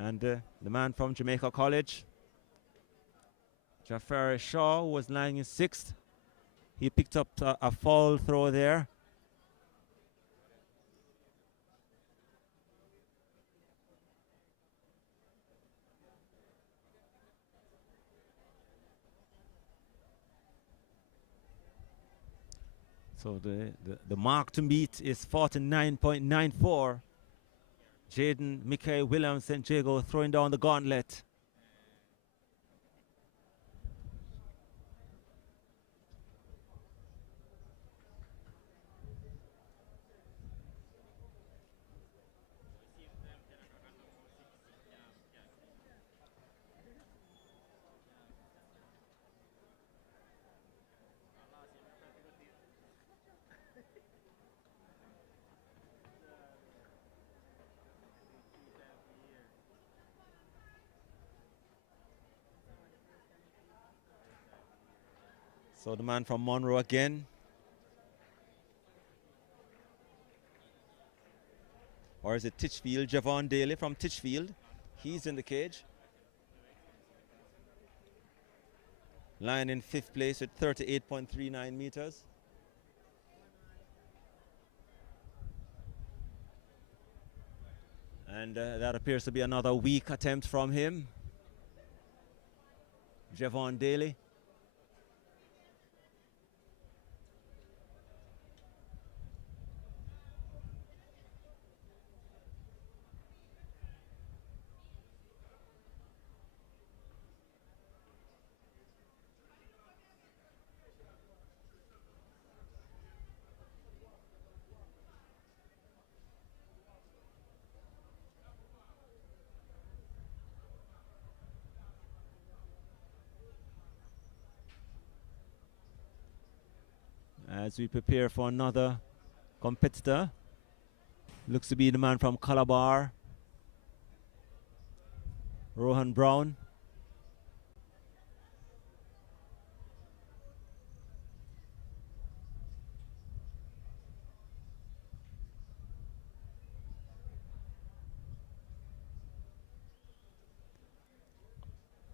And the man from Jamaica College, Jafari Shaw, who was lying in sixth. He picked up a foul throw there. So the mark to meet is 49.94. Jaden Mikhail Williams, St. Jago, throwing down the gauntlet. So the man from Monroe again. Or is it Titchfield? Javon Daly from Titchfield. He's in the cage. Lying in fifth place at 38.39 meters. And that appears to be another weak attempt from him. Javon Daly. As we prepare for another competitor. Looks to be the man from Calabar, Rohan Brown.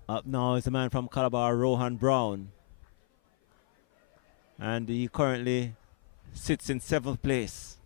Up now is the man from Calabar, Rohan Brown. And he currently sits in 7th place.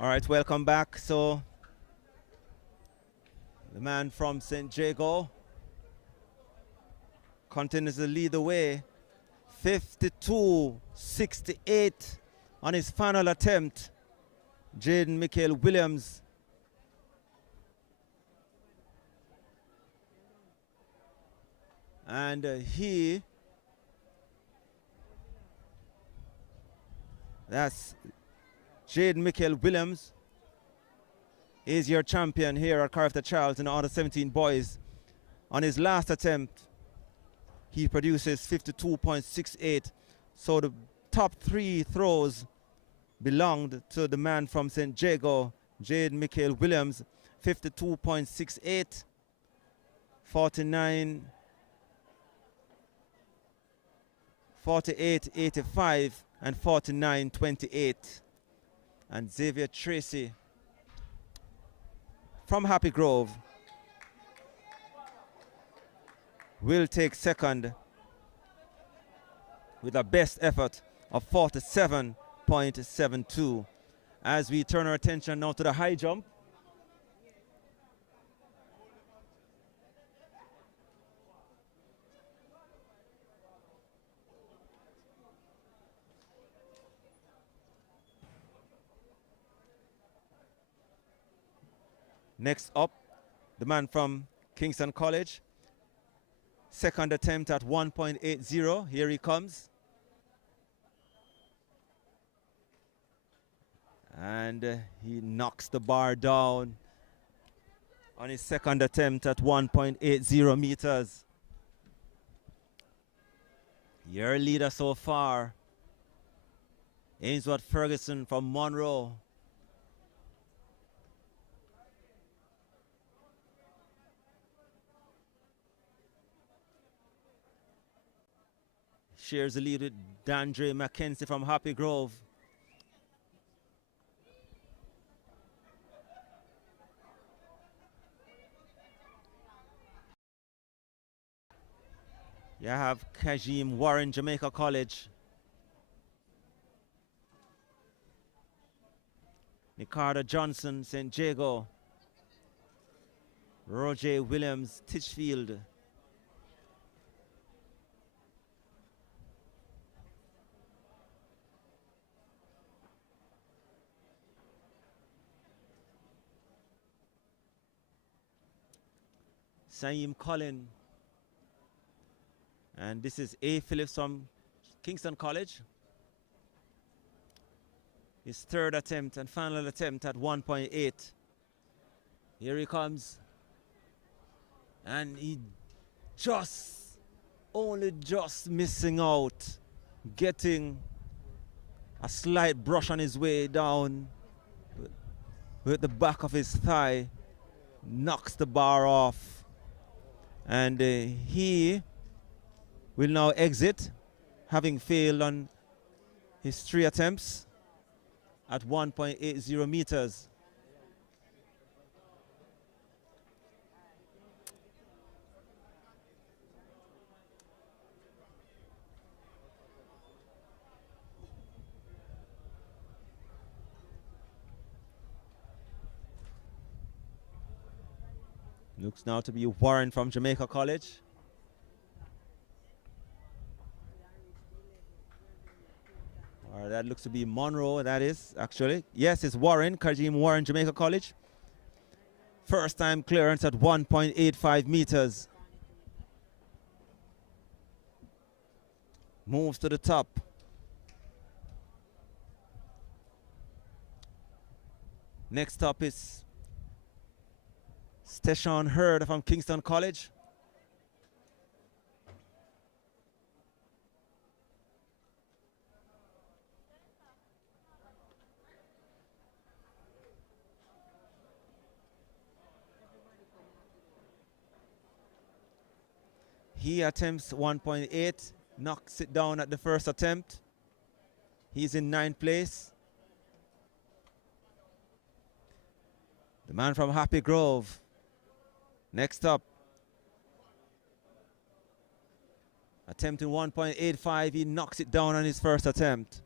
All right, welcome back. So the man from St. Jago continues to lead the way. 52.68 on his final attempt. Jaden Michael Williams. And that's Jaden Michael Williams, is your champion here at CARIFTA Charles in the under 17 boys. On his last attempt, he produces 52.68. So the top 3 throws belonged to the man from St. Jago, Jaden Michael Williams. 52.68, 49, 48.85, and 49.28. And Xavier Tracy, from Happy Grove will take second with a best effort of 47.72. As we turn our attention now to the high jump. Next up, the man from Kingston College. Second attempt at 1.80. Here he comes. And he knocks the bar down on his second attempt at 1.80 meters. Your leader so far, Ainsworth Ferguson from Monroe. Shares the lead with Dandre McKenzie from Happy Grove. You have Kajim Warren, Jamaica College. Nicardo Johnson, St. Jago. Roger Williams, Titchfield. Saeem Collin. And this is A. Phillips from Kingston College. His third attempt and final attempt at 1.8. Here he comes. And he only just missing out. Getting a slight brush on his way down with the back of his thigh. Knocks the bar off. And he will now exit, having failed on his 3 attempts at 1.80 meters. Looks now to be Warren from Jamaica College. Or that looks to be Monroe, that is, actually. Yes, it's Warren, Kajim Warren, Jamaica College. First time clearance at 1.85 meters. Moves to the top. Next up is Steshon Hurd from Kingston College. He attempts 1.8, knocks it down at the first attempt. He's in 9th place. The man from Happy Grove. Next up. Attempting 1.85, he knocks it down on his first attempt.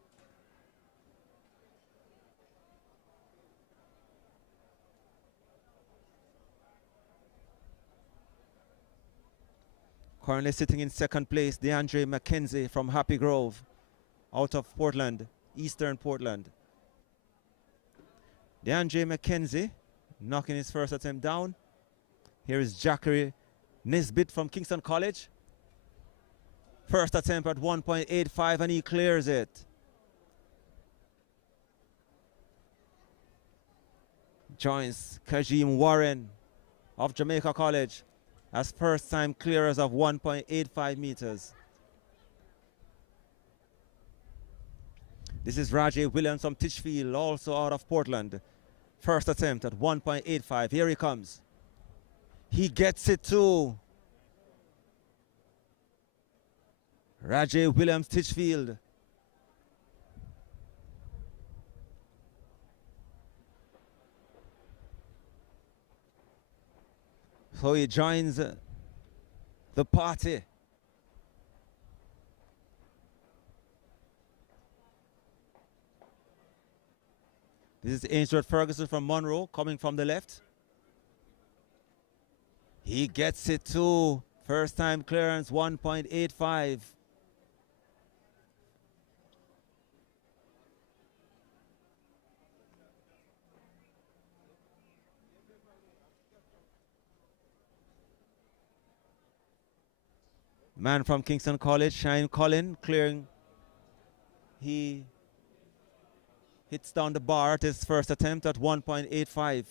Currently sitting in 2nd place, DeAndre McKenzie from Happy Grove, out of Portland, Eastern Portland. DeAndre McKenzie knocking his first attempt down. Here is Jackery Nisbet from Kingston College. First attempt at 1.85 and he clears it. Joins Kajim Warren of Jamaica College as first time clearers of 1.85 meters. This is Rajay Williams from Titchfield, also out of Portland. First attempt at 1.85. Here he comes. He gets it too. Rajay Williams, Titchfield. So he joins the party. This is Ainsworth Ferguson from Monroe coming from the left. He gets it too. First time clearance 1.85. Man from Kingston College, Shine Collin, clearing. He hits down the bar at his first attempt at 1.85.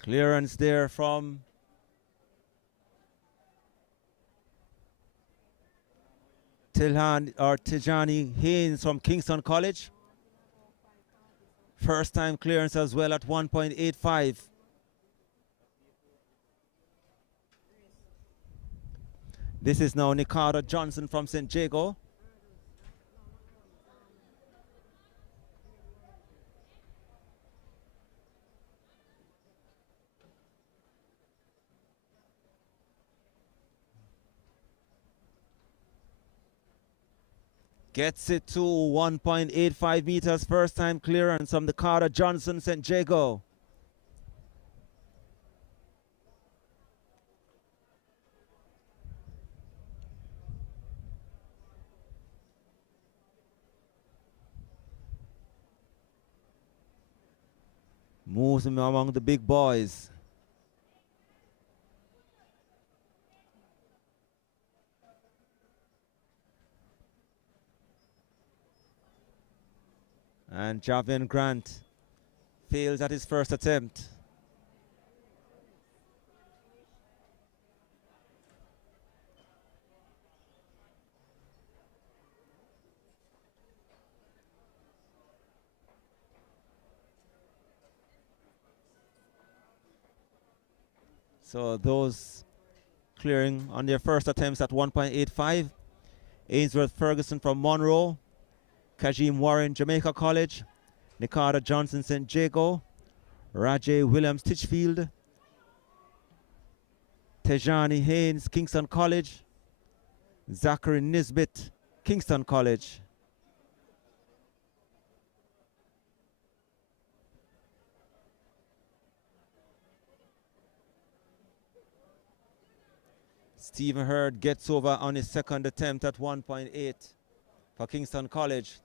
Clearance there from Tijani Haynes from Kingston College. First time clearance as well at 1.85. This is now Nicardo Johnson from St. Jago. Gets it to 1.85 meters, first time clearance from the Carter Johnson St. Jago. Moves him among the big boys. And Javin Grant fails at his first attempt. So those clearing on their first attempts at 1.85. Ainsworth Ferguson from Monroe. Kajim Warren, Jamaica College. Nicardo Johnson, St. Jago. Rajay Williams, Titchfield. Tejani Haynes, Kingston College. Zachary Nisbet, Kingston College. Stephen Hurd gets over on his second attempt at 1.8 for Kingston College.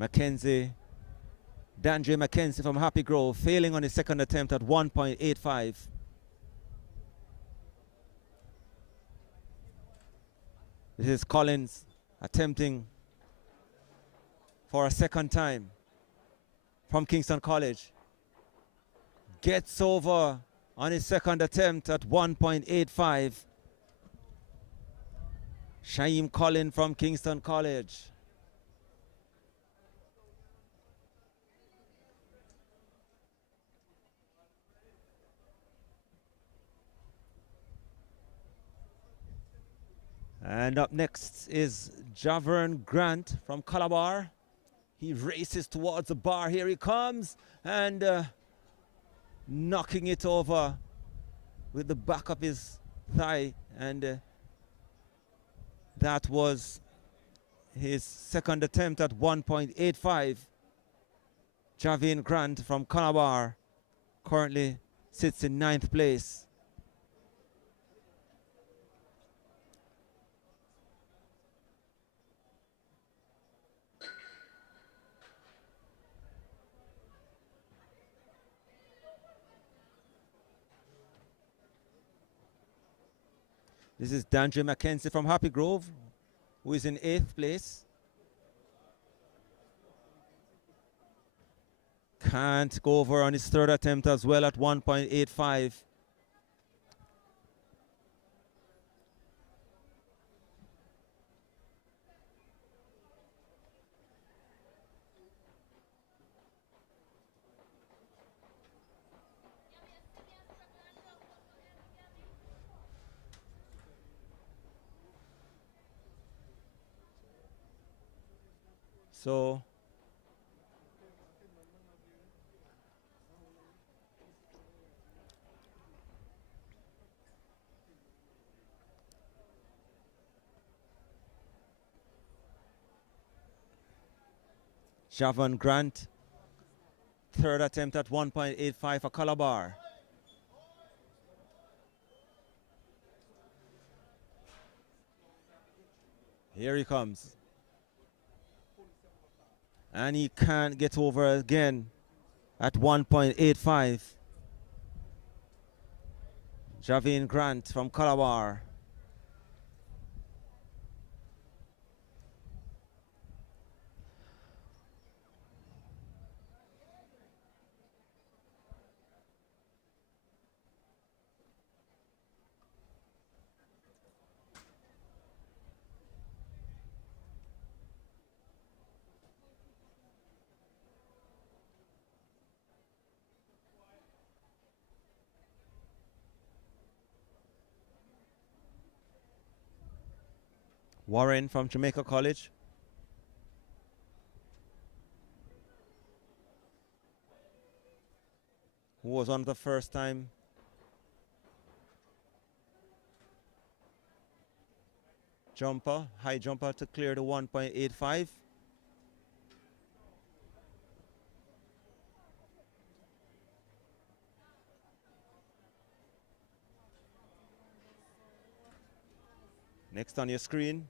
Dandre Mackenzie from Happy Grove, failing on his second attempt at 1.85. This is Collins attempting for a second time from Kingston College. Gets over on his second attempt at 1.85. Shaim Collin from Kingston College. And up next is Javern Grant from Calabar. He races towards the bar. Here he comes, and knocking it over with the back of his thigh. And that was his second attempt at 1.85. Javin Grant from Calabar currently sits in 9th place. This is Dandre Mackenzie from Happy Grove, who is in 8th place. Can't go over on his third attempt as well at 1.85. So Javon Grant, third attempt at 1.85 for Calabar. Here he comes. And he can't get over again at 1.85. Javin Grant from Calabar. Warren from Jamaica College. Who was on the first time jumper, high jumper to clear the 1.85. Next on your screen,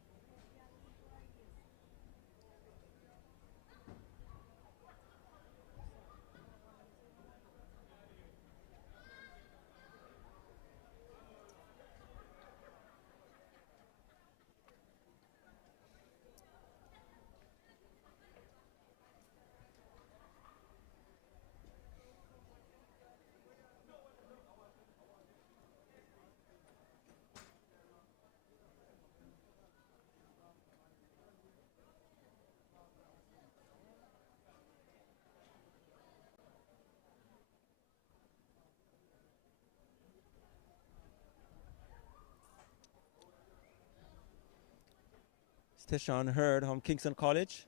Steshon Hurd from Kingston College.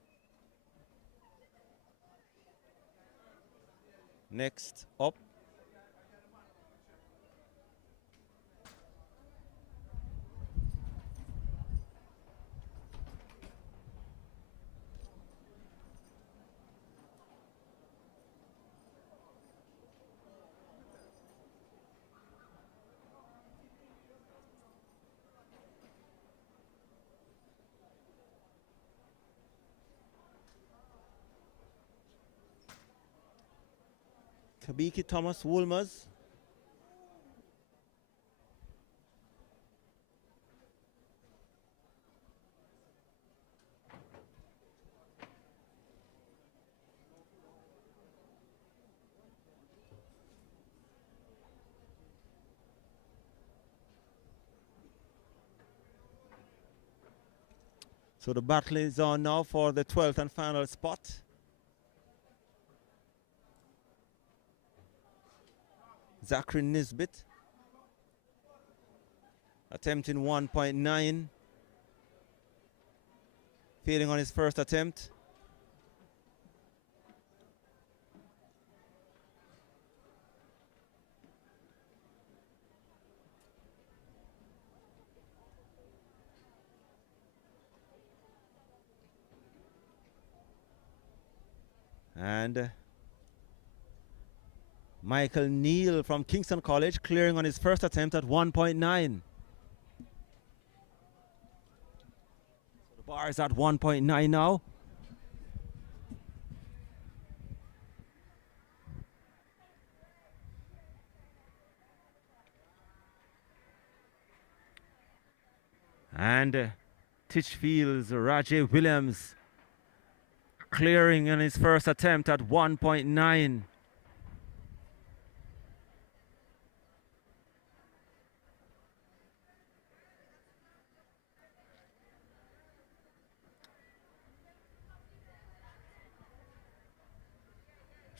Next up, Kabiki Thomas Woolmers. So the battle is on now for the 12th and final spot. Zachary Nisbet attempting 1.9, failing on his first attempt. And Michael Neal from Kingston College clearing on his first attempt at 1.9. The bar is at 1.9 now. And Titchfield's Rajay Williams clearing on his first attempt at 1.9.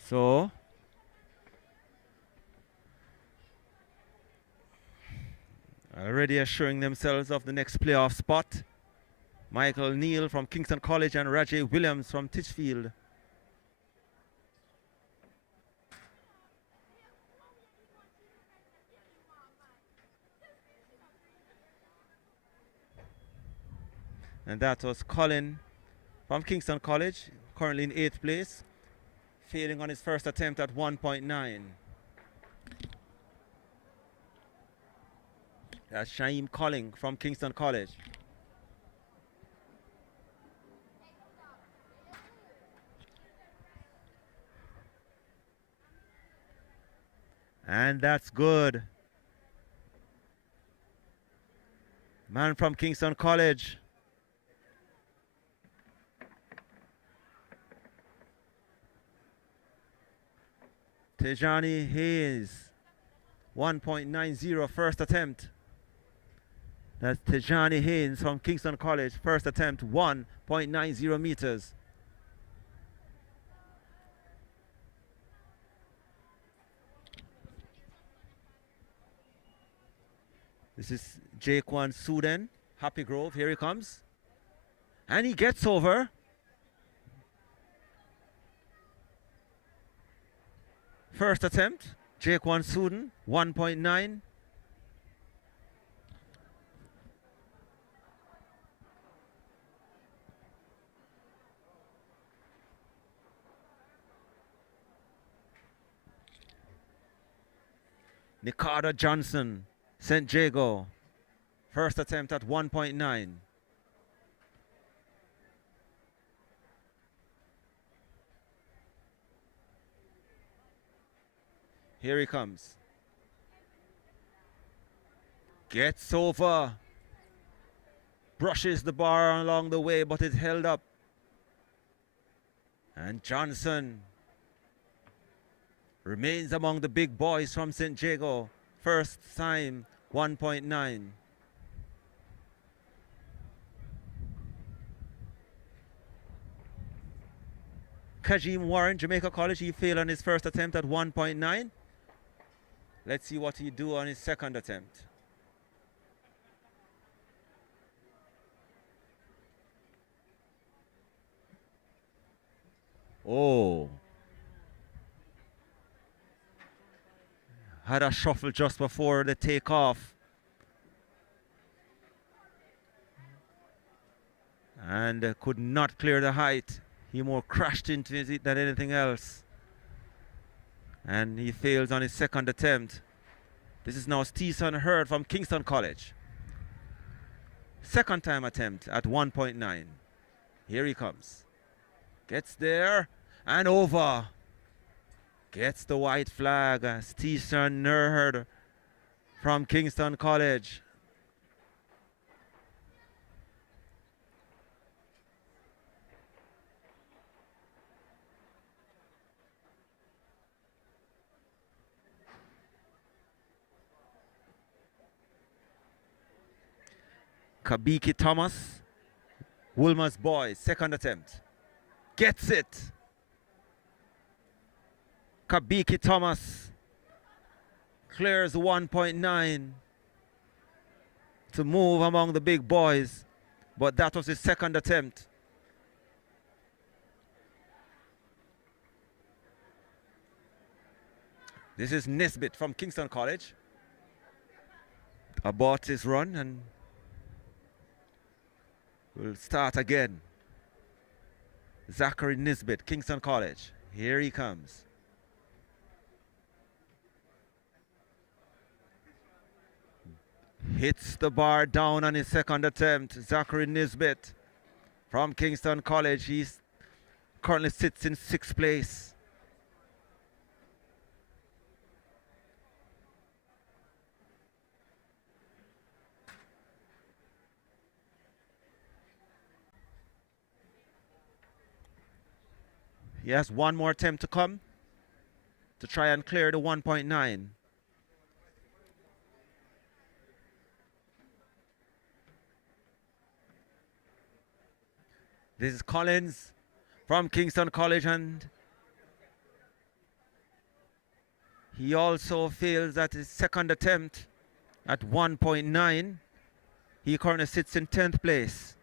So already assuring themselves of the next playoff spot. Michael Neal from Kingston College and Rajay Williams from Titchfield. And that was Colin from Kingston College, currently in 8th place, failing on his first attempt at 1.9. That's Shaim Colling from Kingston College. And that's good. Man from Kingston College. Tejani Hayes, 1.90 first attempt. That's Tejani Hayes from Kingston College, first attempt, 1.90 meters. This is Jaquan Suden, Happy Grove, here he comes. And he gets over. First attempt, Jaquan Suden, 1.9. Nicardo Johnson, St. Jago, first attempt at 1.9. Here he comes. Gets over. Brushes the bar along the way, but it's held up. And Johnson remains among the big boys from St. Jago. First time, 1.9. Kajim Warren, Jamaica College, he failed on his first attempt at 1.9. Let's see what he do on his second attempt. Oh. Had a shuffle just before the takeoff. And could not clear the height. He more crashed into it than anything else. And he fails on his second attempt. This is now Steeson Hurd from Kingston College. Second time attempt at 1.9. Here he comes. Gets there and over. Gets the white flag. Steeson Hurd from Kingston College. Kabiki Thomas, Woolmer's boy, second attempt. Gets it. Kabiki Thomas clears 1.9 to move among the big boys, but that was his second attempt. This is Nesbitt from Kingston College. Abort his run and we'll start again. Zachary Nisbet, Kingston College. Here he comes. Hits the bar down on his second attempt. Zachary Nisbet from Kingston College. He currently sits in 6th place. He has one more attempt to come to try and clear the 1.9. This is Collins from Kingston College, and he also fails at his second attempt at 1.9. He currently sits in 10th place.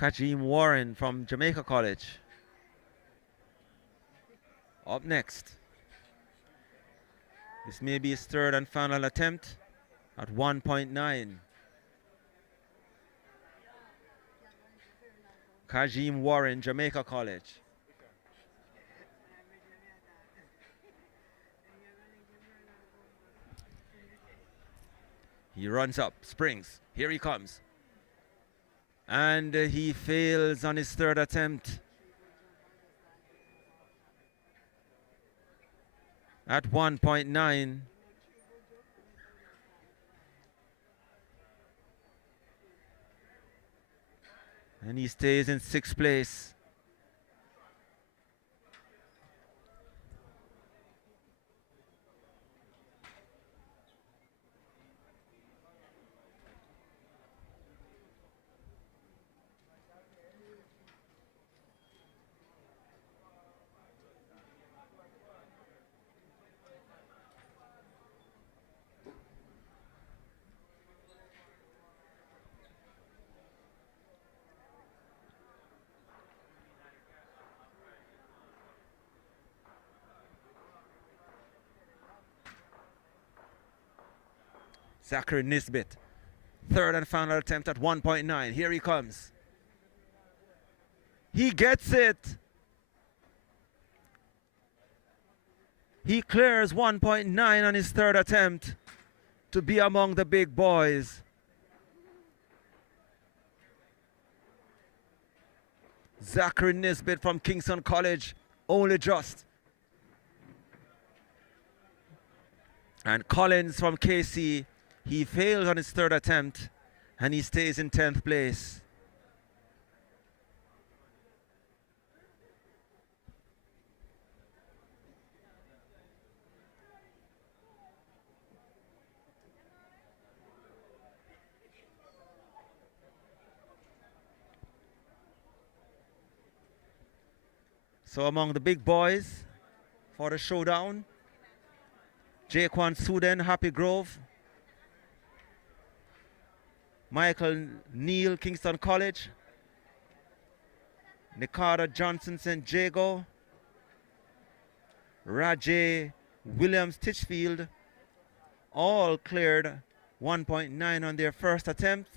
Kajim Warren from Jamaica College. Up next. This may be his third and final attempt at 1.9. Kajim Warren, Jamaica College. He runs up, springs. Here he comes. And he fails on his third attempt at 1.9. And he stays in 6th place. Zachary Nisbet, third and final attempt at 1.9. Here he comes. He gets it. He clears 1.9 on his third attempt to be among the big boys. Zachary Nisbet from Kingston College, only just. And Collins from KC, he fails on his third attempt and he stays in 10th place. So among the big boys for the showdown, Jaquan Suden, Happy Grove. Michael Neal, Kingston College. Nikada Johnson, St. Jago. Rajay Williams, Titchfield. All cleared 1.9 on their first attempt.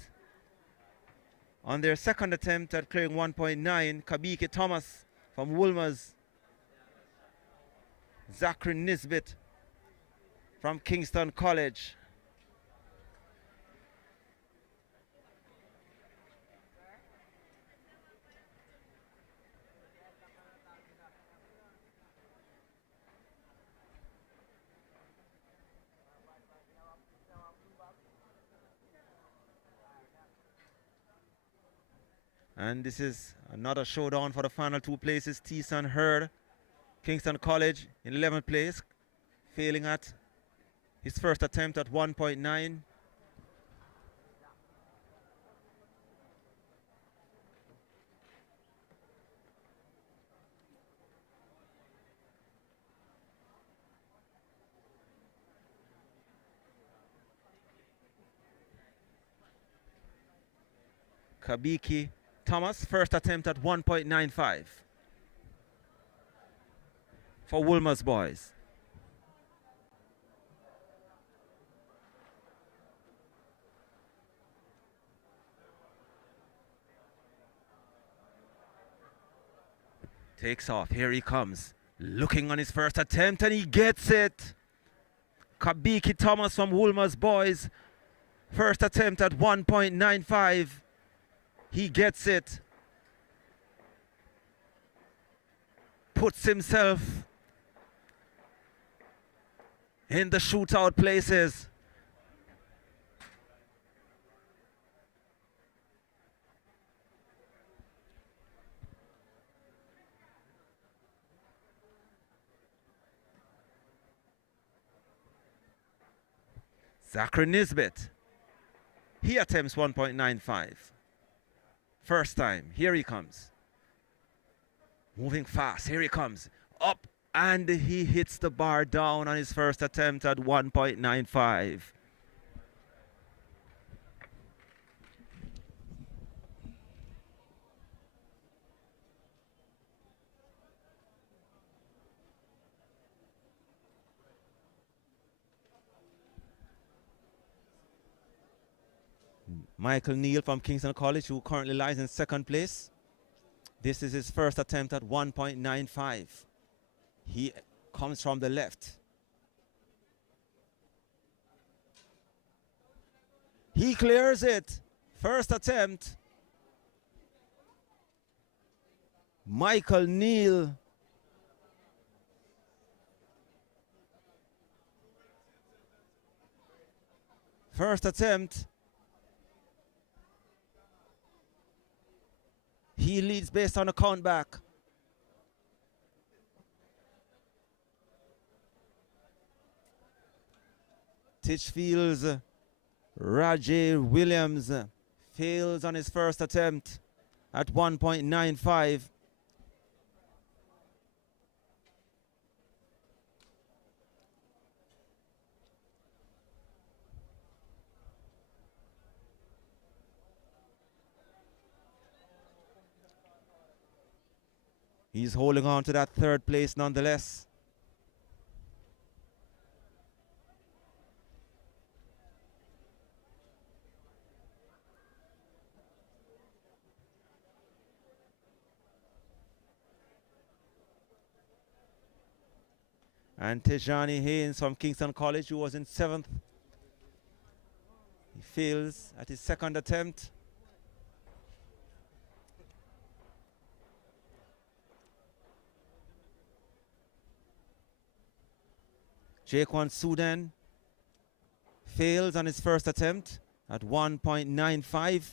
On their second attempt at clearing 1.9, Kabiki Thomas from Woolmers. Zachary Nisbet from Kingston College. And this is another showdown for the final two places. T-Son Hurd, Kingston College in 11th place, failing at his first attempt at 1.9. Kabiki Thomas, first attempt at 1.95 for Woolmer's boys. Takes off, here he comes, looking on his first attempt and he gets it. Kabiki Thomas from Woolmer's boys, first attempt at 1.95. He gets it. Puts himself in the shootout places. Zachary Nisbet. He attempts 1.95. First time. Here he comes. Moving fast. Here he comes. Up. And he hits the bar down on his first attempt at 1.95. Michael Neal from Kingston College, who currently lies in second place. This is his first attempt at 1.95. He comes from the left. He clears it. First attempt. Michael Neal. First attempt. He leads based on a countback. Titchfield's Rajay Williams fails on his first attempt at 1.95. He's holding on to that third place nonetheless. And Tejani Haynes from Kingston College, who was in seventh. He fails at his second attempt. Jaquan Sudan fails on his first attempt at 1.95.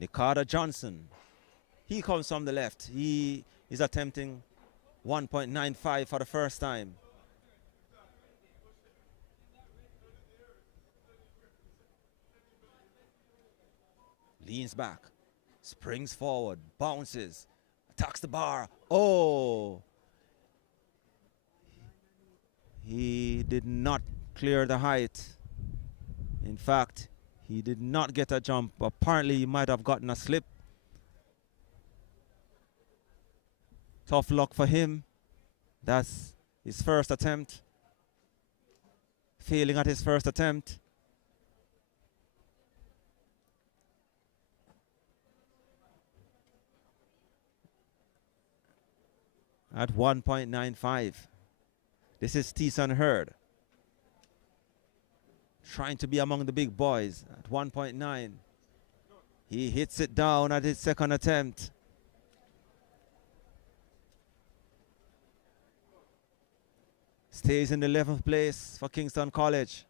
Nikada Johnson, he comes from the left. He is attempting 1.95 for the first time. Leans back, springs forward, bounces, attacks the bar. Oh! He did not clear the height. In fact, he did not get a jump. Apparently, he might have gotten a slip. Tough luck for him. That's his first attempt. Failing at his first attempt. At 1.95. This is Tyson Hurd. Trying to be among the big boys at 1.9. He hits it down at his second attempt. Stays in the 11th place for Kingston College.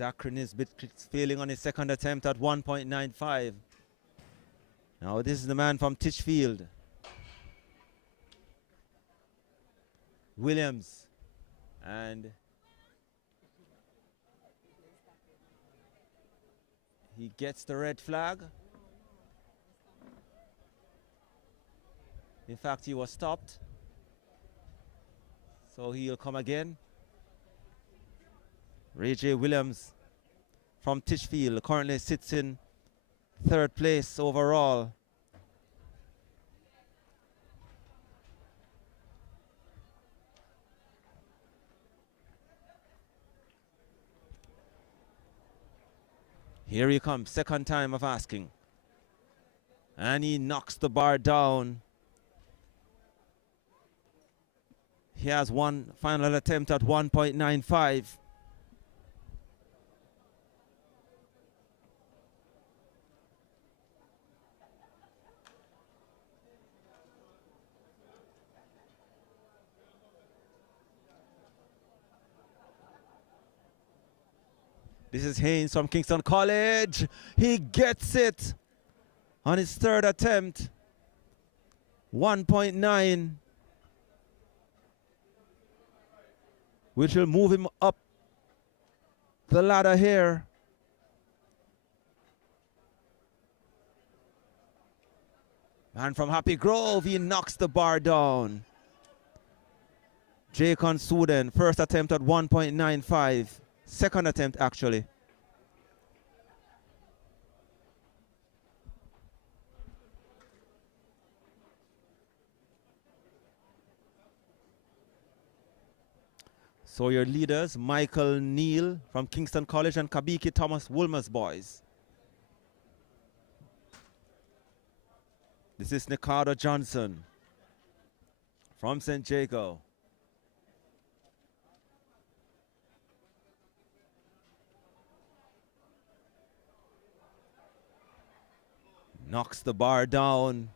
Zachary Nisbet failing on his second attempt at 1.95. Now this is the man from Titchfield. Williams. And He gets the red flag. In fact, he was stopped. So he'll come again. Ray J. Williams from Titchfield currently sits in third place overall. Here he comes, second time of asking. And he knocks the bar down. He has one final attempt at 1.95. This is Haynes from Kingston College. He gets it on his third attempt. 1.9. Which will move him up the ladder here. And from Happy Grove, he knocks the bar down. Jacon Suden, first attempt at 1.95. Second attempt, actually. So your leaders, Michael Neal from Kingston College and Kabiki Thomas Woolmer's boys. This is Nicardo Johnson from St. Jago. Knocks the bar down.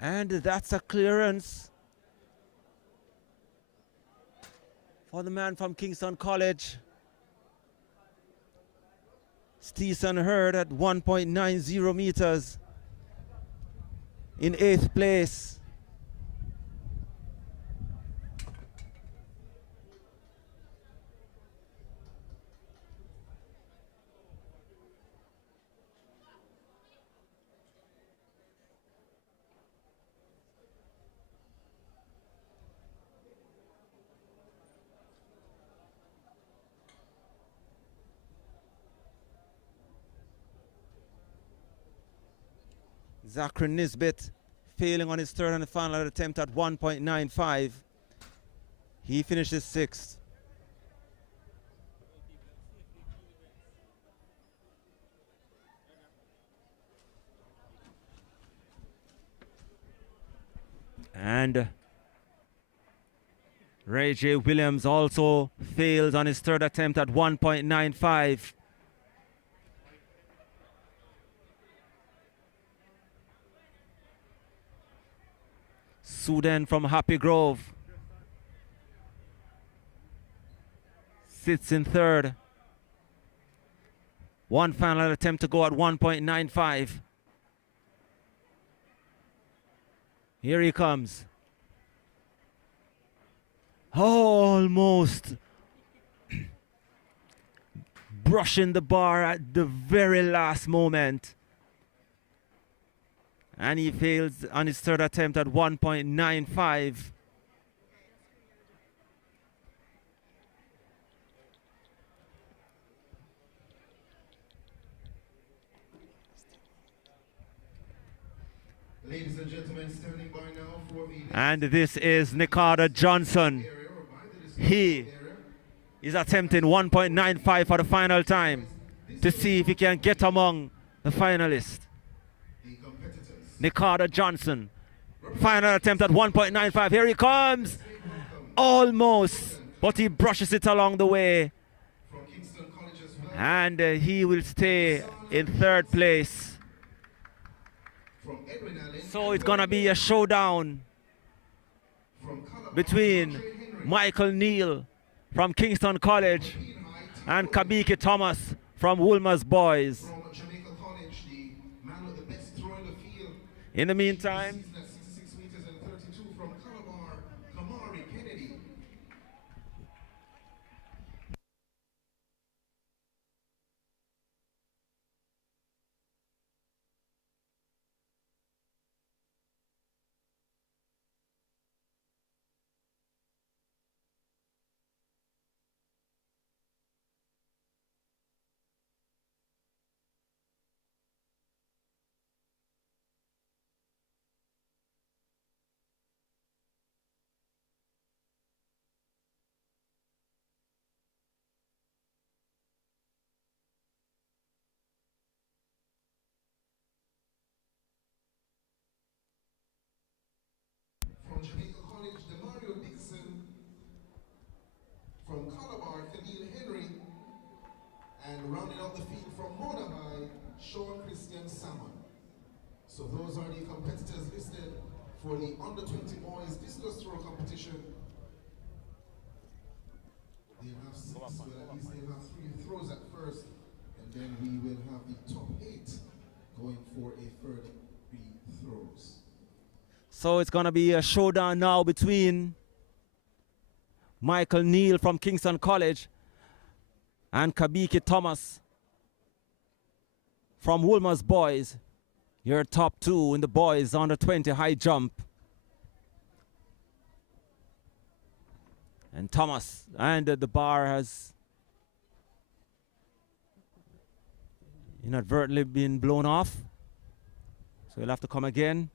And that's a clearance for the man from Kingston College. Steeson Hurd at 1.90 meters in 8th place. Zachary Nisbet failing on his third and final attempt at 1.95. He finishes 6th. And Ray J. Williams also fails on his third attempt at 1.95. Sudan from Happy Grove sits in third. One final attempt to go at 1.95. Here he comes. Almost brushing the bar at the very last moment. And he fails on his third attempt at 1.95. Ladies and gentlemen, standing by now for the... And this is Nicardo Johnson. He is attempting 1.95 for the final time to see if he can get among the finalists. Nicardo Johnson, final attempt at 1.95. Here he comes. almost, but he brushes it along the way. And he will stay in third place. So it's going to be a showdown between Michael Neal from Kingston College and Kabiki Thomas from Woolmer's Boys. In the meantime, from Jamaica College, Demario Dixon, from Calabar, Khalil Henry, and rounding out the field from Mona High, Sean Christian Salmon. So those are the competitors listed for the under-20 boys discus throw competition. They have 6, well at least they have 3 throws at first, and then we will have the top 8 going for a further 3 throws. so it's going to be a showdown now between Michael Neal from Kingston College and Kabiki Thomas from Woolmer's Boys. Your top 2 in the boys under 20 high jump. And Thomas, and the bar has inadvertently been blown off. So he'll have to come again.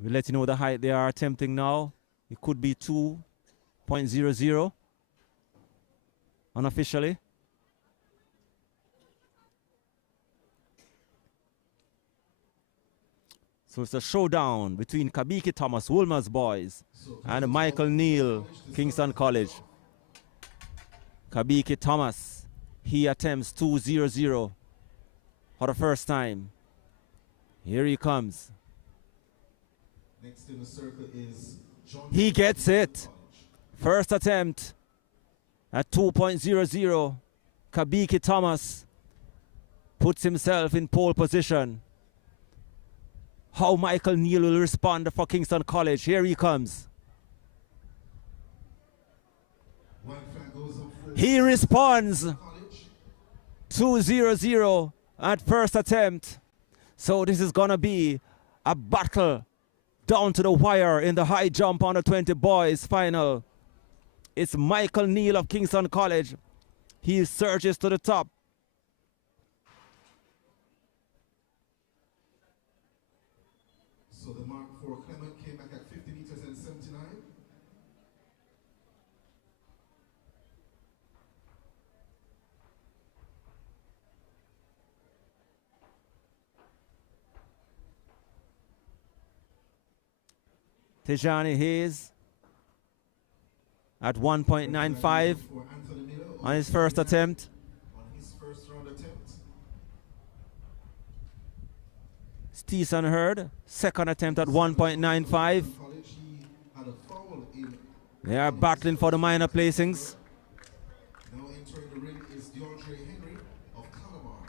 We'll let you know the height they are attempting now. It could be 2.00 unofficially. So it's a showdown between Kabiki Thomas, Woolmer's Boys, and Michael Neal, Kingston College. Kabiki Thomas, he attempts 2.00 for the first time. Here he comes. Next in the circle is John. He gets it. First attempt at 2.00. Kabiki Thomas puts himself in pole position. How Michael Neal will respond for Kingston College. Here he comes. He responds 2.00 at first attempt. So this is going to be a battle down to the wire in the high jump under 20 boys final. It's Michael Neal of Kingston College. He surges to the top. So the mark for Clement came back at 50 meters and 79. Tijani Hayes at 1.95 on his first attempt. On his first round attempt. Steeson Hurd, second attempt at 1.95. They are battling for the minor placings. Now entering the ring is DeAndre Henry of Calabar.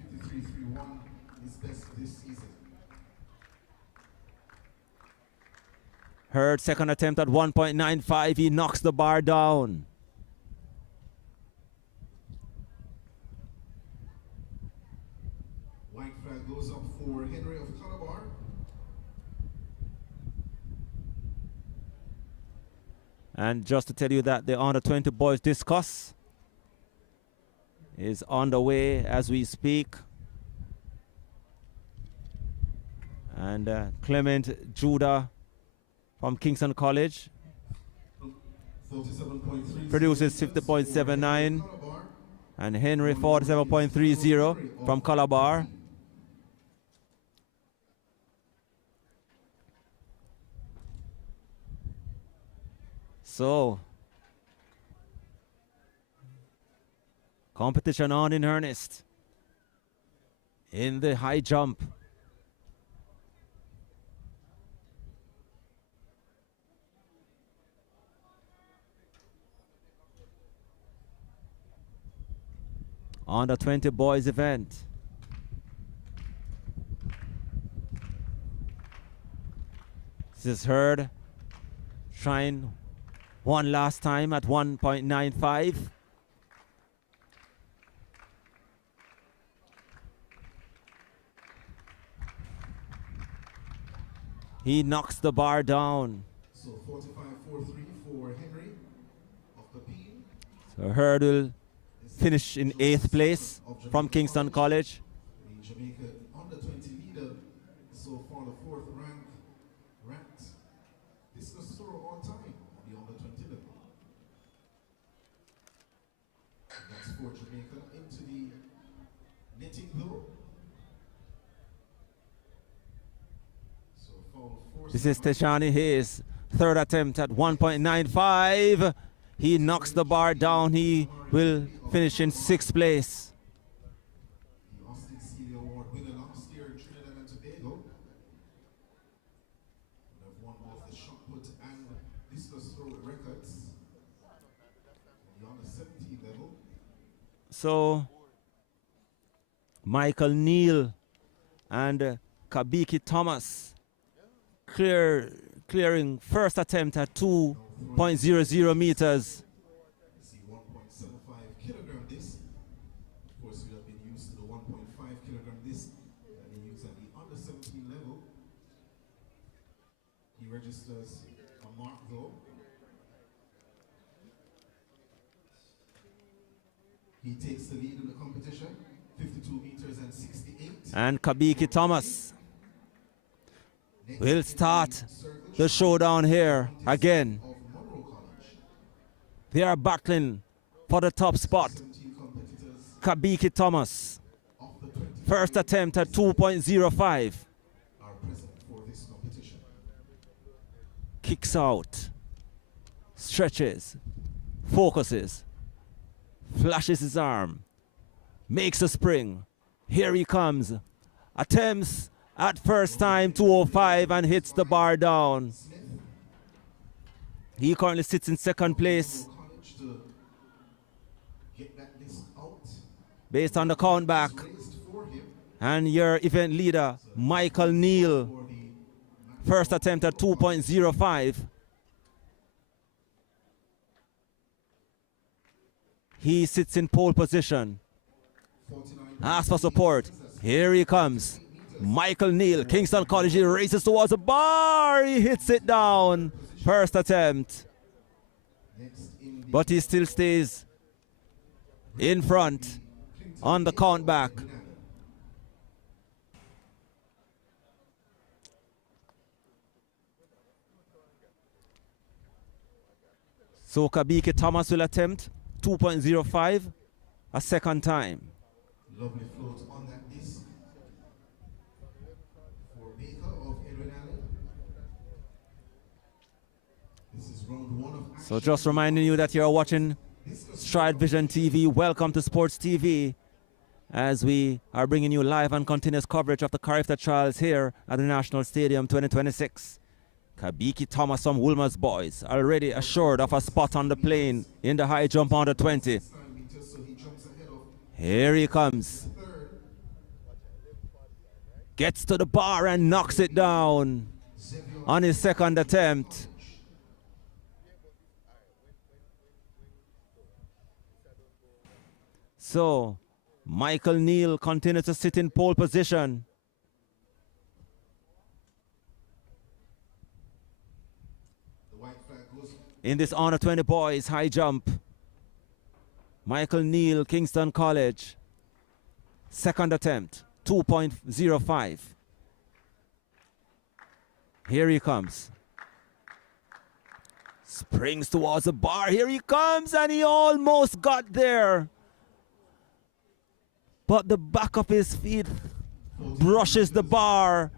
53.31, his best this season. Hurd, second attempt at 1.95. He knocks the bar down. White flag goes up for Henry of Calabar. And just to tell you that the under 20 boys discuss is on the way as we speak. And Clement Judah from Kingston College produces 50.79, and Henry 47.30 from Calabar. So, competition on in earnest in the high jump. Under 20 boys event. This is Hurd trying one last time at 1.95. He knocks the bar down. So 45.43 for Henry of the Peen. So Hurd will finish in 8th place from Kingston College. The Jamaica under 20 leader. So for the 4th ranked discus throw all time on the under 20 level. That's for Jamaica into the netting though. This is Teshani Hayes, 3rd attempt at 1.95. He knocks the bar down. He will finish in 6th place. The Austin Celia Award winner last year in Trinidad and Tobago. Have won both the shot put and discus throw records on the under 17 level. So, Michael Neal and Kabiki Thomas clearing first attempt at 2.00 meters. See 1.75 kilogram disc. Of course, we have been used to the 1.5 kilogram disc that they use at the under 17 level. He registers a mark though. He takes the lead in the competition, 52 meters and 68. And Kabiki Thomas will start the showdown here again. They are battling for the top spot. Kabiki Thomas, first attempt at 2.05. Kicks out, stretches, focuses, flashes his arm, makes a spring. Here he comes, attempts at first time 205 and hits the bar down. He currently sits in 2nd place based on the count back. And your event leader, Michael Neal, first attempt at 2.05. He sits in pole position. Asks for support. Here he comes. Michael Neal, Kingston College, he races towards the bar. He hits it down. First attempt. But he still stays in front on the count back. So Kabiki Thomas will attempt 2.05 a second time. Lovely float on that disc for Baker of Edwin Allen. This is round 1 of action. So just reminding you that you're watching Stride Vision TV. Welcome to Sports TV, as we are bringing you live and continuous coverage of the CARIFTA trials here at the National Stadium 2026. Kabiki Thomas from Wilmer's boys already assured of a spot on the plane in the high jump under 20. Here he comes. Gets to the bar and knocks it down on his second attempt. So, Michael Neal continues to sit in pole position. In this under 20 boys high jump, Michael Neal, Kingston College, second attempt, 2.05. Here he comes. Springs towards the bar. Here he comes, and he almost got there. But the back of his feet brushes the bar,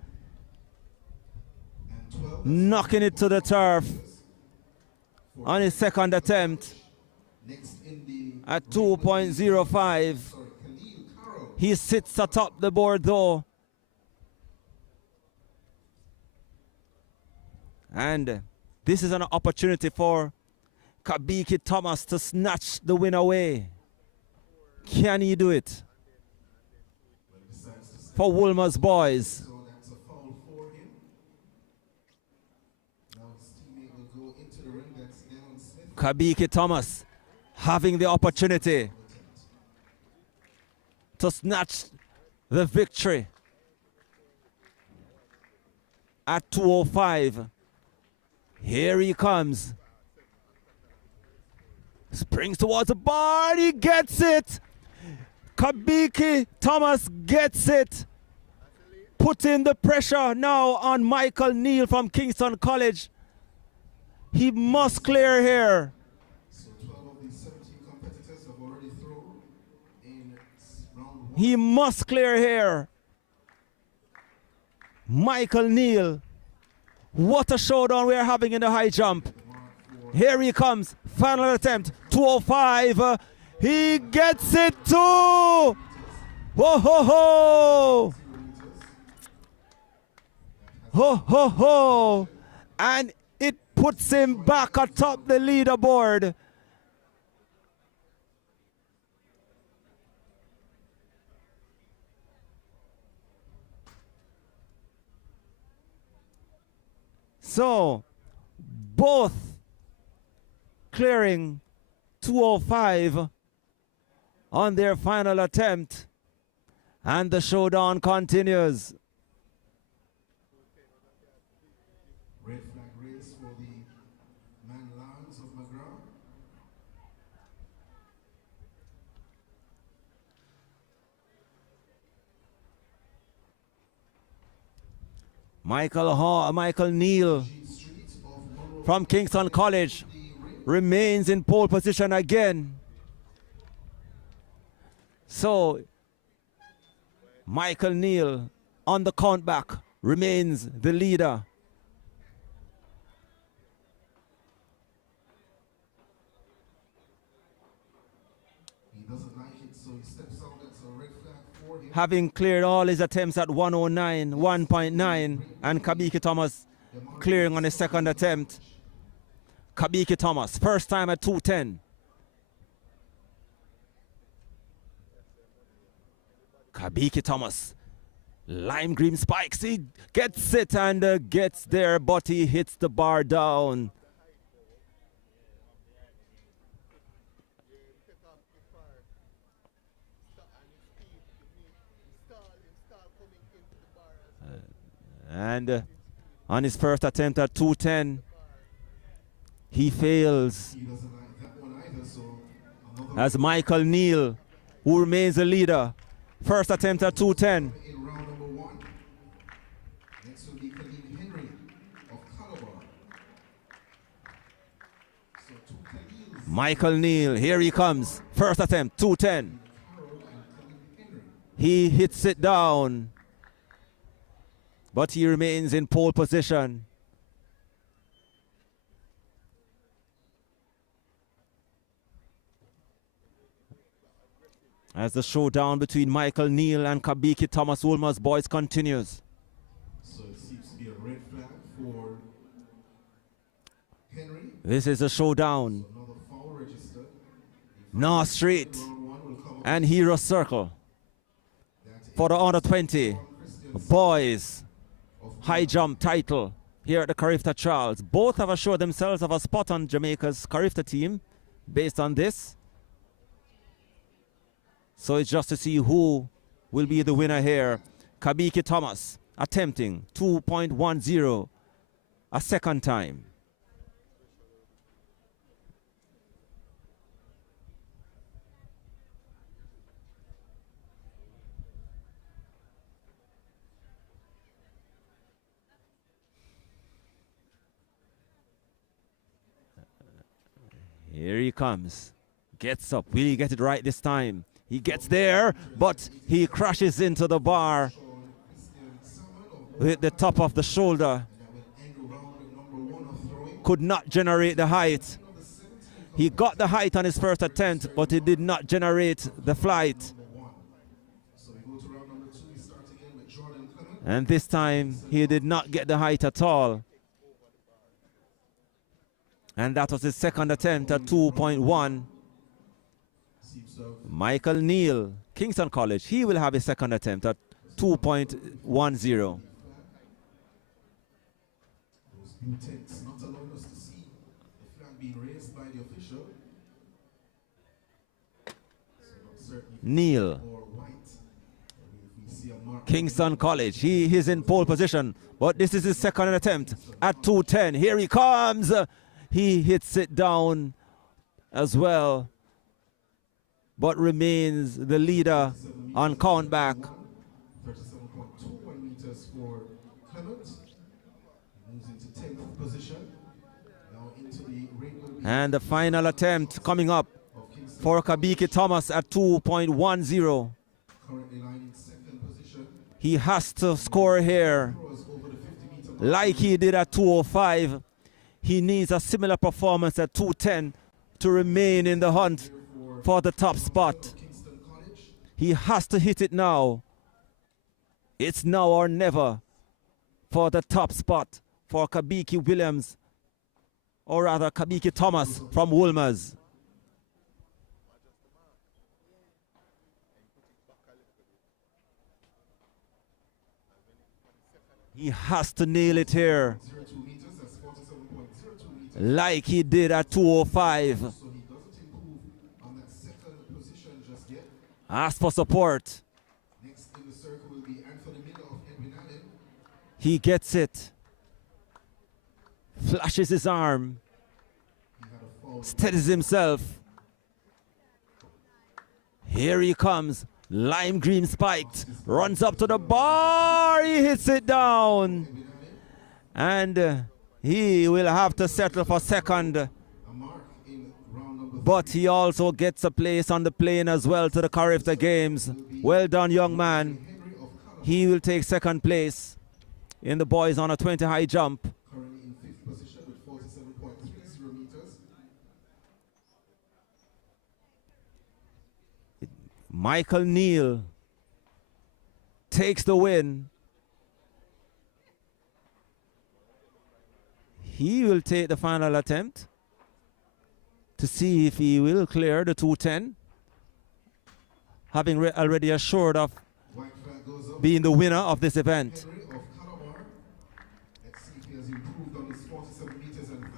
knocking it to the turf. on his second attempt at 2.05. He sits atop the board though. And this is an opportunity for Kabiki Thomas to snatch the win away. Can he do it? For Woolmer's boys. Kabiki Thomas having the opportunity to snatch the victory at 205. Here he comes. Springs towards the bar. He gets it. Kabiki Thomas gets it. Putting the pressure now on Michael Neal from Kingston College. He must clear here. He must clear here. Michael Neal. What a showdown we are having in the high jump. Here he comes. Final attempt. 205. He gets it too. Whoa, ho, ho. Ho, ho, ho. And it puts him back atop the leaderboard. So, both clearing 205 on their final attempt, and the showdown continues. Red flag race for the Man Lions of McGraw. Michael Neal from Kingston College remains in pole position again. So Michael Neal on the countback remains the leader. He doesn't like it, so he steps out. That's a red flag for him. Having cleared all his attempts at 109, 1.9, and Kabiki Thomas clearing on his second attempt. Kabiki Thomas, first time at 210. Kabiki Thomas, lime green spikes. He gets it and gets there, but he hits the bar down. And on his first attempt at 210, he fails. He doesn't like that one either, so As Michael Neal, who remains the leader. First attempt at 210. in round number one. Next will be Khalid Henry of Calabar. So two Khalils. Michael Neal, here he comes. First attempt, 210. He hits it down, but he remains in pole position. As the showdown between Michael Neal and Kabiki Thomas Woolmer's boys continues. So it seems to be a red flag for Henry. This is a showdown. Another foul registered. North Street and Hero Circle for the under 20 boys high jump title here at the CARIFTA Trials. Both have assured themselves of a spot on Jamaica's CARIFTA team based on this. So it's just to see who will be the winner here. Kabiki Thomas attempting 2.10 a second time. Here he comes. Gets up. Will he get it right this time? He gets there, but he crashes into the bar with the top of the shoulder. Could not generate the height He got the height on his first attempt, but it did not generate the flight. And this time, he did not get the height at all. And that was his second attempt at 2.1. Michael Neal, Kingston College, he will have his second attempt at 2.10. Not allowing us to see the flag being raised by the official. Neal, Kingston College, he is in pole position, but this is his second attempt at 2.10. Here he comes. He hits it down as well, but remains the leader on countback. 37.21 meters for Clement. Moves into 10th position. Now into the ring. And the final attempt coming up for Kabiki Thomas at 2.10. Currently lying in second position. He has to score here like he did at 2.05. He needs a similar performance at 2.10 to remain in the hunt for the top spot. He has to hit it now. It's now or never for the top spot for Kabiki Williams, or rather Kabiki Thomas from Wolmer's. He has to nail it here like he did at 2.05. Ask for support. He gets it. Flashes his arm. Steadies himself. Here he comes. Lime green spiked. Runs up to the bar. He hits it down. And he will have to settle for second. But he also gets a place on the plane as well to the CARIFTA Games. Well done, young man. He will take second place in the boys on a 20 high jump. Currently in 5th position with 47.30 meters. Michael Neal takes the win. He will take the final attempt to see if he will clear the 2.10, having already assured of being the winner of this event.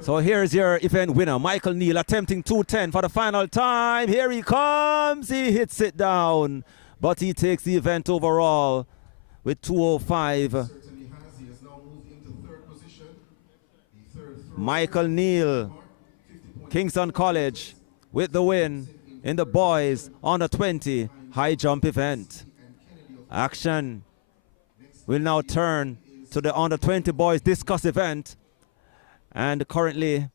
So here's your event winner, Michael Neal, attempting 2.10 for the final time. Here he comes. He hits it down, but he takes the event overall with 2.05. Michael Neal, Kingston College, with the win in the boys under 20 high jump event. Action will now turn to the under 20 boys discus event. And currently,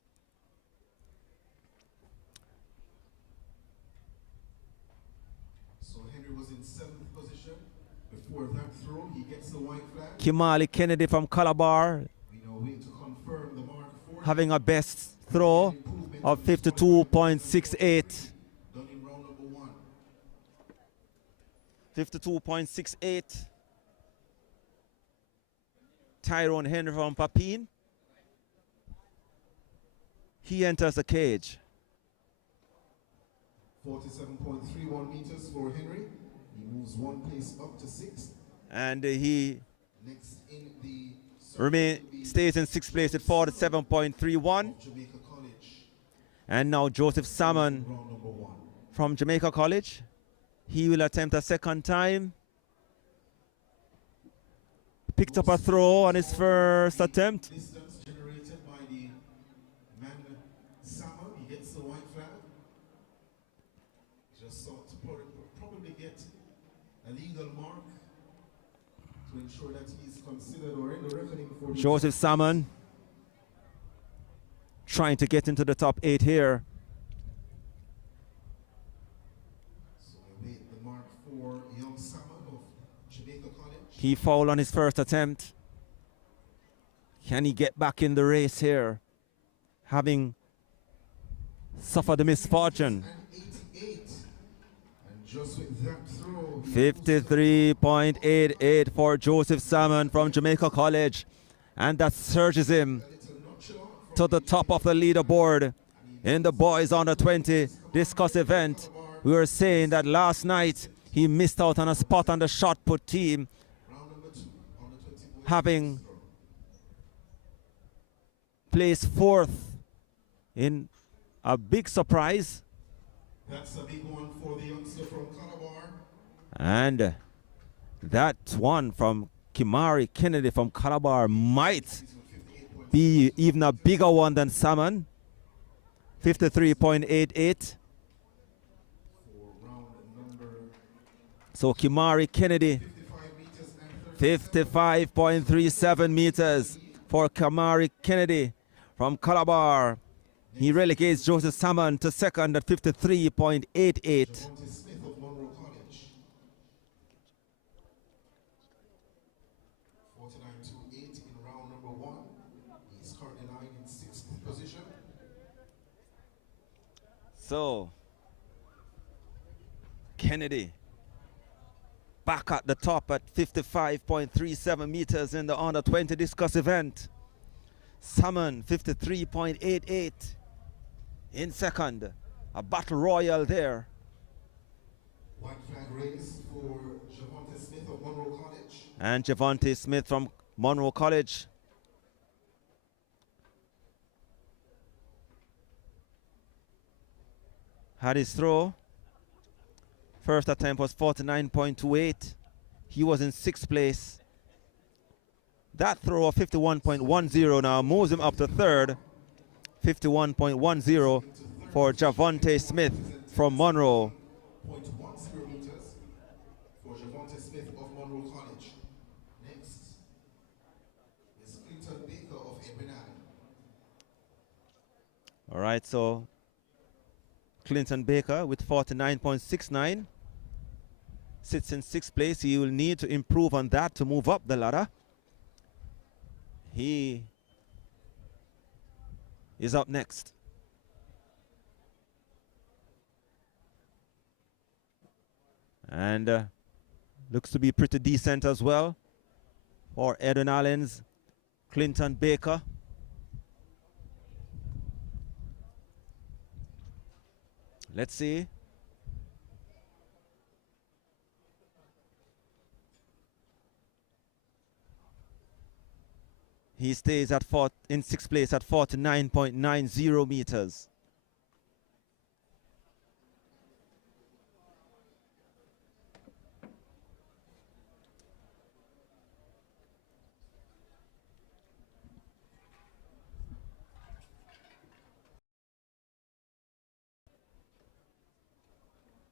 so Henry was in 7th position. Before that throw, he gets the white flag. Kimali Kennedy from Calabar, having a best throw of 52.68. 52.68. Tyrone Henry from Papine. He enters the cage. 47.31 meters for Henry. He moves one place up to 6th. And he stays in 6th place at 47.31. And now Joseph Salmon from Jamaica College. He will attempt a second time. Picked up a throw on his first attempt. Joseph Salmon trying to get into the top 8 here. He fouled on his first attempt. Can he get back in the race here? Having suffered the misfortune. And just with that throw, 53.88 for Joseph Salmon from Jamaica College. And that surges him to the top of the leaderboard in the boys under 20 discus event. We were saying that last night he missed out on a spot on the shot put team, having placed fourth in a big surprise. That's a big one for the youngster from Calabar. And that one from Kimari Kennedy from Calabar might be even a bigger one than Salmon. 53.88. So Kimari Kennedy, 55.37 meters for Kimari Kennedy from Calabar. He relegates Joseph Salmon to second at 53.88. 49.28 in round number 1. He's currently lying in 6th position. So, Kennedy back at the top at 55.37 meters in the under 20 discus event. Salmon 53.88 in second. A battle royal there. White flag race for Javonte Smith of Monroe College. And Javonte Smith from Monroe College. Had his throw. First attempt was 49.28. He was in 6th place. That throw of 51.10 now moves him up to 3rd. 51.10 for Javonte Smith from Monroe. 0.10 meters for Javonte Smith of Monroe College. Next is Clinton Baker of Edwin Allen. All right, so Clinton Baker with 49.69 sits in 6th place. He will need to improve on that to move up the ladder. He is up next. And looks to be pretty decent as well for Edwin Allen's Clinton Baker. Let's see. He stays at in 6th place at 49.90 meters.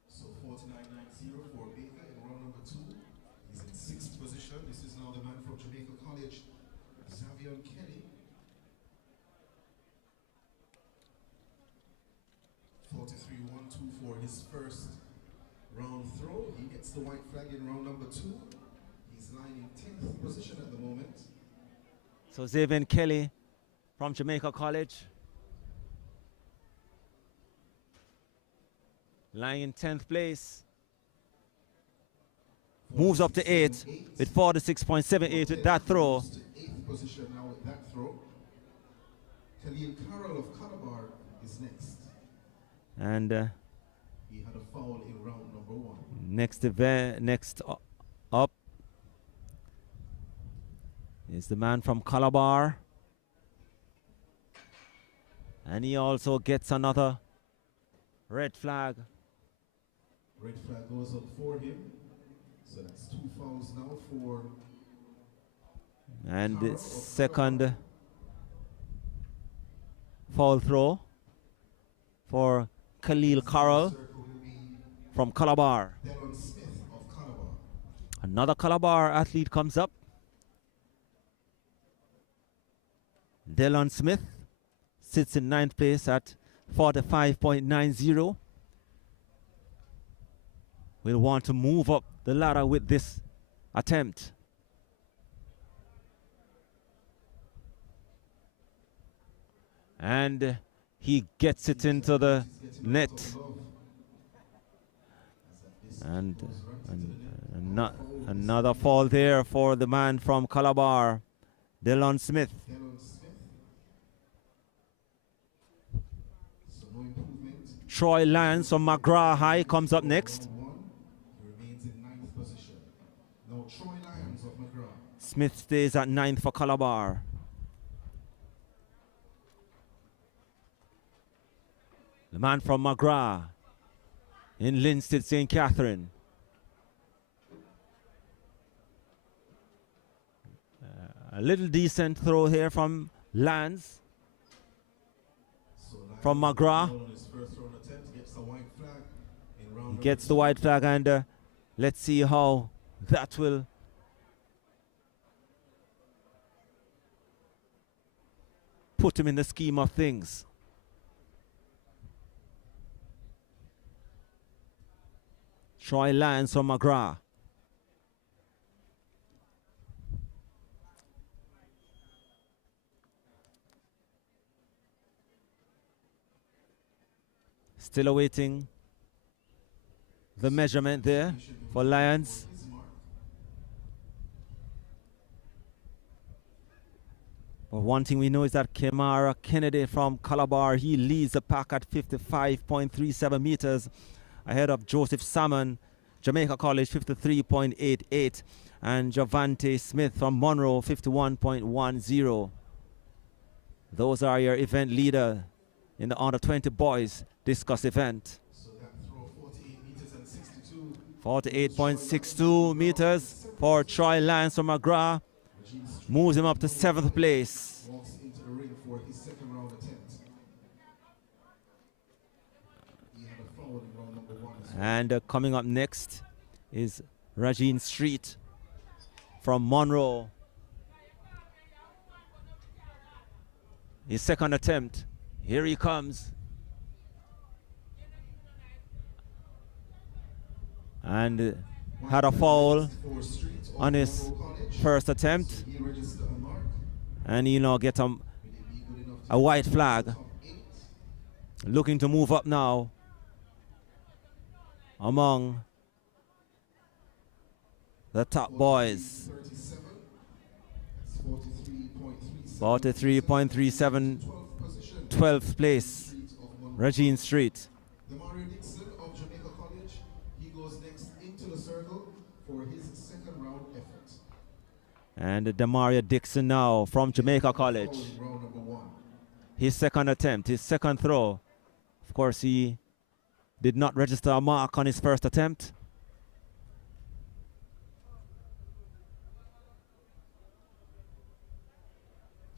So 49.90 for Baker in round number 2. He's in 6th position. This is now the man from Jamaica College, Xavier Kelly. 43.12 for his first round throw. He gets the white flag in round number 2. He's lying in 10th position at the moment. So Xavier Kelly from Jamaica College, lying in 10th place. Moves up to 8 with 46.78 with that throw. 8th position now with that throw. Khalil Carroll of Calabar is next. And he had a foul in round number 1. next up is the man from Calabar. And he also gets another red flag. Red flag goes up for him. So that's 2 fouls now for. And the second foul throw for Khalil Carroll from Calabar. Another Calabar athlete comes up. Delon Smith sits in 9th place at 45.90. Will want to move up the ladder with this attempt. And He gets it into the net. And another fall there for the man from Calabar, Dylan Smith. Troy Lyons from McGrath High comes up next. Smith stays at 9th for Calabar. The man from McGrath in Linstead, St. Catherine. A little decent throw here from Lance. From McGrath. He gets the white flag, and let's see how that will put him in the scheme of things. Troy Lyons from McGrath. Still awaiting the measurement there for Lyons. But one thing we know is that Kemara Kennedy from Calabar, he leads the pack at 55.37 meters, ahead of Joseph Salmon, Jamaica College, 53.88, and Javante Smith from Monroe, 51.10. Those are your event leader in the under 20 boys discus event. 48.62 meters for Troy Lyons from McGrath. Moves him up to 7th place. And coming up next is Rajeen Street from Monroe. His second attempt. Here he comes. And had a foul on his first attempt. And you know, get a white flag. Looking to move up now among the top boys. 43.37, 12th place, Regine Street. Demario Dixon of Jamaica College, he goes next into the circle for his second round effort. And Demario Dixon now from Jamaica College. His second attempt, his second throw. Of course, he did not register a mark on his first attempt.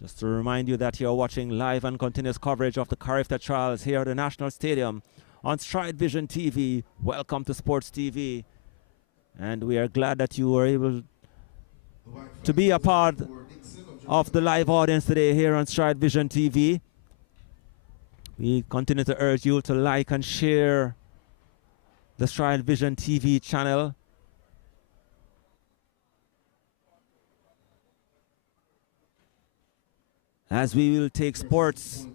Just to remind you that you're watching live and continuous coverage of the CARIFTA trials here at the National Stadium on Stride Vision TV. Welcome to Sports TV. And we are glad that you were able to be a part of the live audience today here on Stride Vision TV. We continue to urge you to like and share the Stride Vision TV channel. As we will take sports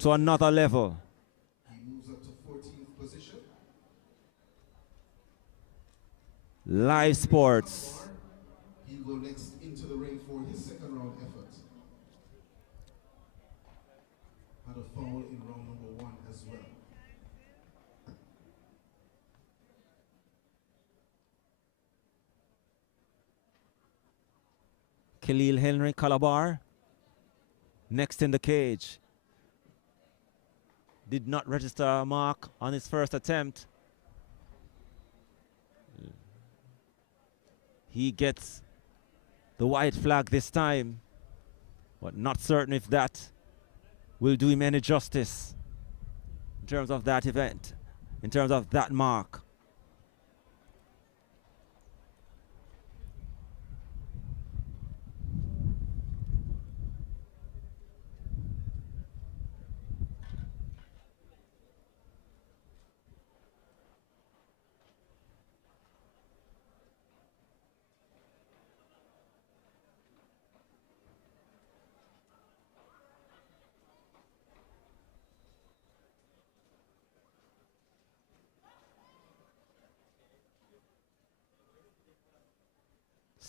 to another level. He moves up to 14th position. Live sports. He'll go next into the ring for his second round effort. Had a foul in round number 1 as well. Khalil Henry Calabar. Next in the cage. Did not register a mark on his first attempt. He gets the white flag this time, but not certain if that will do him any justice in terms of that event, in terms of that mark.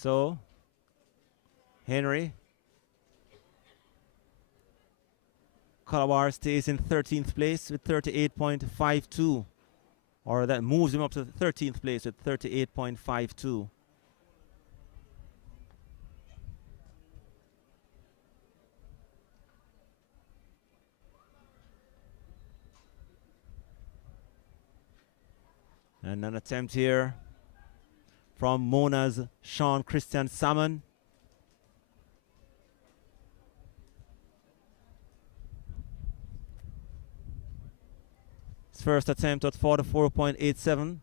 So, Henry Calabar stays in 13th place with 38.52, or that moves him up to 13th place with 38.52. And an attempt here from Mona's Sean Christian Salmon. His first attempt at 44.87.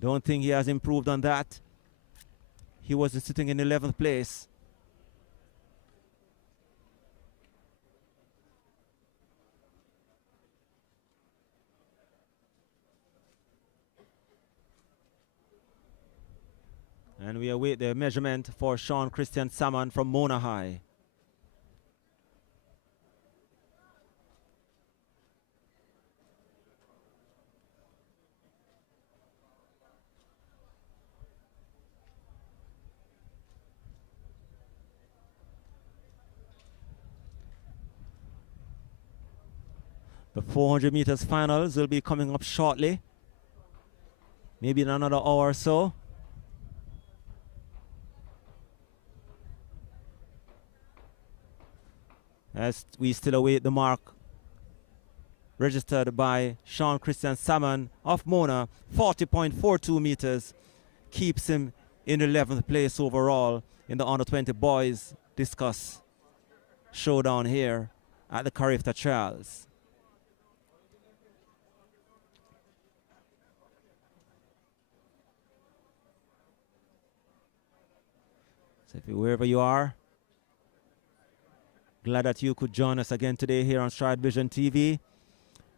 Don't think he has improved on that. He was sitting in 11th place. And we await the measurement for Sean Christian Salmon from Mona High. The 400 meters finals will be coming up shortly, maybe in another hour or so. As we still await the mark registered by Sean Christian Salmon of Mona, 40.42 meters, keeps him in 11th place overall in the under 20 boys discus showdown here at the CARIFTA trials. So if wherever you are, glad that you could join us again today here on Stride Vision TV.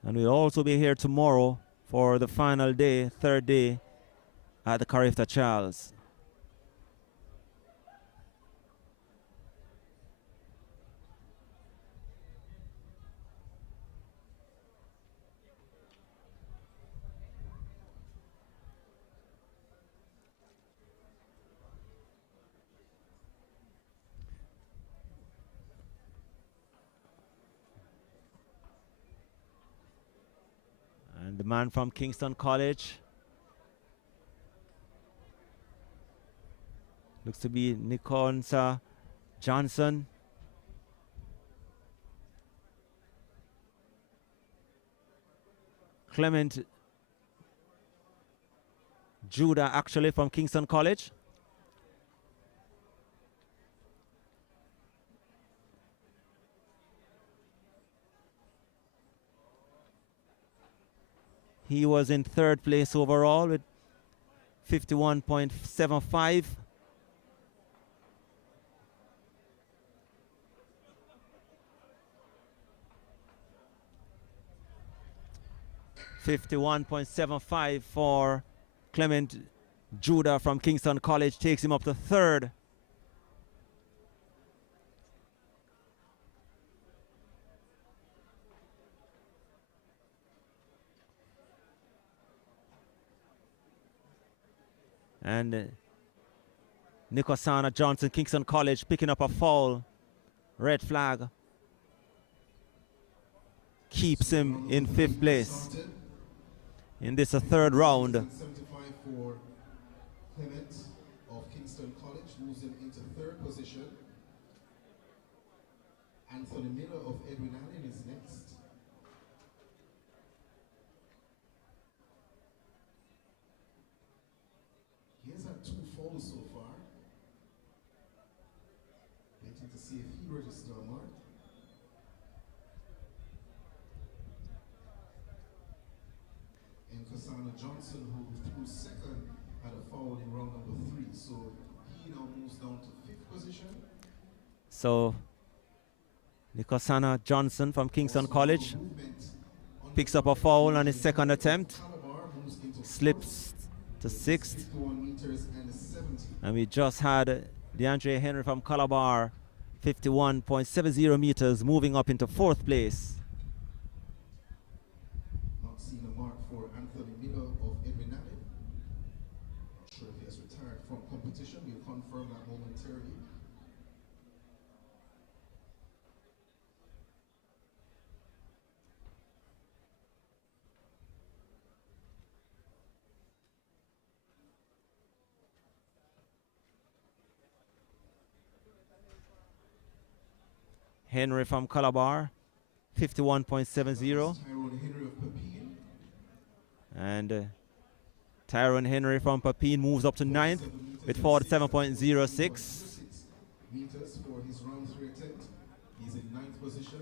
And we'll also be here tomorrow for the final day, third day, at the CARIFTA trials. And the man from Kingston College looks to be Nikonsa Johnson. Clement Judah, actually, from Kingston College. He was in third place overall with 51.75. .75 for Clement Judah from Kingston College takes him up to third. And Nikosana Johnson, Kingston College, picking up a foul. Red flag. Keeps him in fifth place. In this third round. 75 for Clement of Kingston College, moves him into third position. Anthony Miller of Edwin Allen is next. He has had 2 falls so far. Waiting to see if he registers a mark. And Cassandra Johnson, who threw second, had a foul in round number 3. So he now moves down to 5th position. So Nikosana Johnson from Kingston College picks up a foul on his second attempt. Slips to 6th. And we just had DeAndre Henry from Calabar, 51.70 meters, moving up into 4th place. Not seeing a mark for Anthony Miller of Edwin Allen. Not sure if he has retired Henry from Calabar, 51.70. And Tyrone Henry from Papine moves up to 9th with 47.06. Meters for his round 3 attempt. He's in 9th position.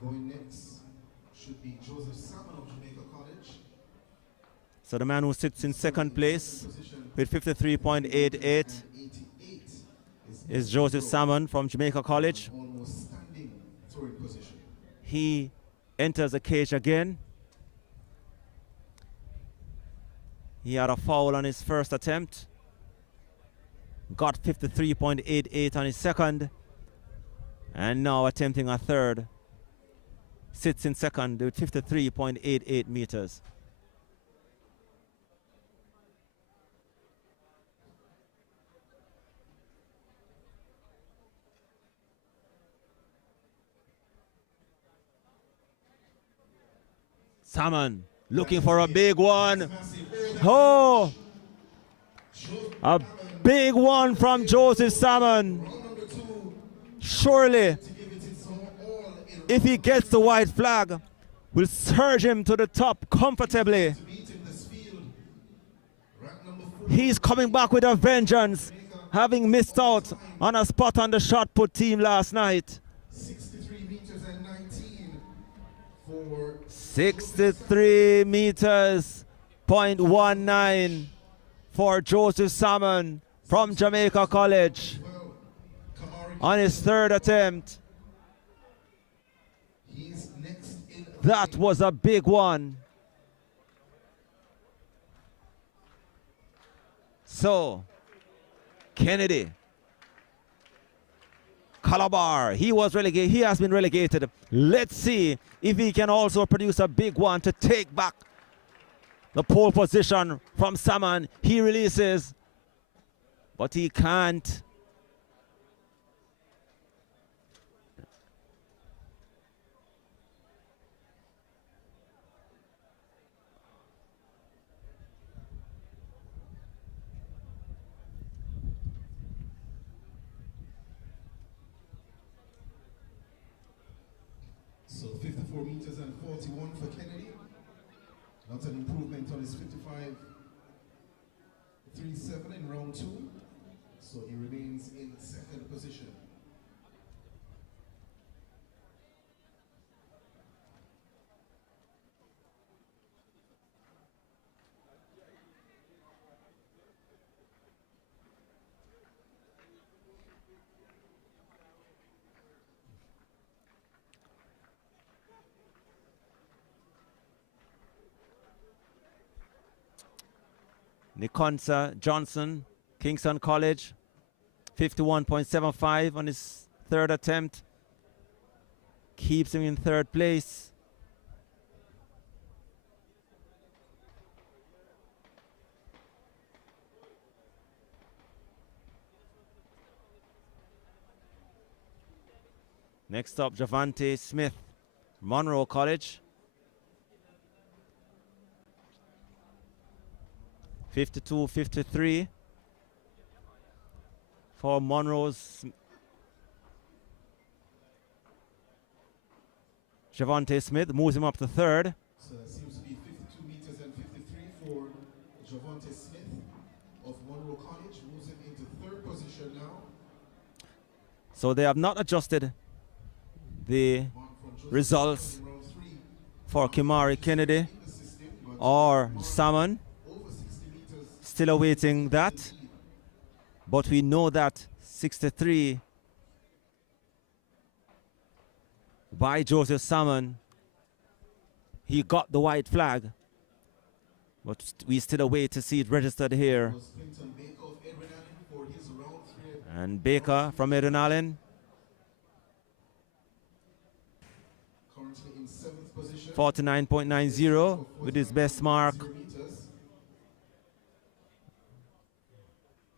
Going next should be Joseph Salmon of Jamaica College. So the man who sits in 2nd place with 53.88 is Joseph Salmon from Jamaica College. Almost standing throwing position. He enters the cage again. He had a foul on his first attempt. Got 53.88 on his second. And now attempting a third. Sits in second with 53.88 meters. Salmon looking for a big one. Oh! A big one from Joseph Salmon. Surely, if he gets the white flag, will surge him to the top comfortably. He's coming back with a vengeance, having missed out on a spot on the shot put team last night. 63 meters, 0.19 for Joseph Salmon from Jamaica College on his third attempt. That was a big one. So, Kennedy, Calabar, he was relegated. He has been relegated. Let's see if he can also produce a big one to take back the pole position from Salmon. He releases, but he can't. So 54 meters and 41 for Kennedy. Not an improvement on his 55.37 in round 2. So he remains in 2nd position. Nikonsa Johnson, Kingston College, 51.75 on his third attempt. Keeps him in 3rd place. Next up, Javante Smith, Monroe College. 52-53 for Monroe's Javante Smith moves him up to 3rd. So that seems to be 52 meters and 53 for Javante Smith of Monroe College. Moves him into 3rd position now. So they have not adjusted the results for Kimari Kennedy or Salmon. Still awaiting that, but we know that 63 by Joseph Salmon, he got the white flag, but we still await to see it registered here. And Baker from Eden Allen, 49.90 with his best mark.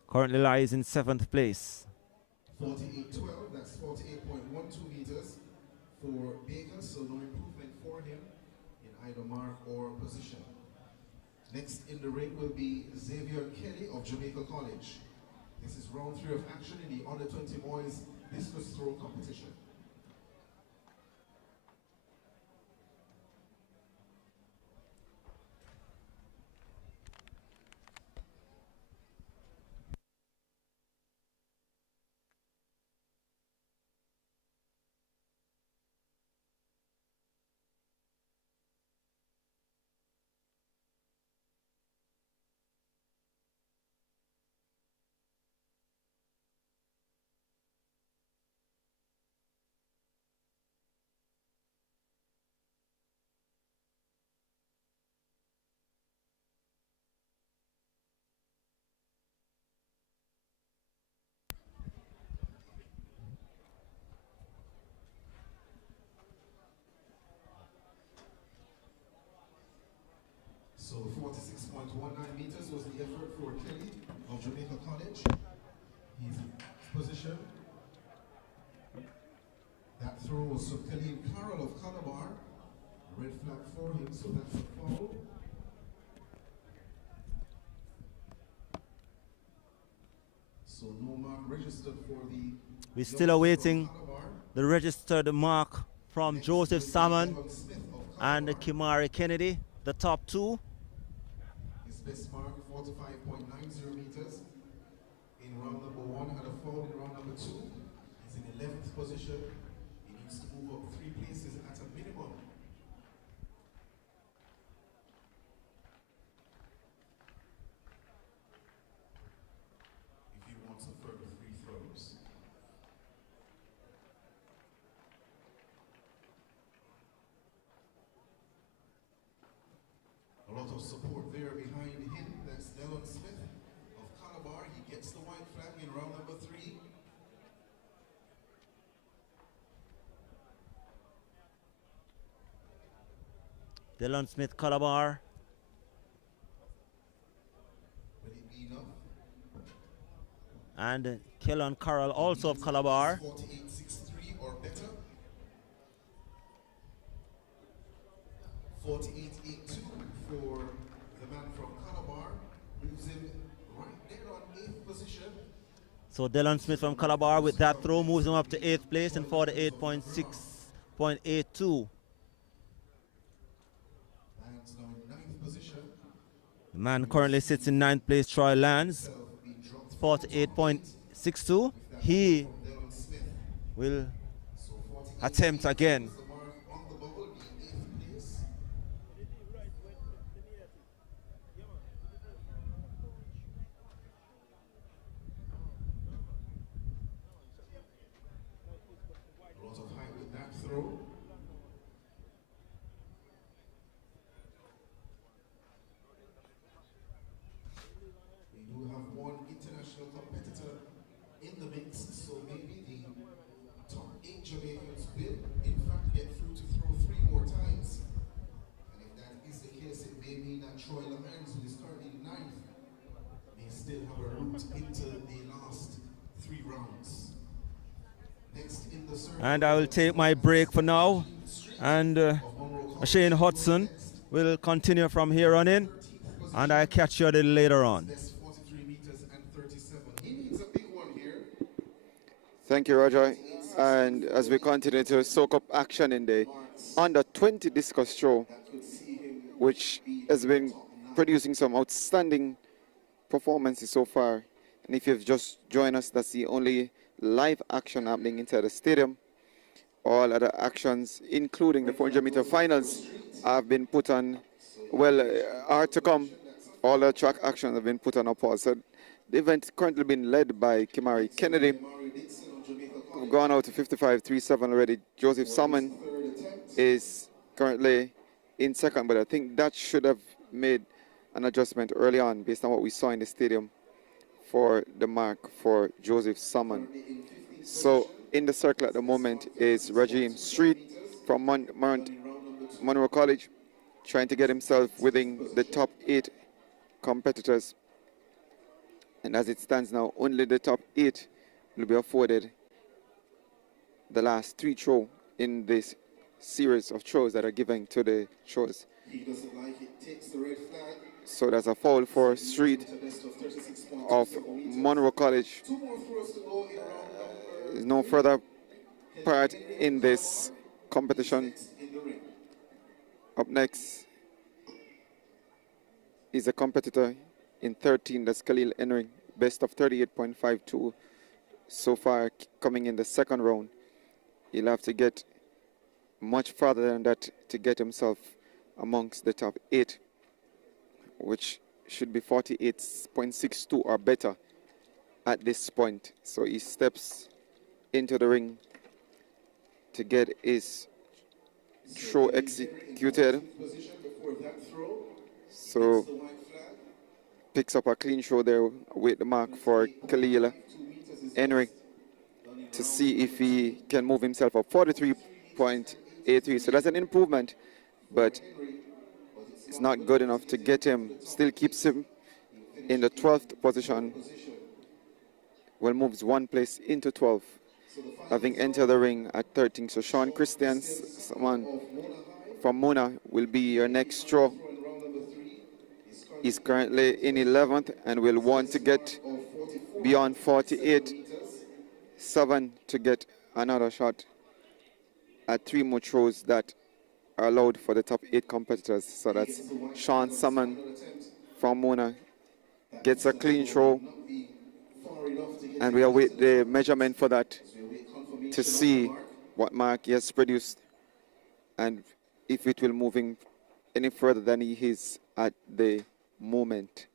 Currently lies in 7th place. 48.12, that's 48.12 meters for Baker, so no improvement for him in either mark or position. Next in the ring will be Xavier Kelly of Jamaica College. This is round 3 of action in the under 20 boys discus throw competition. So 46.19 meters was the effort for Kelly of Jamaica College. His position. That throw was Kelly Carroll of Calabar. Red flag for him, so that's a foul. So no mark registered for the... We're still awaiting the registered mark from Joseph Salmon and Kimari Kennedy, the top two. His best mark, 45.90 meters. In round number 1, had a foul in round number 2. He's in 11th position. He needs to move up 3 places at a minimum. If he wants a further 3 throws. A lot of support there behind him. That's Dylan Smith of Calabar. He gets the white flag in round number 3. Dylan Smith, Calabar. Will it be enough? And Kellon Carroll, also of Calabar. 48.63 or better. 48.82 for the man from Calabar. Moves him right there on 8th position. So Dylan Smith from Calabar with that throw moves him up to 8th place in 48.6.82. Lands now in 9th position. The man currently sits in 9th place, Troy Lands, 48.62. He will attempt again. A lot of height with that throw. We do have one international competitor in the mix, so maybe the top 8 Jamaicans will, in fact, get through to throw 3 more times. And if that is the case, it may mean that Troy Lamans, who is currently 9th, may still have a route into the last 3 rounds. Next in the circle, And I will take my break for now. And Shane Hudson will continue from here on in. And I'll catch you a little later on. Thank you, Roger. And as we continue to soak up action in the under 20 discus throw, which has been producing some outstanding performances so far. And if you've just joined us, that's the only live action happening inside the stadium. All other actions, including the 400-meter finals, have been put on, well, are to come. All the track actions have been put on a pause. So the event currently being led by Kimari Kennedy. We've gone out to 55.37 already. Joseph Salmon is currently in second, but I think that should have made an adjustment early on based on what we saw in the stadium for the mark for Joseph Salmon. So in the circle at the moment is Raheem Street from Monroe College, trying to get himself within the top 8 competitors. And as it stands now, only the top 8 will be afforded the last 3 throws in this series of throws that are given to the throws. He doesn't like it, takes the red flag. So there's a foul for Street of Monroe College. 2 more throws to go in round number no further part in this competition. Up next is a competitor in 13, that's Khalil entering best of 38.52 so far, coming in the second round. He'll have to get much farther than that to get himself amongst the top 8, which should be 48.62 or better at this point. So he steps into the ring to get his throw executed. So picks up a clean throw there with the mark for Khalil Henry to see if he can move himself up 43.83. So that's an improvement, but it's not good enough to get him. Still keeps him in the 12th position. Well, moves one place into 12, having entered the ring at 13. So Sean Christians, someone from Mona, will be your next throw. He's currently in 11th and will want to get beyond 48.7 to get another shot at 3 more throws that are allowed for the top 8 competitors. So that's Sean Salmon from Mona gets a clean throw, and we await the measurement for that to see what mark he has produced and if it will move him any further than he is at the moment.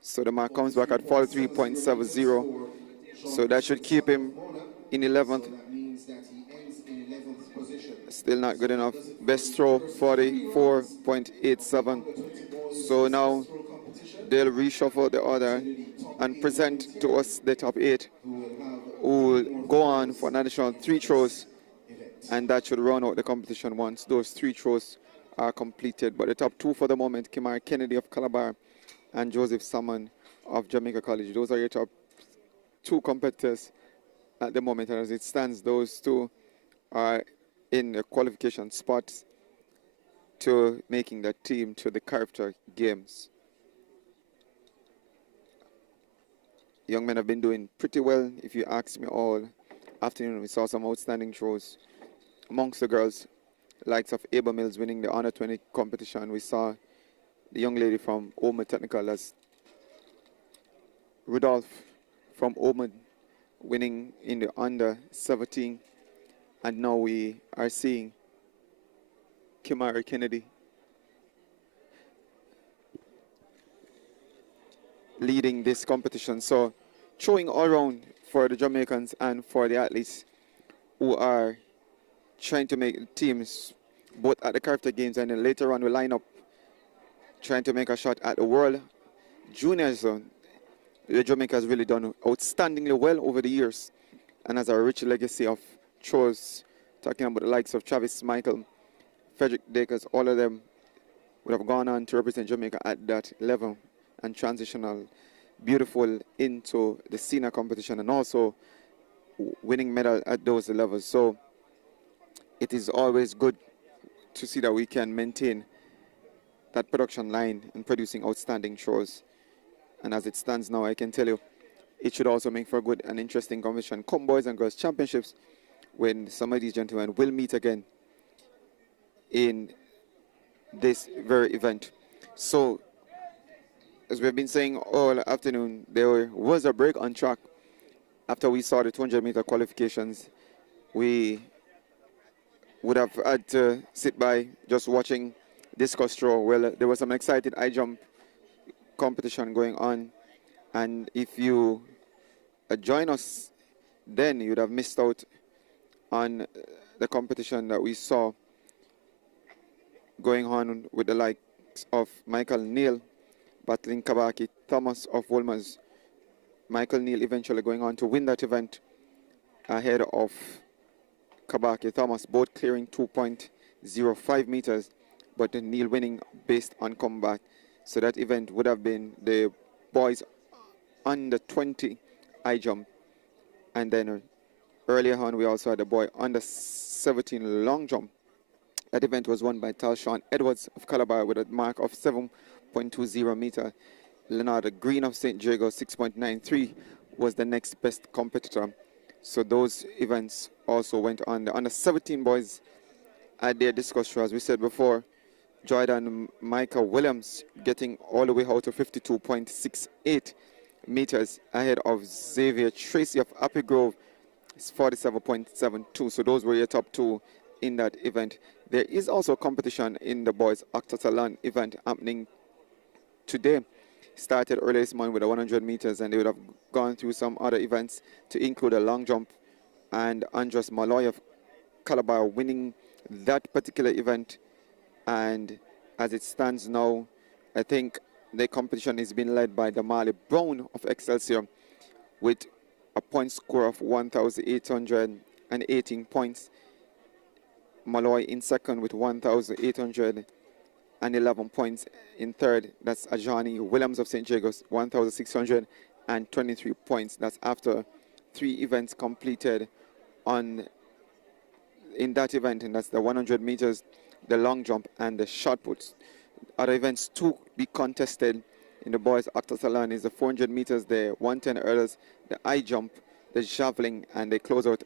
So the mark comes back at 43.70. So that should keep him in 11th. Still not good enough. Best throw 44.87. So now they'll reshuffle the order and present to us the top 8, who will go on for an additional 3 throws, and that should run out the competition once those 3 throws are completed. But the top 2 for the moment, Kimar Kennedy of Calabar and Joseph Salmon of Jamaica College. Those are your top 2 competitors at the moment, and as it stands, those 2 are in the qualification spots to making the team to the CARIFTA Games. Young men have been doing pretty well, if you ask me, all afternoon. We saw some outstanding throws amongst the girls, likes of Ava Mills winning the Under 20 competition. We saw the young lady from Oman Technical, as Rudolph from Oman, winning in the Under 17. And now we are seeing Kimara Kennedy leading this competition. So throwing all around for the Jamaicans and for the athletes who are trying to make teams both at the CARIFTA Games and then later on we line up trying to make a shot at the World Junior Zone. Jamaica has really done outstandingly well over the years and has a rich legacy of throws, talking about the likes of Travis Michael, Frederick Dakers. All of them would have gone on to represent Jamaica at that level and transitional beautiful into the senior competition and also winning medal at those levels. So it is always good to see that we can maintain that production line and producing outstanding throws. And as it stands now, I can tell you it should also make for a good and interesting competition come boys and girls championships, when some of these gentlemen will meet again in this very event. So as we've been saying all afternoon, there was a break on track after we saw the 200-meter qualifications. We would have had to sit by just watching discus throw. Well, there was some exciting high jump competition going on, and if you join us then, you'd have missed out on the competition that we saw going on with the likes of Michael Neal battling Kabaki Thomas of Wolmer's. Michael Neal eventually going on to win that event ahead of Kabaki Thomas, both clearing 2.05 meters, but Neal winning based on combat. So that event would have been the boys under 20 high jump, and then earlier on we also had the boy under 17 long jump. That event was won by Talshawn Edwards of Calabar with a mark of 7.20 meter. Leonardo Green of St. Jago 6.93 was the next best competitor So those events also went on. The under 17 boys at their discus throw, as we said before. Jordan Michael Williams getting all the way out to 52.68 meters ahead of Xavier Tracy of Happy Grove. It's 47.72. So those were your top two in that event. There is also competition in the boys Octathlon event happening today. Started early this morning with the 100 meters, and they would have gone through some other events to include a long jump, and Andres Malloy of Calabar winning that particular event. And as it stands now, I think the competition is being led by Damali Brown of Excelsior with a point score of 1,818 points. Malloy in second with 1,811 points. In third, that's Ajani Williams of St. Jagos, 1,623 points. That's after 3 events completed in that event, and that's the 100 meters, the long jump, and the shot puts. Other events to be contested in the boys Octathlon is the 400 meters, the 110 hurdles, the high jump, the javelin, and they close out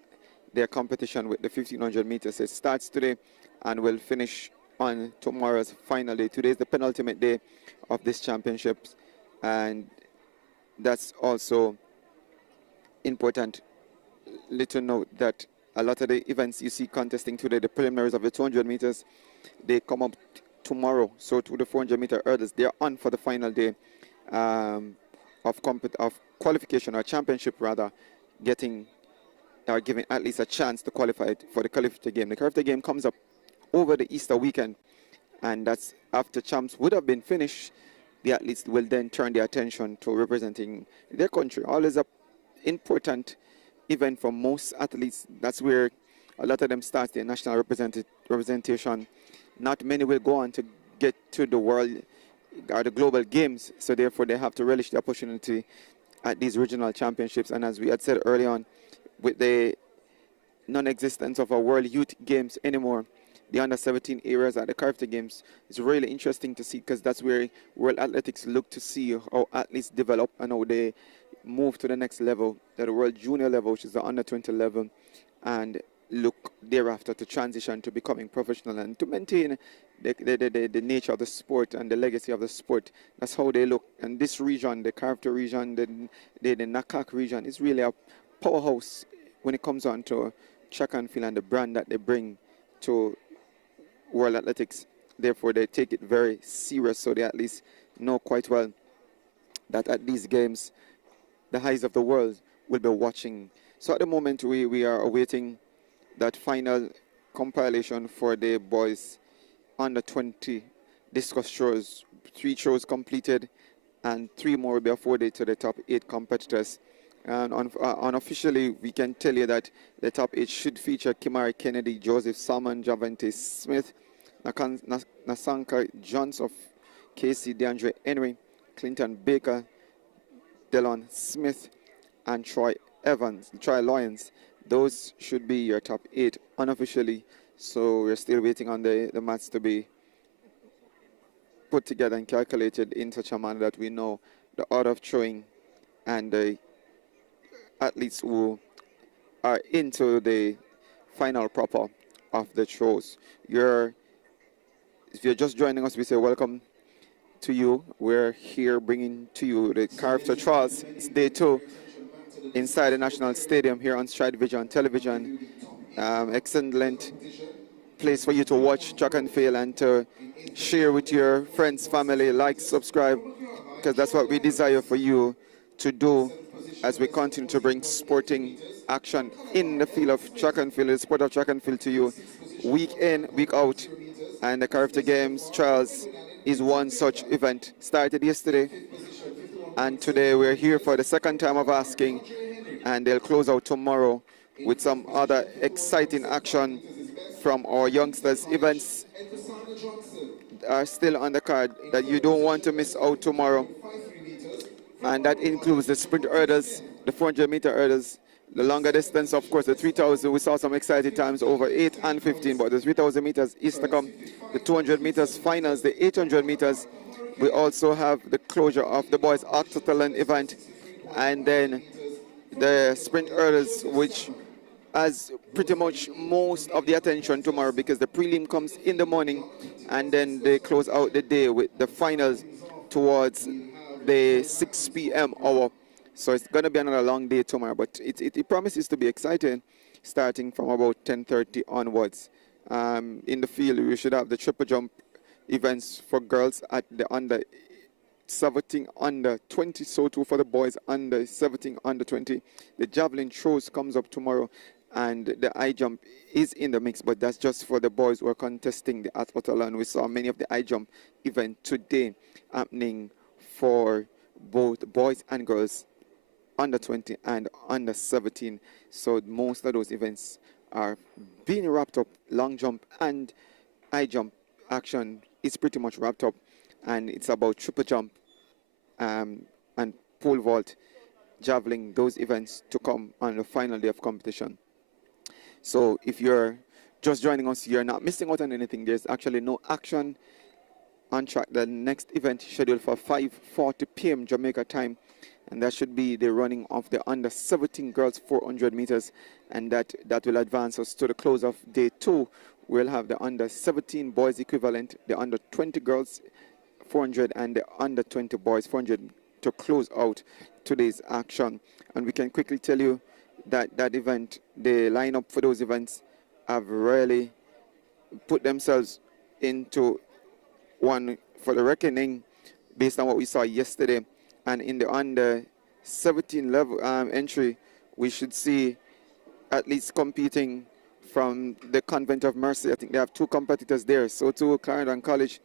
their competition with the 1500 meters. It starts today and will finish on tomorrow's final day. Today is the penultimate day of this championships, and that's also important. Little note that a lot of the events you see contesting today, the preliminaries of the 200 meters, they come up tomorrow. So to the 400 meter hurdles, they are on for the final day of qualification, or championship rather, giving at least a chance to qualify for the CARIFTA game. The CARIFTA game comes up over the Easter weekend, and that's after champs would have been finished. The athletes will then turn their attention to representing their country. Always an important event for most athletes. That's where a lot of them start their national representation. Not many will go on to get to the world or the global games, so therefore they have to relish the opportunity at these regional championships. And as we had said early on, with the non-existence of our World Youth Games anymore, the under-17 areas at the CARIFTA Games is really interesting to see, because that's where World Athletics look to see how athletes develop and how they move to the next level, the World Junior level, which is the under-20 level, and look thereafter to transition to becoming professional and to maintain the nature of the sport and the legacy of the sport. That's how they look. And this region, the CARIFTA region, the Nakak region, is really a powerhouse when it comes on to track and field and the brand that they bring to World Athletics. Therefore, they take it very serious, so they at least know quite well that at these games, the eyes of the world will be watching. So at the moment, we are awaiting that final compilation for the boys under 20 discus throws. 3 throws completed, and 3 more will be afforded to the top 8 competitors. And unofficially, we can tell you that the top 8 should feature Kimari Kennedy, Joseph Salmon, Javante Smith, Nasanka Johns of KC, DeAndre Henry, Clinton Baker, Delon Smith, and Troy Lyons. Those should be your top 8 unofficially. So we're still waiting on the maths to be put together and calculated in such a manner that we know the order of throwing and the athletes who are into the final proper of the throws. If you're just joining us, we say welcome to you. We're here bringing to you the CARIFTA trials. It's day 2 inside the National Stadium here on Stride Vision Television. Excellent place for you to watch track and field and to share with your friends, family, like, subscribe, because that's what we desire for you to do as we continue to bring sporting action in the field of track and field, the sport of track and field to you week in, week out. And the CARIFTA Games Trials is one such event. Started yesterday, and today we're here for the second time of asking, and they'll close out tomorrow with some other exciting action from our youngsters. Events are still on the card that you don't want to miss out tomorrow, and that includes the sprint hurdles, the 400 meter hurdles, the longer distance, of course, the 3,000. We saw some exciting times over 8 and 15, but the 3,000 meters is to come. The 200 meters finals, the 800 meters. We also have the closure of the boys Octathlon event, and then the sprint hurdles, which has pretty much most of the attention tomorrow because the prelim comes in the morning and then they close out the day with the finals towards the 6 p.m. hour. So it's going to be another long day tomorrow, but it promises to be exciting starting from about 10:30 onwards. In the field, we should have the triple jump events for girls at the under 17, under 20, so too for the boys under 17, under 20. The javelin throws comes up tomorrow, and the high jump is in the mix, but that's just for the boys who are contesting the Octathlon. We saw many of the high jump event today happening for both boys and girls under 20 and under 17. So most of those events are being wrapped up. Long jump and high jump action is pretty much wrapped up, and it's about triple jump and pole vault, javelin, those events to come on the final day of competition. So if you're just joining us, you're not missing out on anything. There's actually no action on track. The next event is scheduled for 5:40 p.m. Jamaica time, and that should be the running of the under 17 girls 400 meters, and that will advance us to the close of day 2. We'll have the under 17 boys equivalent, the under 20 girls 400 and the under 20 boys 400 to close out today's action. And we can quickly tell you that that event, the lineup for those events have really put themselves into one for the reckoning based on what we saw yesterday. And in the under 17 level entry, we should see at least competing from the Convent of Mercy. I think they have 2 competitors there. So too Clarendon College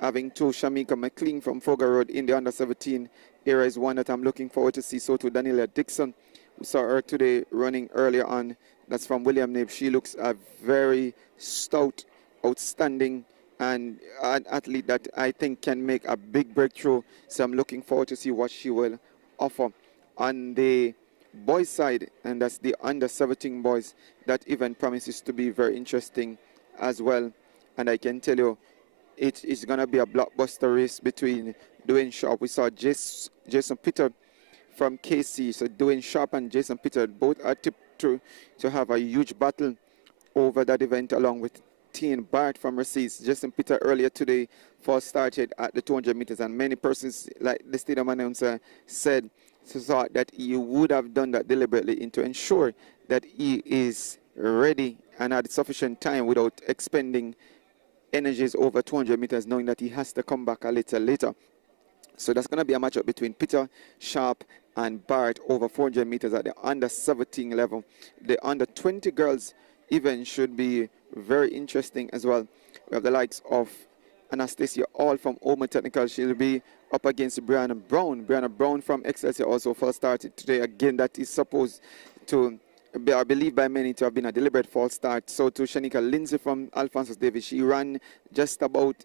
having 2, Shamika McLean from Fogar Road in the under 17 era is one that I'm looking forward to see. So too Daniela Dixon, we saw her today running earlier on. That's from William Nib. She looks a very stout, outstanding and an athlete that I think can make a big breakthrough. So I'm looking forward to see what she will offer. On the boys side, and that's the under 17 boys, that event promises to be very interesting as well. And I can tell you, it is going to be a blockbuster race between Dwayne Sharp. We saw Jason Peter from KC. So Dwayne Sharp and Jason Peter both are tipped to have a huge battle over that event, along with Tien Bart from Receipts. Jason Peter earlier today false started at the 200 meters, and many persons, like the stadium announcer said, thought that he would have done that deliberately to ensure that he is ready and had sufficient time without expending energies over 200 meters, knowing that he has to come back a little later. So that's going to be a matchup between Peter, Sharp, and Bart over 400 meters at the under 17 level. The under 20 girls event should be very interesting as well. We have the likes of Anastasia All from Oman Technical. She'll be up against Brianna Brown. Brianna Brown from Excelsior also false started today. Again, that is supposed to be, I believe by many, to have been a deliberate false start. So to Shanika Lindsay from Alphonsus Davis, she ran just about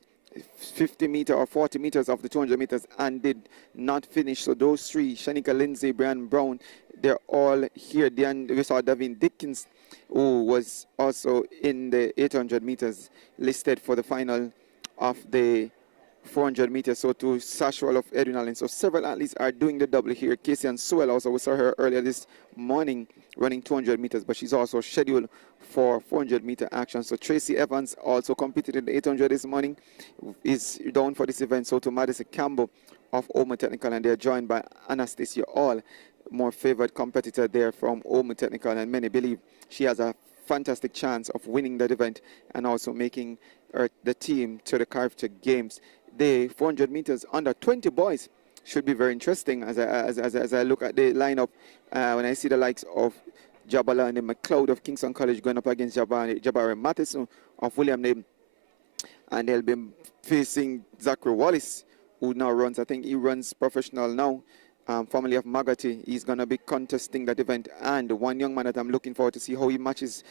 50 meters or 40 meters of the 200 meters and did not finish. So those 3, Shanika Lindsay, Brian Brown, they're all here. Then we saw Davin Dickens, who was also in the 800 meters listed for the final of the 400 meters. So to Sashwell of Edwin Allen. So several athletes are doing the double here. Casey and Sewell also, we saw her earlier this morning running 200 meters, but she's also scheduled for 400 meter action. So Tracy Evans also competed in the 800 this morning, is down for this event. So to Madison Campbell of Oman Technical, and they're joined by Anastasia All, more favored competitor there from Oman Technical, and many believe she has a fantastic chance of winning that event and also making the team to the CARIFTA Games. The 400 meters under 20 boys should be very interesting as I look at the lineup. When I see the likes of Jabala and McLeod of Kingston College going up against Jabari Matheson of William Nib, and they'll be facing Zachary Wallace, who now runs, I think he runs professional now, formerly of Magati. He's going to be contesting that event. And one young man that I'm looking forward to see how he matches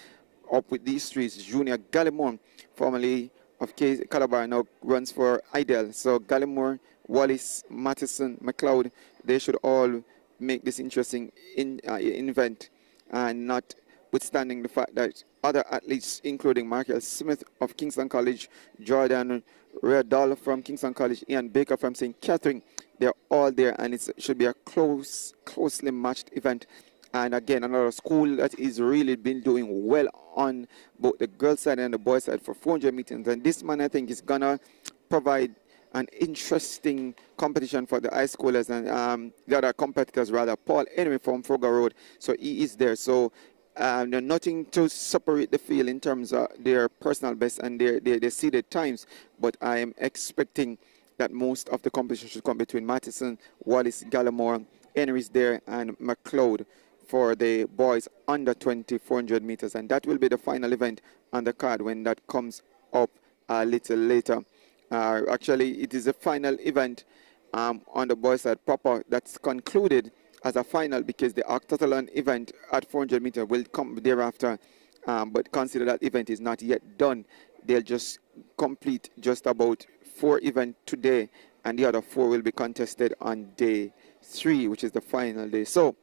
up with these 3 is Junior Gallimore, formerly of Calabar, now runs for Idel. So Gallimore, Wallace, Matheson, McLeod, they should all make this interesting event, and notwithstanding the fact that other athletes, including Markel Smith of Kingston College, Jordan Redall from Kingston College, Ian Baker from St. Catherine, they're all there, and it should be a closely matched event And again, another school that is really been doing well on both the girls' side and the boys' side for 400 meters. And this man, I think, is going to provide an interesting competition for the high schoolers and the other competitors, rather. Paul Henry from Frogger Road, so he is there. So nothing to separate the field in terms of their personal best and their seeded times, but I am expecting that most of the competition should come between Mattison, Wallace, Gallimore, Henry's there, and McLeod for the boys under 20 400 meters. And that will be the final event on the card when that comes up a little later. Actually, it is a final event on the boys' side proper that's concluded as a final, because the Octathlon event at 400 meters will come thereafter. But consider that event is not yet done. They'll just complete just about 4 events today, and the other 4 will be contested on day 3, which is the final day. So,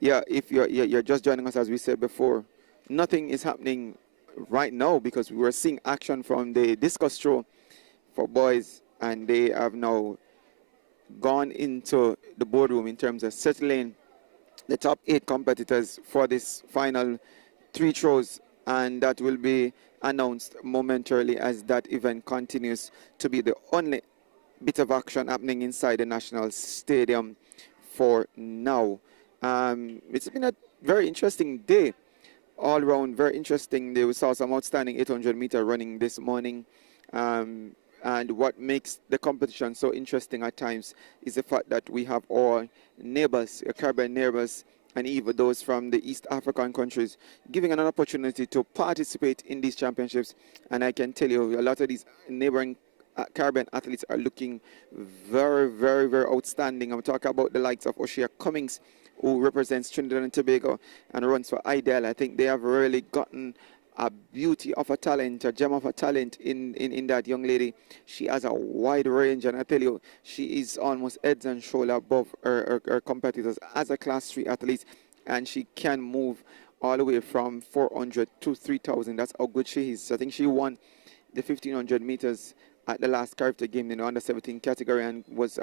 yeah, if you're just joining us, as we said before, nothing is happening right now because we were seeing action from the discus throw for boys, and they have now gone into the boardroom in terms of settling the top 8 competitors for this final 3 throws, and that will be announced momentarily as that event continues to be the only bit of action happening inside the National Stadium for now. It's been a very interesting day all around, very interesting. They saw some outstanding 800-meter running this morning. And what makes the competition so interesting at times is the fact that we have all neighbors, Caribbean neighbors, and even those from the East African countries giving an opportunity to participate in these championships. And I can tell you, a lot of these neighboring Caribbean athletes are looking very, very, very outstanding. I'm talking about the likes of O'Shea Cummings, who represents Trinidad and Tobago and runs for IDEL. I think they have really gotten a beauty of a talent, a gem of a talent in that young lady. She has a wide range, and I tell you, she is almost heads and shoulders above her competitors as a Class 3 athlete, and she can move all the way from 400 to 3,000. That's how good she is. I think she won the 1,500 meters at the last CARIFTA game in the under-17 category and was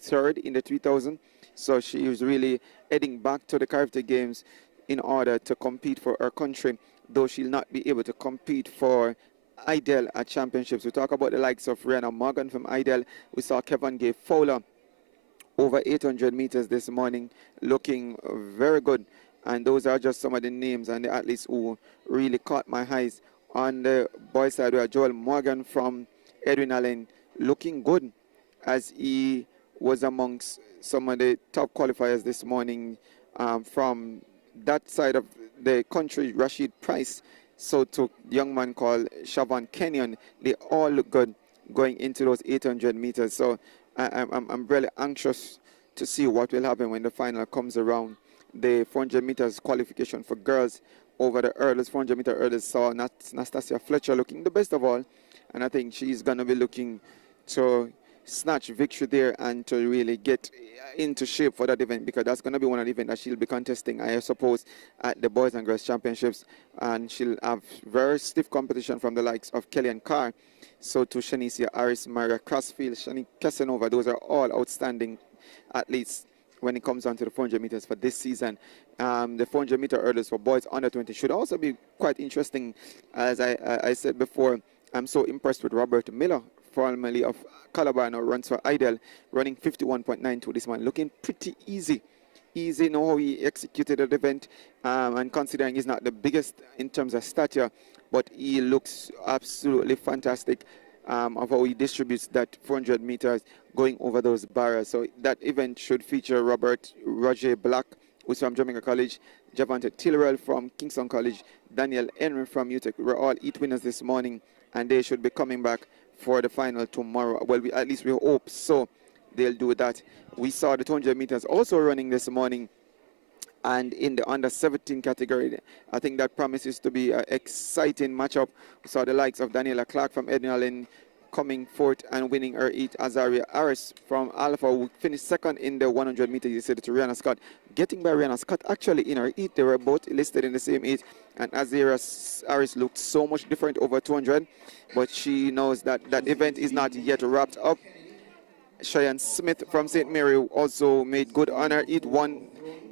third in the 3,000. So she is really heading back to the CARIFTA games in order to compete for her country, though she'll not be able to compete for IDEL at championships. We talk about the likes of Rihanna Morgan from IDEL. We saw Kevin Gay Fowler over 800 meters this morning, looking very good. And those are just some of the names and the athletes who really caught my eyes. On the boys' side, we have Joel Morgan from Edwin Allen, looking good as he was amongst some of the top qualifiers this morning. From that side of the country, Rashid Price, so to young man called Siobhan Kenyon, they all look good going into those 800 meters. So I'm really anxious to see what will happen when the final comes around. The 400 meters qualification for girls over the hurdles, 400 meter hurdles, saw Nastasia Fletcher looking the best of all, and I think she's going to be looking to snatch victory there and to really get into shape for that event, because that's going to be one of the events that she'll be contesting, I suppose, at the Boys and Girls Championships, and she'll have very stiff competition from the likes of Kellyanne Carr, so to Shanicia Harris, Maria Crossfield, Shani Casanova. Those are all outstanding athletes when it comes down to the 400 meters for this season. The 400 meter hurdles for boys under 20 should also be quite interesting. As I said before, I'm so impressed with Robert Miller, formerly of Calabar, now runs for IDEL, running 51.92 this morning, looking pretty easy. Easy, know how he executed the event, and considering he's not the biggest in terms of stature, but he looks absolutely fantastic of how he distributes that 400 meters going over those barriers. So that event should feature Roger Black, who's from Jamaica College, Javante Tillerell from Kingston College, Daniel Henry from UTEC. We're all 8 winners this morning, and they should be coming back for the final tomorrow. Well, at least we hope so. They'll do that. We saw the 200 meters also running this morning, and in the under 17 category, I think that promises to be an exciting matchup. We saw the likes of Daniela Clark from Edinburgh coming forth and winning her heat. Azaria Harris from Alpha, who finished second in the 100 meters, you said, to Rihanna Scott, getting by Rihanna Scott actually in her heat. They were both listed in the same heat, and Azaria Harris looked so much different over 200, but she knows that that event is not yet wrapped up. Cheyenne Smith from St. Mary also made good honor. It won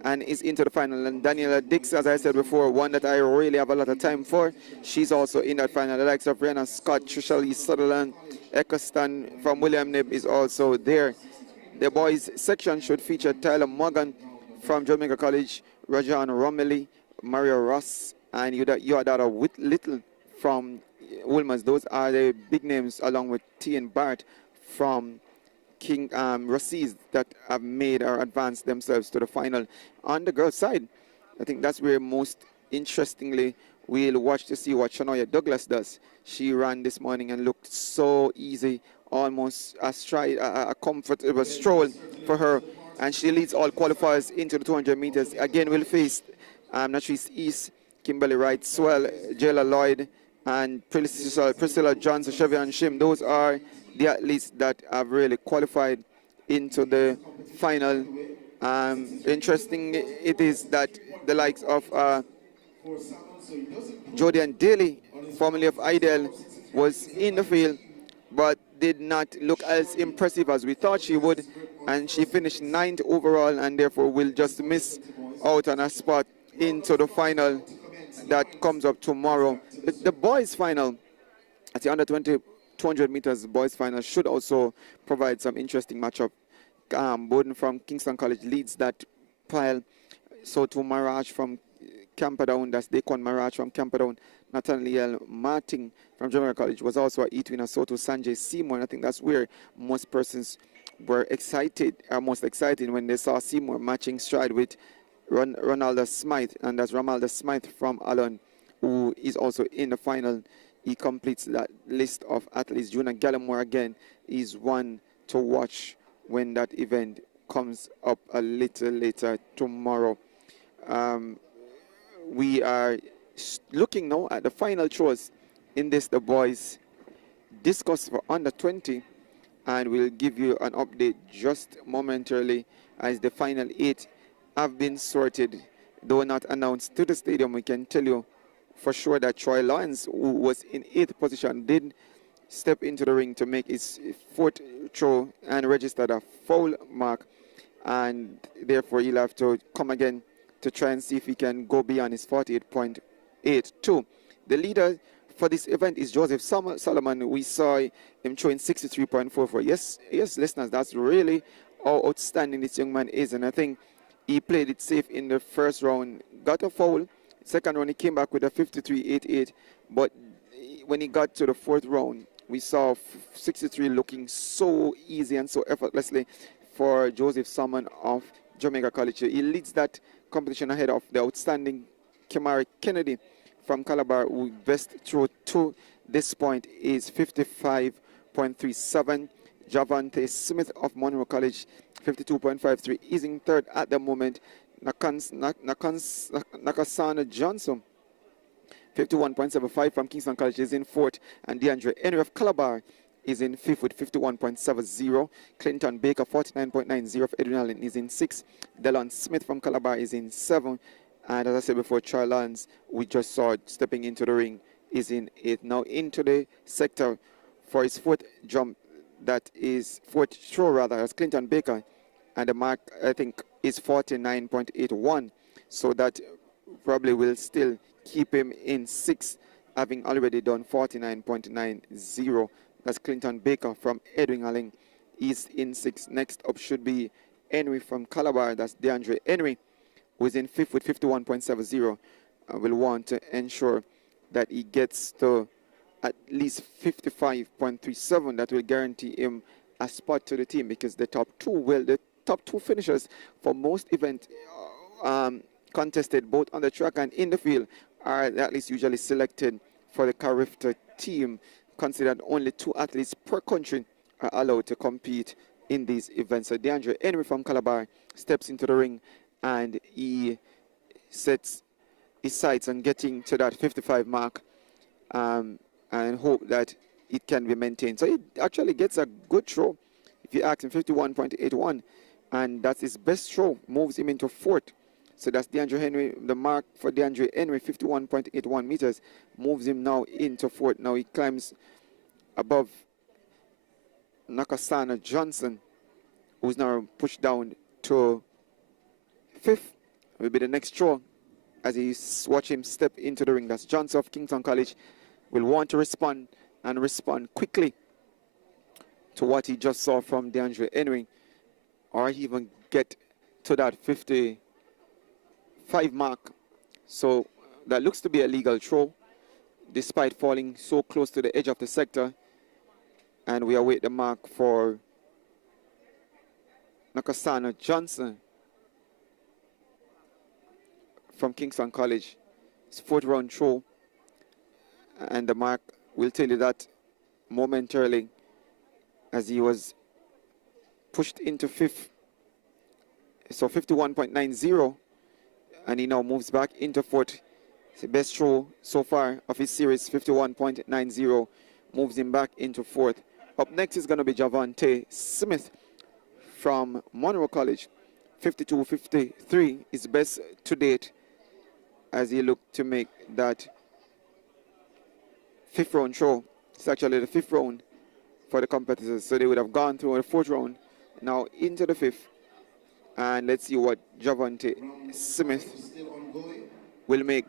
and is into the final. And Daniela Dix, as I said before, one that I really have a lot of time for. She's also in that final. The likes of Brianna Scott, Trisha Lee Sutherland, Eccleston from William Nib is also there. The boys section should feature Tyler Morgan from Jamaica College, Rajan Romilly, Mario Ross, and Yodara Little from Wilmers. Those are the big names, along with T and Bart from King Rassies, that have made or advanced themselves to the final. On the girls' side, I think that's where most interestingly we'll watch to see what Shania Douglas does. She ran this morning and looked so easy, almost a stride, a comfortable stroll for her, and she leads all qualifiers into the 200 meters. Again, we'll face Natrice East, Kimberly Wright Swell, Jayla Lloyd, and Priscilla Johnson, Chevian Shim. Those are the athletes that have really qualified into the final. Interesting it is that the likes of Jodian Daly, formerly of Idel, was in the field but did not look as impressive as we thought she would, and she finished 9th overall, and therefore will just miss out on a spot into the final that comes up tomorrow. The boys final at the under 20 200 meters boys final should also provide some interesting matchup. Bowden from Kingston College leads that pile. So to Maraj from Camperdown, that's Daquan Maraj from Camperdown. Nathaniel Martin from Jamaica College was also a E winner. So to Sanjay Seymour. And I think that's where most persons were excited, most excited when they saw Seymour matching stride with Ronaldo Smythe, and that's Ronaldo Smythe from Allen, who is also in the final. He completes that list of athletes. Juna Gallimore again is one to watch when that event comes up a little later tomorrow. We are looking now at the final throws in this, the boys discuss for under 20, and we'll give you an update just momentarily as the final 8 have been sorted, though not announced to the stadium. We can tell you for sure that Troy Lawrence, who was in 8th position, did step into the ring to make his 4th throw and registered a foul mark, and therefore he'll have to come again to try and see if he can go beyond his 48.82. The leader for this event is Joseph Solomon. We saw him throwing 63.44. Yes, listeners, that's really how outstanding this young man is, and I think he played it safe in the first round, got a foul. Second round, he came back with a 53.88, but when he got to the 4th round, we saw 63 looking so easy and so effortlessly for Joseph Salmon of Jamaica College. He leads that competition ahead of the outstanding Kamari Kennedy from Calabar, who best throw to this point is 55.37. Javante Smith of Monroe College, 52.53, is in 3rd at the moment. Nakasana Johnson, 51.75 from Kingston College, is in 4th, and DeAndre Henry of Calabar is in 5th with 51.70. Clinton Baker, 49.90 of Edwin Allen, is in 6th. Delon Smith from Calabar is in 7th, and as I said before, Charles Lance, we just saw stepping into the ring, is in 8th. Now into the sector for his 4th jump, that is 4th throw rather, as Clinton Baker, and the mark I think is 49.81, so that probably will still keep him in 6th, having already done 49.90. That's Clinton Baker from Edwin Allen, is in 6th. Next up should be Henry from Calabar, that's DeAndre Henry, who is in 5th with 51.70. Will want to ensure that he gets to at least 55.37. That will guarantee him a spot to the team, because the top two finishers for most events contested both on the track and in the field are at least usually selected for the CARIFTA team, considered only 2 athletes per country are allowed to compete in these events. So DeAndre Henry from Calabar steps into the ring, and he sets his sights on getting to that 55 mark, and hope that it can be maintained. So he actually gets a good throw. If you ask him, 51.81, and that's his best throw, moves him into 4th. So that's DeAndre Henry. The mark for DeAndre Henry, 51.81 meters, moves him now into 4th. Now he climbs above Nakasana Johnson, who's now pushed down to 5th, will be the next throw as you watch him step into the ring. That's Johnson of Kingston College. Will want to respond and respond quickly to what he just saw from DeAndre Henry, or even get to that 55 mark. So that looks to be a legal throw, despite falling so close to the edge of the sector. And we await the mark for Nakasana Johnson from Kingston College. It's 4th round throw, and the mark will tell you that momentarily as he was pushed into 5th. So 51.90, and he now moves back into 4th. It's the best throw so far of his series, 51.90, moves him back into 4th. Up next is going to be Javante Smith from Monroe College. 52.53 is best to date as he looked to make that 5th round throw. It's actually the 5th round for the competitors, so they would have gone through the 4th round, now into the 5th. And let's see what Javante Smith will make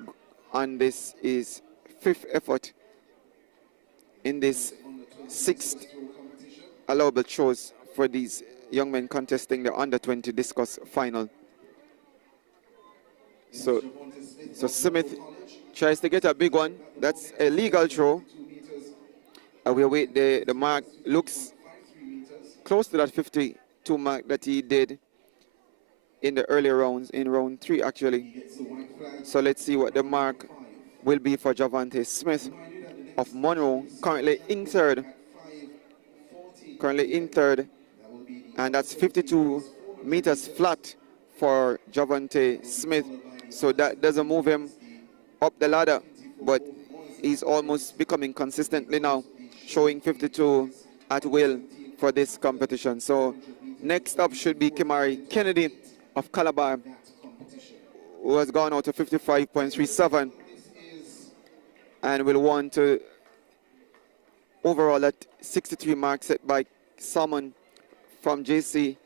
on this is 5th effort in this 6th allowable throws for these young men contesting the under-20 discus final. So Smith tries to get a big one. That's a legal throw. We await the mark. Looks close to that 52 mark that he did in the earlier rounds, in round 3 actually. So let's see what the mark will be for Javante Smith of Monroe, currently in 3rd. And that's 52 meters flat for Javante Smith. So that doesn't move him up the ladder, but he's almost becoming consistently now, showing 52 at will for this competition. So next up should be Kimari Kennedy of Calabar, who has gone out to 55.37 and will want to overall at 63 marks set by Salmon from JC.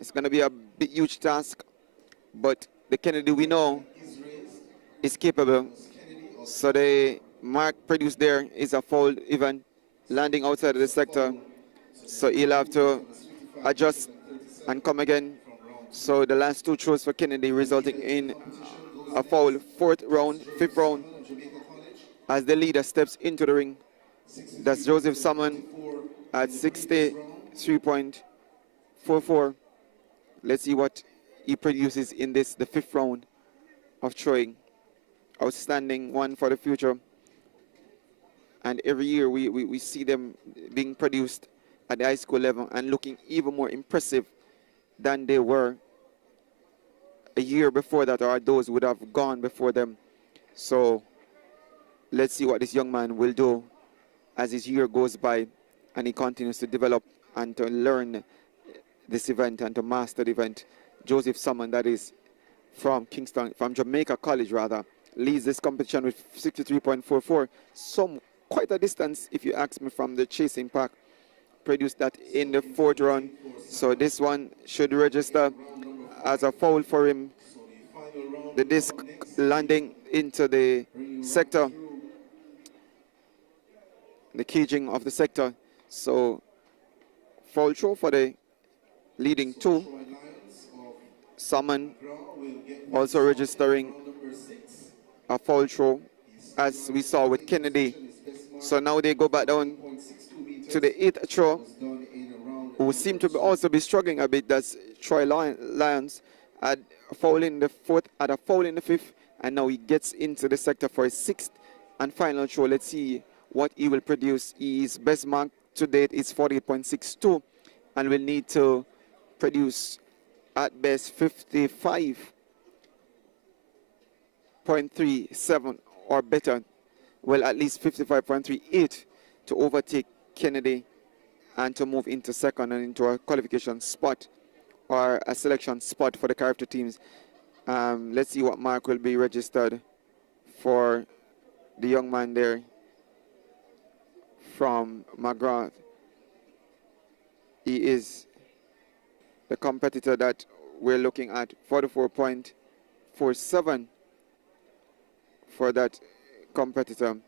It's going to be a big, huge task, but the Kennedy we know is capable. So the mark produced there is a foul even landing outside of the sector. So he'll have to adjust and come again. So the last 2 throws for Kennedy resulting in a foul. 4th round, 5th round, as the leader steps into the ring. That's Joseph Salmon at 63.44. Let's see what he produces in this, the 5th round of throwing. Outstanding one for the future. And every year we see them being produced at the high school level and looking even more impressive than they were a year before that, or those would have gone before them. So let's see what this young man will do as his year goes by and he continues to develop and to learn this event and to master the event. Joseph Salmon, that is from Kingston, from Jamaica College rather, leads this competition with 63.44. Quite a distance, if you ask me, from the chasing pack. Produced that in the 4th round. So this one should register as a foul for him. The disc landing into the sector, the caging of the sector. So foul throw for the leading 2. Salmon also registering a foul throw, as we saw with Kennedy. So now they go back down to the 8th throw, who seem to also be struggling a bit. That's Troy Lyons at a foul in the 4th, at a foul in the 5th, and now he gets into the sector for his 6th and final throw. Let's see what he will produce. His best mark to date is 48.62 and will need to produce at best 55.37 or better. Well, at least 55.38 to overtake Kennedy and to move into 2nd and into a qualification spot or a selection spot for the CARIFTA teams. Let's see what mark will be registered for the young man there from McGrath. He is the competitor that we're looking at, 44.47 for that competitor.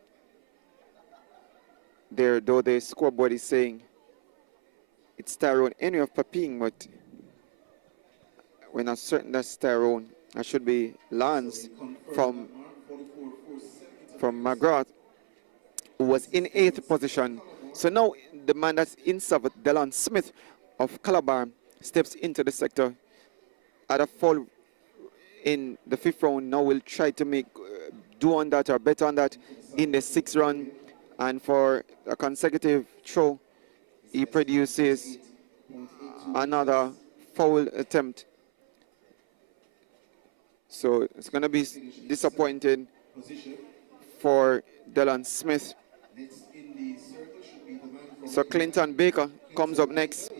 There, though the scoreboard is saying it's Tyrone Henry of Paping, but we're not certain that's Tyrone. That should be Lance from McGrath, who was in 8th position. So now the man that's in 7th, Delon Smith of Calabar, steps into the sector. At a fall in the 5th round, now we'll try to make do on that or better on that in the 6th round. And for a consecutive throw, he produces another foul attempt. So it's going to be disappointing for Delon Smith. So Clinton Baker comes up next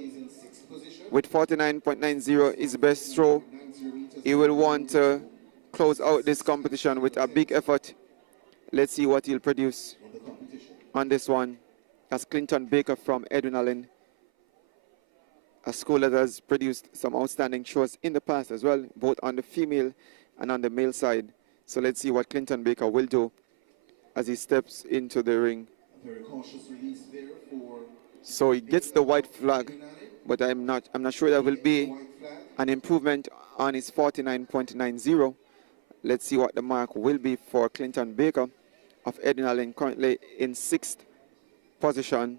with 49.90, his best throw. He will want to close out this competition with a big effort. Let's see what he'll produce on this one. That's Clinton Baker from Edwin Allen, a school that has produced some outstanding throws in the past as well, both on the female and on the male side. So let's see what Clinton Baker will do as he steps into the ring. Very cautious release there for So he gets the white flag, but I'm not sure that will be an improvement on his 49.90. Let's see what the mark will be for Clinton Baker of Edwin Allen, currently in 6th position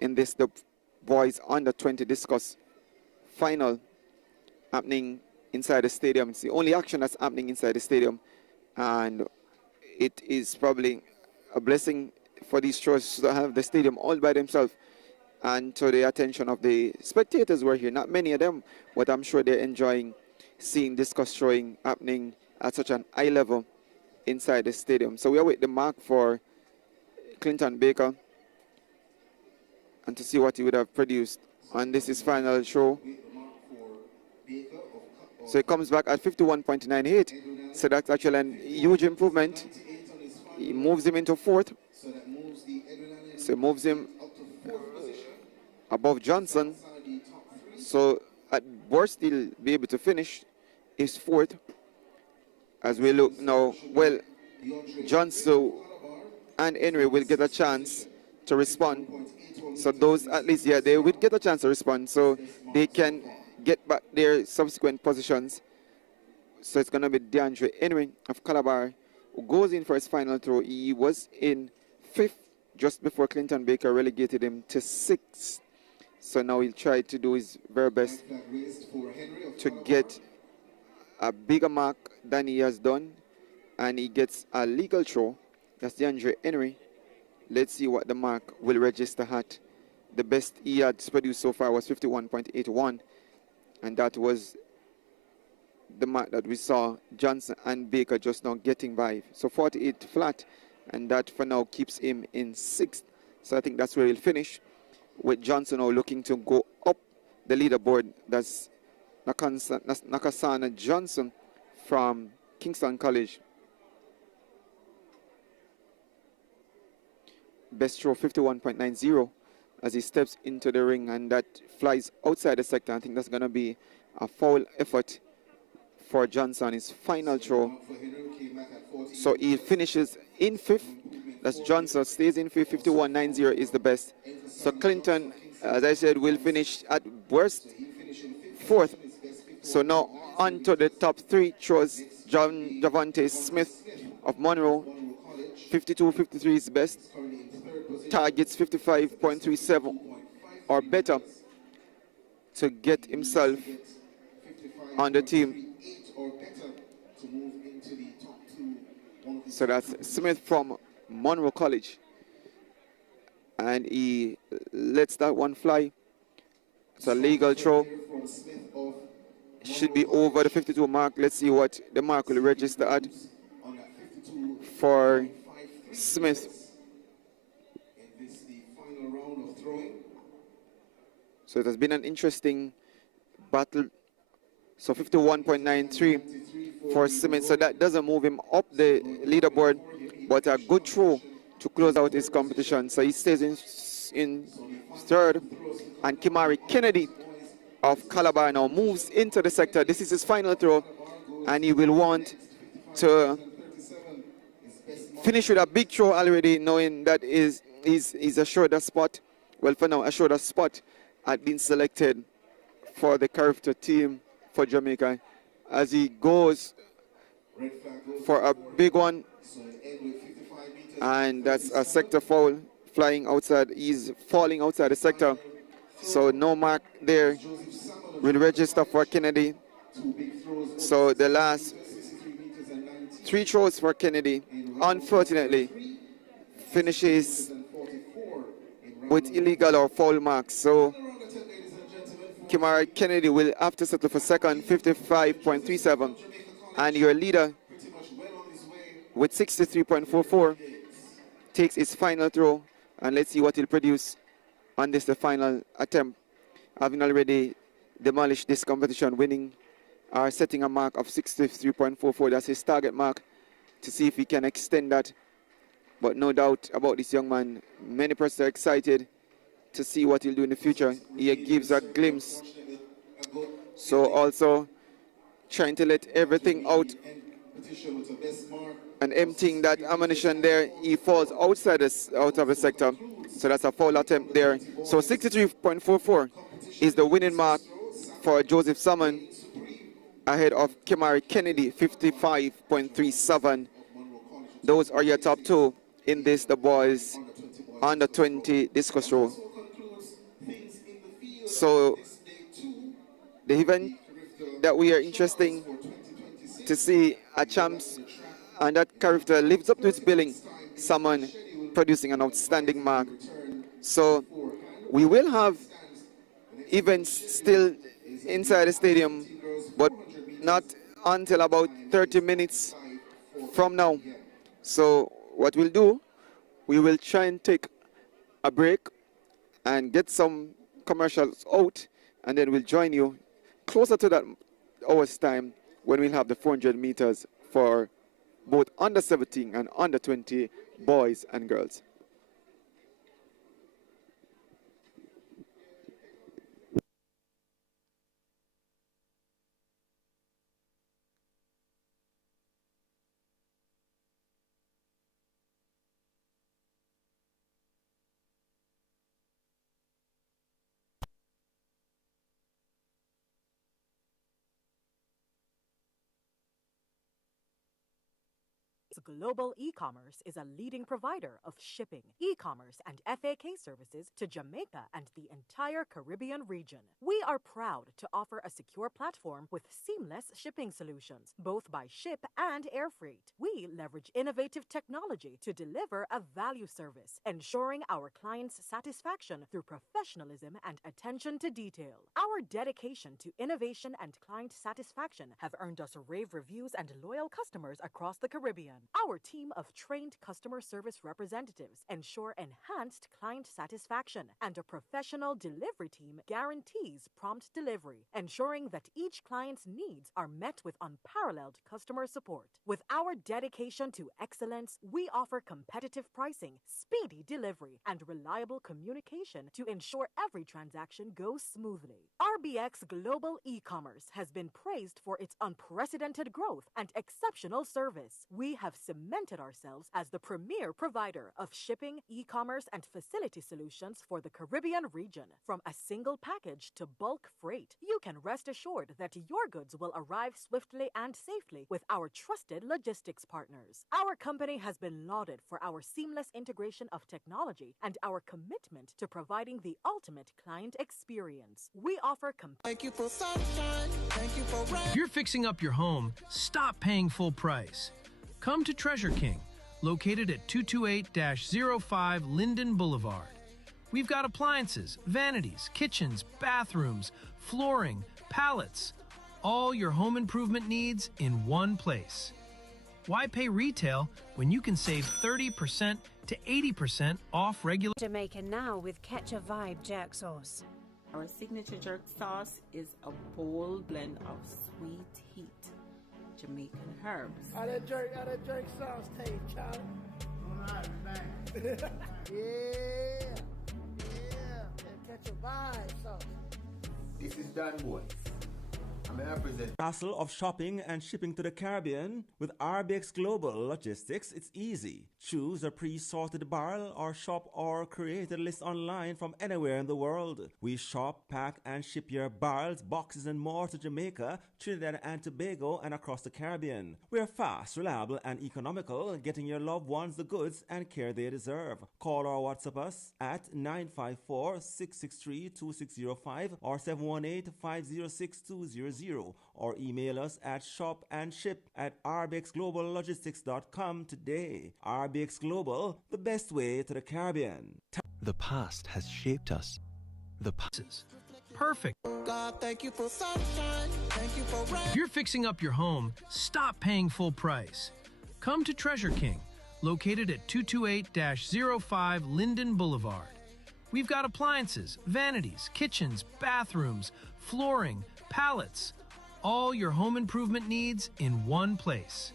in this the boys under 20 discus final happening inside the stadium. It's the only action that's happening inside the stadium, and it is probably a blessing for these throws to have the stadium all by themselves and to the attention of the spectators who are here. Not many of them, but I'm sure they're enjoying seeing discus throwing happening at such an high level inside the stadium. So we await the mark for Clinton Baker and to see what he would have produced on this his final show. So he comes back at 51.98. So that's actually a huge improvement. He moves him into 4th. So moves him above Johnson. So at worst he'll be able to finish his 4th. As we look now, well, Johnson and Henry will get a chance to respond. So those, at least, yeah, they will get a chance to respond, so they can get back their subsequent positions. So it's going to be DeAndre Henry of Calabar who goes in for his final throw. He was in 5th just before Clinton Baker relegated him to 6th. So now he'll try to do his very best to get a bigger mark than he has done, and he gets a legal throw. That's DeAndre Henry. Let's see what the mark will register at. The best he had produced so far was 51.81, and that was the mark that we saw Johnson and Baker just now getting by. So 48 flat, and that for now keeps him in 6th. So I think that's where he'll finish, with Johnson now looking to go up the leaderboard. That's Nakasana Johnson from Kingston College. Best throw 51.90 as he steps into the ring, and that flies outside the sector. I think that's going to be a foul effort for Johnson, his final throw. So he finishes in 5th. That's Johnson, stays in 5th. 51.90 is the best. So Clinton, as I said, will finish at worst 4th. So now on to the top 3 throws. Javante Smith of Monroe, 52.53 is best. Targets 55.37 or better to get himself on the team. So that's Smith from Monroe College, and he lets that one fly. It's a legal throw. Should be over the 52 mark. Let's see what the mark will register at for Smith. So it has been an interesting battle. So 51.93 for Smith. So that doesn't move him up the leaderboard, but a good throw to close out his competition. So he stays in 3rd. And Kimari Kennedy of Calabar now moves into the sector. This is his final throw, and he will want to finish with a big throw already, knowing that he's assured a spot. Well, for now, assured a spot had been selected for the CARIFTA team for Jamaica as he goes for a big one, and that's a sector foul, flying outside. He's falling outside the sector, so no mark there will register for Kennedy. So the last 3 throws for Kennedy, unfortunately, finishes with illegal or foul marks. So Kimara Kennedy will have to settle for second, 55.37, and your leader with 63.44 takes his final throw, and let's see what he'll produce on this, the final attempt, having already demolished this competition, winning or setting a mark of 63.44. That's his target mark, to see if he can extend that. But no doubt about this young man. Many persons are excited to see what he'll do in the future. He gives a glimpse. So also trying to let everything out and emptying that ammunition there. He falls outside out of the sector. So that's a foul attempt there. So 63.44 is the winning mark for Joseph Salmon, ahead of Kimari Kennedy, 55.37. Those are your top 2 in this, the boys under 20 discus throw. So the event that we are interesting to see a champs, and that CARIFTA lives up to its billing. Someone producing an outstanding mark. So we will have events still inside the stadium, but not until about 30 minutes from now. So what we'll do, we will try and take a break and get some commercials out, and then we'll join you closer to that hour's time when we'll have the 400 meters for both under 17 and under 20 boys and girls. Global e-commerce is a leading provider of shipping, e-commerce, and FAK services to Jamaica and the entire Caribbean region. We are proud to offer a secure platform with seamless shipping solutions, both by ship and air freight. We leverage innovative technology to deliver a value service, ensuring our clients' satisfaction through professionalism and attention to detail. Our dedication to innovation and client satisfaction have earned us rave reviews and loyal customers across the Caribbean. Our team of trained customer service representatives ensure enhanced client satisfaction, and a professional delivery team guarantees prompt delivery, ensuring that each client's needs are met with unparalleled customer support. With our dedication to excellence, we offer competitive pricing, speedy delivery, and reliable communication to ensure every transaction goes smoothly. RBX Global E-commerce has been praised for its unprecedented growth and exceptional service. We have cemented ourselves as the premier provider of shipping, e-commerce, and facility solutions for the Caribbean region. From a single package to bulk freight, you can rest assured that your goods will arrive swiftly and safely with our trusted logistics partners. Our company has been lauded for our seamless integration of technology and our commitment to providing the ultimate client experience. We offer Thank you for sunshine. Thank you for rain. If you're fixing up your home, stop paying full price. Come to Treasure King, located at 228-05 Linden Boulevard. We've got appliances, vanities, kitchens, bathrooms, flooring, pallets, all your home improvement needs in one place. Why pay retail when you can save 30% to 80% off regular Jamaica now with Catch a Vibe jerk sauce. Our signature jerk sauce is a bold blend of sweet heat Jamaican herbs. How that jerk sauce taste, Charlie? Alright, yeah. Catch a vibe sauce. This is Dan Boy. I'm a represent. Hassle of shopping and shipping to the Caribbean? With RBX Global Logistics, it's easy. Choose a pre-sorted barrel or shop or create a list online from anywhere in the world. We shop, pack, and ship your barrels, boxes, and more to Jamaica, Trinidad and Tobago, and across the Caribbean. We're fast, reliable, and economical, getting your loved ones the goods and care they deserve. Call or WhatsApp us at 954-663-2605 or 718-506-200 or email us at shopandship@rbxgloballogistics.com today. RBX Global, the best way to the Caribbean. The past has shaped us. The past. Perfect. God, thank you for sunshine. Thank you for rain. If you're fixing up your home, stop paying full price. Come to Treasure King, located at 228-05 Linden Boulevard. We've got appliances, vanities, kitchens, bathrooms, flooring, pallets, all your home improvement needs in one place.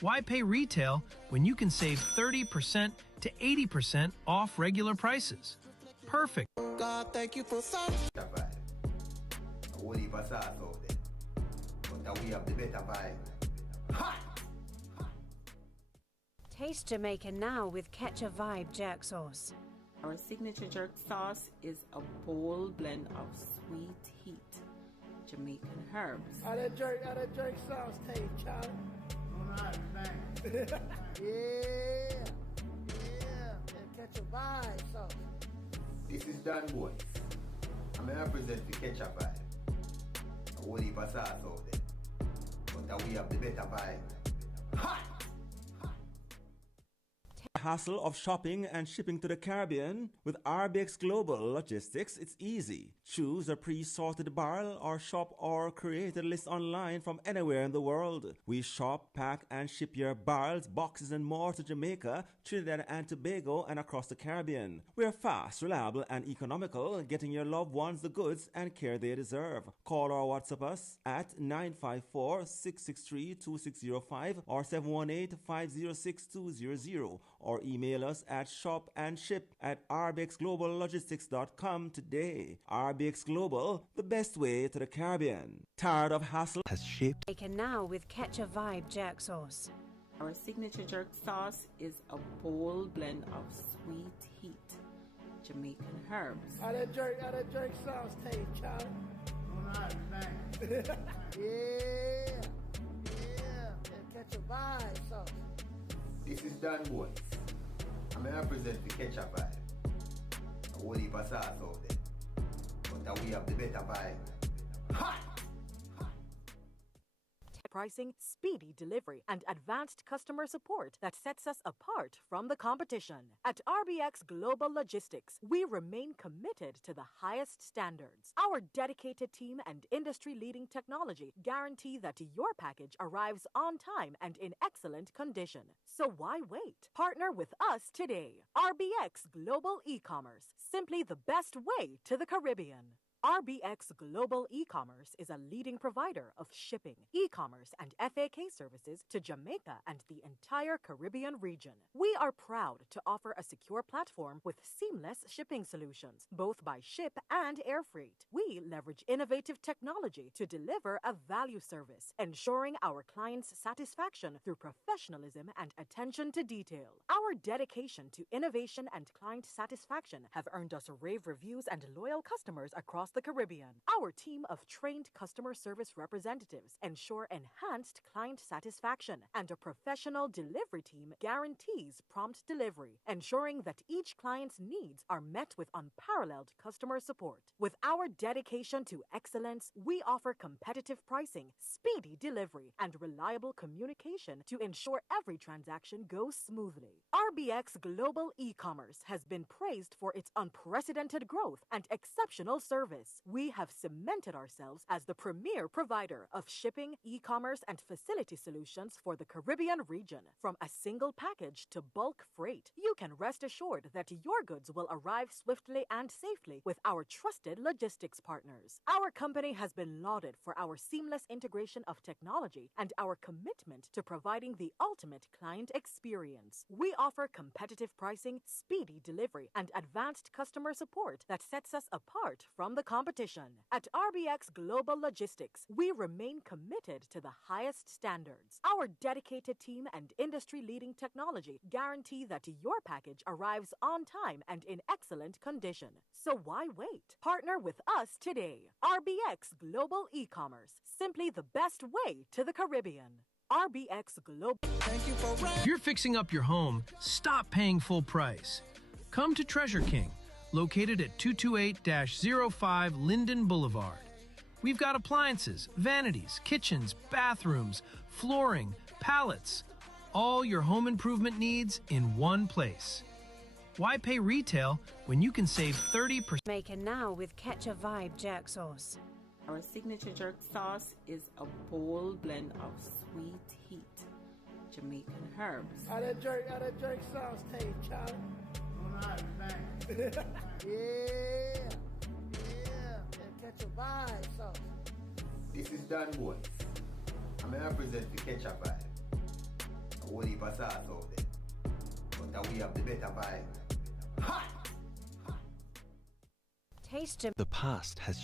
Why pay retail when you can save 30% to 80% off regular prices? Perfect. God, thank you for sunshine. A whole heap of sauce out there. But now we have the better vibe. Ha! Taste Jamaica now with Catch a Vibe jerk sauce. Our signature jerk sauce is a bold blend of sweet heat, Jamaican herbs. How that jerk sauce taste, Charlie? Alright, thanks. Yeah. Catch a vibe sauce. This is Dan Boy. I'm a represent the Catch a Vibe. A whole heap of sauce out there. But now we have the better vibe. Ha! Hassle of shopping and shipping to the Caribbean? With RBX Global Logistics, it's easy. Choose a pre-sorted barrel or shop or create a list online from anywhere in the world. We shop, pack, and ship your barrels, boxes, and more to Jamaica, Trinidad and Tobago, and across the Caribbean. We're fast, reliable, and economical, getting your loved ones the goods and care they deserve. Call or WhatsApp us at 954-663-2605 or 718-506-200 or email us at shopandship@rbxgloballogistics.com today. RBX Global, the best way to the Caribbean. Tired of hassle? Has shaped. Jamaica now with Catch a Vibe jerk sauce. Our signature jerk sauce is a bold blend of sweet heat, Jamaican herbs. How that jerk sauce taste, Charlie? Alright, thanks. Yeah. Catch a vibe sauce. This is Dan Boy. I'm a represent the Catch a Vibe. A whole heap of sauce out there. But now we have the better vibe. Ha! Pricing, speedy delivery, and advanced customer support that sets us apart from the competition. At RBX Global Logistics, we remain committed to the highest standards. Our dedicated team and industry-leading technology guarantee that your package arrives on time and in excellent condition. So why wait? Partner with us today. RBX Global E-Commerce, simply the best way to the Caribbean. RBX Global E-Commerce is a leading provider of shipping, e-commerce, and FAK services to Jamaica and the entire Caribbean region. We are proud to offer a secure platform with seamless shipping solutions, both by ship and air freight. We leverage innovative technology to deliver a value service, ensuring our clients' satisfaction through professionalism and attention to detail. Our dedication to innovation and client satisfaction have earned us rave reviews and loyal customers across the Caribbean. Our team of trained customer service representatives ensure enhanced client satisfaction, and a professional delivery team guarantees prompt delivery, ensuring that each client's needs are met with unparalleled customer support. With our dedication to excellence, we offer competitive pricing, speedy delivery, and reliable communication to ensure every transaction goes smoothly. RBX Global E-Commerce has been praised for its unprecedented growth and exceptional service. We have cemented ourselves as the premier provider of shipping, e-commerce, and facility solutions for the Caribbean region. From a single package to bulk freight, you can rest assured that your goods will arrive swiftly and safely with our trusted logistics partners. Our company has been lauded for our seamless integration of technology and our commitment to providing the ultimate client experience. We offer competitive pricing, speedy delivery, and advanced customer support that sets us apart from the competition. At RBX Global Logistics, we remain committed to the highest standards. Our dedicated team and industry-leading technology guarantee that your package arrives on time and in excellent condition. So why wait? Partner with us today. RBX Global E-commerce, simply the best way to the Caribbean. RBX Global. If you're fixing up your home, stop paying full price. Come to Treasure King, located at 228-05 Linden Boulevard. We've got appliances, vanities, kitchens, bathrooms, flooring, pallets, all your home improvement needs in one place. Why pay retail when you can save 30%? Jamaica now with Catch a Vibe jerk sauce. Our signature jerk sauce is a bold blend of sweet heat Jamaican herbs. How that jerk sauce taste, Charlie? Alright, thanks. Yeah. Catch a vibe sauce. This is Dan Boys. I'm going to present the ketchup vibe. A whole heap of sauce out there. But now we have the better vibe. Hot! Taste The past has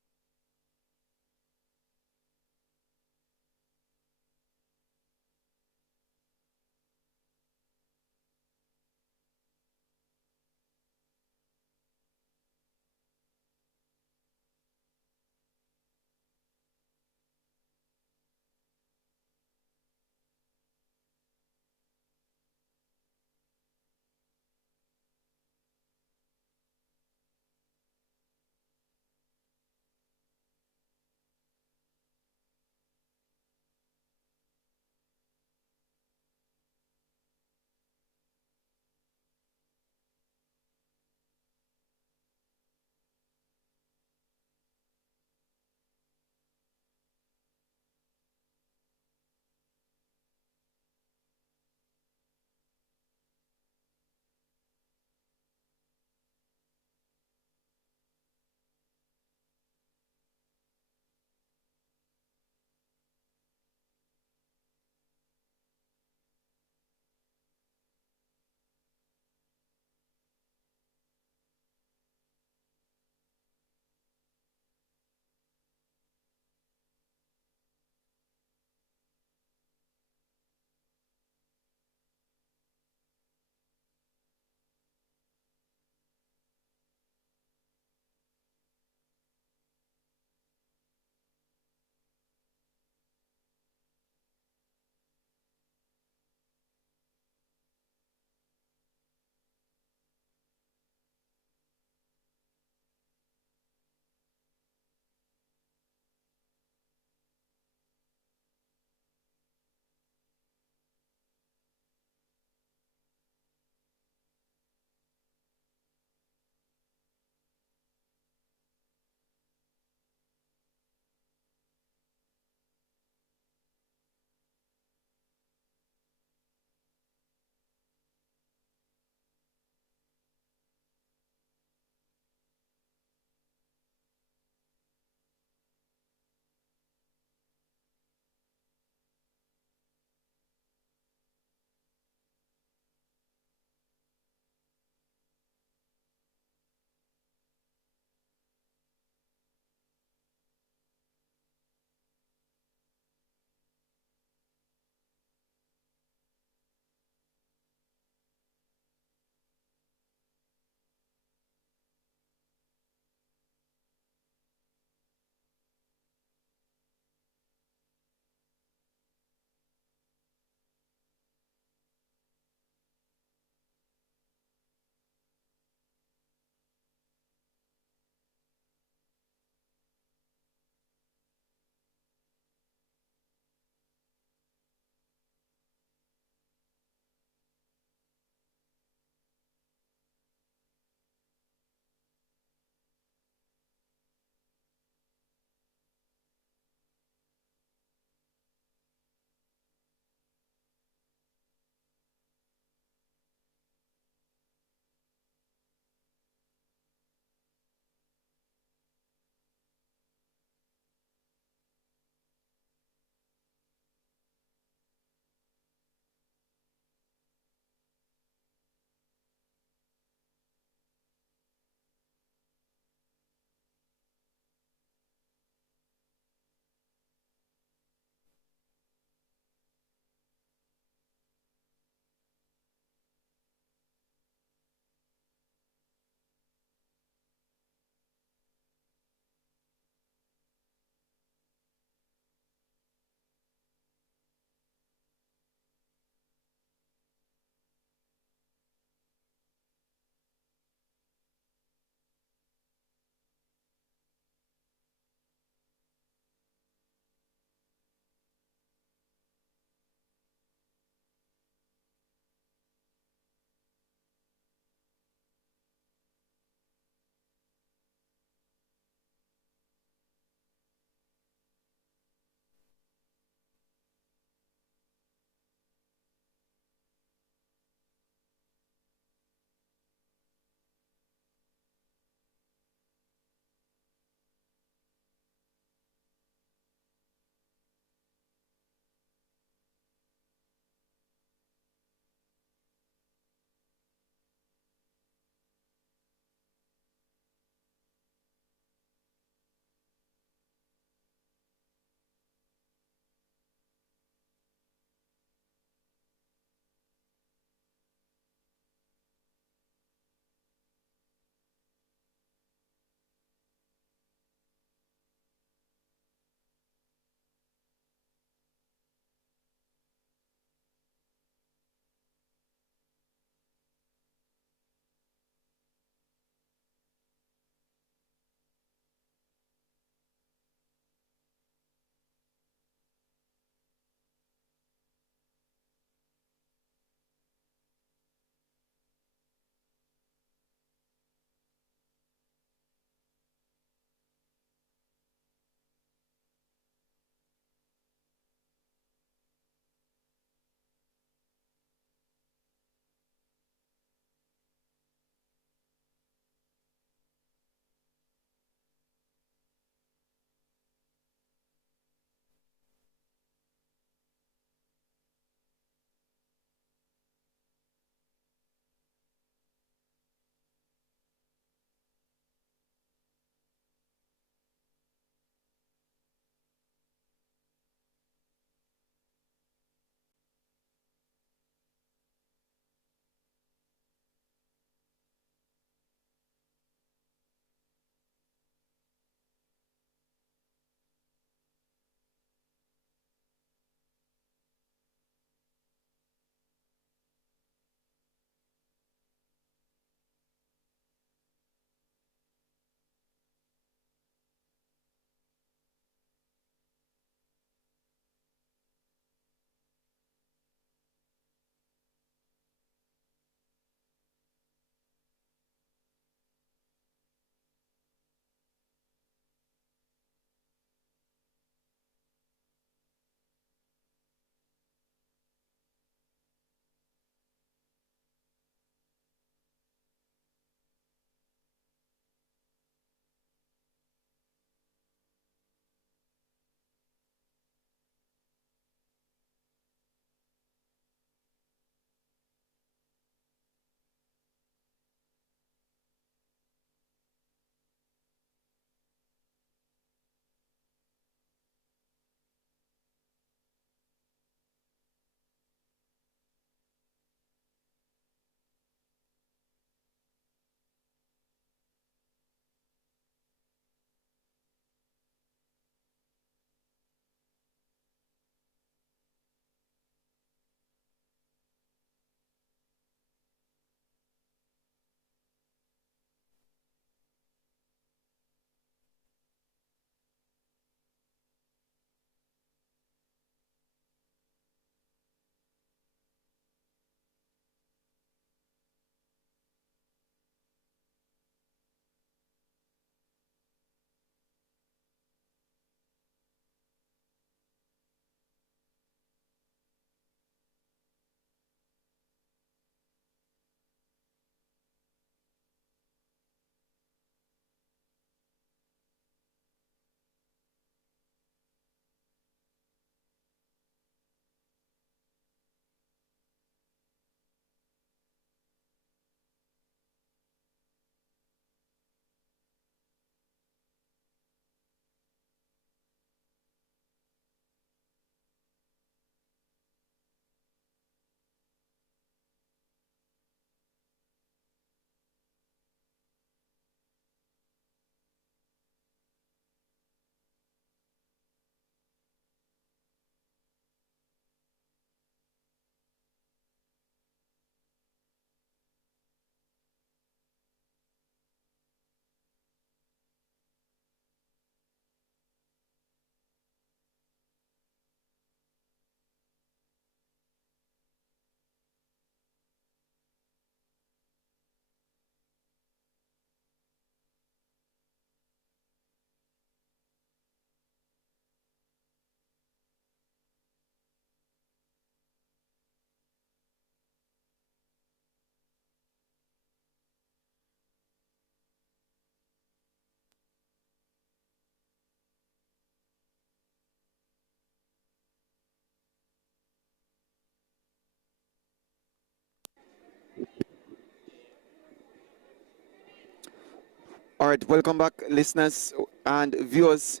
All right, welcome back, listeners and viewers,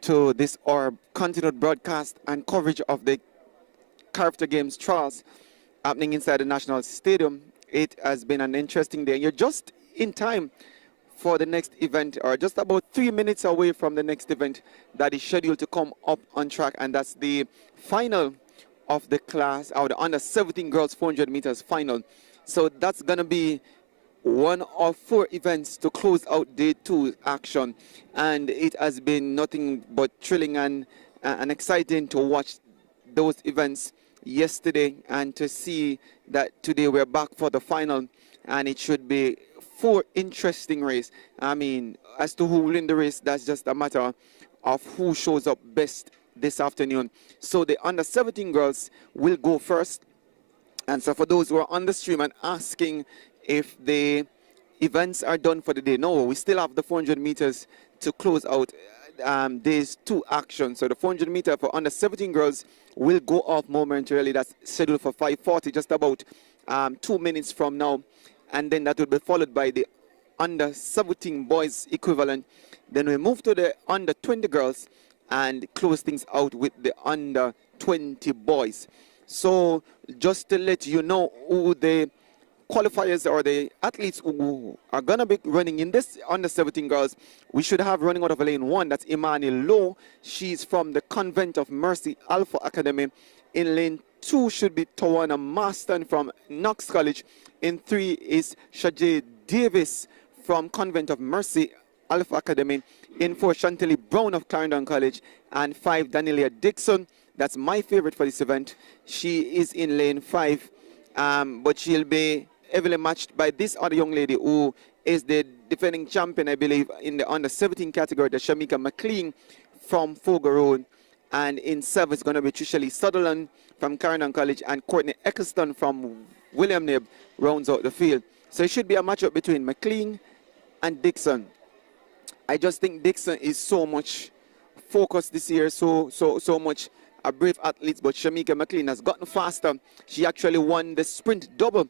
to this our continued broadcast and coverage of the CARIFTA Games trials happening inside the National Stadium. It has been an interesting day. You're just in time for the next event, or just about 3 minutes away from the next event that is scheduled to come up on track, and that's the final of the class, or the under 17 girls 400 meters final. So that's going to be one of 4 events to close out day 2 action, and it has been nothing but thrilling and exciting to watch those events yesterday, and to see that today we're back for the final, and it should be 4 interesting race. I mean, as to who will win the race, that's just a matter of who shows up best this afternoon. So the under 17 girls will go first, and so for those who are on the stream and asking if the events are done for the day, no, we still have the 400 meters to close out days 2 action. So the 400 meter for under 17 girls will go off momentarily. That's scheduled for 5:40, just about 2 minutes from now, and then that will be followed by the under 17 boys equivalent. Then we move to the under 20 girls and close things out with the under 20 boys. So just to let you know who the qualifiers or the athletes who are going to be running in this under 17 girls, we should have running out of lane 1, that's Imani Lowe. She's from the Convent of Mercy Alpha Academy. In lane 2 should be Tawana Marston from Knox College. In 3 is Shajay Davis from Convent of Mercy Alpha Academy. In 4, Chantilly Brown of Clarendon College. And 5, Danielia Dixon. That's my favorite for this event. She is in lane 5, but she'll be heavily matched by this other young lady who is the defending champion, I believe, in the under 17 category, the Shamika McLean from Fogo Road. And in 7 is going to be Trisha Lee Sutherland from Clarendon College, and Courtney Eccleston from William Nib rounds out the field. So it should be a matchup between McLean and Dixon. I just think Dixon is so much focused this year, so much a brave athlete, but Shamika McLean has gotten faster. She actually won the sprint double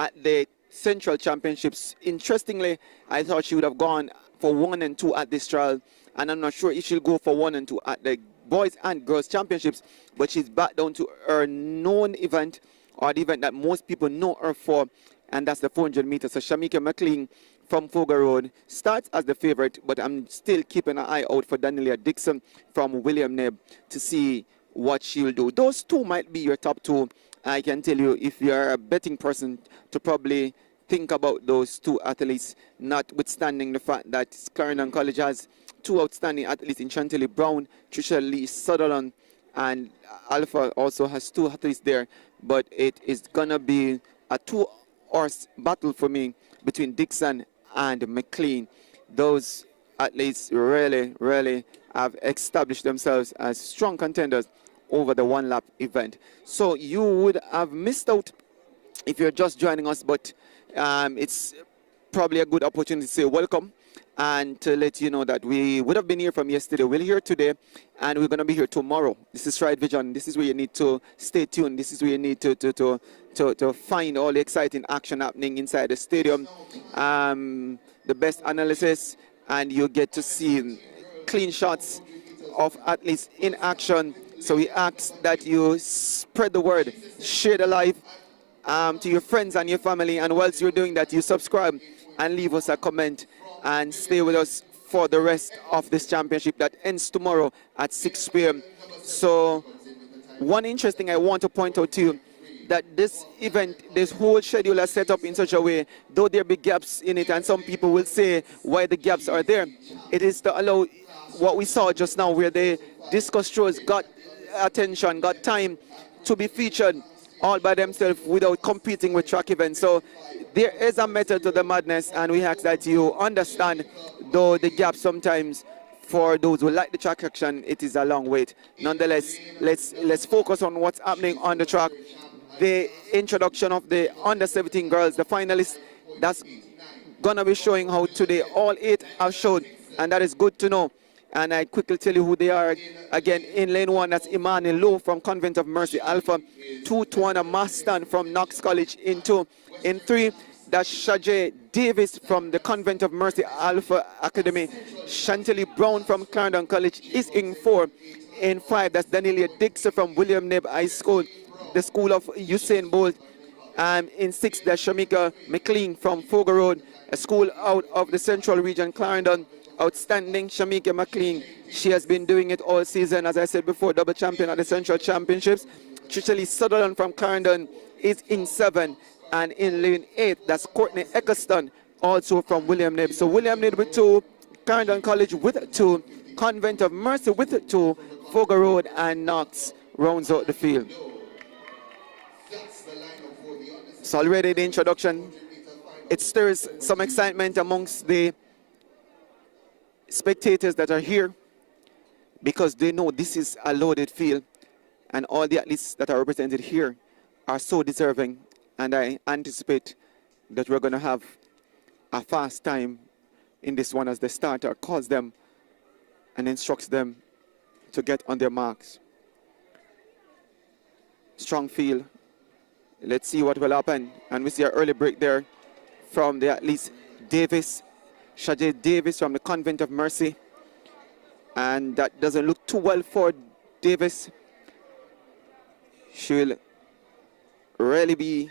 at the Central Championships. Interestingly, I thought she would have gone for 1 and 2 at this trial, and I'm not sure if she'll go for 1 and 2 at the Boys and Girls Championships, but she's back down to her known event, or the event that most people know her for, and that's the 400 meters. So Shamika McLean from Fogo Road starts as the favorite, but I'm still keeping an eye out for Danielia Dixon from William Nib to see what she'll do. Those 2 might be your top 2. I can tell you, if you're a betting person, to probably think about those 2 athletes, notwithstanding the fact that Clarendon College has 2 outstanding athletes in Chantilly Brown, Trisha Lee Sutherland, and Alpha also has 2 athletes there. But it is going to be a 2-horse battle for me between Dixon and McLean. Those athletes really have established themselves as strong contenders over the 1-lap event. So you would have missed out if you're just joining us, but it's probably a good opportunity to say welcome and to let you know that we would have been here from yesterday. We're here today, and we're going to be here tomorrow. This is Stride Vision. This is where you need to stay tuned. This is where you need to find all the exciting action happening inside the stadium, the best analysis, and you get to see clean shots of athletes in action. So we ask that you spread the word, share the live to your friends and your family, and whilst you're doing that, you subscribe and leave us a comment and stay with us for the rest of this championship that ends tomorrow at 6 p.m. So one interesting thing I want to point out to you, that this event, this whole schedule is set up in such a way, though there be gaps in it, and some people will say why the gaps are there, it is to allow what we saw just now, where the discus throws got attention, got time to be featured all by themselves without competing with track events. So there is a method to the madness, and we ask that you understand, though the gap sometimes for those who like the track action, it is a long wait. Nonetheless, let's focus on what's happening on the track. The introduction of the under 17 girls, the finalists, that's gonna be showing how today all 8 have showed, and that is good to know. And I quickly tell you who they are. Again, in lane 1, that's Imani Lowe from Convent of Mercy Alpha. 2, Tawana Marston from Knox College. In 2, in 3, That's Shajay Davis from the Convent of Mercy Alpha Academy. Chantilly Brown from Clarendon College is in 4. In 5, that's Danielia Dixon from William Nebb High School, the school of Usain Bolt. In 6, that's Shamika McLean from Fogo Road, a school out of the Central Region, Clarendon. Outstanding Shamika McLean. She has been doing it all season, as I said before, double champion at the Central Championships. Trisha Sutherland from Clarendon is in 7. And in lane 8, that's Courtney Eccleston, also from William Nebb. So William Nebb with 2, Clarendon College with 2, Convent of Mercy with 2, Fogo Road and Knox rounds out the field. So already the introduction, it stirs some excitement amongst the spectators that are here because they know this is a loaded field and all the athletes that are represented here are so deserving, and I anticipate that we're going to have a fast time in this one as the starter calls them and instructs them to get on their marks. Strong field. Let's see what will happen. And we see an early break there from the athletes Davis, Shajay Davis from the Convent of Mercy. And that doesn't look too well for Davis. She'll really be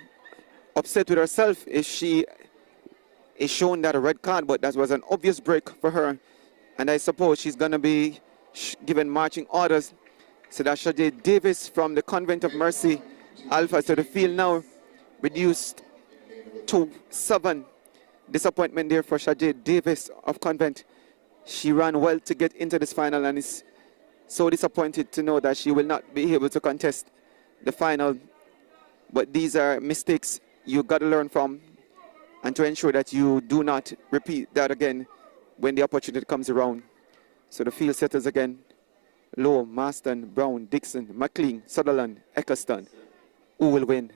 upset with herself if she is shown that a red card, but that was an obvious break for her. And I suppose she's going to be given marching orders. So that's Shajay Davis from the Convent of Mercy Alpha. So the field now reduced to 7. Disappointment there for Shajay Davis of Convent. She ran well to get into this final and is so disappointed to know that she will not be able to contest the final. But these are mistakes you got to learn from and to ensure that you do not repeat that again when the opportunity comes around. So the field settles again. Lowe, Marston, Brown, Dixon, McLean, Sutherland, Eccleston. Who will win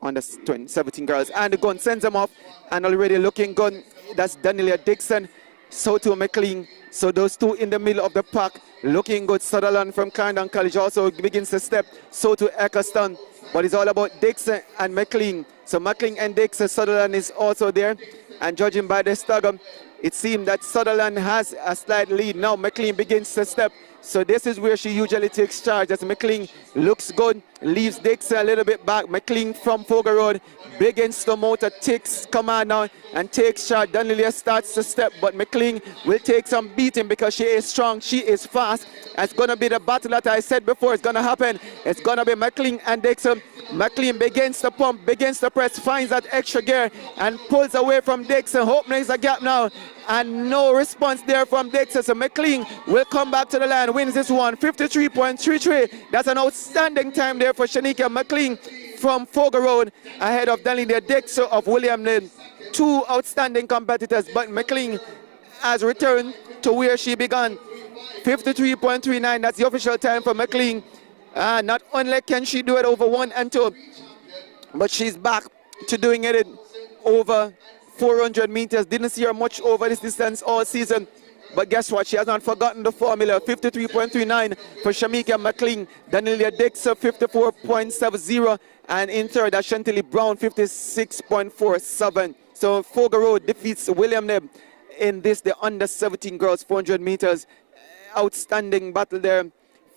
on the 17 girls? And the gun sends them off, and already looking good. That's Danielia Dixon, so too McLean. So those two in the middle of the pack looking good. Sutherland from Clarendon College also begins to step, so too Eccleston. But it's all about Dixon and McLean. So McLean and Dixon, Sutherland is also there. And judging by the stagger, it seems that Sutherland has a slight lead. Now McLean begins to step. So this is where she usually takes charge. As McLean looks good, leaves Dixon a little bit back. McLean from Fogo Road begins to motor, takes command now and takes charge. Danielia starts to step, but McLean will take some beating because she is strong, she is fast. It's going to be the battle that I said before is going to happen. It's going to be McLean and Dixon. McLean begins to pump, begins to press, finds that extra gear and pulls away from Dixon. Hope there's a gap now. And no response there from Dixon. So McLean will come back to the line, wins this one, 53.33. That's an outstanding time there for Shanika McLean from Fogo Road, ahead of Danielia Dixon of William Nebb. 2 outstanding competitors, but McLean has returned to where she began. 53.39, that's the official time for McLean. Not only can she do it over 1 and 2, but she's back to doing it over 400 meters. Didn't see her much over this distance all season. But guess what? She has not forgotten the formula. 53.39 for Shamika McLean. Danielia Dixon, 54.70. And in third, that's Chantilly Brown, 56.47. So Fogo Road defeats William Nebb in this, the under 17 girls 400 meters. Outstanding battle there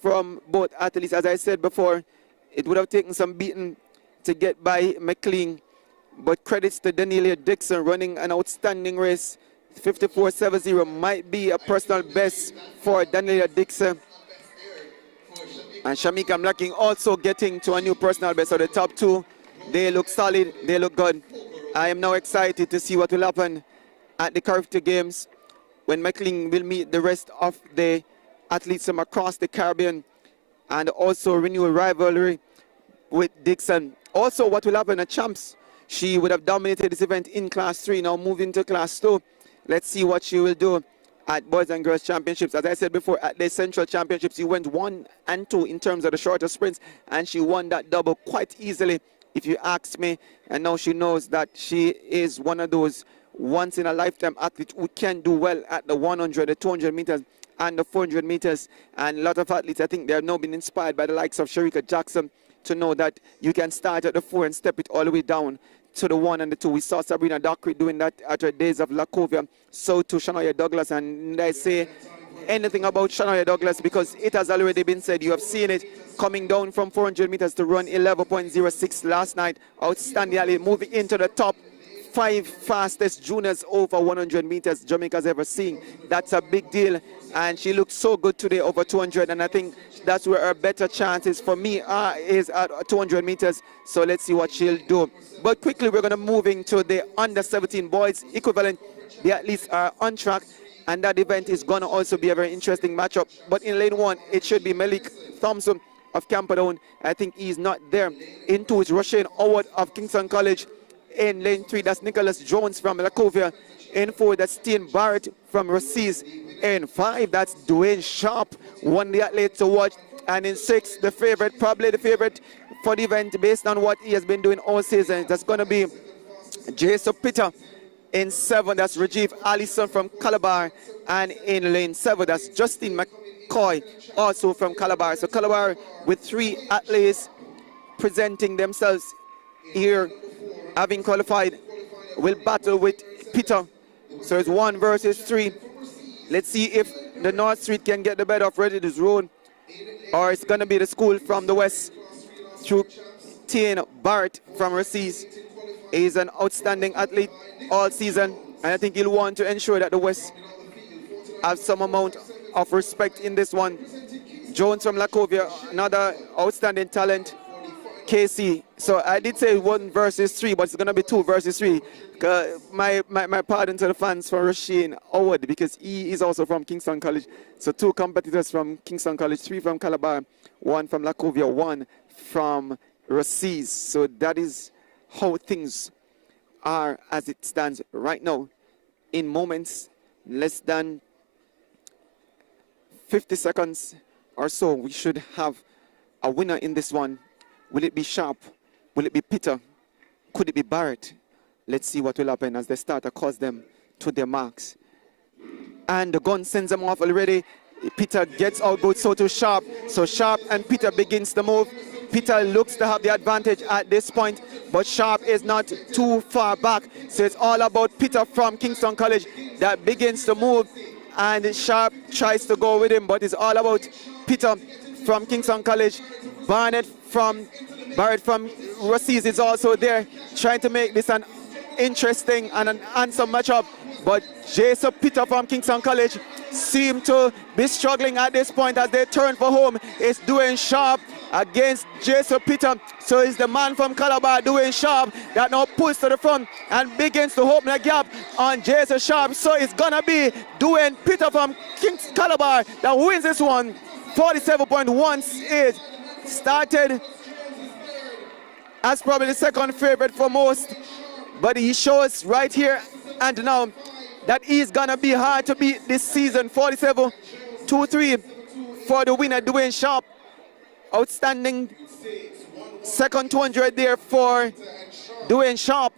from both athletes. As I said before, it would have taken some beating to get by McLean. But credits to Danielia Dixon running an outstanding race. 54.70 might be a personal best for Danielia Dixon. And Shamika McLean also getting to a new personal best. So the top 2, they look solid, they look good. I am now excited to see what will happen at the CARIFTA Games when McLean will meet the rest of the athletes from across the Caribbean and also renew a rivalry with Dixon. Also, what will happen at Champs? She would have dominated this event in Class 3, now moving to Class 2. Let's see what she will do at Boys and Girls Championships. As I said before, at the Central Championships, she went 1 and 2 in terms of the shorter sprints, and she won that double quite easily, if you ask me. And now she knows that she is one of those once-in-a-lifetime athletes who can do well at the 100, the 200 meters, and the 400 meters. And a lot of athletes, I think they have now been inspired by the likes of Sharika Jackson, to know that you can start at the 4 and step it all the way down to the 1 and the 2. We saw Sabrina Dockery doing that at her days of Lacovia. So to Shania Douglas, and I say anything about Shania Douglas because it has already been said. You have seen it coming down from 400 meters to run 11.06 last night. Outstanding athlete, moving into the top 5 fastest juniors over 100 meters Jamaica's ever seen. That's a big deal, and she looks so good today over 200, and I think that's where her better chances for me is at 200 meters. So let's see what she'll do. But quickly, we're going to move into the under 17 boys equivalent. The athletes are on track, and that event is going to also be a very interesting matchup. But in lane 1, it should be Malik Thompson of Camperdown. I think he's not there. In 2 is Roshane Howard of Kingston College. In lane 3, that's Nicholas Jones from Lacovia. In 4, that's Steen Barrett from Rossies. In 5, that's Dwayne Sharp, one of the athletes to watch. And in 6, the favorite, probably the favorite for the event based on what he has been doing all season, that's going to be Jason Peter. In 7, that's Rajiv Allison from Calabar. And in lane 7, that's Justin McCoy, also from Calabar. So Calabar with 3 athletes presenting themselves here, having qualified, will battle with Peter. So it's 1 versus 3. Let's see if the North Street can get the better of Reddit's Road, or it's going to be the school from the west through Tane Barrett from Rossies. He's an outstanding athlete all season, and I think he'll want to ensure that the West have some amount of respect in this one. Jones from Lacovia, another outstanding talent. KC. So I did say 1 versus 3, but it's going to be 2 versus 3. My pardon to the fans for Roshane Howard, because he is also from Kingston College. So 2 competitors from Kingston College, 3 from Calabar, 1 from Lacovia, 1 from Rossies. So that is how things are as it stands right now. In moments, less than 50 seconds or so, we should have a winner in this one. Will it be Sharp? Will it be Peter? Could it be Barrett? Let's see what will happen as the starter calls them to their marks. And the gun sends them off already. Peter gets out good, so to Sharp. So Sharp and Peter begins to move. Peter looks to have the advantage at this point, but Sharp is not too far back. So it's all about Peter from Kingston College that begins to move. And Sharp tries to go with him, but it's all about Peter from Kingston College. Barrett from Rossies is also there, trying to make this an interesting and an handsome matchup. But Jason Peter from Kingston College seem to be struggling at this point as they turn for home. It's Dwayne Sharp against Jason Peter. So it's the man from Calabar, Dwayne Sharp, that now pulls to the front and begins to open a gap on Jason Sharp. So it's gonna be Dwayne Peter from Calabar that wins this one. 47.18. Started as probably the second favorite for most, but he shows right here and now that he's gonna be hard to beat this season. 47.23 for the winner, Dwayne Sharp. Outstanding second 200 there for Dwayne Sharp.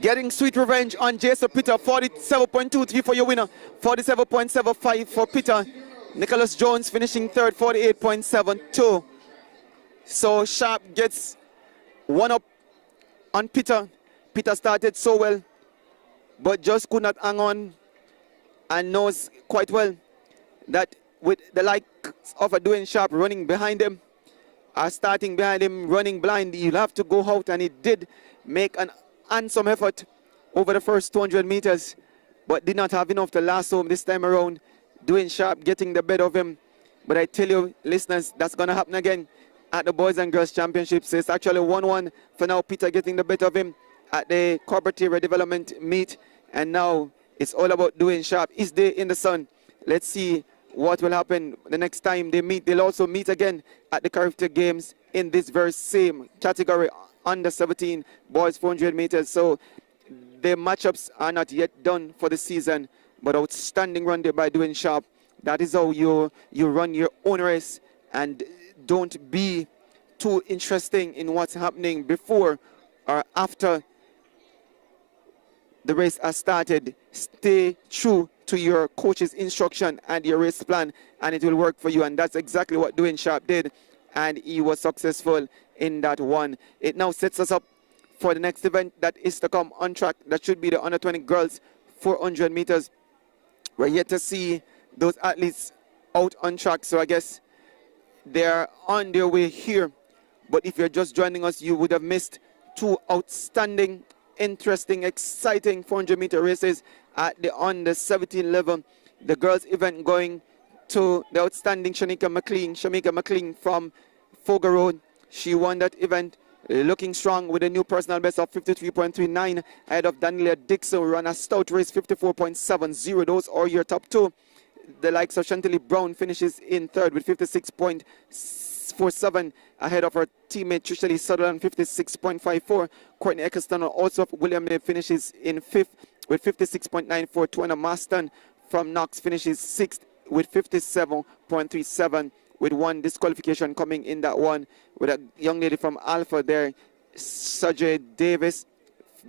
Getting sweet revenge on Jason Peter. 47.23 for your winner, 47.75 for Peter. Nicholas Jones finishing third, 48.72. So Sharp gets 1 up on Peter. Peter started so well, but just could not hang on, and knows quite well that with the likes of a Dwayne Sharp running behind him, starting behind him, running blind, he'll have to go out, and he did make an handsome effort over the first 200 meters, but did not have enough to last home this time around. Dwayne Sharp getting the better of him. But I tell you, listeners, that's going to happen again at the Boys and Girls Championships. So it's actually 1-1 for now. Peter getting the better of him at the corporate area development meet. And now it's all about Dwayne Sharp. His day in the sun. Let's see what will happen the next time they meet. They'll also meet again at the CARIFTA Games in this very same category, under 17 boys 400 meters. So the matchups are not yet done for the season. But outstanding run there by Dwayne Sharp. That is how you run your own race, and don't be too interesting in what's happening before or after the race has started. Stay true to your coach's instruction and your race plan, and it will work for you. And that's exactly what Dwayne Sharp did and he was successful in that one. It now sets us up for the next event that is to come on track. That should be the under 20 girls 400 meters. We're yet to see those athletes out on track, so I guess they're on their way here. But if you're just joining us, you would have missed two outstanding, interesting, exciting 400-meter races at the under 17 level. The girls event going to the outstanding Shamika McLean from Fogar Road. She won that event looking strong with a new personal best of 53.39 ahead of Daniela Dixon, who ran a stout race 54.70. Those are your top two. The likes of Chantilly Brown finishes in third with 56.47 ahead of her teammate Trishali Sutherland 56.54. Courtney Eccleston also William May finishes in fifth with 56.94. Tuana Maston from Knox finishes sixth with 57.37, with one disqualification coming in that one, with a young lady from Alpha there, Sajay Davis,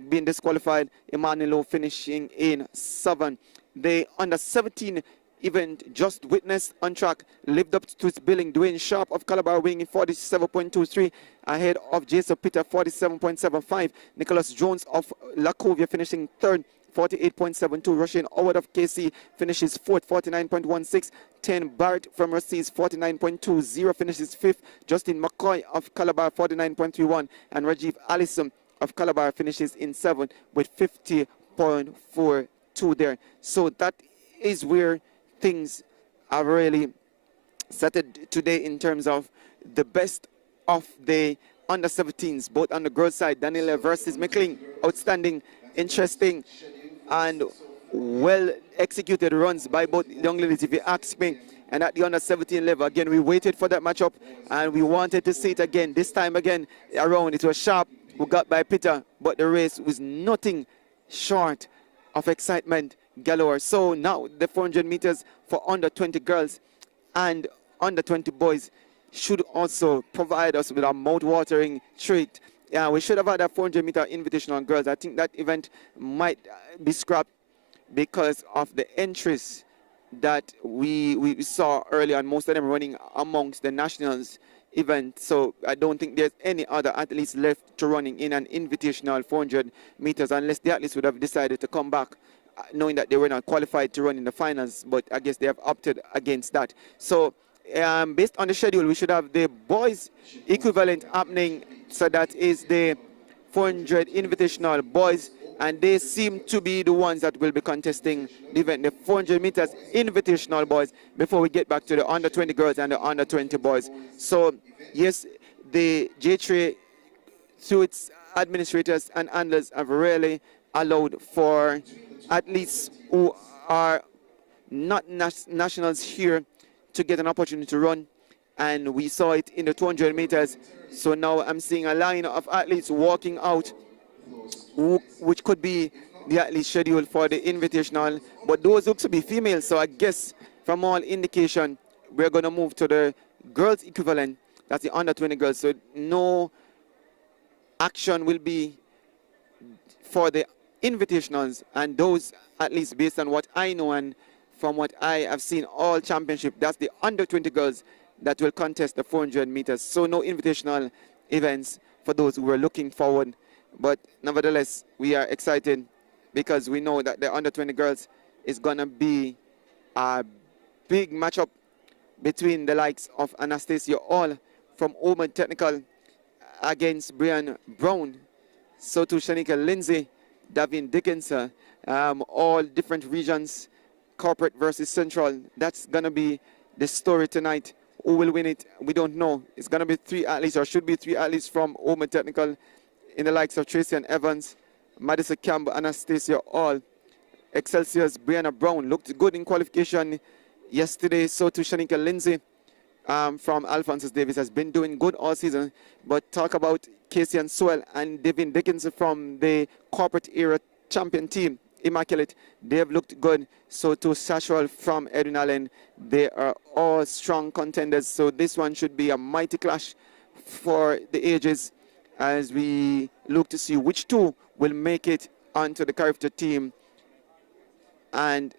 being disqualified. Emmanuel finishing in 7. The under 17 event just witnessed on track lived up to its billing. Dwayne Sharp of Calabar winning in 47.23 ahead of Jason Peter 47.75. Nicholas Jones of Lacovia finishing third 48.72. Russian Howard of KC finishes fourth 49.16. 10 Barrett from Rusty's 49.20 finishes fifth. Justin McCoy of Calabar 49.31 and Rajiv Allison of Calabar finishes in 7th with 50.42 there. So that is where things are really settled today in terms of the best of the under 17s, both on the girls side. Daniela versus McLean, outstanding, interesting, and well executed runs by both young ladies, if you ask me. And at the under 17 level, again, we waited for that matchup and we wanted to see it again. This time again around, it was Sharp who got by Peter, but the race was nothing short of excitement galore. So now the 400 meters for under 20 girls and under 20 boys should also provide us with a mouth-watering treat. Yeah, we should have had a 400-meter invitational girls. I think that event might be scrapped because of the entries that we saw earlier, and most of them running amongst the nationals event. So I don't think there's any other athletes left to running in an invitational 400 meters unless the athletes would have decided to come back knowing that they were not qualified to run in the finals, but I guess they have opted against that. So based on the schedule, we should have the boys equivalent happening. So that is the 400 invitational boys, and they seem to be the ones that will be contesting the event, the 400 meters invitational boys, before we get back to the under 20 girls and the under 20 boys. So yes, the JAAA through its administrators and handlers have really allowed for athletes who are not nationals here to get an opportunity to run, and we saw it in the 200 meters. So now I'm seeing a line of athletes walking out, which could be the athletes scheduled for the invitational, but those look to be females. So I guess from all indication, we're going to move to the girls equivalent. That's the under 20 girls. So no action will be for the invitationals, and those, at least based on what I know and from what I have seen all championship, that's the under 20 girls that will contest the 400 meters. So no invitational events for those who were looking forward. But nevertheless, we are excited because we know that the under 20 girls is going to be a big matchup between the likes of Anastasia Hall from Oman Technical against Brian Brown. So to Shanika Lindsay, Davin Dickinson, all different regions, corporate versus central. That's going to be the story tonight. Who will win it? We don't know. It's going to be 3 athletes, or should be 3 athletes from Oman Technical, in the likes of Tracy and Evans, Madison Campbell, Anastasia Hall. Excelsior's Brianna Brown looked good in qualification yesterday. So to Shanika Lindsay from Alphonsus Davis has been doing good all season. But talk about Casey and Sewell and Devin Dickinson from the corporate era champion team, Immaculate. They have looked good. So to Sashwell from Edwin Allen, they are all strong contenders. So this one should be a mighty clash for the ages as we look to see which two will make it onto the CARIFTA team and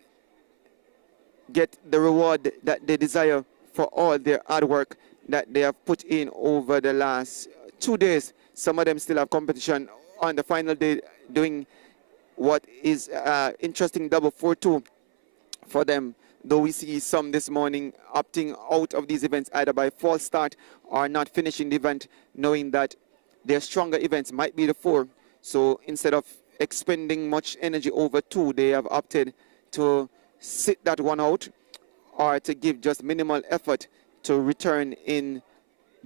get the reward that they desire for all their hard work that they have put in over the last 2 days. Some of them still have competition on the final day, doing what is interesting double 4-2 for them. Though we see some this morning opting out of these events either by false start or not finishing the event, knowing that their stronger events might be the 4. So instead of expending much energy over 2, they have opted to sit that one out or to give just minimal effort to return in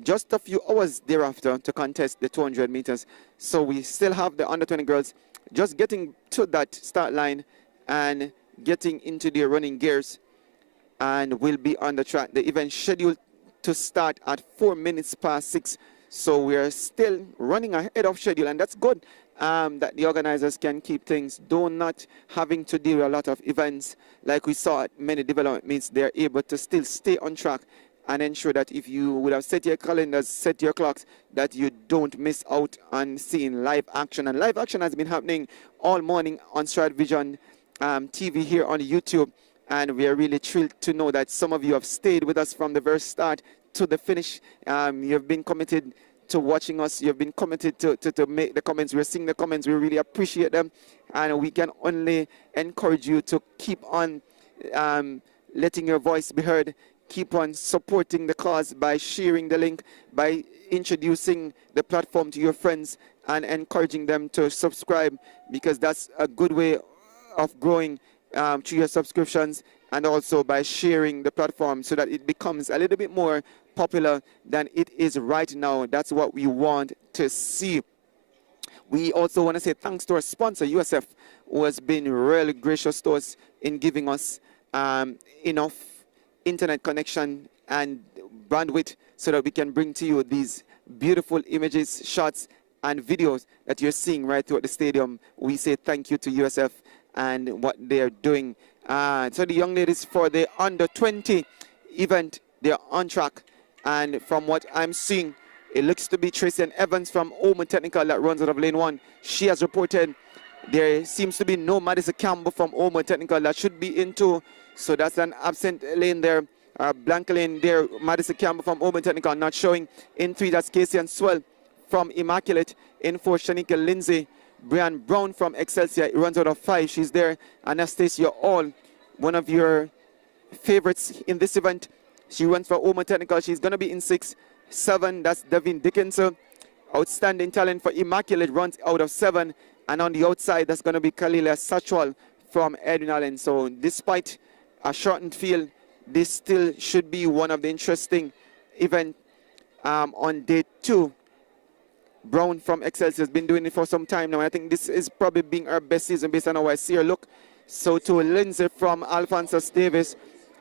just a few hours thereafter to contest the 200 meters. So we still have the under 20 girls just getting to that start line and getting into their running gears, and will be on the track. The event scheduled to start at 4 minutes past 6. So we are still running ahead of schedule, and that's good that the organizers can keep things, though not having to deal with a lot of events like we saw at many development meets. They're able to still stay on track and ensure that if you would have set your calendars, set your clocks, that you don't miss out on seeing live action. And live action has been happening all morning on Stride Vision TV here on YouTube. And we are really thrilled to know that some of you have stayed with us from the very start to the finish. You have been committed to watching us. You have been committed to make the comments. We're seeing the comments. We really appreciate them. And we can only encourage you to keep on letting your voice be heard. Keep on supporting the cause by sharing the link, by introducing the platform to your friends and encouraging them to subscribe, because that's a good way of growing through your subscriptions, and also by sharing the platform so that it becomes a little bit more popular than it is right now. That's what we want to see. We also want to say thanks to our sponsor, USF, who has been really gracious to us in giving us enough internet connection and bandwidth so that we can bring to you these beautiful images, shots, and videos that you're seeing right throughout the stadium. We say thank you to USF and what they're doing. So the young ladies for the under 20 event, they're on track. And from what I'm seeing, it looks to be Tracy and Evans from Oman Technical that runs out of lane 1. She has reported there seems to be no Madison Campbell from Oman Technical that should be in 2. So that's an absent lane there. Blank lane there. Madison Campbell from Oman Technical not showing. In 3, that's Casey and Swell from Immaculate. In 4, Shanika Lindsay. Brian Brown from Excelsior. It runs out of 5. She's there. Anastasia All, one of your favorites in this event. She runs for Oman Technical. She's going to be in 6. 7, that's Devin Dickinson. Outstanding talent for Immaculate, runs out of 7. And on the outside, that's going to be Kalila Sachwal from Edwin Allen. So despite a shortened field, this still should be one of the interesting events on day 2. Brown from Excelsior has been doing it for some time now. I think this is probably being her best season based on how I see her look. So to Lindsay from Alphonsus Davis,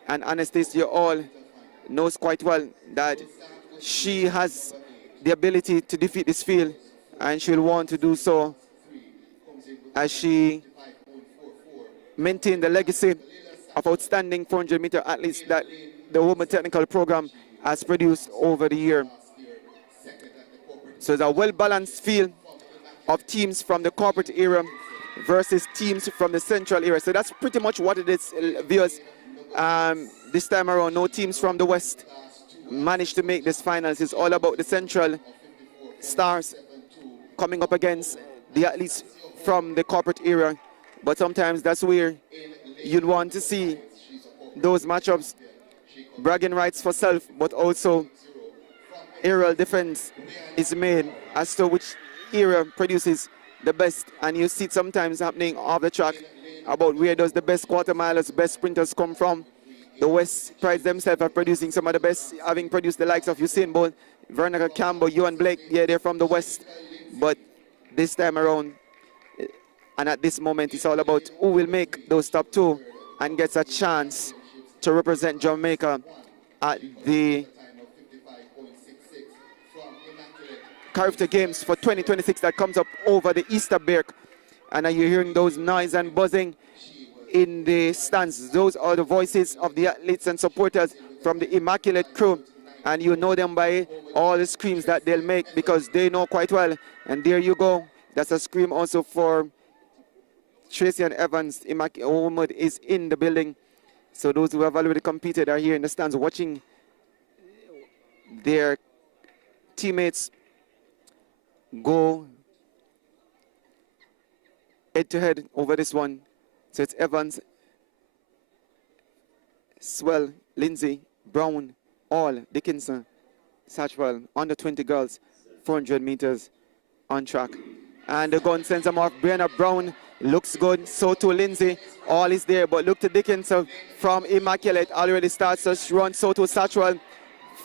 and Anastasia All knows quite well that she has the ability to defeat this field, and she'll want to do so as she maintains the legacy of outstanding 400-meter athletes that the Women Technical Program has produced over the year. So it's a well-balanced field of teams from the corporate area versus teams from the central area. So that's pretty much what it is, viewers. This time around, no teams from the west managed to make this finals. It's all about the central stars coming up against the athletes from the corporate area. But sometimes that's where you'd want to see those matchups, bragging rights for self, but also aerial defense is made as to which area produces the best. And you see it sometimes happening off the track about where does the best quarter milers, best sprinters come from. The West prides themselves at producing some of the best, having produced the likes of Usain Bolt, Veronica Campbell, Ewan Blake. Yeah, they're from the West. But this time around, and at this moment, it's all about who will make those top 2 and gets a chance to represent Jamaica at the CARIFTA Games for 2026 that comes up over the Easter break. And are you hearing those noise and buzzing in the stands? Those are the voices of the athletes and supporters from the Immaculate crew. And you know them by all the screams that they'll make, because they know quite well. And there you go. That's a scream also for Tracy and Evans. Immaculate is in the building. So those who have already competed are here in the stands watching their teammates go head-to-head over this one. So it's Evans, Swell, Lindsay, Brown, All, Dickinson, Satchwell, under 20 girls, 400 meters on track. And the gun sends them off. Brianna Brown looks good. So too Lindsay. All is there. But look to Dickinson from Immaculate. Already starts to run. So too Satchwell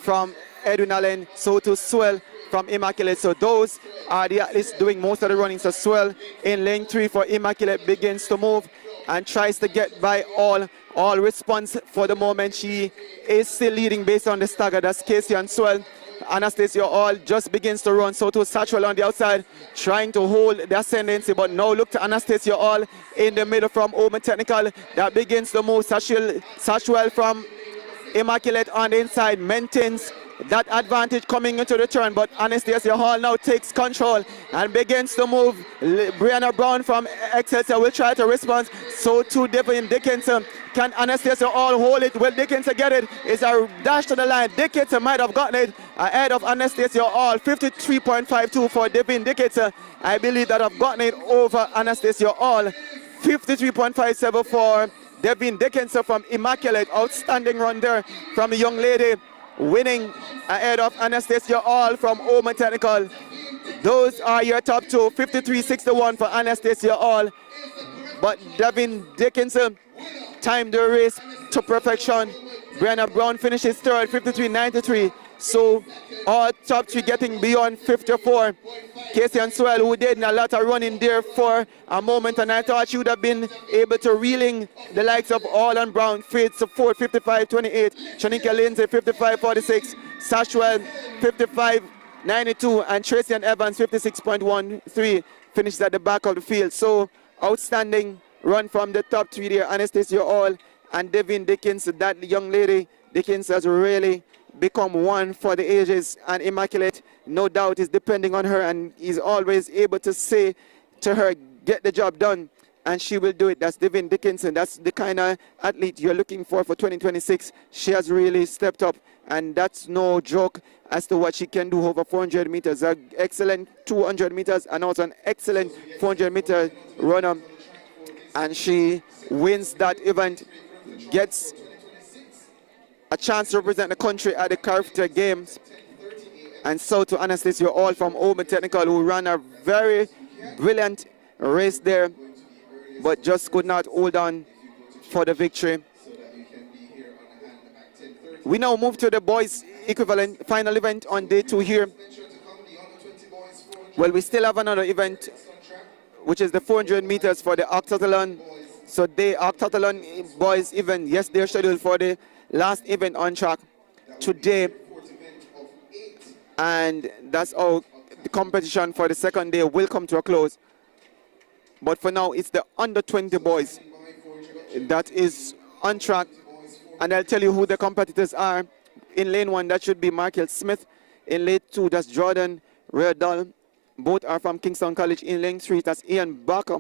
from Edwin Allen. So too Swell from Immaculate. So those are the athletes doing most of the running. So Swell in lane 3 for Immaculate begins to move and tries to get by All. All response for the moment. She is still leading based on the stagger. That's Casey and Swell. Anastasia All just begins to run. So to Satchwell on the outside, trying to hold the ascendancy. But now look to Anastasia All in the middle from Omen Technical. That begins to move. Satchwell from Immaculate on the inside maintains that advantage coming into the turn, but Anastasia Hall now takes control and begins to move. Brianna Brown from Excelsior will try to respond. So too Devin Dickinson. Can Anastasia Hall hold it? Will Dickinson get it? It's a dash to the line. Dickinson might have gotten it ahead of Anastasia Hall. 53.52 for Devin Dickinson. I believe that I've gotten it over Anastasia Hall. 53.57 for Devin Dickinson from Immaculate. Outstanding run there from the young lady, winning ahead of Anastasia Hall from Omen Technical. Those are your top two. 53.61 for Anastasia Hall. But Devin Dickinson timed the race to perfection. Brianna Brown finishes third, 53.93. So all top three getting beyond 54. Casey and Swell, who did a lot of running there for a moment, and I thought she would have been able to reeling the likes of All and Brown. Fritz, 4:55.28. Shanika Lindsay, 55.46. Sashwell, 55.92. And Tracy and Evans, 56.13. Finished at the back of the field. So outstanding run from the top three there. Anastasia Hall and Devin Dickens. That young lady, Dickens, has really become one for the ages, and Immaculate, no doubt, is depending on her, and is always able to say to her, get the job done, and she will do it. That's Devin Dickinson. That's the kind of athlete you're looking for 2026. She has really stepped up, and that's no joke as to what she can do over 400 meters. An excellent 200 meters and also an excellent 400-meter runner, and she wins that event, gets a chance to represent the country at the CARIFTA Games. And so to Anastasia Hall from Omen Technical, who ran a very brilliant race there, but just could not hold on for the victory. We now move to the boys equivalent final event on day 2 here. Well, we still have another event, which is the 400 meters for the Octathlon. So the Octathlon boys event, yes, they're scheduled for the last event on track today, and that's how the competition for the second day will come to a close. But for now, it's the under 20 boys that is on track, and I'll tell you who the competitors are. In lane 1, that should be Michael Smith. In lane 2, that's Jordan Reardall. Both are from Kingston College. In lane 3, that's Ian Barker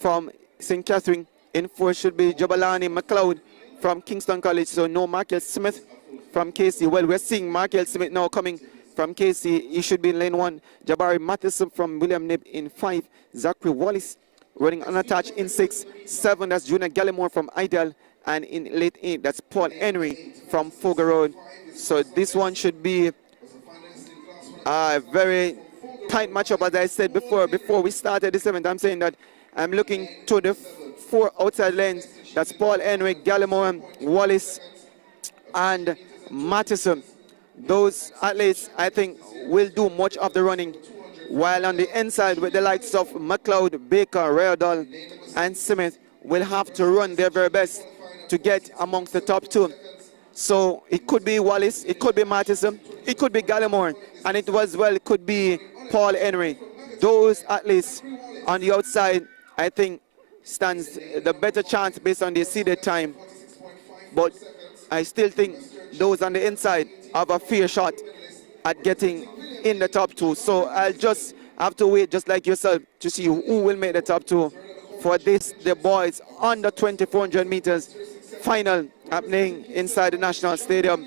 from St. Catherine. In 4 should be Jabalani McLeod from Kingston College. So no Michael Smith from KC. Well, we're seeing Michael Smith now coming from KC. He should be in lane 1. Jabari Matheson from William Nib in 5. Zachary Wallace running unattached in 6. 7, that's Junior Gallimore from Idel. And in lane 8, that's Paul Henry from Fogar Road. So this one should be a very tight matchup, as I said before we started this event. I'm saying that I'm looking to the 4 outside lanes. That's Paul Henry, Gallimore, Wallace, and Matheson. Those athletes, I think, will do much of the running. While on the inside, with the likes of McLeod, Baker, Reardall, and Smith, will have to run their very best to get amongst the top 2. So it could be Wallace, it could be Matheson, it could be Gallimore, and it could be Paul Henry. Those athletes on the outside, I think, stands the better chance based on their seeded time. But I still think those on the inside have a fair shot at getting in the top 2. So I'll just have to wait, just like yourself, to see who will make the top 2 for this, the boys under 400 meters final happening inside the National Stadium.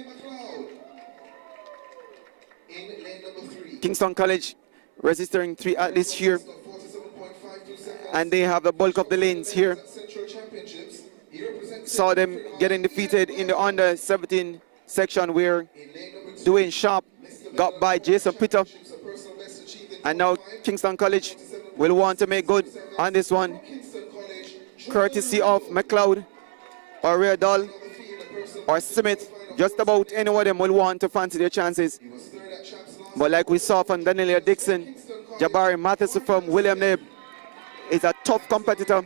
Kingston College registering 3 athletes here. And they have the bulk of the lanes here. Saw them getting defeated in the under 17 section where Dwayne Sharp got by Jason Peter. And now Kingston College will want to make good on this one, courtesy of McLeod or Reardall or Smith. Just about any one of them will want to fancy their chances. But like we saw from Daniel Dixon, Jabari Matheson from William Neb is a tough competitor.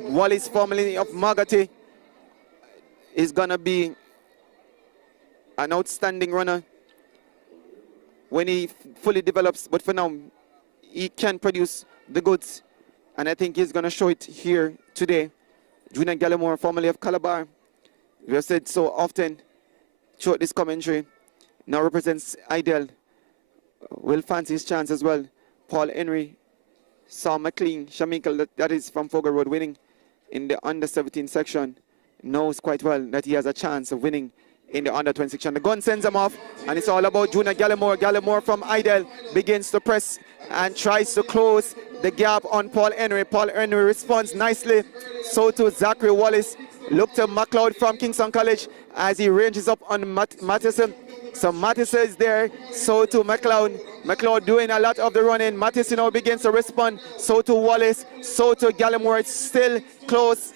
Wallace, formerly of Magati, is going to be an outstanding runner when he fully develops. But for now, he can produce the goods. And I think he's going to show it here today. Junior Gallimore, formerly of Calabar, we have said so often throughout this commentary, now represents Ideal. Will fancy his chance as well. Paul Henry, Sam McLean, Shamikel, that is from Fogar Road, winning in the under 17 section, knows quite well that he has a chance of winning in the under 20 section. The gun sends him off, and it's all about Junior Gallimore. Gallimore from Idel begins to press and tries to close the gap on Paul Henry. Paul Henry responds nicely. So to Zachary Wallace. Look to McLeod from Kingston College as he ranges up on Matheson. So Matheson is there. So to McLeod. McLeod doing a lot of the running. Matheson now begins to respond. So to Wallace. So to Gallimore. It's still close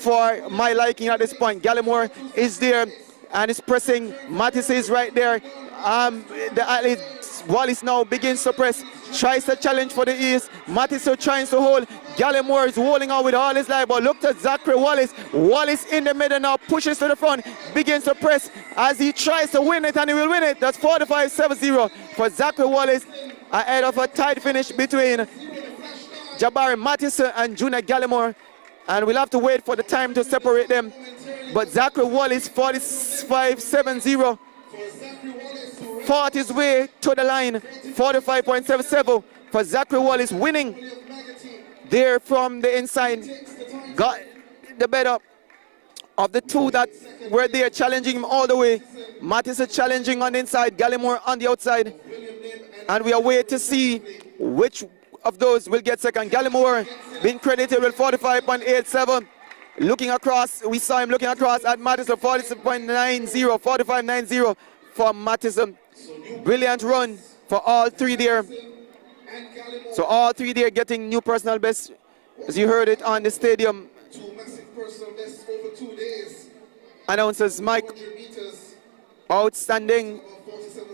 for my liking at this point. Gallimore is there and is pressing. Matheson is right there. The athlete Wallace now begins to press. Tries to challenge for the east. Matheson tries to hold. Gallimore is holding on with all his life, but look at Zachary Wallace. Wallace in the middle now, pushes to the front, begins to press as he tries to win it, and he will win it. That's 45-70 for Zachary Wallace, ahead of a tight finish between Jabari Matheson and Junior Gallimore. And we'll have to wait for the time to separate them. But Zachary Wallace, 45-70. Fought his way to the line, 45.77 for Zachary Wallace, winning there from the inside. Got the better of the two that were there, challenging him all the way. Matheson challenging on the inside, Gallimore on the outside. And we are waiting to see which of those will get second. Gallimore being credited with 45.87. Looking across, we saw him looking across at Matheson, 46.90, 45.90 for Matheson. Brilliant run for all three there. So all three there getting new personal best, as you heard it on the stadium. Announcers Mike. Outstanding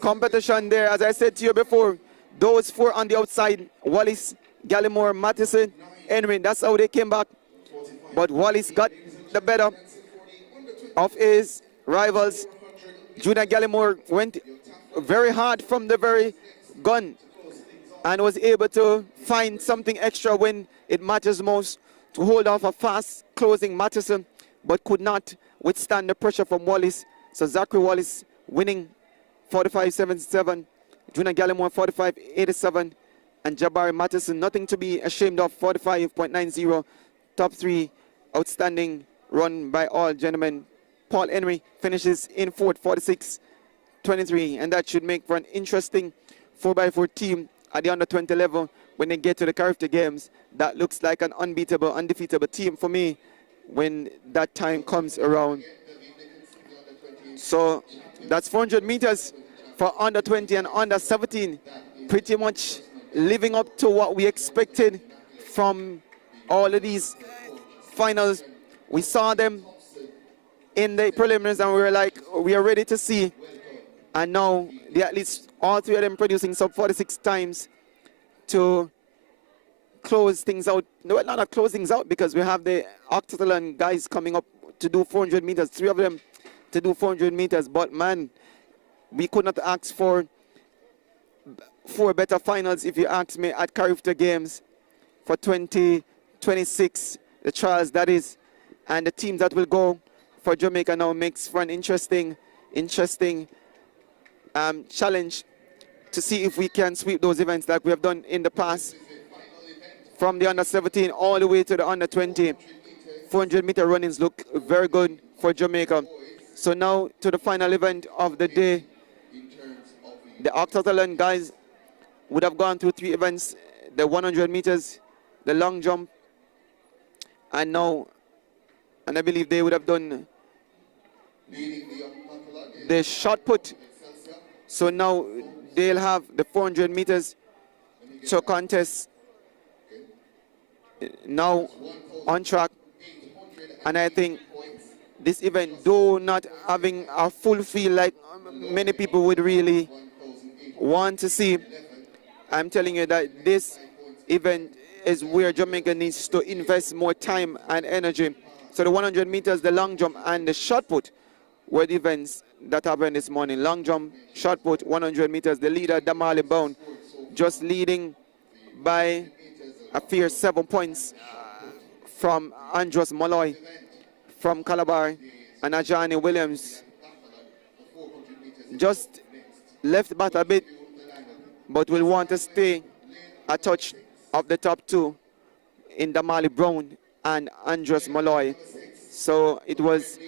competition there. As I said to you before, those four on the outside, Wallace, Gallimore, Matheson, Henry, that's how they came back. But Wallace got the better of his rivals. Junior Gallimore went very hard from the very gun and was able to find something extra when it matters most to hold off a fast closing Matheson, but could not withstand the pressure from Wallace. So Zachary Wallace winning 45.77, Junior Gallimore 45.87, and Jabari Matheson, nothing to be ashamed of, 45.90. Top three, outstanding run by all gentlemen. Paul Henry finishes in fourth, 46.23, and that should make for an interesting 4x4 team at the under 20 level when they get to the CARIFTA games. That looks like an unbeatable, undefeatable team for me when that time comes around. So that's 400 meters for under 20 and under 17. Pretty much living up to what we expected from all of these finals. We saw them in the preliminaries and we were like, we are ready to see. And now the athletes, all three of them producing sub 46 times to close things out. No, not close things out, because we have the Octathlon guys coming up to do 400 meters, three of them to do 400 meters. But man, we could not ask for four better finals, if you ask me, at CARIFTA games for 2026, the trials that is. And the teams that will go for Jamaica now makes for an interesting challenge to see if we can sweep those events like we have done in the past. From the under 17 all the way to the under 20, 400-meter runnings look very good for Jamaica. So now to the final event of the day. The Octathlon guys would have gone through 3 events, the 100 meters, the long jump, and I believe they would have done the shot put. So now they'll have the 400 meters to contest now on track. And I think this event, though not having a full feel like many people would really want to see, I'm telling you that this event is where Jamaica needs to invest more time and energy. So the 100 meters, the long jump, and the shot put were the events that happened this morning. Long jump, shot put, 100 meters. The leader, Damali Brown, just leading by a fair 7 points from Andros Molloy from Calabar, and Ajani Williams just left back a bit, but will want to stay a touch of the top 2 in Damali Brown and Andros Molloy. So it was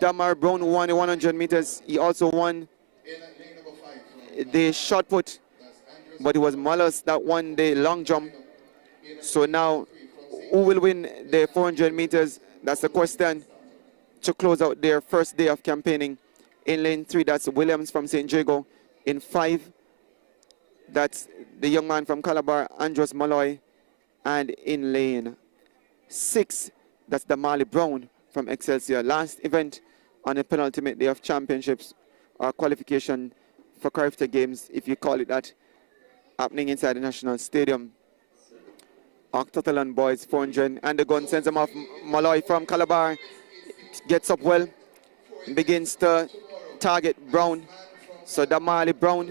Damar Brown who won the 100 meters. He also won the shot put, but it was Mollos that won the long jump. So now, who will win the 400 meters? That's the question to close out their first day of campaigning. In lane 3, that's Williams from St. Jago. In 5, that's the young man from Calabar, Andros Molloy. And in lane 6, that's Damali Brown from Excelsior. Last event on the penultimate day of championships or qualification for CARIFTA games, if you call it that, happening inside the National Stadium. Octathlon boys 400, and the gun sends him off. Molloy from Calabar gets up well, begins to target Brown. So Damali Brown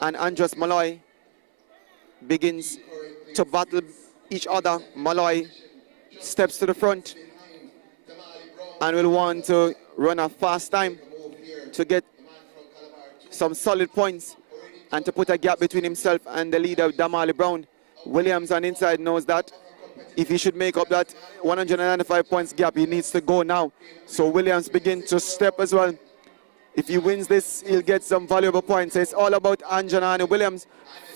and Andros Molloy begins to battle each other. Molloy steps to the front and will want to run a fast time to get some solid points and to put a gap between himself and the leader, Damali Brown. Williams on inside knows that if he should make up that 195 points gap, he needs to go now. So Williams begins to step as well. If he wins this, he'll get some valuable points. It's all about Anjanani Williams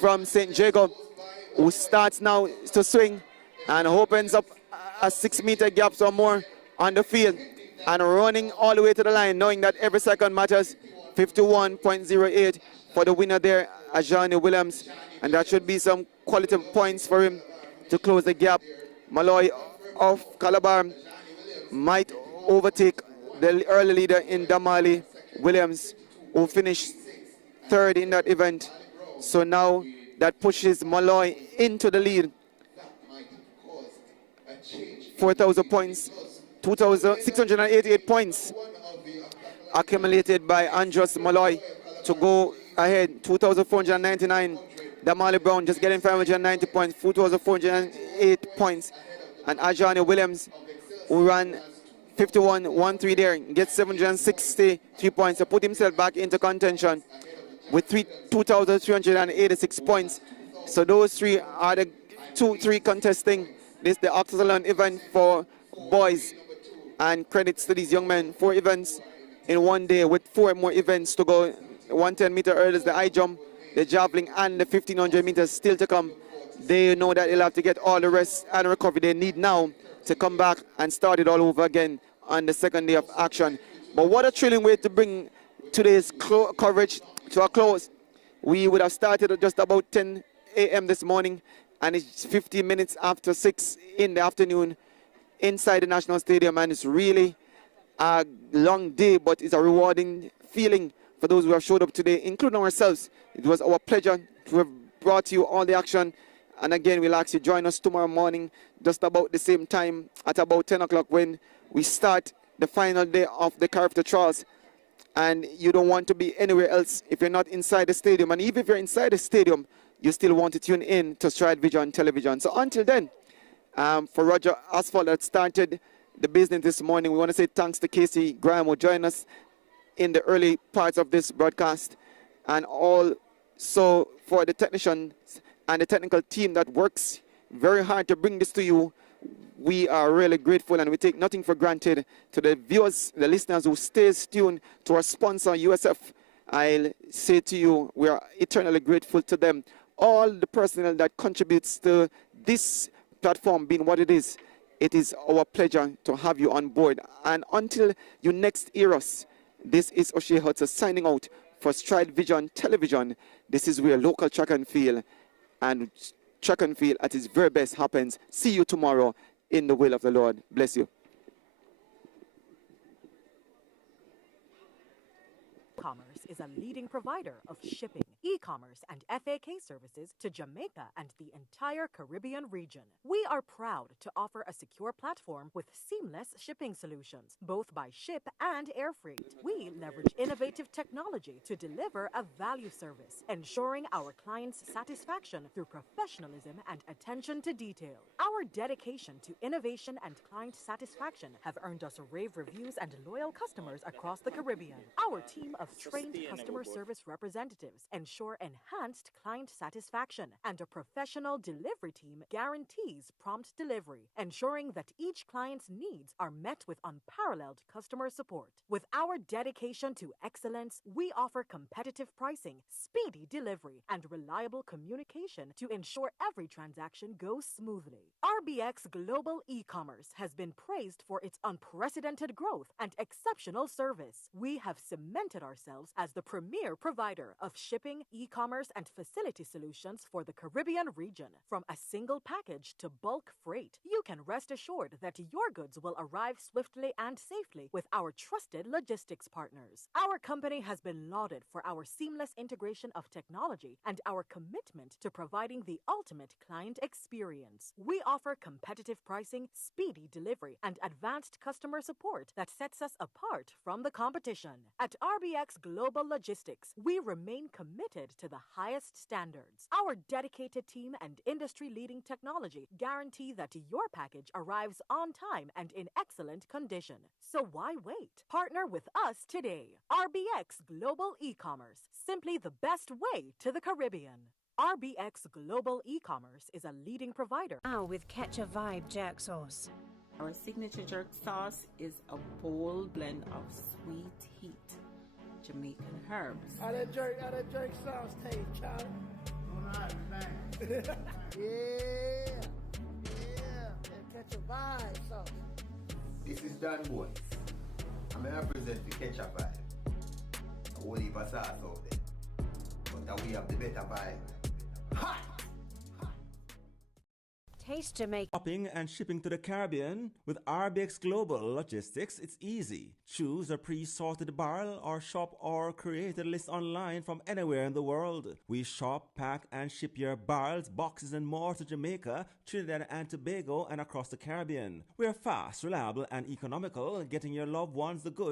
from St. Jago, who starts now to swing and opens up a 6-meter gap or more on the field and running all the way to the line, knowing that every second matters. 51.08 for the winner there, Ajani Williams, and that should be some quality points for him to close the gap. Molloy of Calabar might overtake the early leader in Damali Williams, who finished 3rd in that event. So now that pushes Molloy into the lead. 4,000 points, 2,688 points accumulated by Andros Molloy to go ahead. 2,499. Damali Brown just getting 590 points, 4,408 points. And Ajani Williams, who ran 51.13 there, gets 763 points to put himself back into contention with 2,386 points. So those three are the 2-3 contesting this, the Octathlon event for boys. And credits to these young men. 4 events in one day with 4 more events to go. 110-meter hurdles, the high jump, the javelin, and the 1,500 meters still to come. They know that they'll have to get all the rest and recovery they need now to come back and start it all over again on the second day of action. But what a thrilling way to bring today's coverage to a close. We would have started at just about 10 a.m. this morning, and it's 15 minutes after 6 in the afternoon inside the National Stadium, and it's really a long day, but it's a rewarding feeling for those who have showed up today, including ourselves. It was our pleasure to have brought you all the action, and again, we'll ask you to join us tomorrow morning, just about the same time, at about 10 o'clock, when we start the final day of the CARIFTA trials. And you don't want to be anywhere else if you're not inside the stadium, and even if you're inside the stadium, you still want to tune in to Stride Vision Television. So until then, for Roger Asphalt that started the business this morning, we want to say thanks to Casey Graham who joined us in the early parts of this broadcast, and also for the technicians and the technical team that works very hard to bring this to you. We are really grateful, and we take nothing for granted. To the viewers, the listeners who stays tuned to our sponsor, USF, I'll say to you, we are eternally grateful to them. All the personnel that contributes to this platform being what it is our pleasure to have you on board. And until you next hear us, this is O'Shea Hudson signing out for Stride Vision Television. This is where local track and field at its very best happens. See you tomorrow in the will of the Lord. Bless you. Commerce is a leading provider of shipping, e-commerce, and FAK services to Jamaica and the entire Caribbean region. We are proud to offer a secure platform with seamless shipping solutions, both by ship and air freight. We leverage innovative technology to deliver a value service, ensuring our clients' satisfaction through professionalism and attention to detail. Our dedication to innovation and client satisfaction have earned us rave reviews and loyal customers across the Caribbean. Our team of trained customer service representatives ensure enhanced client satisfaction, and a professional delivery team guarantees prompt delivery, ensuring that each client's needs are met with unparalleled customer support. With our dedication to excellence, we offer competitive pricing, speedy delivery, and reliable communication to ensure every transaction goes smoothly. RBX Global E-Commerce has been praised for its unprecedented growth and exceptional service. We have cemented ourselves as the premier provider of shipping, e-commerce, and facility solutions for the Caribbean region. From a single package to bulk freight, you can rest assured that your goods will arrive swiftly and safely with our trusted logistics partners. Our company has been lauded for our seamless integration of technology and our commitment to providing the ultimate client experience. We offer competitive pricing, speedy delivery, and advanced customer support that sets us apart from the competition. At RBX Global Logistics, we remain committed to the highest standards. Our dedicated team and industry-leading technology guarantee that your package arrives on time and in excellent condition. So why wait? Partner with us today. RBX Global E-Commerce, simply the best way to the Caribbean. RBX Global E-Commerce is a leading provider. Now with Catch a Vibe jerk sauce. Our signature jerk sauce is a bold blend of sweet heat Jamaican herbs. How that jerk sauce taste, Charlie? Yeah. Catch a vibe sauce. This is Dan Boy. I'm going to represent the ketchup vibe. A whole heap of sauce out there. But now we have the better vibe. Ha! Taste Jamaica. Shopping and shipping to the Caribbean with RBX Global Logistics, it's easy. Choose a pre-sorted barrel or shop or create a list online from anywhere in the world. We shop, pack, and ship your barrels, boxes, and more to Jamaica, Trinidad and Tobago, and across the Caribbean. We're fast, reliable, and economical, getting your loved ones the goods